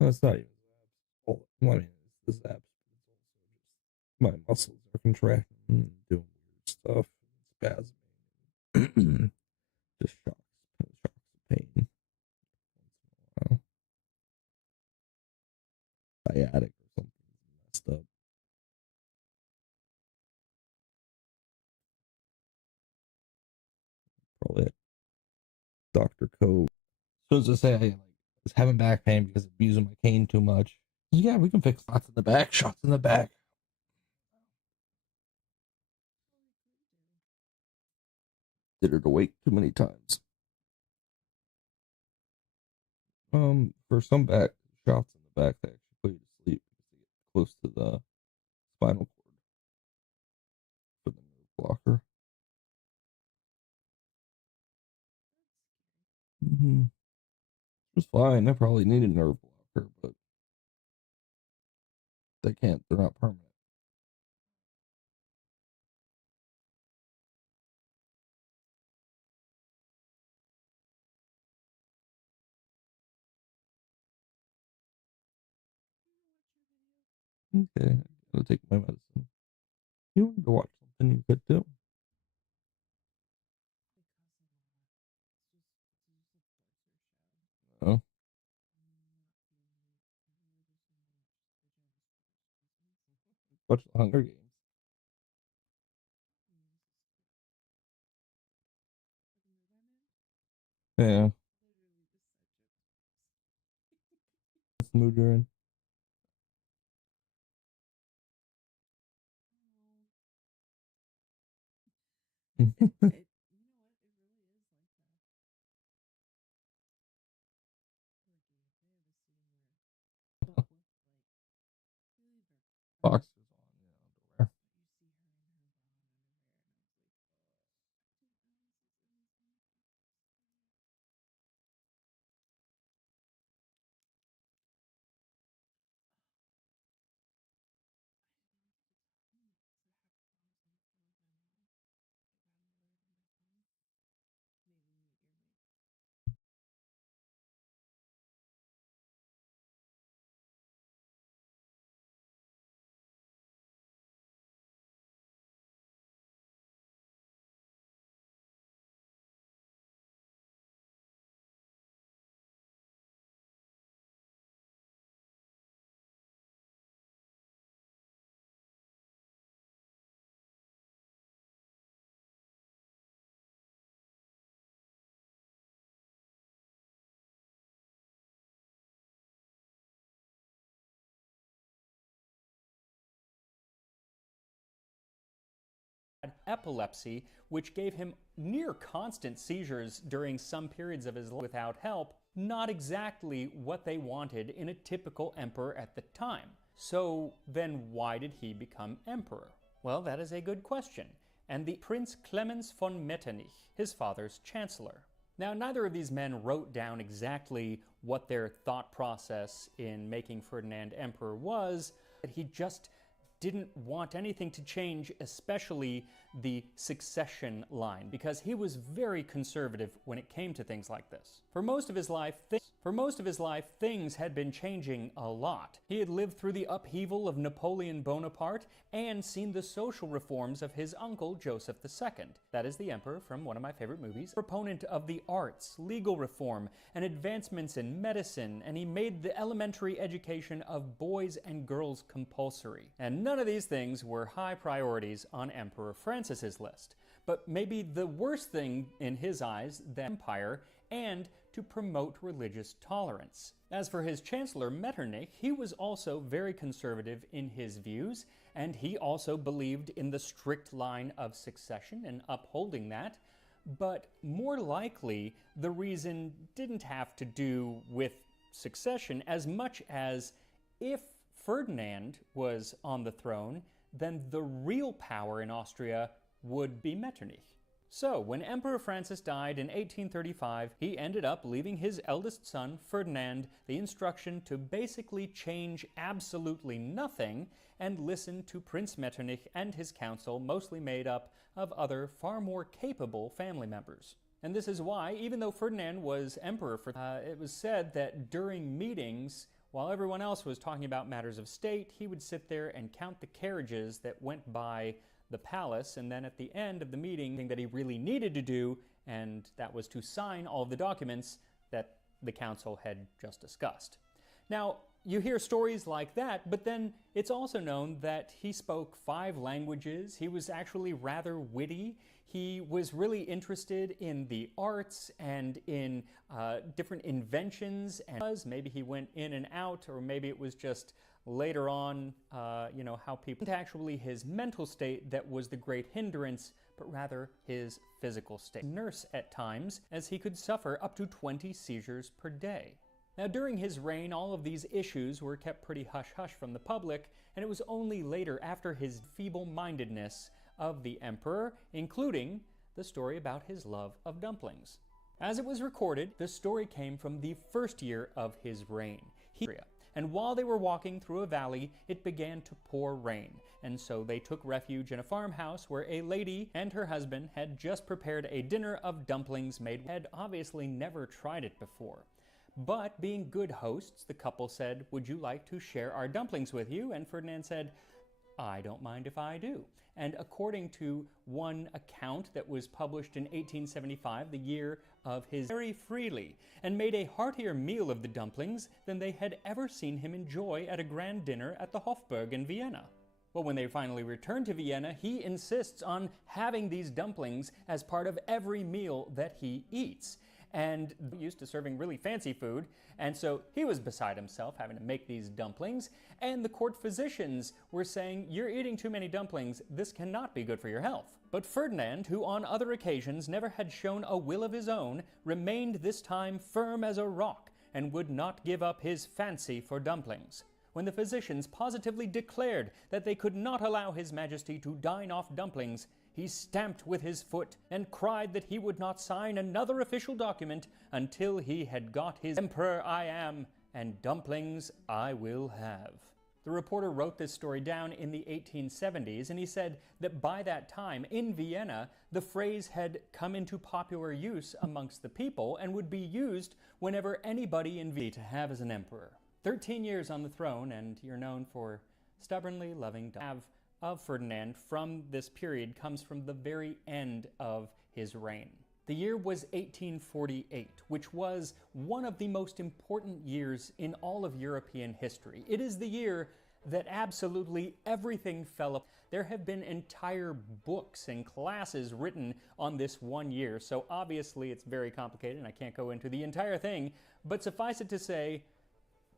That's not even Zaps. Well, I mean, it's the Zaps. My muscles are contracting and doing weird stuff. Spasming. Just shocks of pain. Well, sciatic or something messed up. Probably at Dr. Cove. So as I say, I was having back pain because I'm using my cane too much. Yeah, we can fix shots in the back. Shots in the back. Did her to wake too many times. For some back shots in the back, they actually put you to sleep because they get close to the spinal cord for the nerve blocker. It was fine. I probably need a nerve blocker, but they're not permanent. Okay, I gotta take my medicine. You wanted to watch something you could do. Oh. Watch the Hunger Games. Yeah. That's the mood you're in. Boxers on, underwear. Had epilepsy, which gave him near constant seizures during some periods of his life without help, not exactly what they wanted in a typical emperor at the time. So then why did he become emperor? Well, that is a good question. And the Prince Clemens von Metternich, his father's chancellor. Now, neither of these men wrote down exactly what their thought process in making Ferdinand emperor was, but he just didn't want anything to change, especially the succession line, because he was very conservative when it came to things like this. For most of his life, things had been changing a lot. He had lived through the upheaval of Napoleon Bonaparte and seen the social reforms of his uncle Joseph II. That is the emperor from one of my favorite movies. Proponent of the arts, legal reform, and advancements in medicine, and he made the elementary education of boys and girls compulsory. And none of these things were high priorities on Emperor Francis's list. But maybe the worst thing in his eyes, the empire, and to promote religious tolerance. As for his chancellor Metternich, he was also very conservative in his views, and he also believed in the strict line of succession and upholding that. But more likely, the reason didn't have to do with succession as much as if Ferdinand was on the throne, then the real power in Austria would be Metternich. So, when Emperor Francis died in 1835, he ended up leaving his eldest son, Ferdinand, the instruction to basically change absolutely nothing and listen to Prince Metternich and his council, mostly made up of other far more capable family members. And this is why, even though Ferdinand was emperor, it was said that during meetings, While everyone else was talking about matters of state, he would sit there and count the carriages that went by the palace, and then at the end of the meeting, that he really needed to do, and that was to sign all of the documents that the council had just discussed. Now, you hear stories like that, but then it's also known that he spoke 5 languages. He was actually rather witty. He was really interested in the arts and in different inventions, and maybe he went in and out, or maybe it was just later on, how people... It wasn't actually his mental state that was the great hindrance, but rather his physical state. Nurse at times, as he could suffer up to 20 seizures per day. Now, during his reign, all of these issues were kept pretty hush-hush from the public, and it was only later, after his feeble-mindedness of the emperor, including the story about his love of dumplings. As it was recorded, the story came from the first year of his reign. And while they were walking through a valley, it began to pour rain, and so they took refuge in a farmhouse where a lady and her husband had just prepared a dinner of dumplings made. Had obviously never tried it before. But being good hosts, the couple said, "Would you like to share our dumplings with you?" And Ferdinand said, "I don't mind if I do." And according to one account that was published in 1875, the year of his, very freely, and made a heartier meal of the dumplings than they had ever seen him enjoy at a grand dinner at the Hofburg in Vienna. Well, when they finally returned to Vienna, he insists on having these dumplings as part of every meal that he eats. And used to serving really fancy food, and so he was beside himself having to make these dumplings, and the court physicians were saying, "You're eating too many dumplings, this cannot be good for your health." But Ferdinand, who on other occasions never had shown a will of his own, remained this time firm as a rock, and would not give up his fancy for dumplings. When the physicians positively declared that they could not allow His Majesty to dine off dumplings, he stamped with his foot and cried that he would not sign another official document until he had got his "Emperor I am, and dumplings I will have." The reporter wrote this story down in the 1870s, and he said that by that time, in Vienna, the phrase had come into popular use amongst the people and would be used whenever anybody in Vienna to have as an emperor. 13 years on the throne, and you're known for stubbornly loving of Ferdinand from this period comes from the very end of his reign. The year was 1848, which was one of the most important years in all of European history. It is the year that absolutely everything fell apart. There have been entire books and classes written on this one year, so obviously it's very complicated and I can't go into the entire thing, but suffice it to say,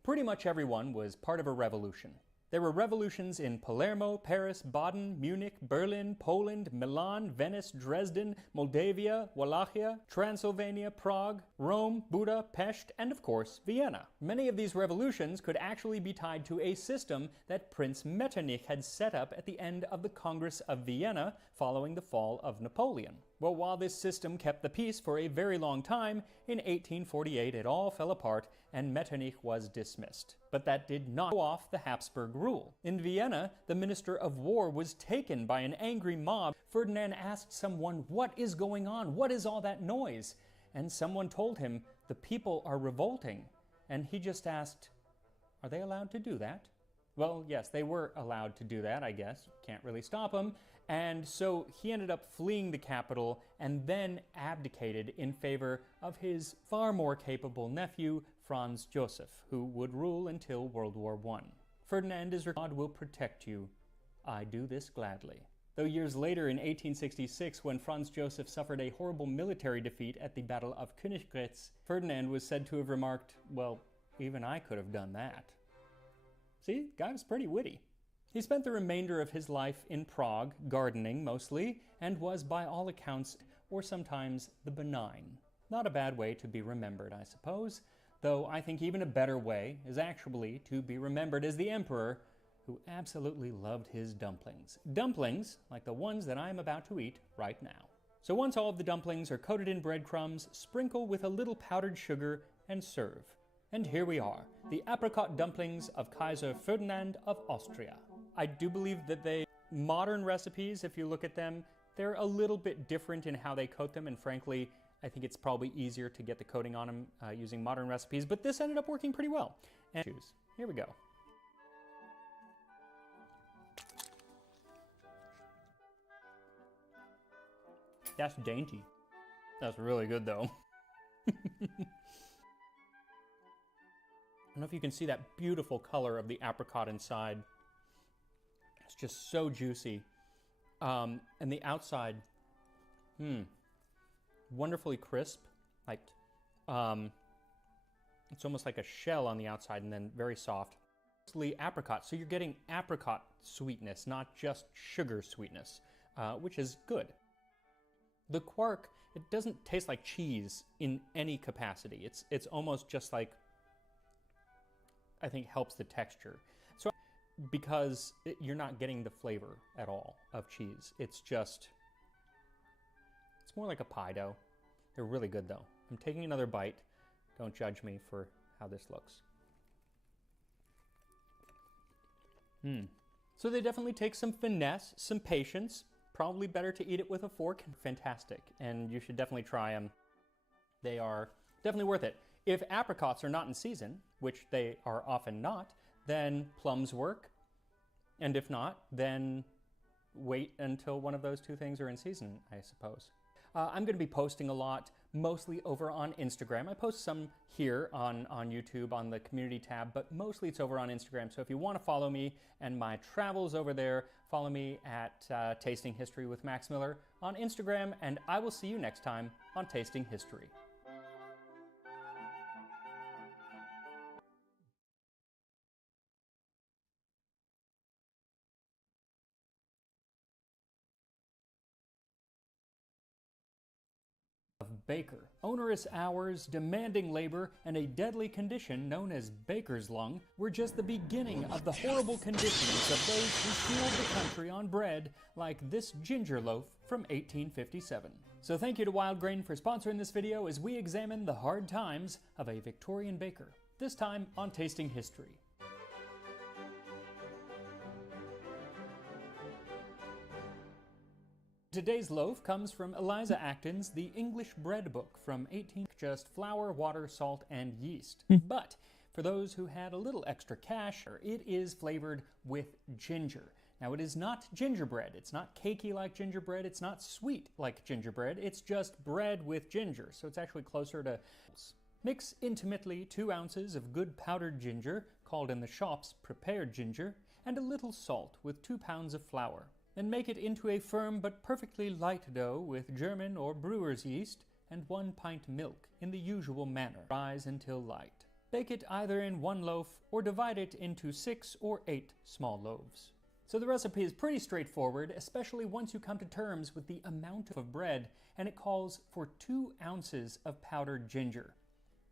pretty much everyone was part of a revolution. There were revolutions in Palermo, Paris, Baden, Munich, Berlin, Poland, Milan, Venice, Dresden, Moldavia, Wallachia, Transylvania, Prague, Rome, Budapest, and of course, Vienna. Many of these revolutions could actually be tied to a system that Prince Metternich had set up at the end of the Congress of Vienna following the fall of Napoleon. Well, while this system kept the peace for a very long time, in 1848 it all fell apart and Metternich was dismissed. But that did not go off the Habsburg rule. In Vienna, the Minister of War was taken by an angry mob. Ferdinand asked someone, "What is going on? What is all that noise?" And someone told him, "The people are revolting." And he just asked, "Are they allowed to do that?" Well, yes, they were allowed to do that, I guess. Can't really stop them. And so he ended up fleeing the capital and then abdicated in favor of his far more capable nephew, Franz Joseph, who would rule until World War I. Ferdinand is "God will protect you. I do this gladly." Though years later in 1866, when Franz Joseph suffered a horrible military defeat at the Battle of Königgrätz, Ferdinand was said to have remarked, "Well, even I could have done that." See, the guy was pretty witty. He spent the remainder of his life in Prague, gardening mostly, and was by all accounts, or sometimes the benign. Not a bad way to be remembered, I suppose, though I think even a better way is actually to be remembered as the emperor who absolutely loved his dumplings. Dumplings like the ones that I am about to eat right now. So once all of the dumplings are coated in breadcrumbs, sprinkle with a little powdered sugar and serve. And here we are, the apricot dumplings of Kaiser Ferdinand of Austria. I do believe that modern recipes, if you look at them, they're a little bit different in how they coat them, and frankly, I think it's probably easier to get the coating on them using modern recipes, but this ended up working pretty well. And choose. Here we go. That's dainty. That's really good though. I don't know if you can see that beautiful color of the apricot inside. It's just so juicy. And the outside, wonderfully crisp. Like, it's almost like a shell on the outside and then very soft. Mostly apricot, so you're getting apricot sweetness, not just sugar sweetness, which is good. The quark, it doesn't taste like cheese in any capacity. It's almost just like, I think, helps the texture. So, because you're not getting the flavor at all of cheese. It's more like a pie dough. They're really good though. I'm taking another bite. Don't judge me for how this looks. So they definitely take some finesse, some patience. Probably better to eat it with a fork. Fantastic, and you should definitely try them. They are definitely worth it. If apricots are not in season, which they are often not, then plums work. And if not, then wait until one of those two things are in season, I suppose. I'm going to be posting a lot, mostly over on Instagram. I post some here on YouTube on the community tab, but mostly it's over on Instagram. So if you want to follow me and my travels over there, follow me at Tasting History with Max Miller on Instagram, and I will see you next time on Tasting History. Baker. Onerous hours, demanding labor, and a deadly condition known as baker's lung were just the beginning of the horrible conditions of those who fueled the country on bread like this ginger loaf from 1857. So thank you to Wild Grain for sponsoring this video as we examine the hard times of a Victorian baker, this time on Tasting History. Today's loaf comes from Eliza Acton's The English Bread Book from 18... just flour, water, salt, and yeast. But for those who had a little extra cash, it is flavored with ginger. Now it is not gingerbread. It's not cakey like gingerbread. It's not sweet like gingerbread. It's just bread with ginger. So it's actually closer to... Mix intimately 2 ounces of good powdered ginger, called in the shops prepared ginger, and a little salt with 2 pounds of flour. Then make it into a firm but perfectly light dough with German or brewer's yeast and 1 pint milk in the usual manner. Rise until light. Bake it either in 1 loaf or divide it into 6 or 8 small loaves. So the recipe is pretty straightforward, especially once you come to terms with the amount of bread, and it calls for 2 ounces of powdered ginger.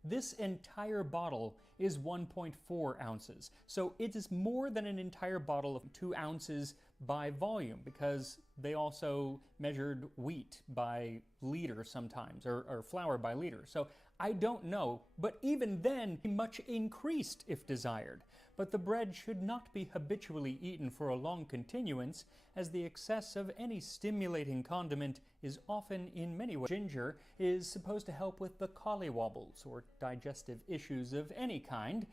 This entire bottle is 1.4 ounces, so it is more than an entire bottle of 2 ounces by volume, because they also measured wheat by liter sometimes, or flour by liter. So I don't know, but even then, much increased if desired. But the bread should not be habitually eaten for a long continuance, as the excess of any stimulating condiment is often in many ways. Ginger is supposed to help with the collywobbles, or digestive issues of any kind.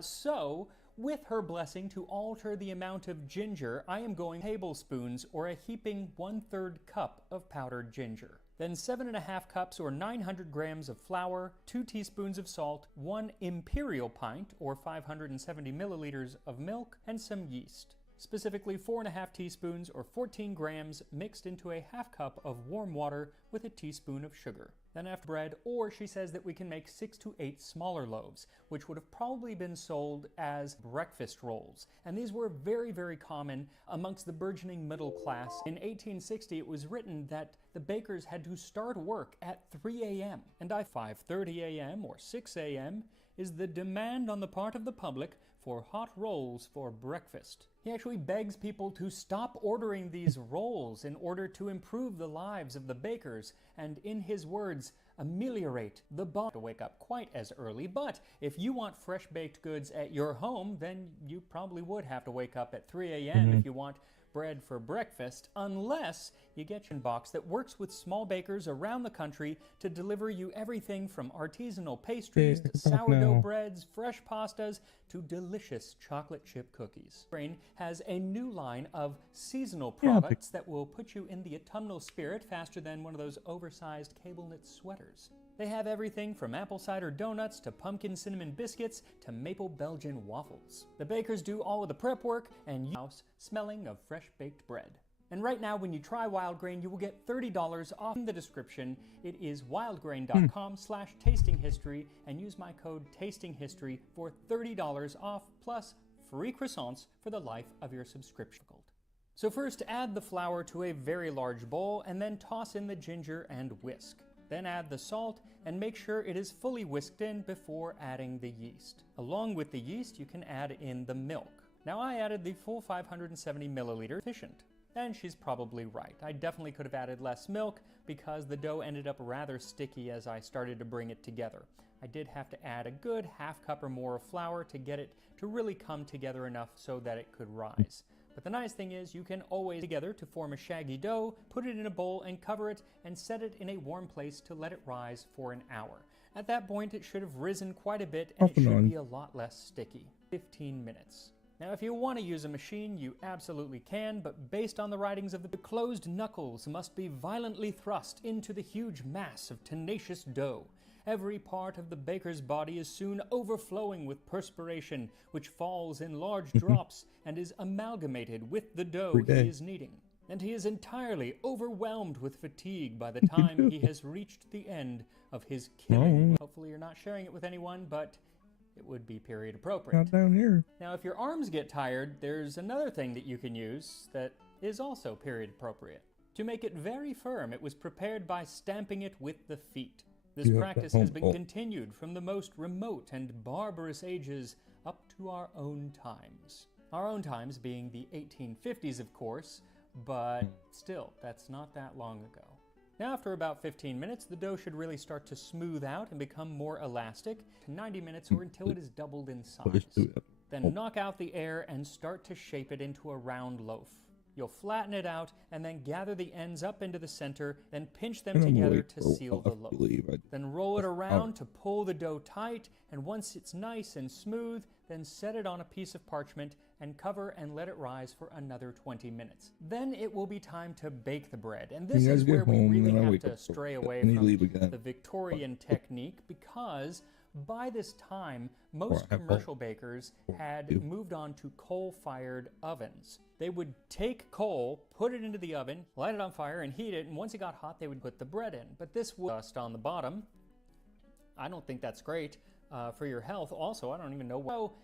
So, with her blessing to alter the amount of ginger, I am going tablespoons, or a heaping 1/3 cup of powdered ginger. Then 7.5 cups or 900 grams of flour, 2 teaspoons of salt, 1 imperial pint or 570 milliliters of milk, and some yeast. Specifically 4.5 teaspoons or 14 grams mixed into a half cup of warm water with a teaspoon of sugar. Then after bread, or she says that we can make 6 to 8 smaller loaves, which would have probably been sold as breakfast rolls. And these were very, very common amongst the burgeoning middle class. In 1860, it was written that the bakers had to start work at 3 a.m. and 5:30 a.m. or 6 a.m. is the demand on the part of the public for hot rolls for breakfast. He actually begs people to stop ordering these rolls in order to improve the lives of the bakers and, in his words, ameliorate the bond. To wake up quite as early, but if you want fresh baked goods at your home, then you probably would have to wake up at 3 a.m. if you want baked bread for breakfast unless you get your box that works with small bakers around the country to deliver you everything from artisanal pastries to sourdough breads, fresh pastas, to delicious chocolate chip cookies. Brain has a new line of seasonal products that will put you in the autumnal spirit faster than one of those oversized cable knit sweaters. They have everything from apple cider donuts to pumpkin cinnamon biscuits to maple Belgian waffles. The bakers do all of the prep work and you house smelling of fresh baked bread. And right now when you try Wild Grain, you will get $30 off in the description. It is wildgrain.com/tastinghistory and use my code tastinghistory for $30 off plus free croissants for the life of your subscription. So first add the flour to a very large bowl and then toss in the ginger and whisk. Then add the salt and make sure it is fully whisked in before adding the yeast. Along with the yeast, you can add in the milk. Now I added the full 570 milliliter efficient. And she's probably right. I definitely could have added less milk because the dough ended up rather sticky as I started to bring it together. I did have to add a good half cup or more of flour to get it to really come together enough so that it could rise. But the nice thing is you can always together to form a shaggy dough, put it in a bowl and cover it and set it in a warm place to let it rise for an hour. At that point it should have risen quite a bit and it should be a lot less sticky. 15 minutes. Now if you want to use a machine you absolutely can, but based on the writings of the closed knuckles must be violently thrust into the huge mass of tenacious dough. Every part of the baker's body is soon overflowing with perspiration, which falls in large drops and is amalgamated with the dough he is kneading. And he is entirely overwhelmed with fatigue by the time he has reached the end of his killing. Hopefully you're not sharing it with anyone, but it would be period appropriate. Not down here. Now if your arms get tired, there's another thing that you can use that is also period appropriate. To make it very firm, it was prepared by stamping it with the feet. This practice has been continued from the most remote and barbarous ages up to our own times. Our own times being the 1850s, of course, but still, that's not that long ago. Now, after about 15 minutes, the dough should really start to smooth out and become more elastic to 90 minutes or until it is doubled in size. Then knock out the air and start to shape it into a round loaf. You'll flatten it out and then gather the ends up into the center, then pinch them together to seal the loaf. Then roll it around to pull the dough tight, and once it's nice and smooth, then set it on a piece of parchment and cover and let it rise for another 20 minutes. Then it will be time to bake the bread, and this is where we really have to stray away from the Victorian technique because by this time, most commercial bakers had moved on to coal-fired ovens. They would take coal, put it into the oven, light it on fire, and heat it, and once it got hot, they would put the bread in. But this would dust on the bottom. I don't think that's great for your health. Also, I don't even know why. So,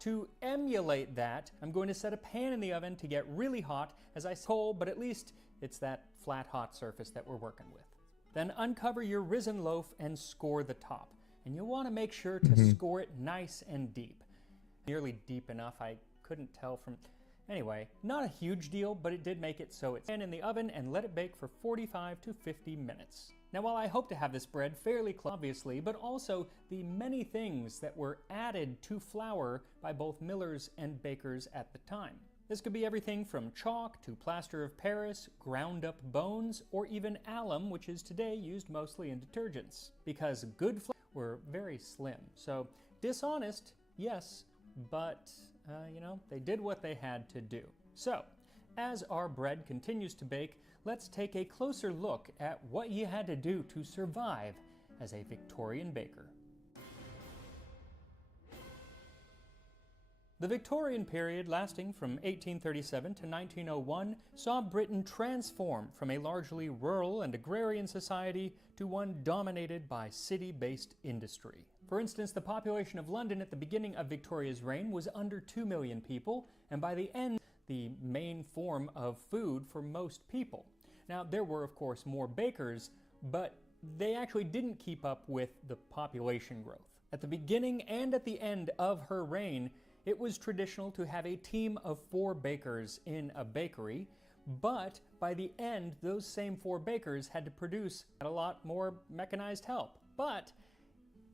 to emulate that, I'm going to set a pan in the oven to get really hot as I coal, but at least it's that flat, hot surface that we're working with. Then uncover your risen loaf and score the top. And you'll want to make sure to score it nice and deep. Nearly deep enough, I couldn't tell from... Anyway, not a huge deal, but it did make it so it's in the oven and let it bake for 45 to 50 minutes. Now while I hope to have this bread fairly close, obviously, but also the many things that were added to flour by both millers and bakers at the time. This could be everything from chalk to plaster of Paris, ground up bones, or even alum, which is today used mostly in detergents. Because good flour were very slim. So dishonest, yes, but you know, they did what they had to do. So as our bread continues to bake, let's take a closer look at what you had to do to survive as a Victorian baker. The Victorian period, lasting from 1837 to 1901, saw Britain transform from a largely rural and agrarian society to one dominated by city-based industry. For instance, the population of London at the beginning of Victoria's reign was under 2 million people, and by the end, the main form of food for most people. Now, there were, of course, more bakers, but they actually didn't keep up with the population growth. At the beginning and at the end of her reign, it was traditional to have a team of 4 bakers in a bakery, but by the end, those same 4 bakers had to produce a lot more mechanized help. But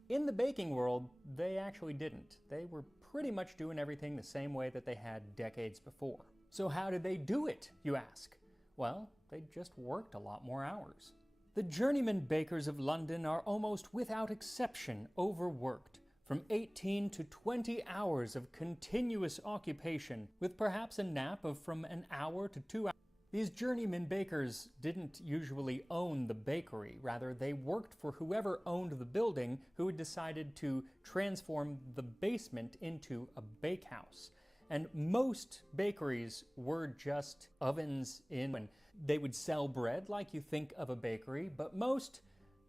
in the baking world, they actually didn't. They were pretty much doing everything the same way that they had decades before. So how did they do it, you ask? Well, they just worked a lot more hours. The journeyman bakers of London are almost without exception overworked, from 18 to 20 hours of continuous occupation, with perhaps a nap of from an hour to 2 hours. These journeyman bakers didn't usually own the bakery. Rather, they worked for whoever owned the building, who had decided to transform the basement into a bakehouse. And most bakeries were just ovens in. They would sell bread like you think of a bakery, but most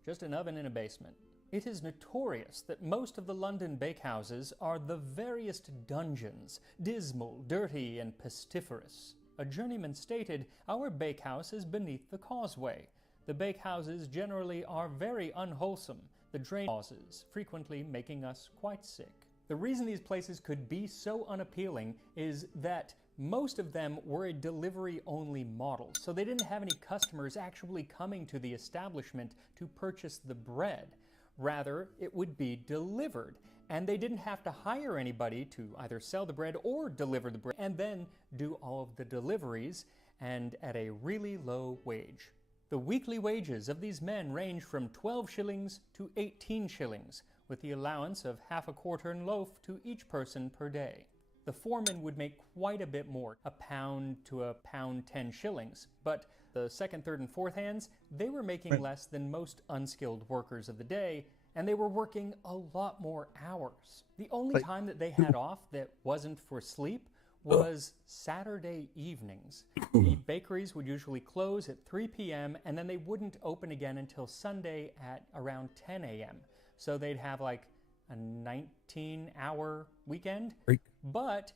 just an oven in a basement. It is notorious that most of the London bakehouses are the veriest dungeons, dismal, dirty, and pestiferous. A journeyman stated, "Our bakehouse is beneath the causeway. The bakehouses generally are very unwholesome, the drain causes, frequently making us quite sick." The reason these places could be so unappealing is that most of them were a delivery-only model, so they didn't have any customers actually coming to the establishment to purchase the bread. Rather, it would be delivered, and they didn't have to hire anybody to either sell the bread or deliver the bread, and then do all of the deliveries, and at a really low wage. The weekly wages of these men range from 12 shillings to 18 shillings, with the allowance of half a quartern loaf to each person per day. The foreman would make quite a bit more, £1 to £1.10 shillings, but the second, third, and fourth hands, they were making less than most unskilled workers of the day, and they were working a lot more hours. The only time that they had off that wasn't for sleep was Saturday evenings. The bakeries would usually close at 3 p.m. and then they wouldn't open again until Sunday at around 10 a.m. So they'd have like a 19-hour weekend. But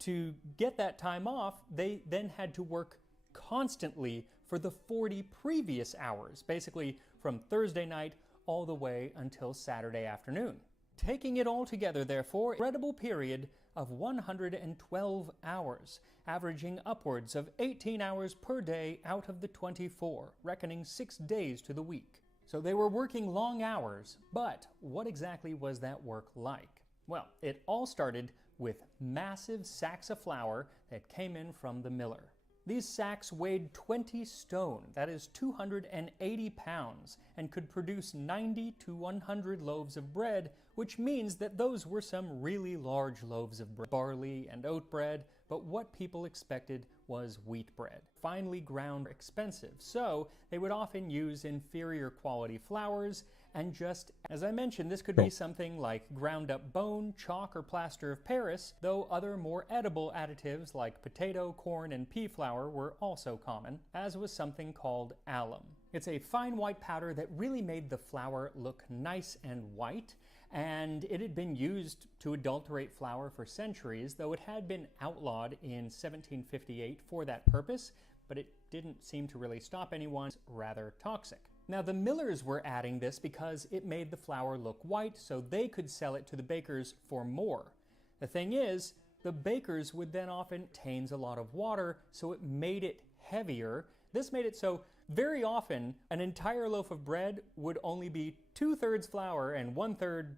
to get that time off, they then had to work constantly for the 40 previous hours, basically from Thursday night all the way until Saturday afternoon. Taking it all together, therefore, an incredible period of 112 hours, averaging upwards of 18 hours per day out of the 24, reckoning 6 days to the week. So they were working long hours, but what exactly was that work like? Well, it all started with massive sacks of flour that came in from the miller. These sacks weighed 20 stone, that is 280 pounds, and could produce 90 to 100 loaves of bread, which means that those were some really large loaves of bread. Barley and oat bread, but what people expected was wheat bread. Finely ground, expensive, so they would often use inferior quality flours, and just, as I mentioned, this could be something like ground up bone, chalk, or plaster of Paris, though other more edible additives like potato, corn, and pea flour were also common, as was something called alum. It's a fine white powder that really made the flour look nice and white, and it had been used to adulterate flour for centuries, though it had been outlawed in 1758 for that purpose, but it didn't seem to really stop anyone. It's rather toxic. Now, the millers were adding this because it made the flour look white, so they could sell it to the bakers for more. The thing is, the bakers would then often contain a lot of water, so it made it heavier. This made it so very often an entire loaf of bread would only be 2/3 flour and 1/3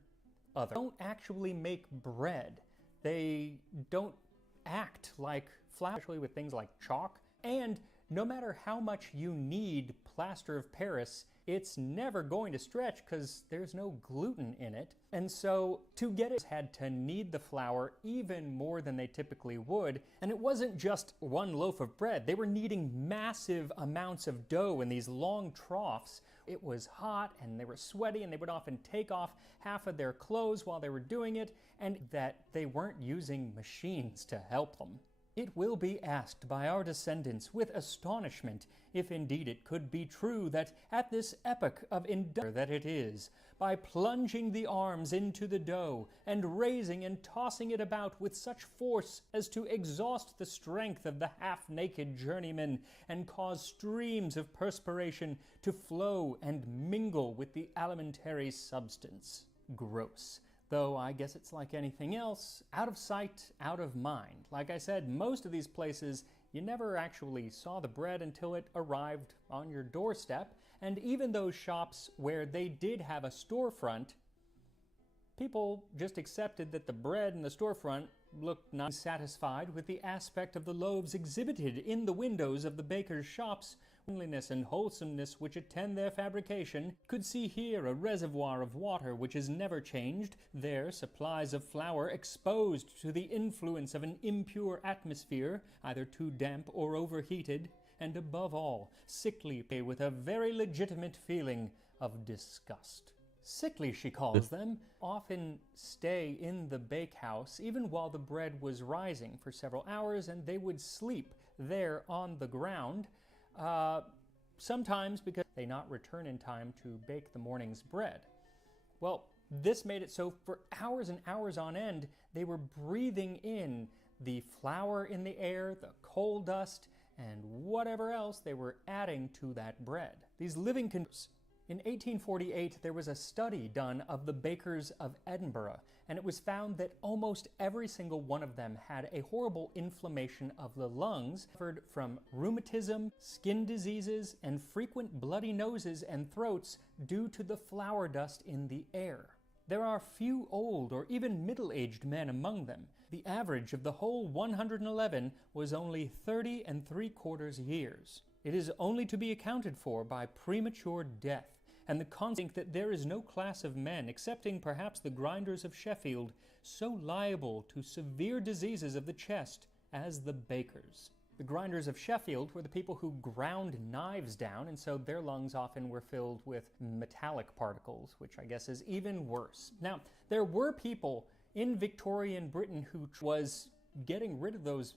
other. They don't actually make bread. They don't act like flour, especially with things like chalk. And no matter how much you need plaster of Paris, it's never going to stretch because there's no gluten in it. And so to get it, had to knead the flour even more than they typically would. And it wasn't just one loaf of bread. They were kneading massive amounts of dough in these long troughs. It was hot and they were sweaty, and they would often take off half of their clothes while they were doing it, and that they weren't using machines to help them. It will be asked by our descendants with astonishment if indeed it could be true that at this epoch of endeavor that it is, by plunging the arms into the dough and raising and tossing it about with such force as to exhaust the strength of the half-naked journeyman and cause streams of perspiration to flow and mingle with the alimentary substance. Gross. Though I guess it's like anything else, out of sight, out of mind. Like I said, most of these places, you never actually saw the bread until it arrived on your doorstep, and even those shops where they did have a storefront, people just accepted that the bread in the storefront looked not satisfied with the aspect of the loaves exhibited in the windows of the bakers' shops, cleanliness and wholesomeness which attend their fabrication, could see here a reservoir of water which is never changed, there supplies of flour exposed to the influence of an impure atmosphere, either too damp or overheated, and above all, sickly with a very legitimate feeling of disgust. Sickly, she calls them, often stay in the bakehouse even while the bread was rising for several hours, and they would sleep there on the ground, sometimes because they not return in time to bake the morning's bread. Well, this made it so for hours and hours on end, they were breathing in the flour in the air, the coal dust, and whatever else they were adding to that bread. These living conditions. In 1848, there was a study done of the bakers of Edinburgh, and it was found that almost every single one of them had a horrible inflammation of the lungs, suffered from rheumatism, skin diseases, and frequent bloody noses and throats due to the flour dust in the air. There are few old or even middle-aged men among them. The average of the whole 111 was only 30 3/4 years. It is only to be accounted for by premature death, and the think that there is no class of men, excepting perhaps the grinders of Sheffield, so liable to severe diseases of the chest as the bakers. The grinders of Sheffield were the people who ground knives down, and so their lungs often were filled with metallic particles, which I guess is even worse. Now, there were people in Victorian Britain who was getting rid of those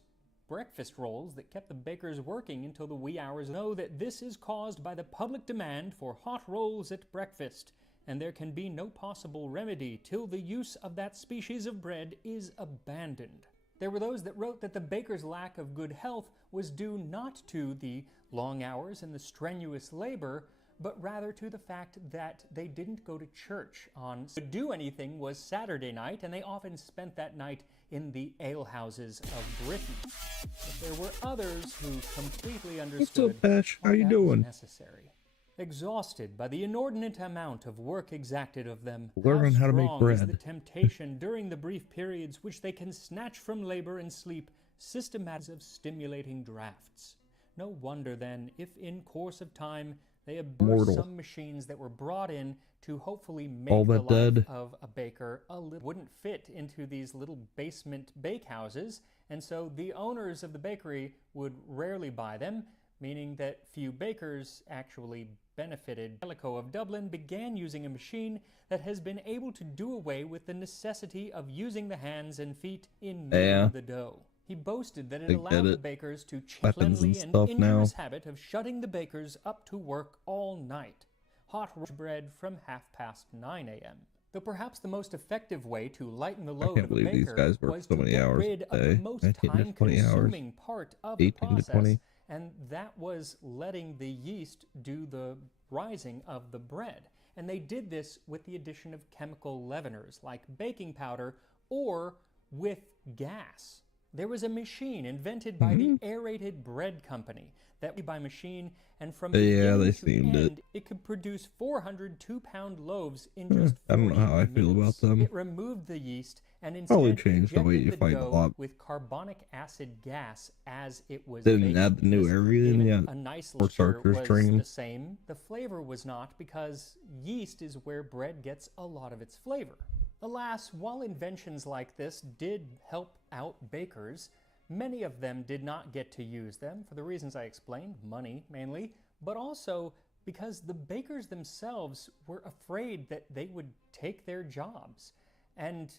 breakfast rolls that kept the bakers working until the wee hours. Know that this is caused by the public demand for hot rolls at breakfast, and there can be no possible remedy till the use of that species of bread is abandoned. There were those that wrote that the baker's lack of good health was due not to the long hours and the strenuous labor, but rather to the fact that they didn't go to church on to do anything was Saturday night, and they often spent that night in the alehouses of Britain. But there were others who completely understood What's up, Ash? How you doing? Necessary. Exhausted by the inordinate amount of work exacted of them, Learn how to make strong is bread. the temptation during the brief periods which they can snatch from labor and sleep, systematics of stimulating drafts. No wonder then, if in course of time they have burst some machines that were brought in to hopefully make All the that life dead. of a baker a little wouldn't fit into these little basement bakehouses, and so the owners of the bakery would rarely buy them, meaning that few bakers actually benefited. Jellicoe of Dublin began using a machine that has been able to do away with the necessity of using the hands and feet in kneading the dough. He boasted that it allowed the bakers to change the cleanly and injurious habit of shutting the bakers up to work all night. Hot bread from 9:30 a.m. Though perhaps the most effective way to lighten the load of a believe these baker guys work was so to many get hours rid a of the day. most 19 to 20 hours. time-consuming part of the 18 to process, 20. and that was letting the yeast do the rising of the bread. And they did this with the addition of chemical leaveners like baking powder or with gas. There was a machine invented by the Aerated Bread Company that by machine, and from beginning to end, it could produce 400 2-pound loaves in just 40 I don't know how I feel about them. It removed the yeast and Probably instead changed the way you injected fight the a dough lot. with carbonic acid gas as it was They didn't baking, add the new because area in even yet. a nice For mixture Sarker's was training. the same. The flavor was not, because yeast is where bread gets a lot of its flavor. Alas, while inventions like this did help out bakers, many of them did not get to use them for the reasons I explained, money mainly, but also because the bakers themselves were afraid that they would take their jobs. And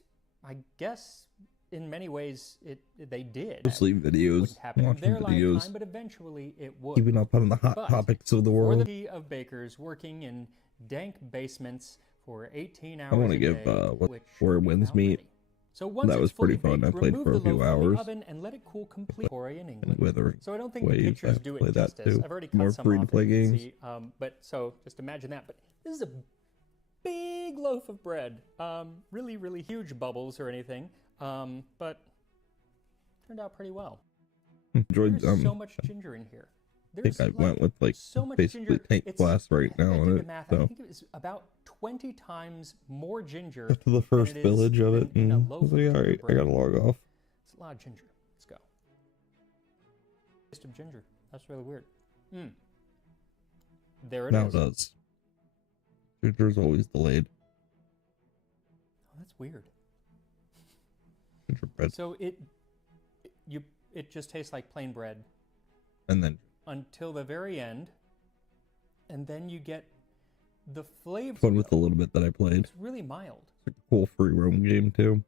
I guess in many ways they did. Mostly videos, Wouldn't happen in watching their videos, lifetime, but eventually it would. keeping up on the hot But topics of the for world. the of bakers working in dank basements for 18 hours I want a to give day, where winds meet. so once That it's was pretty fully fun. I baked, played for a remove the few loaf from hours. the oven and let it cool completely in England. Withering So I don't think the waves. I pictures have to do play it that justice. too. I've already More cut some free off to play that you can games. see, but so just imagine that. But this is a big loaf of bread. Really, really huge bubbles or anything. But turned out pretty well. Enjoyed There's so much ginger in here. I think There's I went with like so much basically ginger. tank It's- glass right now I on did the it. math. I So think it was about 20 times more ginger got to the first than it is village of it, in a and I loaf was like, of all right, I bread. gotta log off. It's a lot of ginger. Let's go. Taste of ginger. That's really weird. There it is. Now it does. Ginger's always delayed. Oh, that's weird. Gingerbread. So it just tastes like plain bread. And then until the very end, and then you get the flavor. Fun with the little bit that I played. It's really mild. It's like a cool free roam game too.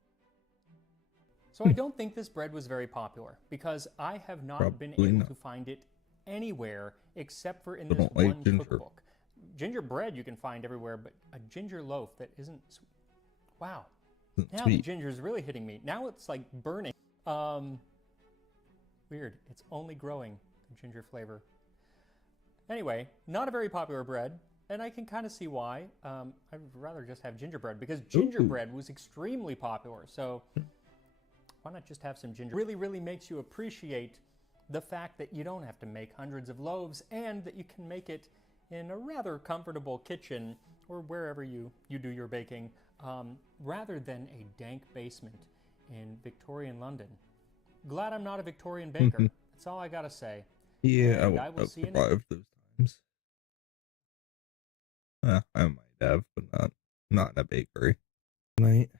So I don't think this bread was very popular because I have not been able to find it anywhere except for in this one cookbook. Gingerbread you can find everywhere, but a ginger loaf that isn't. Wow. Now the ginger is really hitting me. Now it's like burning. Weird. It's only growing, the ginger flavor. Anyway, not a very popular bread, and I can kind of see why. I'd rather just have gingerbread because gingerbread was extremely popular. So why not just have some ginger? Really, really makes you appreciate the fact that you don't have to make hundreds of loaves and that you can make it in a rather comfortable kitchen or wherever you do your baking, rather than a dank basement in Victorian London. Glad I'm not a Victorian baker. That's all I gotta say. Yeah, And I will see you survived those times. I might have, but not in a bakery. Night.